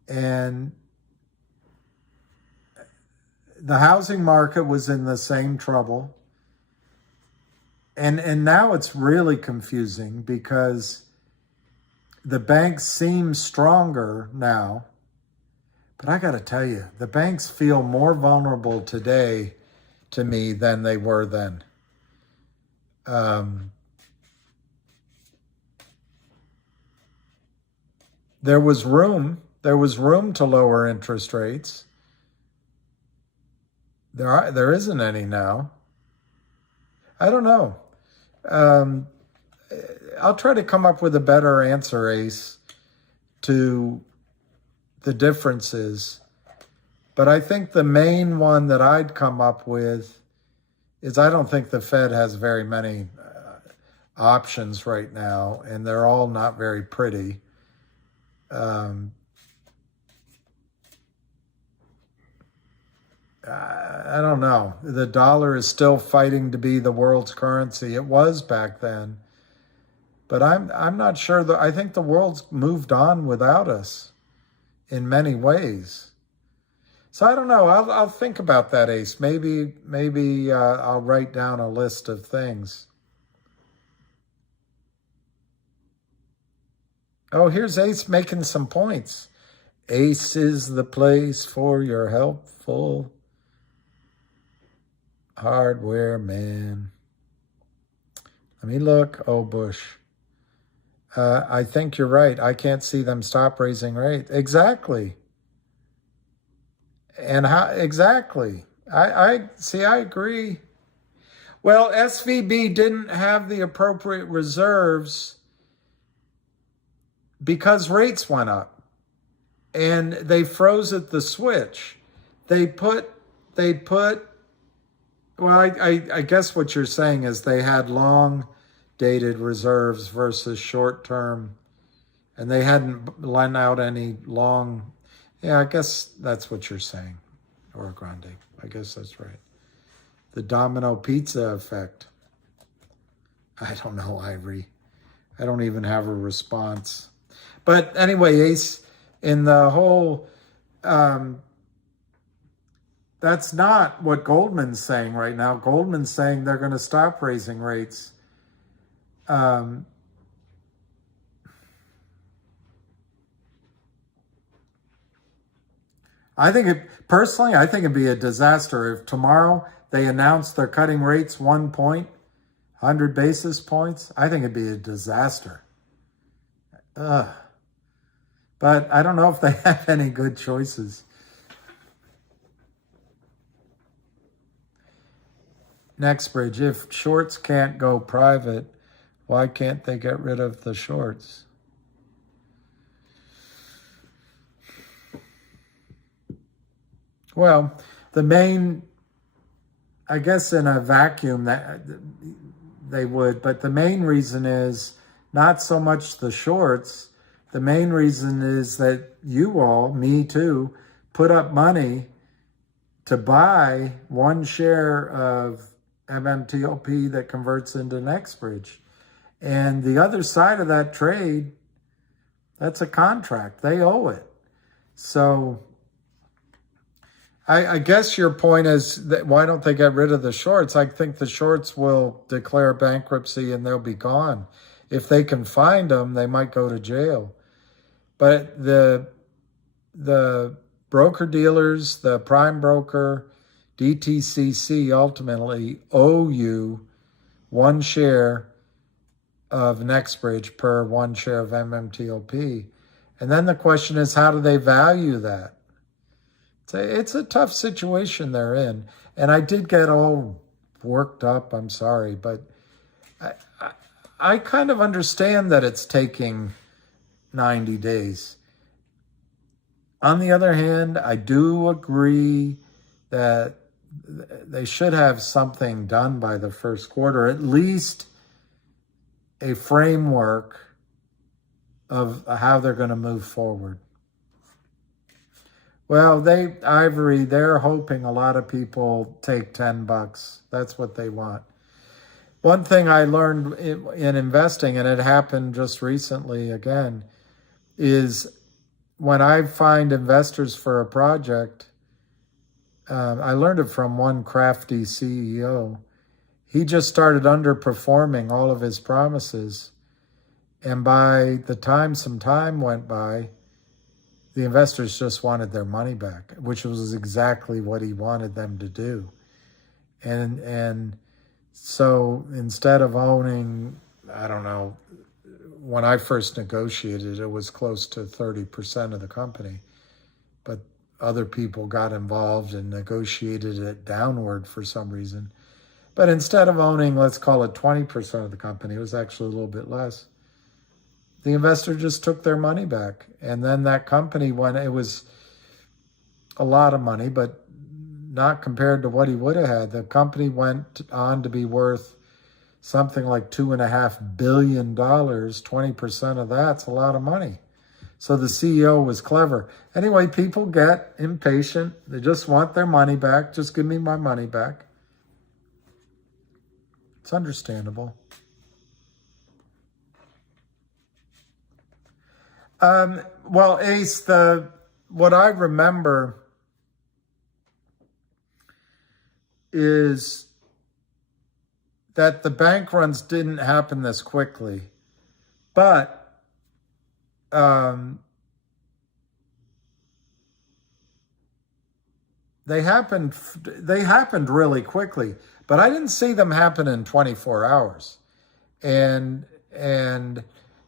and the housing market was in the same trouble. And now it's really confusing because the banks seem stronger now. But I got to tell you, the banks feel more vulnerable today to me than they were then. There was room to lower interest rates. There isn't any now. I don't know. I'll try to come up with a better answer, Ace, to the differences. But I think the main one that I'd come up with is I don't think the Fed has very many options right now, and they're all not very pretty. I don't know. The dollar is still fighting to be the world's currency. It was back then. But I'm not sure. I think the world's moved on without us in many ways. So I don't know. I'll think about that, Ace. Maybe I'll write down a list of things. Oh, here's Ace making some points. Ace is the place for your helpful hardware man. Let me look. Oh, Bush. I think you're right. I can't see them stop raising rates. Exactly. And how exactly? I see, I agree. Well, SVB didn't have the appropriate reserves because rates went up. And they froze at the switch. They put well, I guess what you're saying is they had long-dated reserves versus short-term, and they hadn't lent out any long. Yeah, I guess that's what you're saying, Ora Grande. I guess that's right. The domino pizza effect. I don't know, Ivory. I don't even have a response. But anyway, Ace, in the whole... that's not what Goldman's saying right now. Goldman's saying they're going to stop raising rates. I think it'd be a disaster if tomorrow they announce they're cutting rates 1 point, 100 basis points. I think it'd be a disaster. But I don't know if they have any good choices. Next bridge, if shorts can't go private, why can't they get rid of the shorts? Well, the main, I guess in a vacuum that they would, but the main reason is not so much the shorts. The main reason is that you all, me too, put up money to buy one share of MMTLP that converts into NextBridge. And the other side of that trade, that's a contract. They owe it. So I guess your point is that why don't they get rid of the shorts? I think the shorts will declare bankruptcy and they'll be gone. If they can find them, they might go to jail. But the broker-dealers, the prime broker, DTCC ultimately owe you one share of NextBridge per 1 share of MMTLP. And then the question is, how do they value that? It's a tough situation they're in. And I did get all worked up, I'm sorry, but I kind of understand that it's taking 90 days. On the other hand, I do agree that they should have something done by the first quarter, at least a framework of how they're going to move forward. Well, Ivory, they're hoping a lot of people take $10. That's what they want. One thing I learned in investing, and it happened just recently again, is when I find investors for a project, I learned it from one crafty CEO. He just started underperforming all of his promises. And by the time some time went by, the investors just wanted their money back, which was exactly what he wanted them to do. And so instead of owning, I don't know, when I first negotiated, it was close to 30% of the company. But other people got involved and negotiated it downward for some reason. But instead of owning, let's call it 20% of the company, it was actually a little bit less. The investor just took their money back. And then that company, when it was a lot of money, but not compared to what he would have had, the company went on to be worth something like $2.5 billion. 20% of that's a lot of money. So the CEO was clever. Anyway, people get impatient. They just want their money back. Just give me my money back. It's understandable. Well, Ace, what I remember is that the bank runs didn't happen this quickly, but they happened really quickly. But I didn't see them happen in 24 hours, and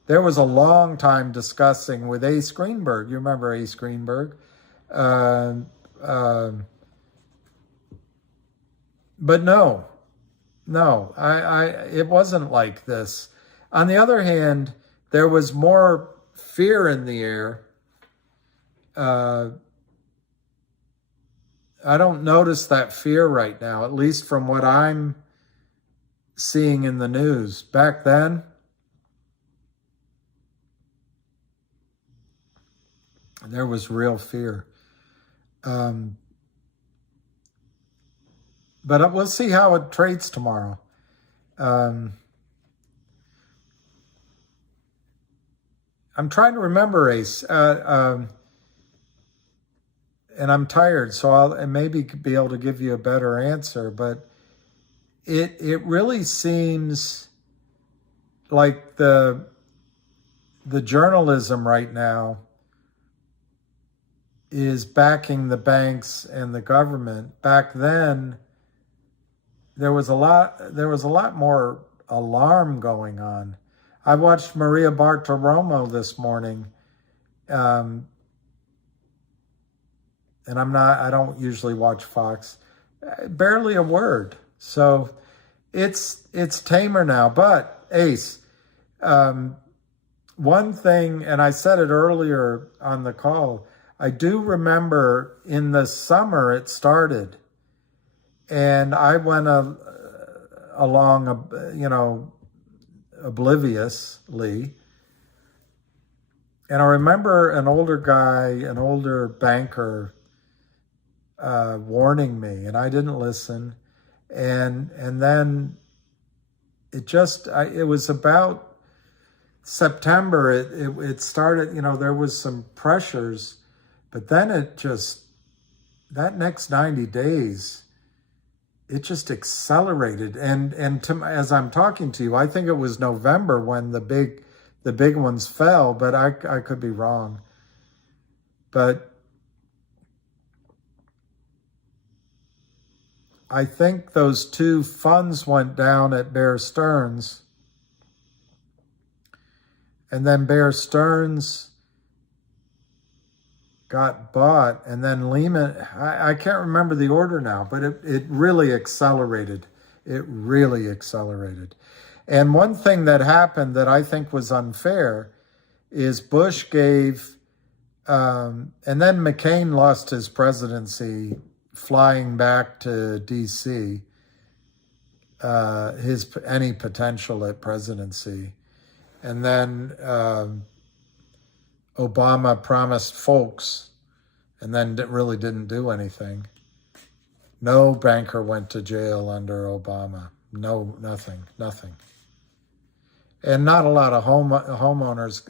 there was a long time discussing with Ace Greenberg. You remember Ace Greenberg? But no, it wasn't like this. On the other hand, there was more fear in the air. I don't notice that fear right now, at least from what I'm seeing in the news. Back then, there was real fear. But we'll see how it trades tomorrow. I'm trying to remember, Ace, and I'm tired, so I'll maybe be able to give you a better answer. But it really seems like the journalism right now is backing the banks and the government. Back then, there was a lot more alarm going on. I watched Maria Bartiromo this morning, and I don't usually watch Fox, barely a word. So it's tamer now. But Ace, one thing, and I said it earlier on the call, I do remember in the summer it started, and I went along, obliviously. And I remember an older banker warning me, and I didn't listen. And then it was about September. It started, there was some pressures, but then that next 90 days, it just accelerated. And as I'm talking to you, I think it was November when the big ones fell, but I could be wrong. But I think those two funds went down at Bear Stearns, and then Bear Stearns got bought, and then Lehman, I can't remember the order now, but it really accelerated. It really accelerated. And one thing that happened that I think was unfair is Bush gave, and then McCain lost his presidency flying back to D.C., any potential at presidency. And then Obama promised folks and then really didn't do anything. No banker went to jail under Obama. No, nothing. And not a lot of homeowners.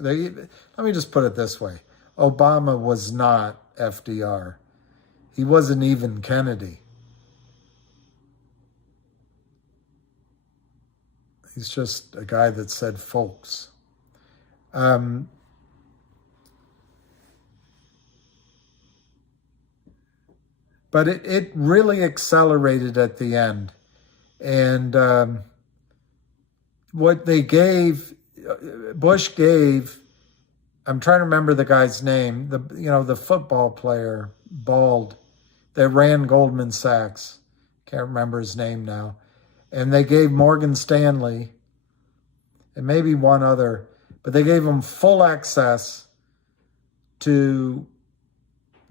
Let me just put it this way. Obama was not FDR. He wasn't even Kennedy. He's just a guy that said folks. But it really accelerated at the end. And what they gave, Bush gave, I'm trying to remember the guy's name, the football player, bald, that ran Goldman Sachs. Can't remember his name now. And they gave Morgan Stanley, and maybe one other, but they gave him full access to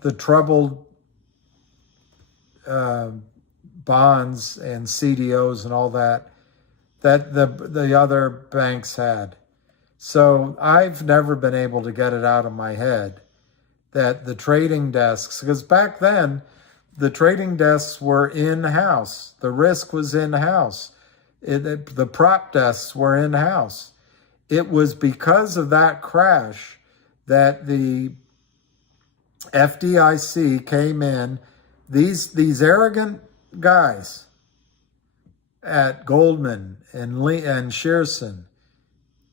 the troubled bonds and CDOs and all that the other banks had. So I've never been able to get it out of my head that the trading desks, because back then the trading desks were in-house. The risk was in-house. The prop desks were in-house. It was because of that crash that the FDIC came in. These arrogant guys at Goldman and Shearson,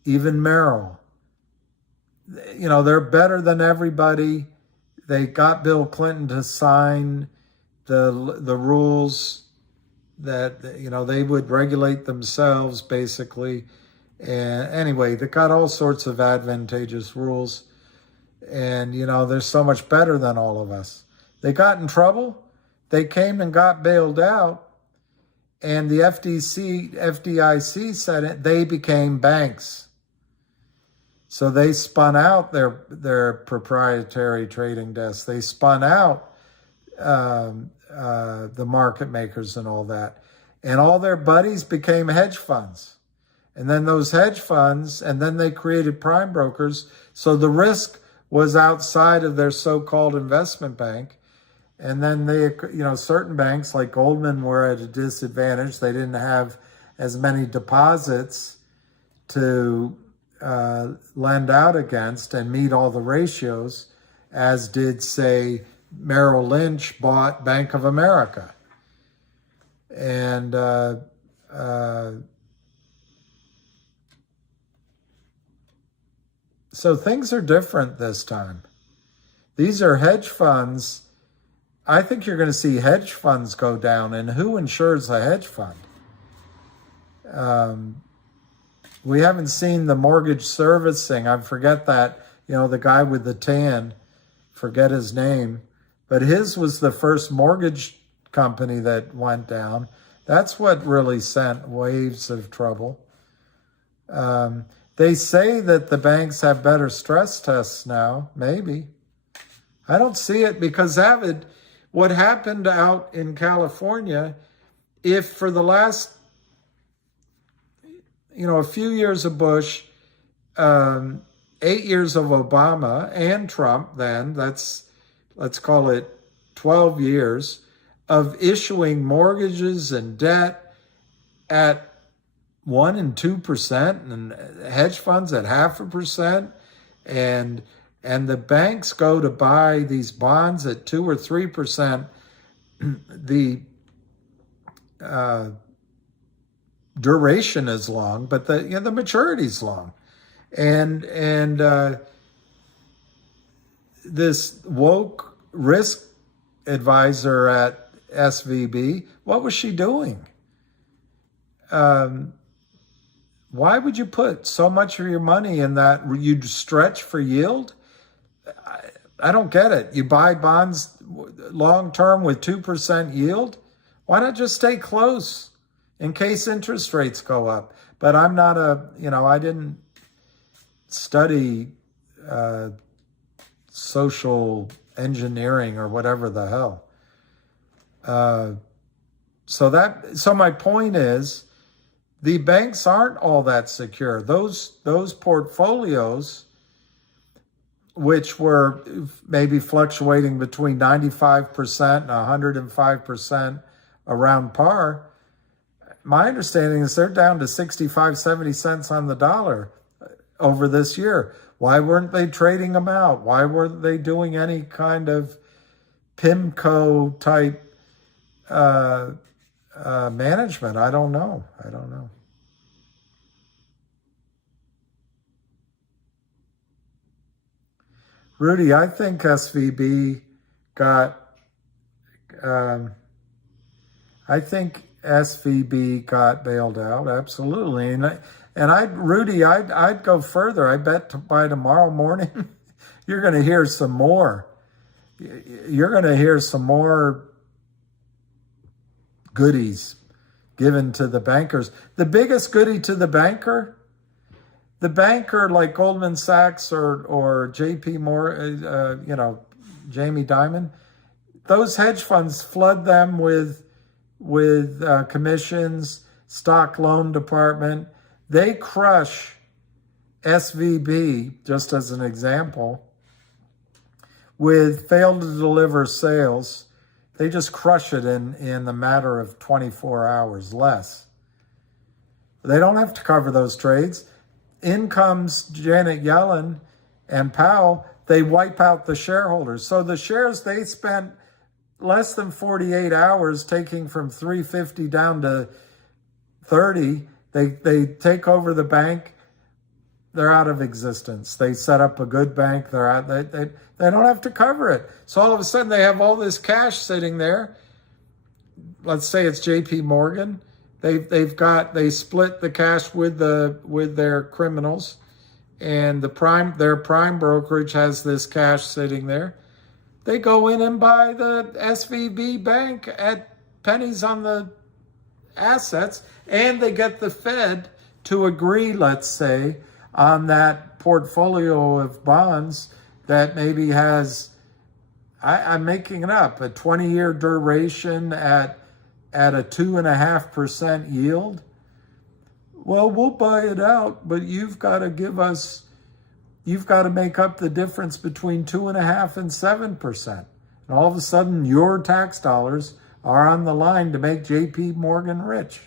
even Merrill, they're better than everybody. They got Bill Clinton to sign the rules that, they would regulate themselves, basically. And anyway, they got all sorts of advantageous rules. And, they're so much better than all of us. They got in trouble. They came and got bailed out. And the FDIC said it, they became banks. So they spun out their proprietary trading desks. They spun out the market makers and all that. And all their buddies became hedge funds. And then those hedge funds, and then they created prime brokers. So the risk was outside of their so-called investment bank. And then they, certain banks like Goldman were at a disadvantage. They didn't have as many deposits to lend out against and meet all the ratios as did, say, Merrill Lynch bought Bank of America. And so things are different this time. These are hedge funds. I think you're going to see hedge funds go down. And who insures a hedge fund? We haven't seen the mortgage servicing. I forget that, the guy with the tan, forget his name. But his was the first mortgage company that went down. That's what really sent waves of trouble. They say that the banks have better stress tests now. Maybe. I don't see it because what happened out in California, if for the last, a few years of Bush, 8 years of Obama and Trump, then let's call it 12 years of issuing mortgages and debt at 1% and 2%, and hedge funds at 0.5%, and the banks go to buy these bonds at 2 or 3%. The duration is long, but the maturity is long, and this woke risk advisor at SVB, what was she doing? why would you put so much of your money in that? You'd stretch for yield? I don't get it. You buy bonds long-term with 2% yield? Why not just stay close in case interest rates go up? But I'm not I didn't study social engineering or whatever the hell. So my point is, the banks aren't all that secure. Those portfolios, which were maybe fluctuating between 95% and 105% around par, my understanding is they're down to 65, 70 cents on the dollar over this year. Why weren't they trading them out? Why weren't they doing any kind of PIMCO type management? I don't know. Rudy, I think SVB got bailed out, absolutely. And I'd go further. I bet by tomorrow morning, you're going to hear some more. You're going to hear some more goodies given to the bankers. The biggest goodie to the banker like Goldman Sachs or JP Morgan, Jamie Dimon, those hedge funds flood them with commissions, stock loan department. They crush SVB, just as an example, with failed to deliver sales. They just crush it in the matter of 24 hours, less. They don't have to cover those trades. In comes Janet Yellen and Powell, they wipe out the shareholders. So the shares, they spent less than 48 hours taking from 350 down to 30. They take over the bank, they're out of existence. They set up a good bank, they're out. They don't have to cover it. So all of a sudden they have all this cash sitting there. Let's say it's JP Morgan. They split the cash with their criminals, and their prime brokerage has this cash sitting there. They go in and buy the SVB bank at pennies on the assets, and they get the Fed to agree, let's say, on that portfolio of bonds that maybe has, I'm making it up, a 20-year duration at a 2.5% yield. Well, we'll buy it out, but you've got to make up the difference between 2.5% and 7%. And all of a sudden, your tax dollars are on the line to make JP Morgan rich.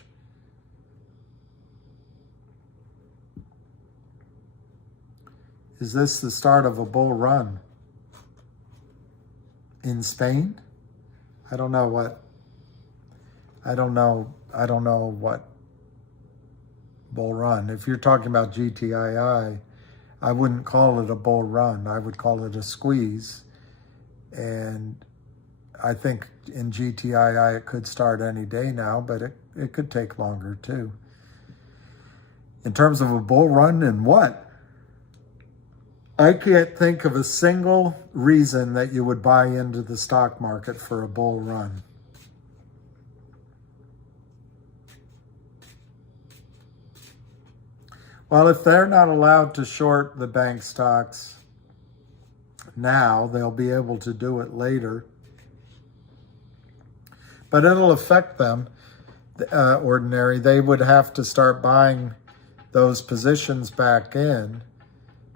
Is this the start of a bull run in Spain? I don't know what bull run. If you're talking about GTII, I wouldn't call it a bull run. I would call it a squeeze. And I think in GTII it could start any day now, but it could take longer too. In terms of a bull run in what? I can't think of a single reason that you would buy into the stock market for a bull run. Well, if they're not allowed to short the bank stocks now, they'll be able to do it later. But it'll affect them, ordinary. They would have to start buying those positions back in,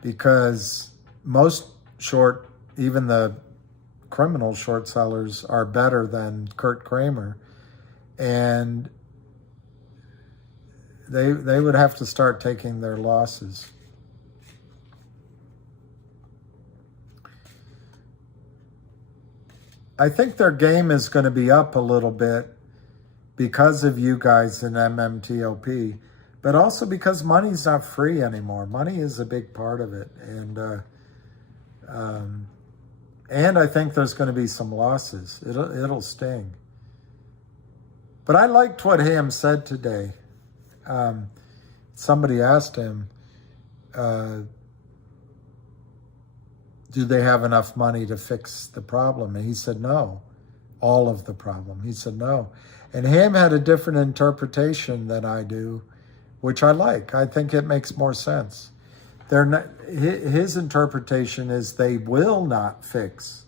because most short, even the criminal short sellers, are better than Kurt Kramer. And they would have to start taking their losses. I think their game is going to be up a little bit because of you guys in MMTLP, but also because money's not free anymore. Money is a big part of it. And I think there's going to be some losses. It'll sting. But I liked what Ham said today. somebody asked him, do they have enough money to fix the problem? And he said, no, all of the problem. He said, no. And Ham had a different interpretation than I do, which I like. I think it makes more sense. They're not, his interpretation is they will not fix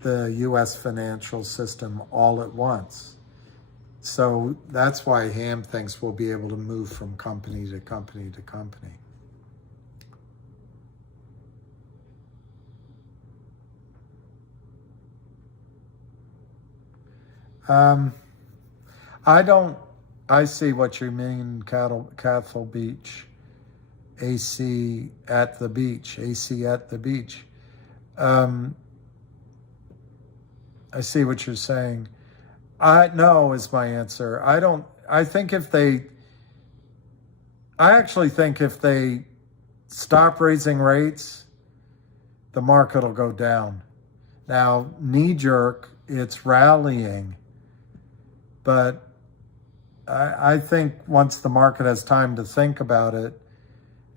the U.S. financial system all at once. So that's why Ham thinks we'll be able to move from company to company to company. I see what you mean, Cathal Beach. AC at the beach. I see what you're saying. No is my answer. I actually think if they stop raising rates, the market will go down. Now, knee jerk, it's rallying. But I think once the market has time to think about it,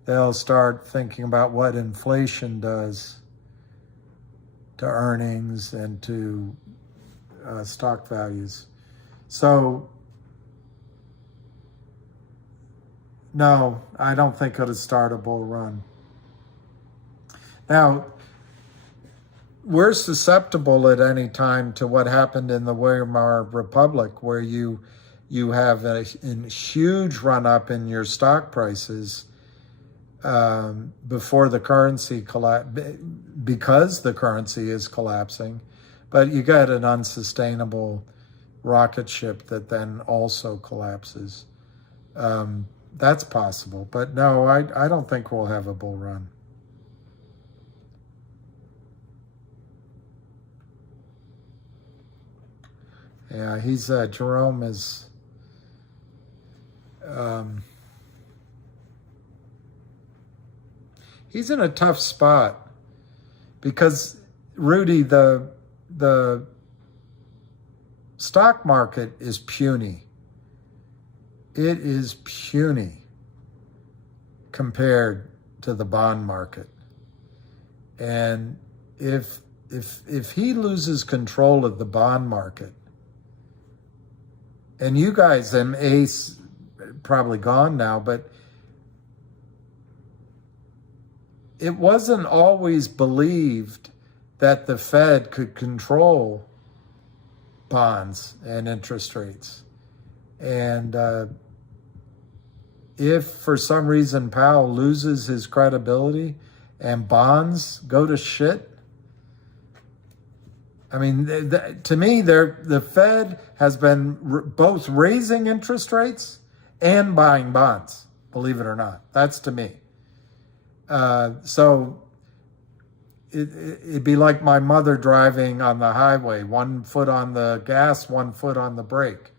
they'll start thinking about what inflation does to earnings and to stock values. So, no, I don't think it'll start a bull run. Now, we're susceptible at any time to what happened in the Weimar Republic, where you have a huge run-up in your stock prices before the currency because the currency is collapsing, but you get an unsustainable rocket ship that then also collapses. That's possible, but no, I don't think we'll have a bull run. Yeah, Jerome is, he's in a tough spot because, Rudy, the stock market is puny. It is puny compared to the bond market. And if he loses control of the bond market, and you guys, and Ace, probably gone now, but it wasn't always believed that the Fed could control bonds and interest rates. And if for some reason Powell loses his credibility and bonds go to shit, I mean, to me, the Fed has been both raising interest rates and buying bonds, believe it or not. That's to me. So it'd be like my mother driving on the highway, one foot on the gas, one foot on the brake.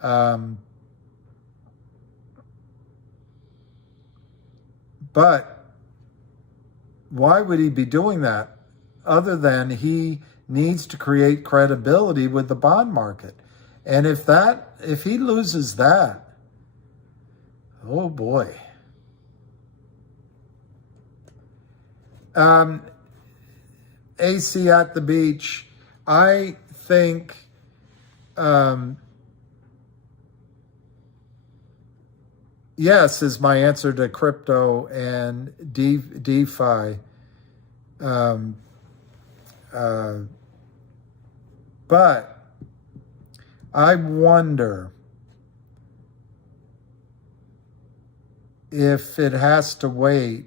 But why would he be doing that other than he needs to create credibility with the bond market? And if he loses that, oh boy. AC at the beach, I think yes is my answer to crypto and DeFi. But I wonder if it has to wait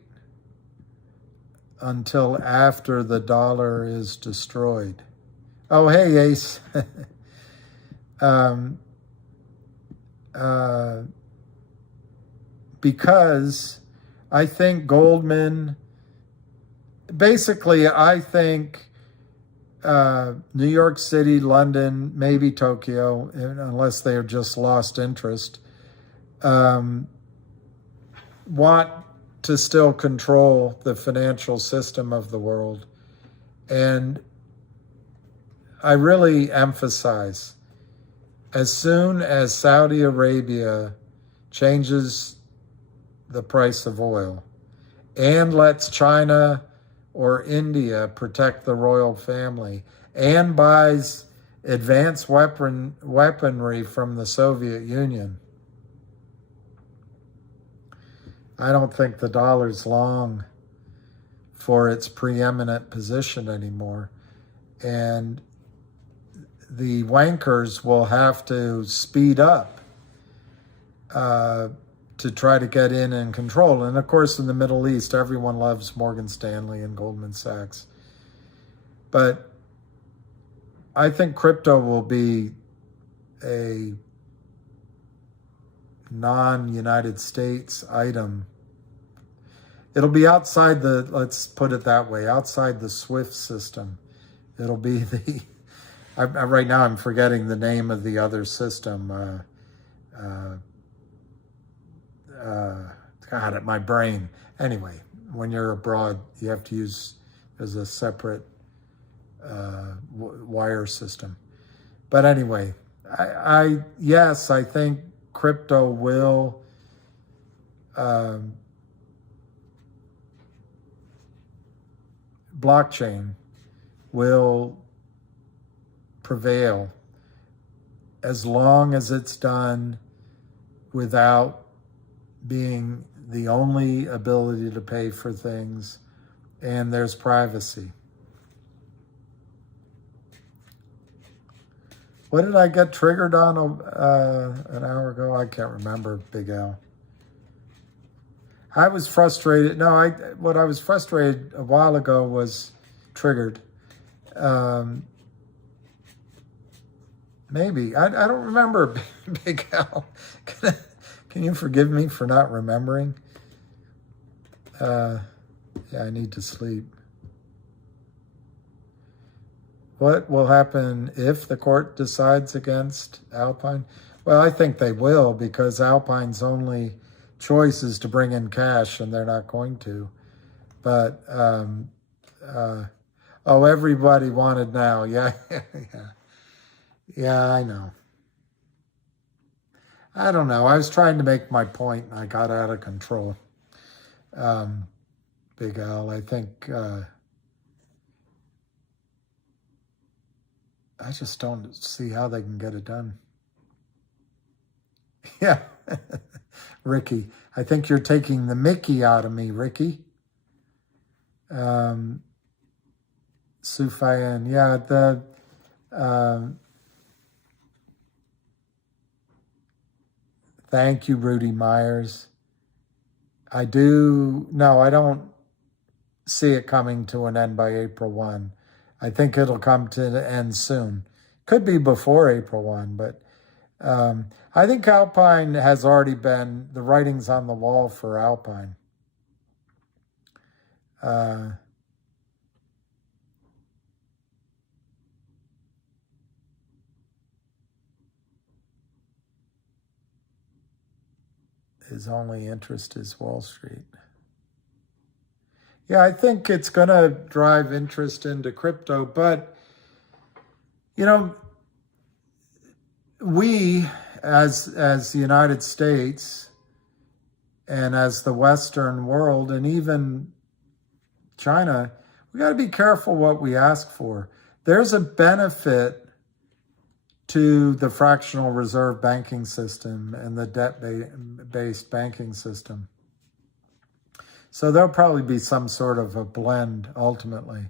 until after the dollar is destroyed. Oh, hey, Ace. Because I think Goldman, basically, I think New York City, London, maybe Tokyo, unless they have just lost interest, want to still control the financial system of the world. And I really emphasize, as soon as Saudi Arabia changes the price of oil and lets China or India protect the royal family and buys advanced weaponry from the Soviet Union, I don't think the dollar's long for its preeminent position anymore. And the wankers will have to speed up to try to get in and control. And of course, in the Middle East, everyone loves Morgan Stanley and Goldman Sachs. But I think crypto will be a non-United States item. It'll be outside the, let's put it that way, outside the SWIFT system. It'll be the, right now I'm forgetting the name of the other system. God, my brain. Anyway, when you're abroad, you have to use as a separate wire system. But anyway, yes, I think crypto will blockchain will prevail as long as it's done without being the only ability to pay for things, and there's privacy. What did I get triggered on an hour ago? I can't remember, Big Al. I was frustrated. No, what I was frustrated a while ago was triggered. Maybe. I don't remember, Big Al. Can you forgive me for not remembering? Yeah, I need to sleep. What will happen if the court decides against Alpine? Well, I think they will, because Alpine's only choice is to bring in cash, and they're not going to. But, oh, everybody wanted now. Yeah, yeah, I know. I don't know. I was trying to make my point, and I got out of control. Big Al, I think... I just don't see how they can get it done. Yeah. Ricky, I think you're taking the Mickey out of me, Ricky. Sufayan, yeah, thank you, Rudy Myers. I don't see it coming to an end by April 1. I think it'll come to the end soon. Could be before April 1, but I think Alpine has already been, the writing's on the wall for Alpine. His only interest is Wall Street. Yeah, I think it's going to drive interest into crypto, but, you know, we as the United States and as the Western world and even China, we got to be careful what we ask for. There's a benefit to the fractional reserve banking system and the debt-based banking system. So there'll probably be some sort of a blend ultimately.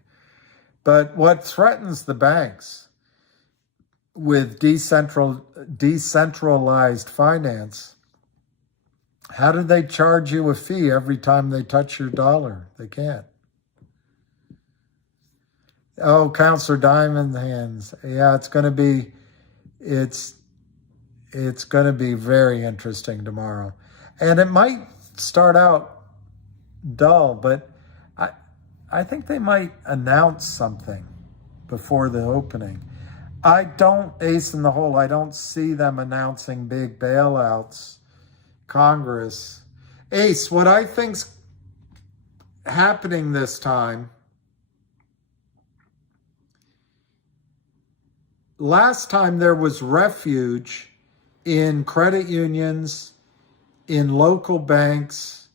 But what threatens the banks with decentralized finance, how do they charge you a fee every time they touch your dollar? They can't. Oh, Counselor Diamond Hands. Yeah, it's going to be very interesting tomorrow. And it might start out dull, but I think they might announce something before the opening. I don't, Ace in the hole, I don't see them announcing big bailouts. Congress. Ace, what I think's happening this time, last time there was refuge in credit unions in local banks,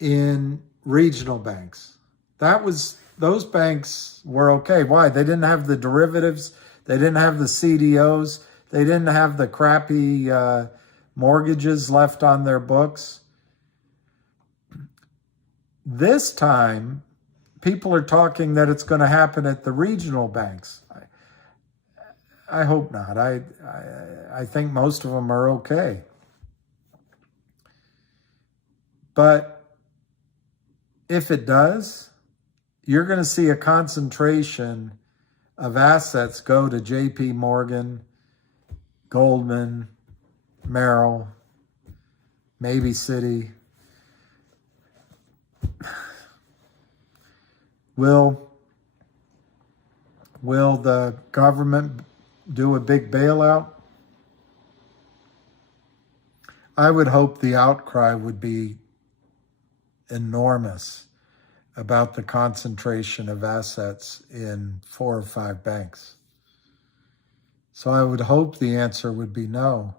in regional banks. Those banks were okay. Why? They didn't have the derivatives. They didn't have the CDOs. They didn't have the crappy mortgages left on their books. This time, people are talking that it's going to happen at the regional banks. I hope not. I think most of them are okay. But if it does, you're going to see a concentration of assets go to JP Morgan, Goldman, Merrill, maybe Citi. Will the government do a big bailout? I would hope the outcry would be enormous about the concentration of assets in 4 or 5 banks. So I would hope the answer would be no.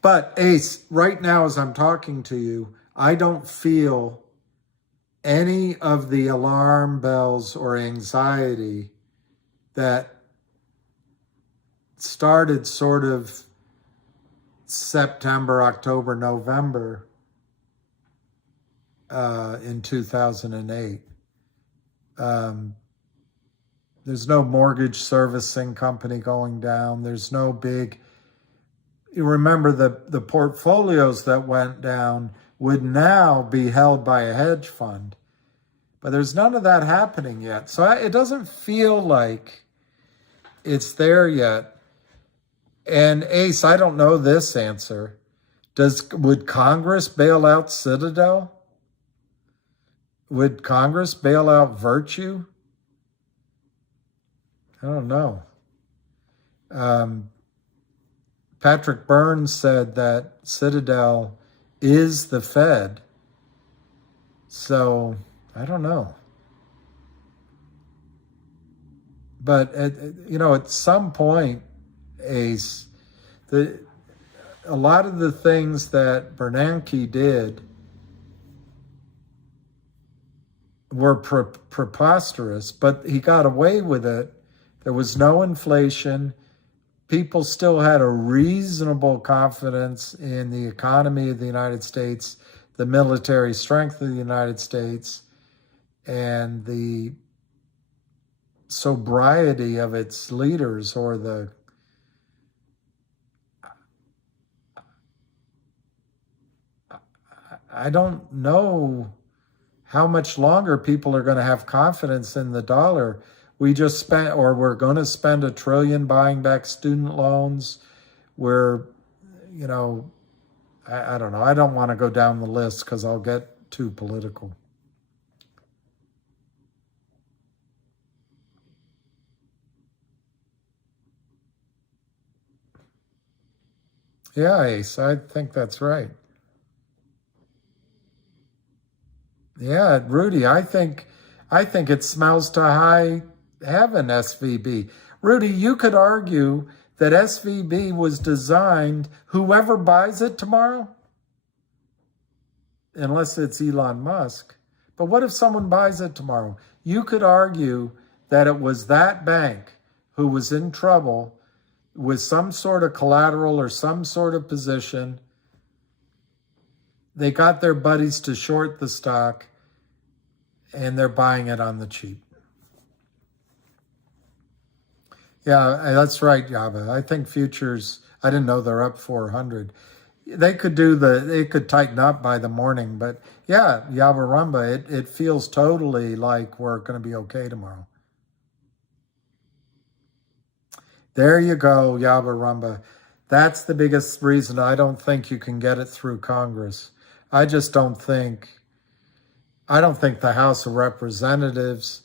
But Ace, right now as I'm talking to you, I don't feel any of the alarm bells or anxiety that started sort of September, October, November in 2008. There's no mortgage servicing company going down. There's no big, you remember the portfolios that went down would now be held by a hedge fund. But there's none of that happening yet. So it doesn't feel like it's there yet. And Ace, I don't know this answer. Would Congress bail out Citadel? Would Congress bail out Virtue? I don't know. Patrick Burns said that Citadel is the Fed. So I don't know. But at some point, Ace, a lot of the things that Bernanke did were preposterous, but he got away with it. There was no inflation. People still had a reasonable confidence in the economy of the United States, the military strength of the United States, and the sobriety of its leaders, or I don't know how much longer people are going to have confidence in the dollar. We're going to spend $1 trillion buying back student loans. I don't know. I don't want to go down the list because I'll get too political. Yeah, Ace, I think that's right. Yeah, Rudy, I think it smells to high heaven, SVB. Rudy, you could argue that SVB was designed, whoever buys it tomorrow, unless it's Elon Musk, but what if someone buys it tomorrow? You could argue that it was that bank who was in trouble with some sort of collateral or some sort of position. They got their buddies to short the stock, and they're buying it on the cheap. Yeah, that's right, Yaba. I think futures, I didn't know they're up 400. They could tighten up by the morning, but yeah, Yabarumba, it feels totally like we're going to be okay tomorrow. There you go, Yabarumba. That's the biggest reason I don't think you can get it through Congress. I don't think the House of Representatives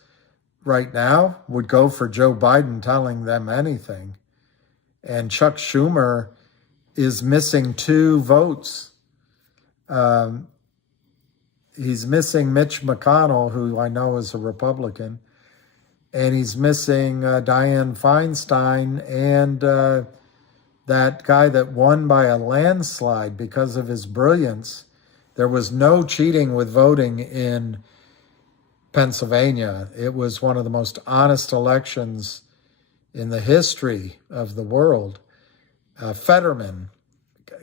right now would go for Joe Biden telling them anything. And Chuck Schumer is missing 2 votes. He's missing Mitch McConnell, who I know is a Republican, and he's missing Dianne Feinstein and that guy that won by a landslide because of his brilliance. There was no cheating with voting in Pennsylvania. It was one of the most honest elections in the history of the world. Fetterman,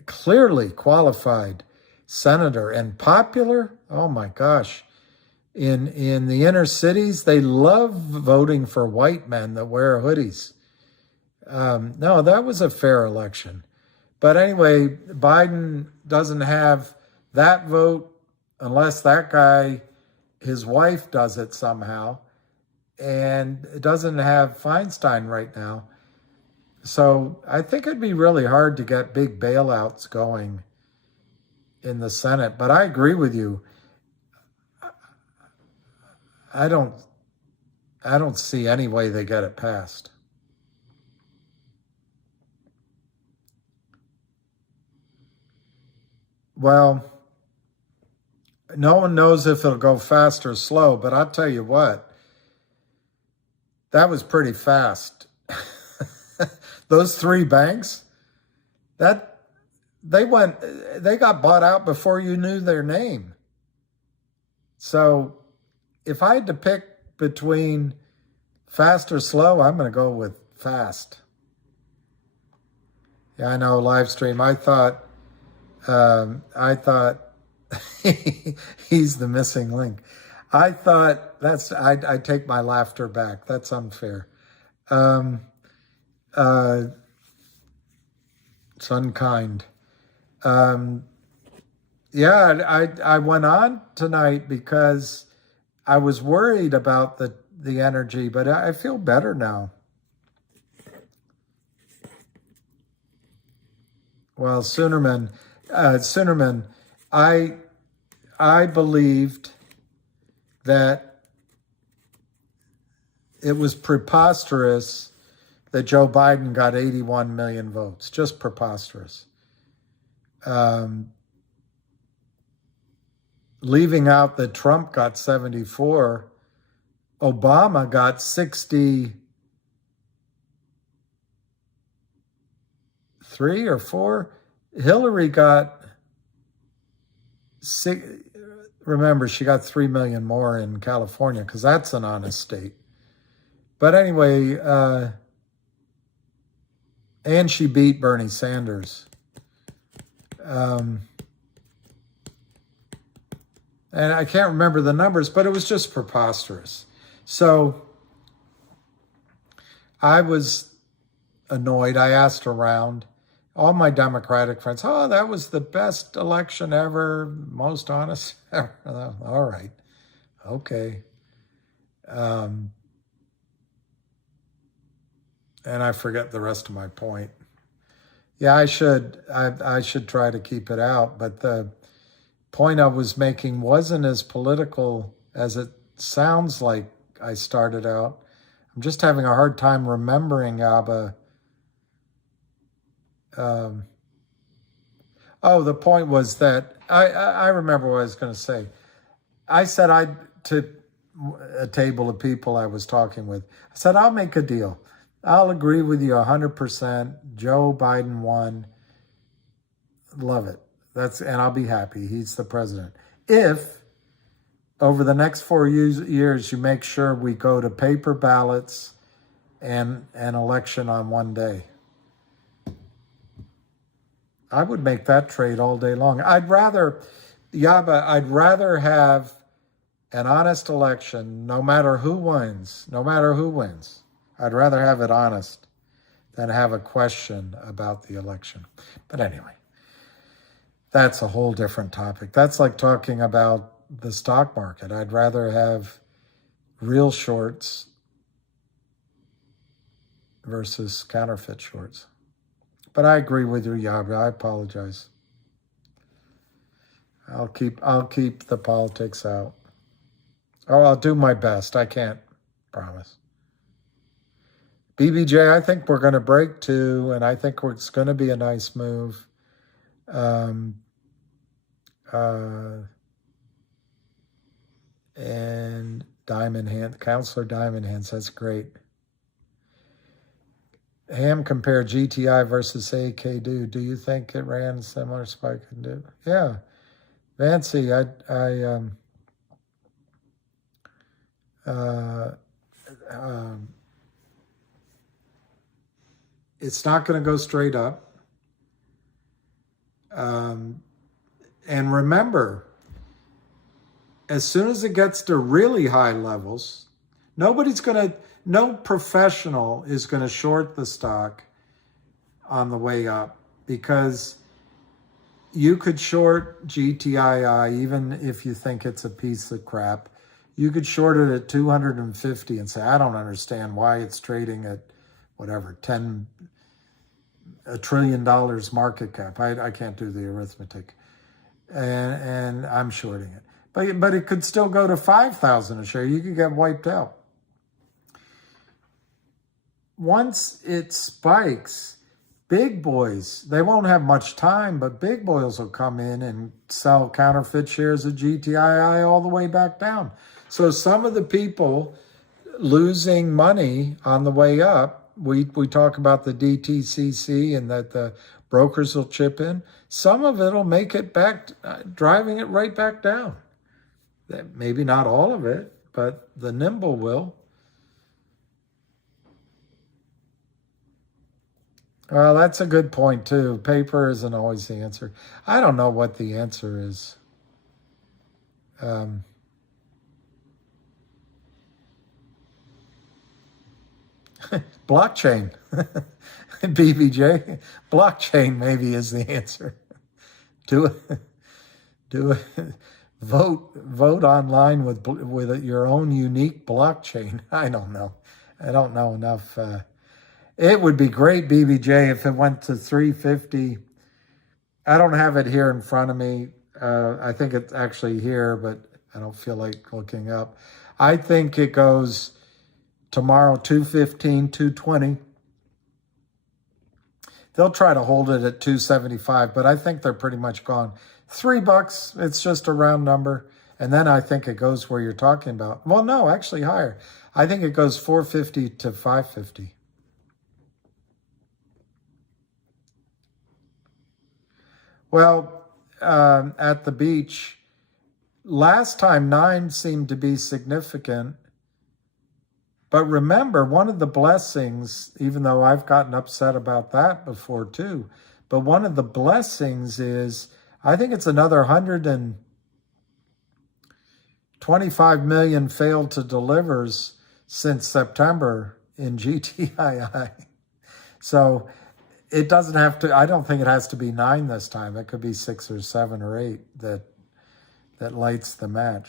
clearly qualified senator and popular. Oh my gosh. In the inner cities, they love voting for white men that wear hoodies. No, that was a fair election. But anyway, Biden doesn't have that vote unless that guy, his wife, does it somehow. And it doesn't have Feinstein right now. So I think it'd be really hard to get big bailouts going in the Senate. But I agree with you. I don't see any way they get it passed. Well, no one knows if it'll go fast or slow, but I'll tell you what, that was pretty fast. Those three banks, they got bought out before you knew their name. So if I had to pick between fast or slow, I'm going to go with fast. Yeah, I know, live stream. I thought he's the missing link. I thought I take my laughter back. That's unfair. It's unkind. Yeah, I went on tonight because I was worried about the energy, but I feel better now. Well, Soonerman, I believed that it was preposterous that Joe Biden got 81 million votes. Just preposterous. Leaving out that Trump got 74, Obama got 63 or 4. Hillary got 6. Remember, she got 3 million more in California because that's an honest state. But anyway, and she beat Bernie Sanders. And I can't remember the numbers, but it was just preposterous. So I was annoyed. I asked around. All my Democratic friends, oh, that was the best election ever, most honest ever. All right. Okay. And I forget the rest of my point. Yeah, I should try to keep it out, but the point I was making wasn't as political as it sounds like I started out. I'm just having a hard time remembering, Abba. The point was that I remember what I was going to say. I said to a table of people I was talking with, I said, I'll make a deal. I'll agree with you 100%. Joe Biden won. Love it. And I'll be happy. He's the president. If over the next 4 years you make sure we go to paper ballots and an election on one day. I would make that trade all day long. I'd rather have an honest election, no matter who wins. I'd rather have it honest than have a question about the election. But anyway, that's a whole different topic. That's like talking about the stock market. I'd rather have real shorts versus counterfeit shorts. But I agree with you, Yabra. I apologize. I'll keep the politics out. Oh, I'll do my best. I can't promise. BBJ, I think we're going to break 2, and I think it's going to be a nice move. And Diamond Hand, Counselor Diamond Hands, that's great. Ham compared GTI versus AKD. Do you think it ran a similar spike and dip? Yeah. Vancy, it's not going to go straight up. And remember, as soon as it gets to really high levels, no professional is going to short the stock on the way up, because you could short GTII even if you think it's a piece of crap. You could short it at 250 and say, I don't understand why it's trading at whatever, $1 trillion market cap. I can't do the arithmetic. And I'm shorting it. But it could still go to 5,000 a share. You could get wiped out. Once it spikes, big boys, they won't have much time, but big boys will come in and sell counterfeit shares of GTII all the way back down. So some of the people losing money on the way up, we talk about the DTCC and that the brokers will chip in. Some of it will make it back, driving it right back down. Maybe not all of it, but the nimble will. Well, that's a good point, too. Paper isn't always the answer. I don't know what the answer is. Blockchain. BBJ. Blockchain maybe is the answer. Vote online with your own unique blockchain. I don't know. I don't know enough. It would be great, BBJ, if it went to 350. I don't have it here in front of me. I think it's actually here, but I don't feel like looking up. I think it goes tomorrow, 215, 220. They'll try to hold it at 275, but I think they're pretty much gone. $3, it's just a round number. And then I think it goes where you're talking about. Well, no, actually higher. I think it goes 450 to 550. Well, at the beach, last time 9 seemed to be significant. But remember, one of the blessings, even though I've gotten upset about that before too, but one of the blessings is, I think it's another 125 million failed to delivers since September in GTII. So it doesn't have to, I don't think it has to be 9 this time. It could be 6 or 7 or 8 that lights the match.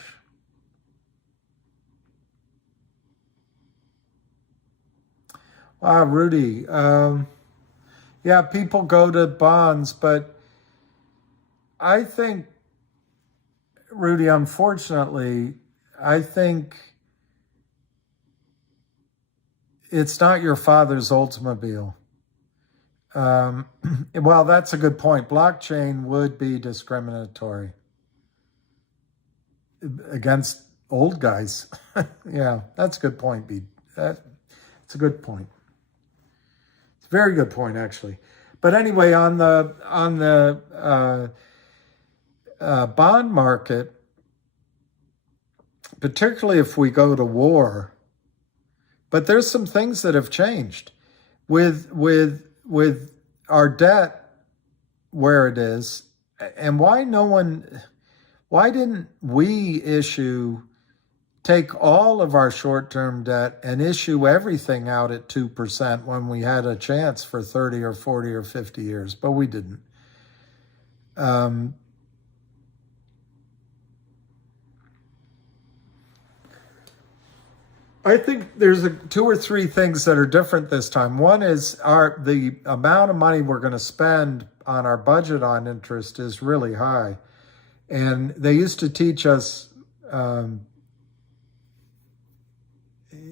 Wow, Rudy. Yeah, people go to bonds, but I think, Rudy, unfortunately, I think it's not your father's Oldsmobile. Well, that's a good point. Blockchain would be discriminatory against old guys. Yeah, that's a good point, B. That's a good point. It's a very good point, actually. But anyway, on the bond market, particularly if we go to war, but there's some things that have changed with our debt where it is, and why didn't we take all of our short-term debt and issue everything out at 2% when we had a chance for 30 or 40 or 50 years, but we didn't. I think there's 2 or 3 things that are different this time. One is the amount of money we're going to spend on our budget on interest is really high. And they used to teach us, well,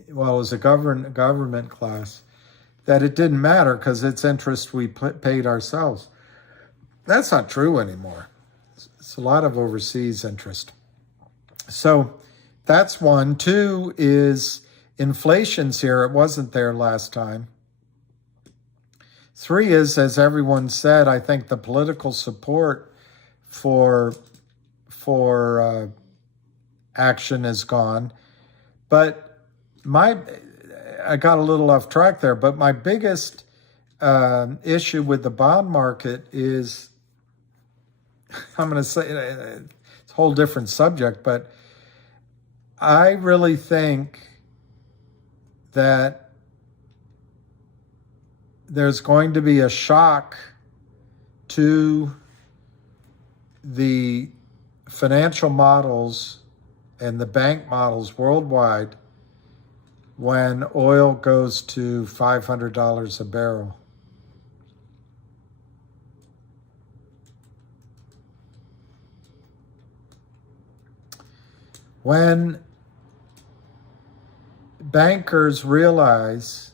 it was a government class, that it didn't matter because it's interest we paid ourselves. That's not true anymore. It's a lot of overseas interest. So that's one. 2 is inflation's here. It wasn't there last time. 3 is, as everyone said, I think the political support for action is gone. But I got a little off track there, but my biggest issue with the bond market is, I'm going to say it's a whole different subject, but I really think that there's going to be a shock to the financial models and the bank models worldwide when oil goes to $500 a barrel. When bankers realize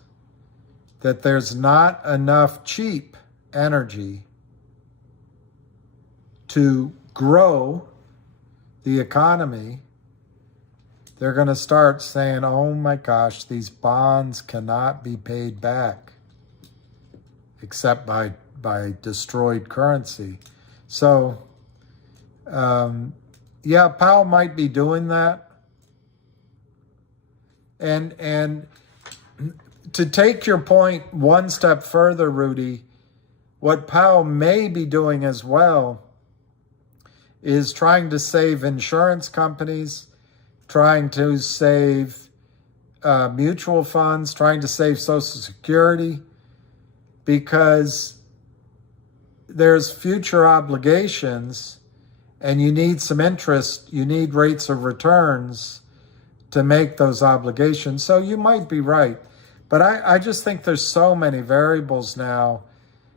that there's not enough cheap energy to grow the economy, they're going to start saying, oh my gosh, these bonds cannot be paid back except by destroyed currency. So, yeah, Powell might be doing that. And to take your point one step further, Rudy, what Powell may be doing as well is trying to save insurance companies, trying to save mutual funds, trying to save Social Security, because there's future obligations and you need some interest, you need rates of returns to make those obligations. So you might be right. But I just think there's so many variables now.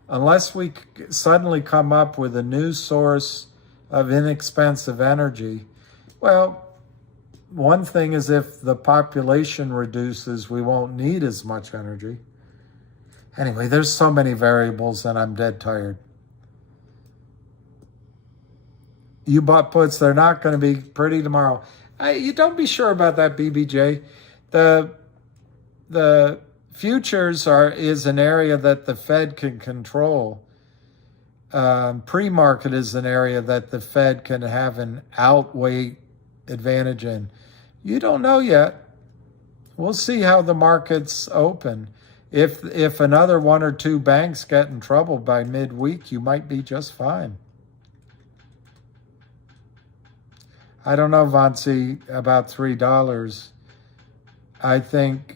Unless we suddenly come up with a new source of inexpensive energy, well, one thing is if the population reduces, we won't need as much energy. Anyway, there's so many variables and I'm dead tired. You bought puts, they're not going to be pretty tomorrow. You don't be sure about that, BBJ. The futures is an area that the Fed can control. Pre-market is an area that the Fed can have an outweight advantage in. You don't know yet. We'll see how the markets open. If another one or two banks get in trouble by midweek, you might be just fine. I don't know, Vancy, about $3. I think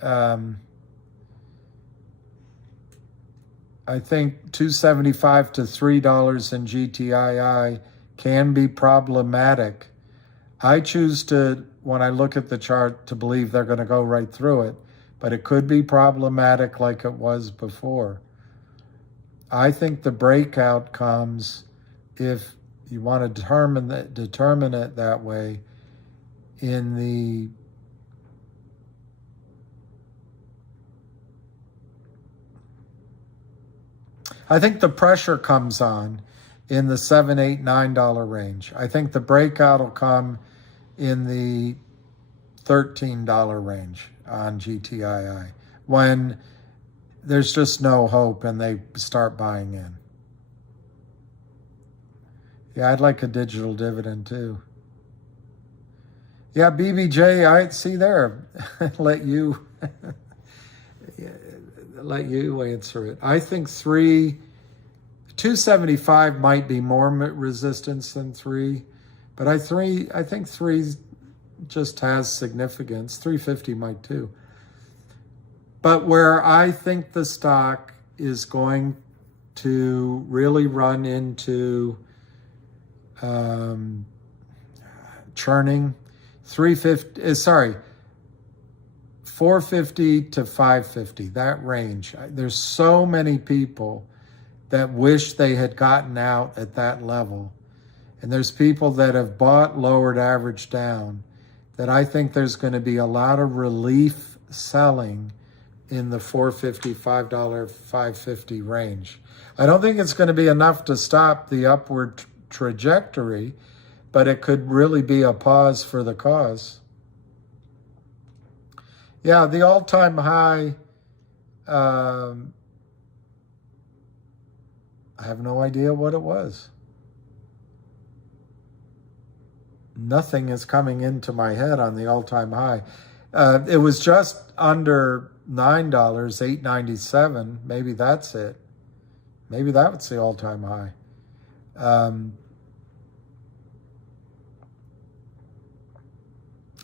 $2.75 to $3 in GTII can be problematic. I choose to, when I look at the chart, to believe they're going to go right through it, but it could be problematic like it was before. I think the breakout comes, if you want to determine it that way, in the I think the pressure comes on in the $7, $8, $9 range. I think the breakout will come in the $13 range on GTII when there's just no hope and they start buying in. Yeah, I'd like a digital dividend too. Yeah, BBJ, I see there. let you answer it. I think 275 might be more resistance than 3, but I think 3 just has significance. 350 might too. But where I think the stock is going to really run into churning, 450 to 550, that range. There's so many people that wish they had gotten out at that level. And there's people that have bought lowered average down, that I think there's going to be a lot of relief selling in the $4.50, $5, $5.50 range. I don't think it's going to be enough to stop the upward trajectory, but it could really be a pause for the cause. Yeah, the all-time high I have no idea what it was. Nothing is coming into my head on the all-time high. It was just under $9, $8.97. Maybe that's it. Maybe that was the all-time high.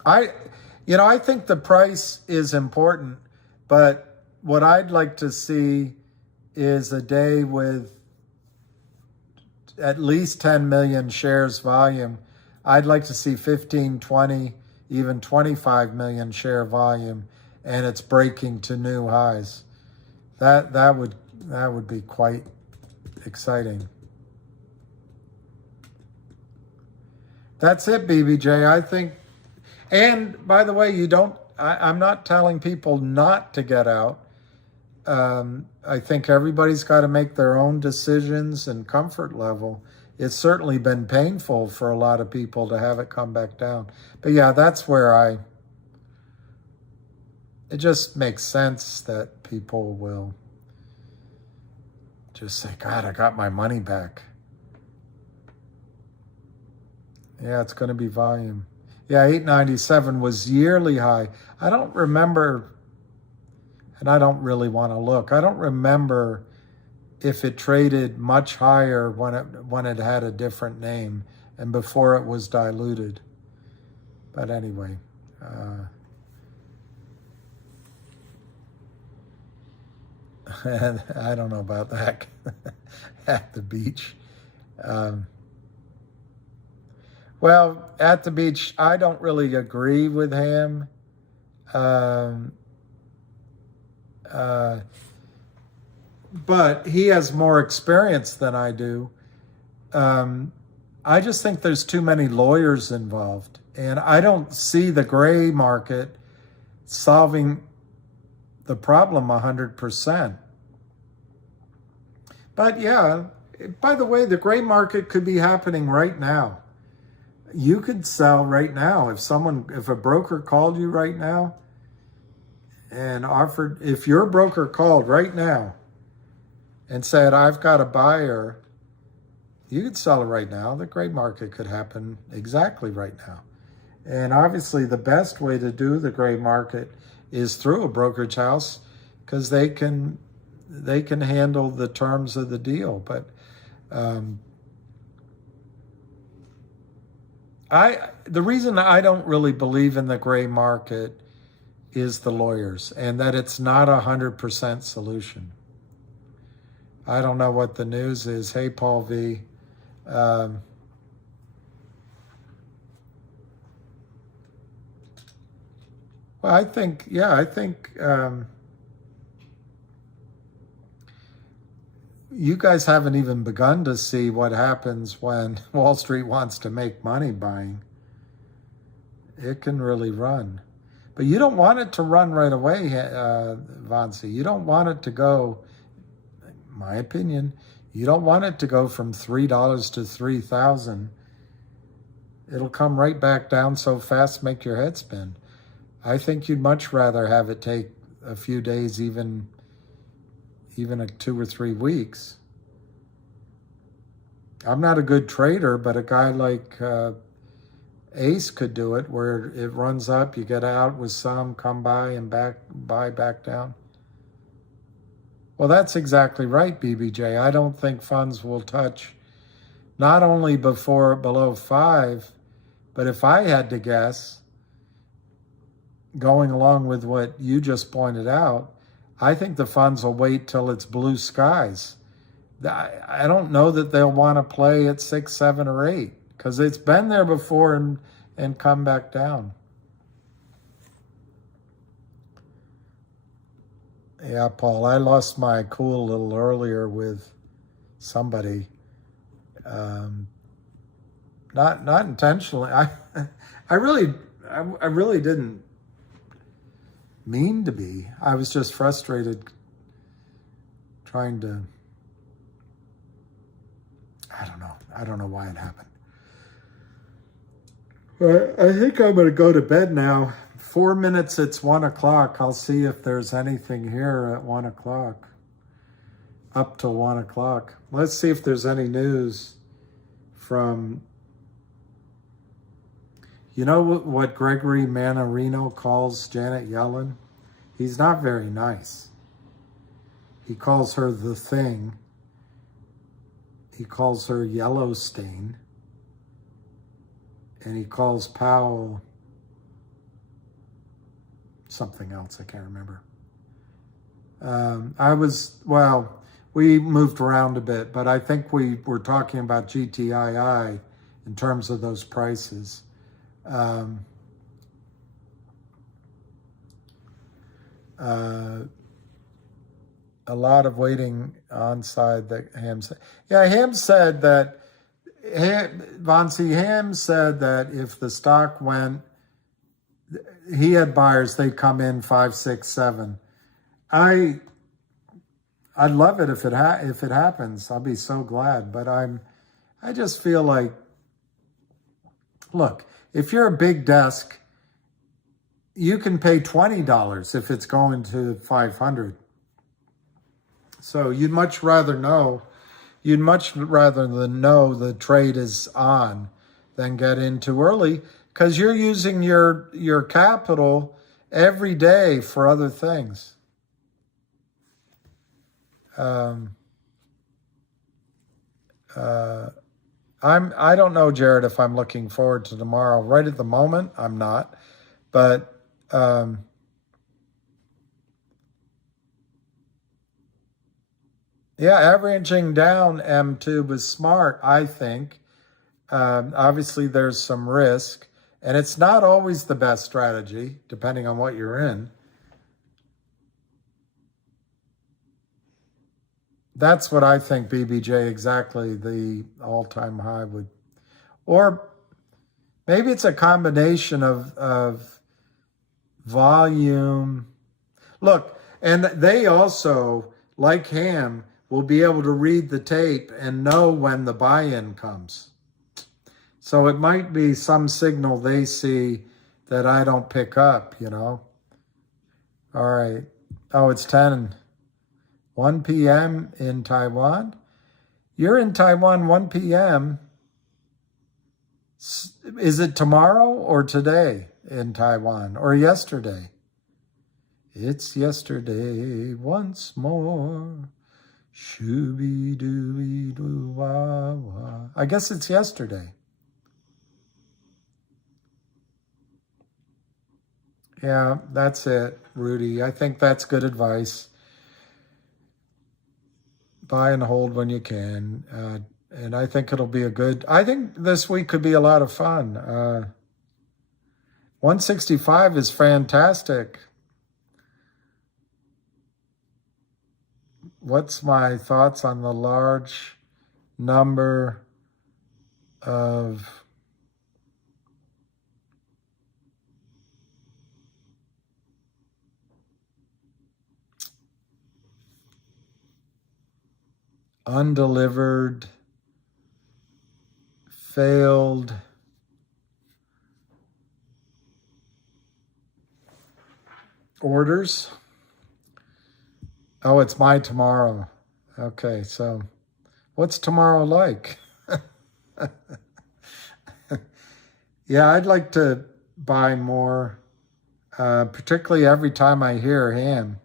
I think the price is important, but what I'd like to see is a day with at least 10 million shares volume. I'd like to see 15, 20, even 25 million share volume, and it's breaking to new highs. That would be quite exciting. That's it, BBJ. I think, and by the way, I'm not telling people not to get out. I think everybody's got to make their own decisions and comfort level. It's certainly been painful for a lot of people to have it come back down. But yeah, that's where it just makes sense that people will just say, God, I got my money back. Yeah, it's going to be volume. Yeah, 897 was yearly high. I don't remember, and I don't really want to look. I don't remember if it traded much higher when it had a different name and before it was diluted. But anyway, I don't know about that at the beach. Well, at the beach, I don't really agree with him. But he has more experience than I do. I just think there's too many lawyers involved. And I don't see the gray market solving the problem 100%. But yeah, by the way, the gray market could be happening right now. You could sell right now. If a broker called you right now and offered, if your broker called right now and said, I've got a buyer, you could sell it right now. The gray market could happen exactly right now. And obviously the best way to do the gray market is through a brokerage house, because they can handle the terms of the deal. But the reason I don't really believe in the gray market is the lawyers, and that it's not 100% solution. I don't know what the news is. Hey, Paul V. Well, I think you guys haven't even begun to see what happens when Wall Street wants to make money buying. It can really run. But you don't want it to run right away, Vansi. You don't want it to go, in my opinion, you don't want it to go from $3 to $3,000. It'll come right back down so fast, make your head spin. I think you'd much rather have it take a few days, even 2 or 3 weeks. I'm not a good trader, but a guy like Ace could do it, where it runs up, you get out with some, come by and buy back down. Well, that's exactly right, BBJ. I don't think funds will touch not only below 5, but if I had to guess, going along with what you just pointed out, I think the funds will wait till it's blue skies. I don't know that they'll want to play at 6, 7, or 8, because it's been there before and come back down. Yeah, Paul, I lost my cool a little earlier with somebody. Not intentionally. I really didn't mean to be. I was just frustrated trying to, I don't know why it happened. I think I'm going to go to bed now. 4 minutes, it's 1 o'clock. I'll see if there's anything here at 1 o'clock. Up to 1 o'clock. Let's see if there's any news from, you know what Gregory Mannarino calls Janet Yellen? He's not very nice. He calls her the thing. He calls her Yellowstain. And he calls Powell something else, I can't remember. We moved around a bit, but I think we were talking about GTII in terms of those prices. A lot of waiting onside that Ham said. Yeah, Ham said that, Ham said that if the stock went, he had buyers, they'd come in 5, 6, 7. I'd love it if it happens. I'll be so glad. But I just feel like, look, if you're a big desk, you can pay $20 if it's going to 500. So you'd much rather know the trade is on than get in too early, because you're using your capital every day for other things. I don't know, Jared, if I'm looking forward to tomorrow. Right at the moment, I'm not. But yeah, averaging down M2 was smart, I think. Obviously, there's some risk, and it's not always the best strategy, depending on what you're in. That's what I think, BBJ, exactly the all-time high would. Or maybe it's a combination of volume. Look, and they also, like Ham, will be able to read the tape and know when the buy-in comes. So it might be some signal they see that I don't pick up, you know. All right. Oh, it's 1 p.m. in Taiwan. You're in Taiwan 1 p.m. Is it tomorrow or today in Taiwan, or yesterday? It's yesterday once more. Shooby-dooby-doo-wah-wah. I guess it's yesterday. Yeah, that's it, Rudy. I think that's good advice. Buy and hold when you can. And I think it'll be I think this week could be a lot of fun. 165 is fantastic. What's my thoughts on the large number of undelivered, failed orders? Oh, it's my tomorrow. Okay, so what's tomorrow like? Yeah, I'd like to buy more, particularly every time I hear Ham.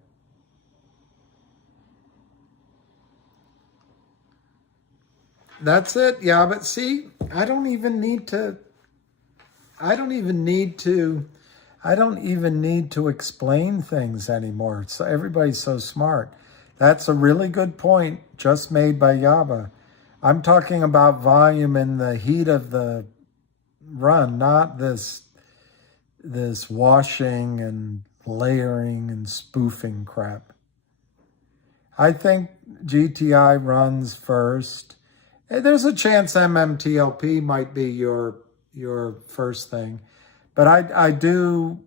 That's it. Yeah, but see, I don't even need to explain things anymore. So everybody's so smart. That's a really good point just made by Yaba. I'm talking about volume in the heat of the run, not this washing and layering and spoofing crap. I think GTI runs first. There's a chance MMTLP might be your first thing, but I do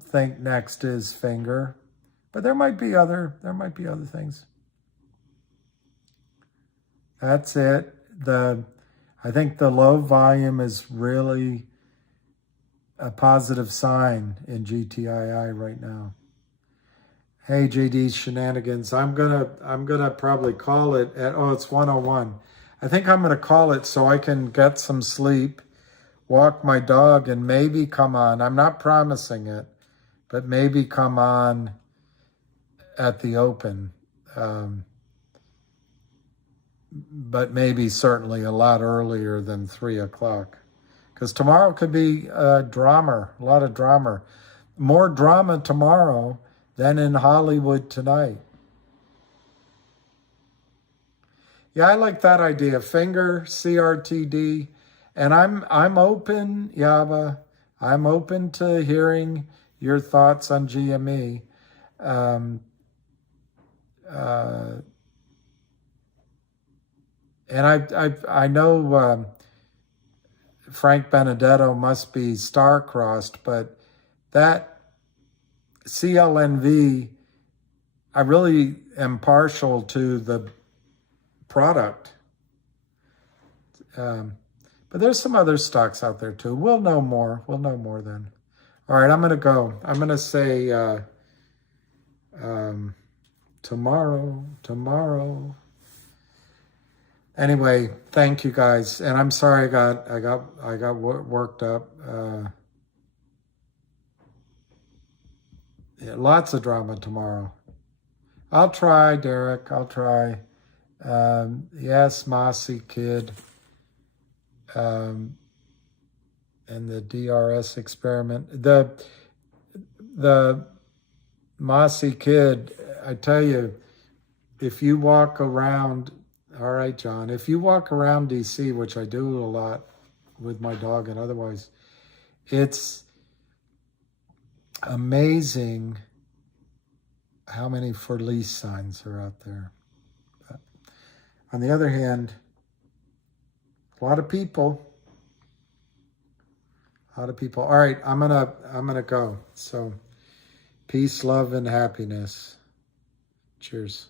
think next is finger, but there might be other things. That's it. I think the low volume is really a positive sign in GTII right now. Hey, JD's Shenanigans. I'm gonna probably call it at, oh, it's 1:01. I think I'm gonna call it so I can get some sleep, walk my dog, and maybe come on. I'm not promising it, but maybe come on at the open. But maybe certainly a lot earlier than 3 o'clock. Because tomorrow could be a lot of drama. More drama tomorrow than in Hollywood tonight. Yeah, I like that idea. Finger, CRTD. And I'm open, Yaba. I'm open to hearing your thoughts on GME. And I know Frank Benedetto must be star-crossed, but that CLNV, I really am partial to the product. But there's some other stocks out there too. We'll know more. We'll know more then. All right, I'm going to go. I'm going to say tomorrow. Anyway, thank you guys, and I'm sorry I got worked up. Yeah, lots of drama tomorrow. I'll try, Derek. I'll try. Yes, Mossy Kid, and the DRS experiment. The Mossy Kid. I tell you, if you walk around. All right, John. If you walk around DC, which I do a lot with my dog and otherwise, it's amazing how many for lease signs are out there. But on the other hand, a lot of people. All right, I'm gonna go. So, peace, love, and happiness. Cheers.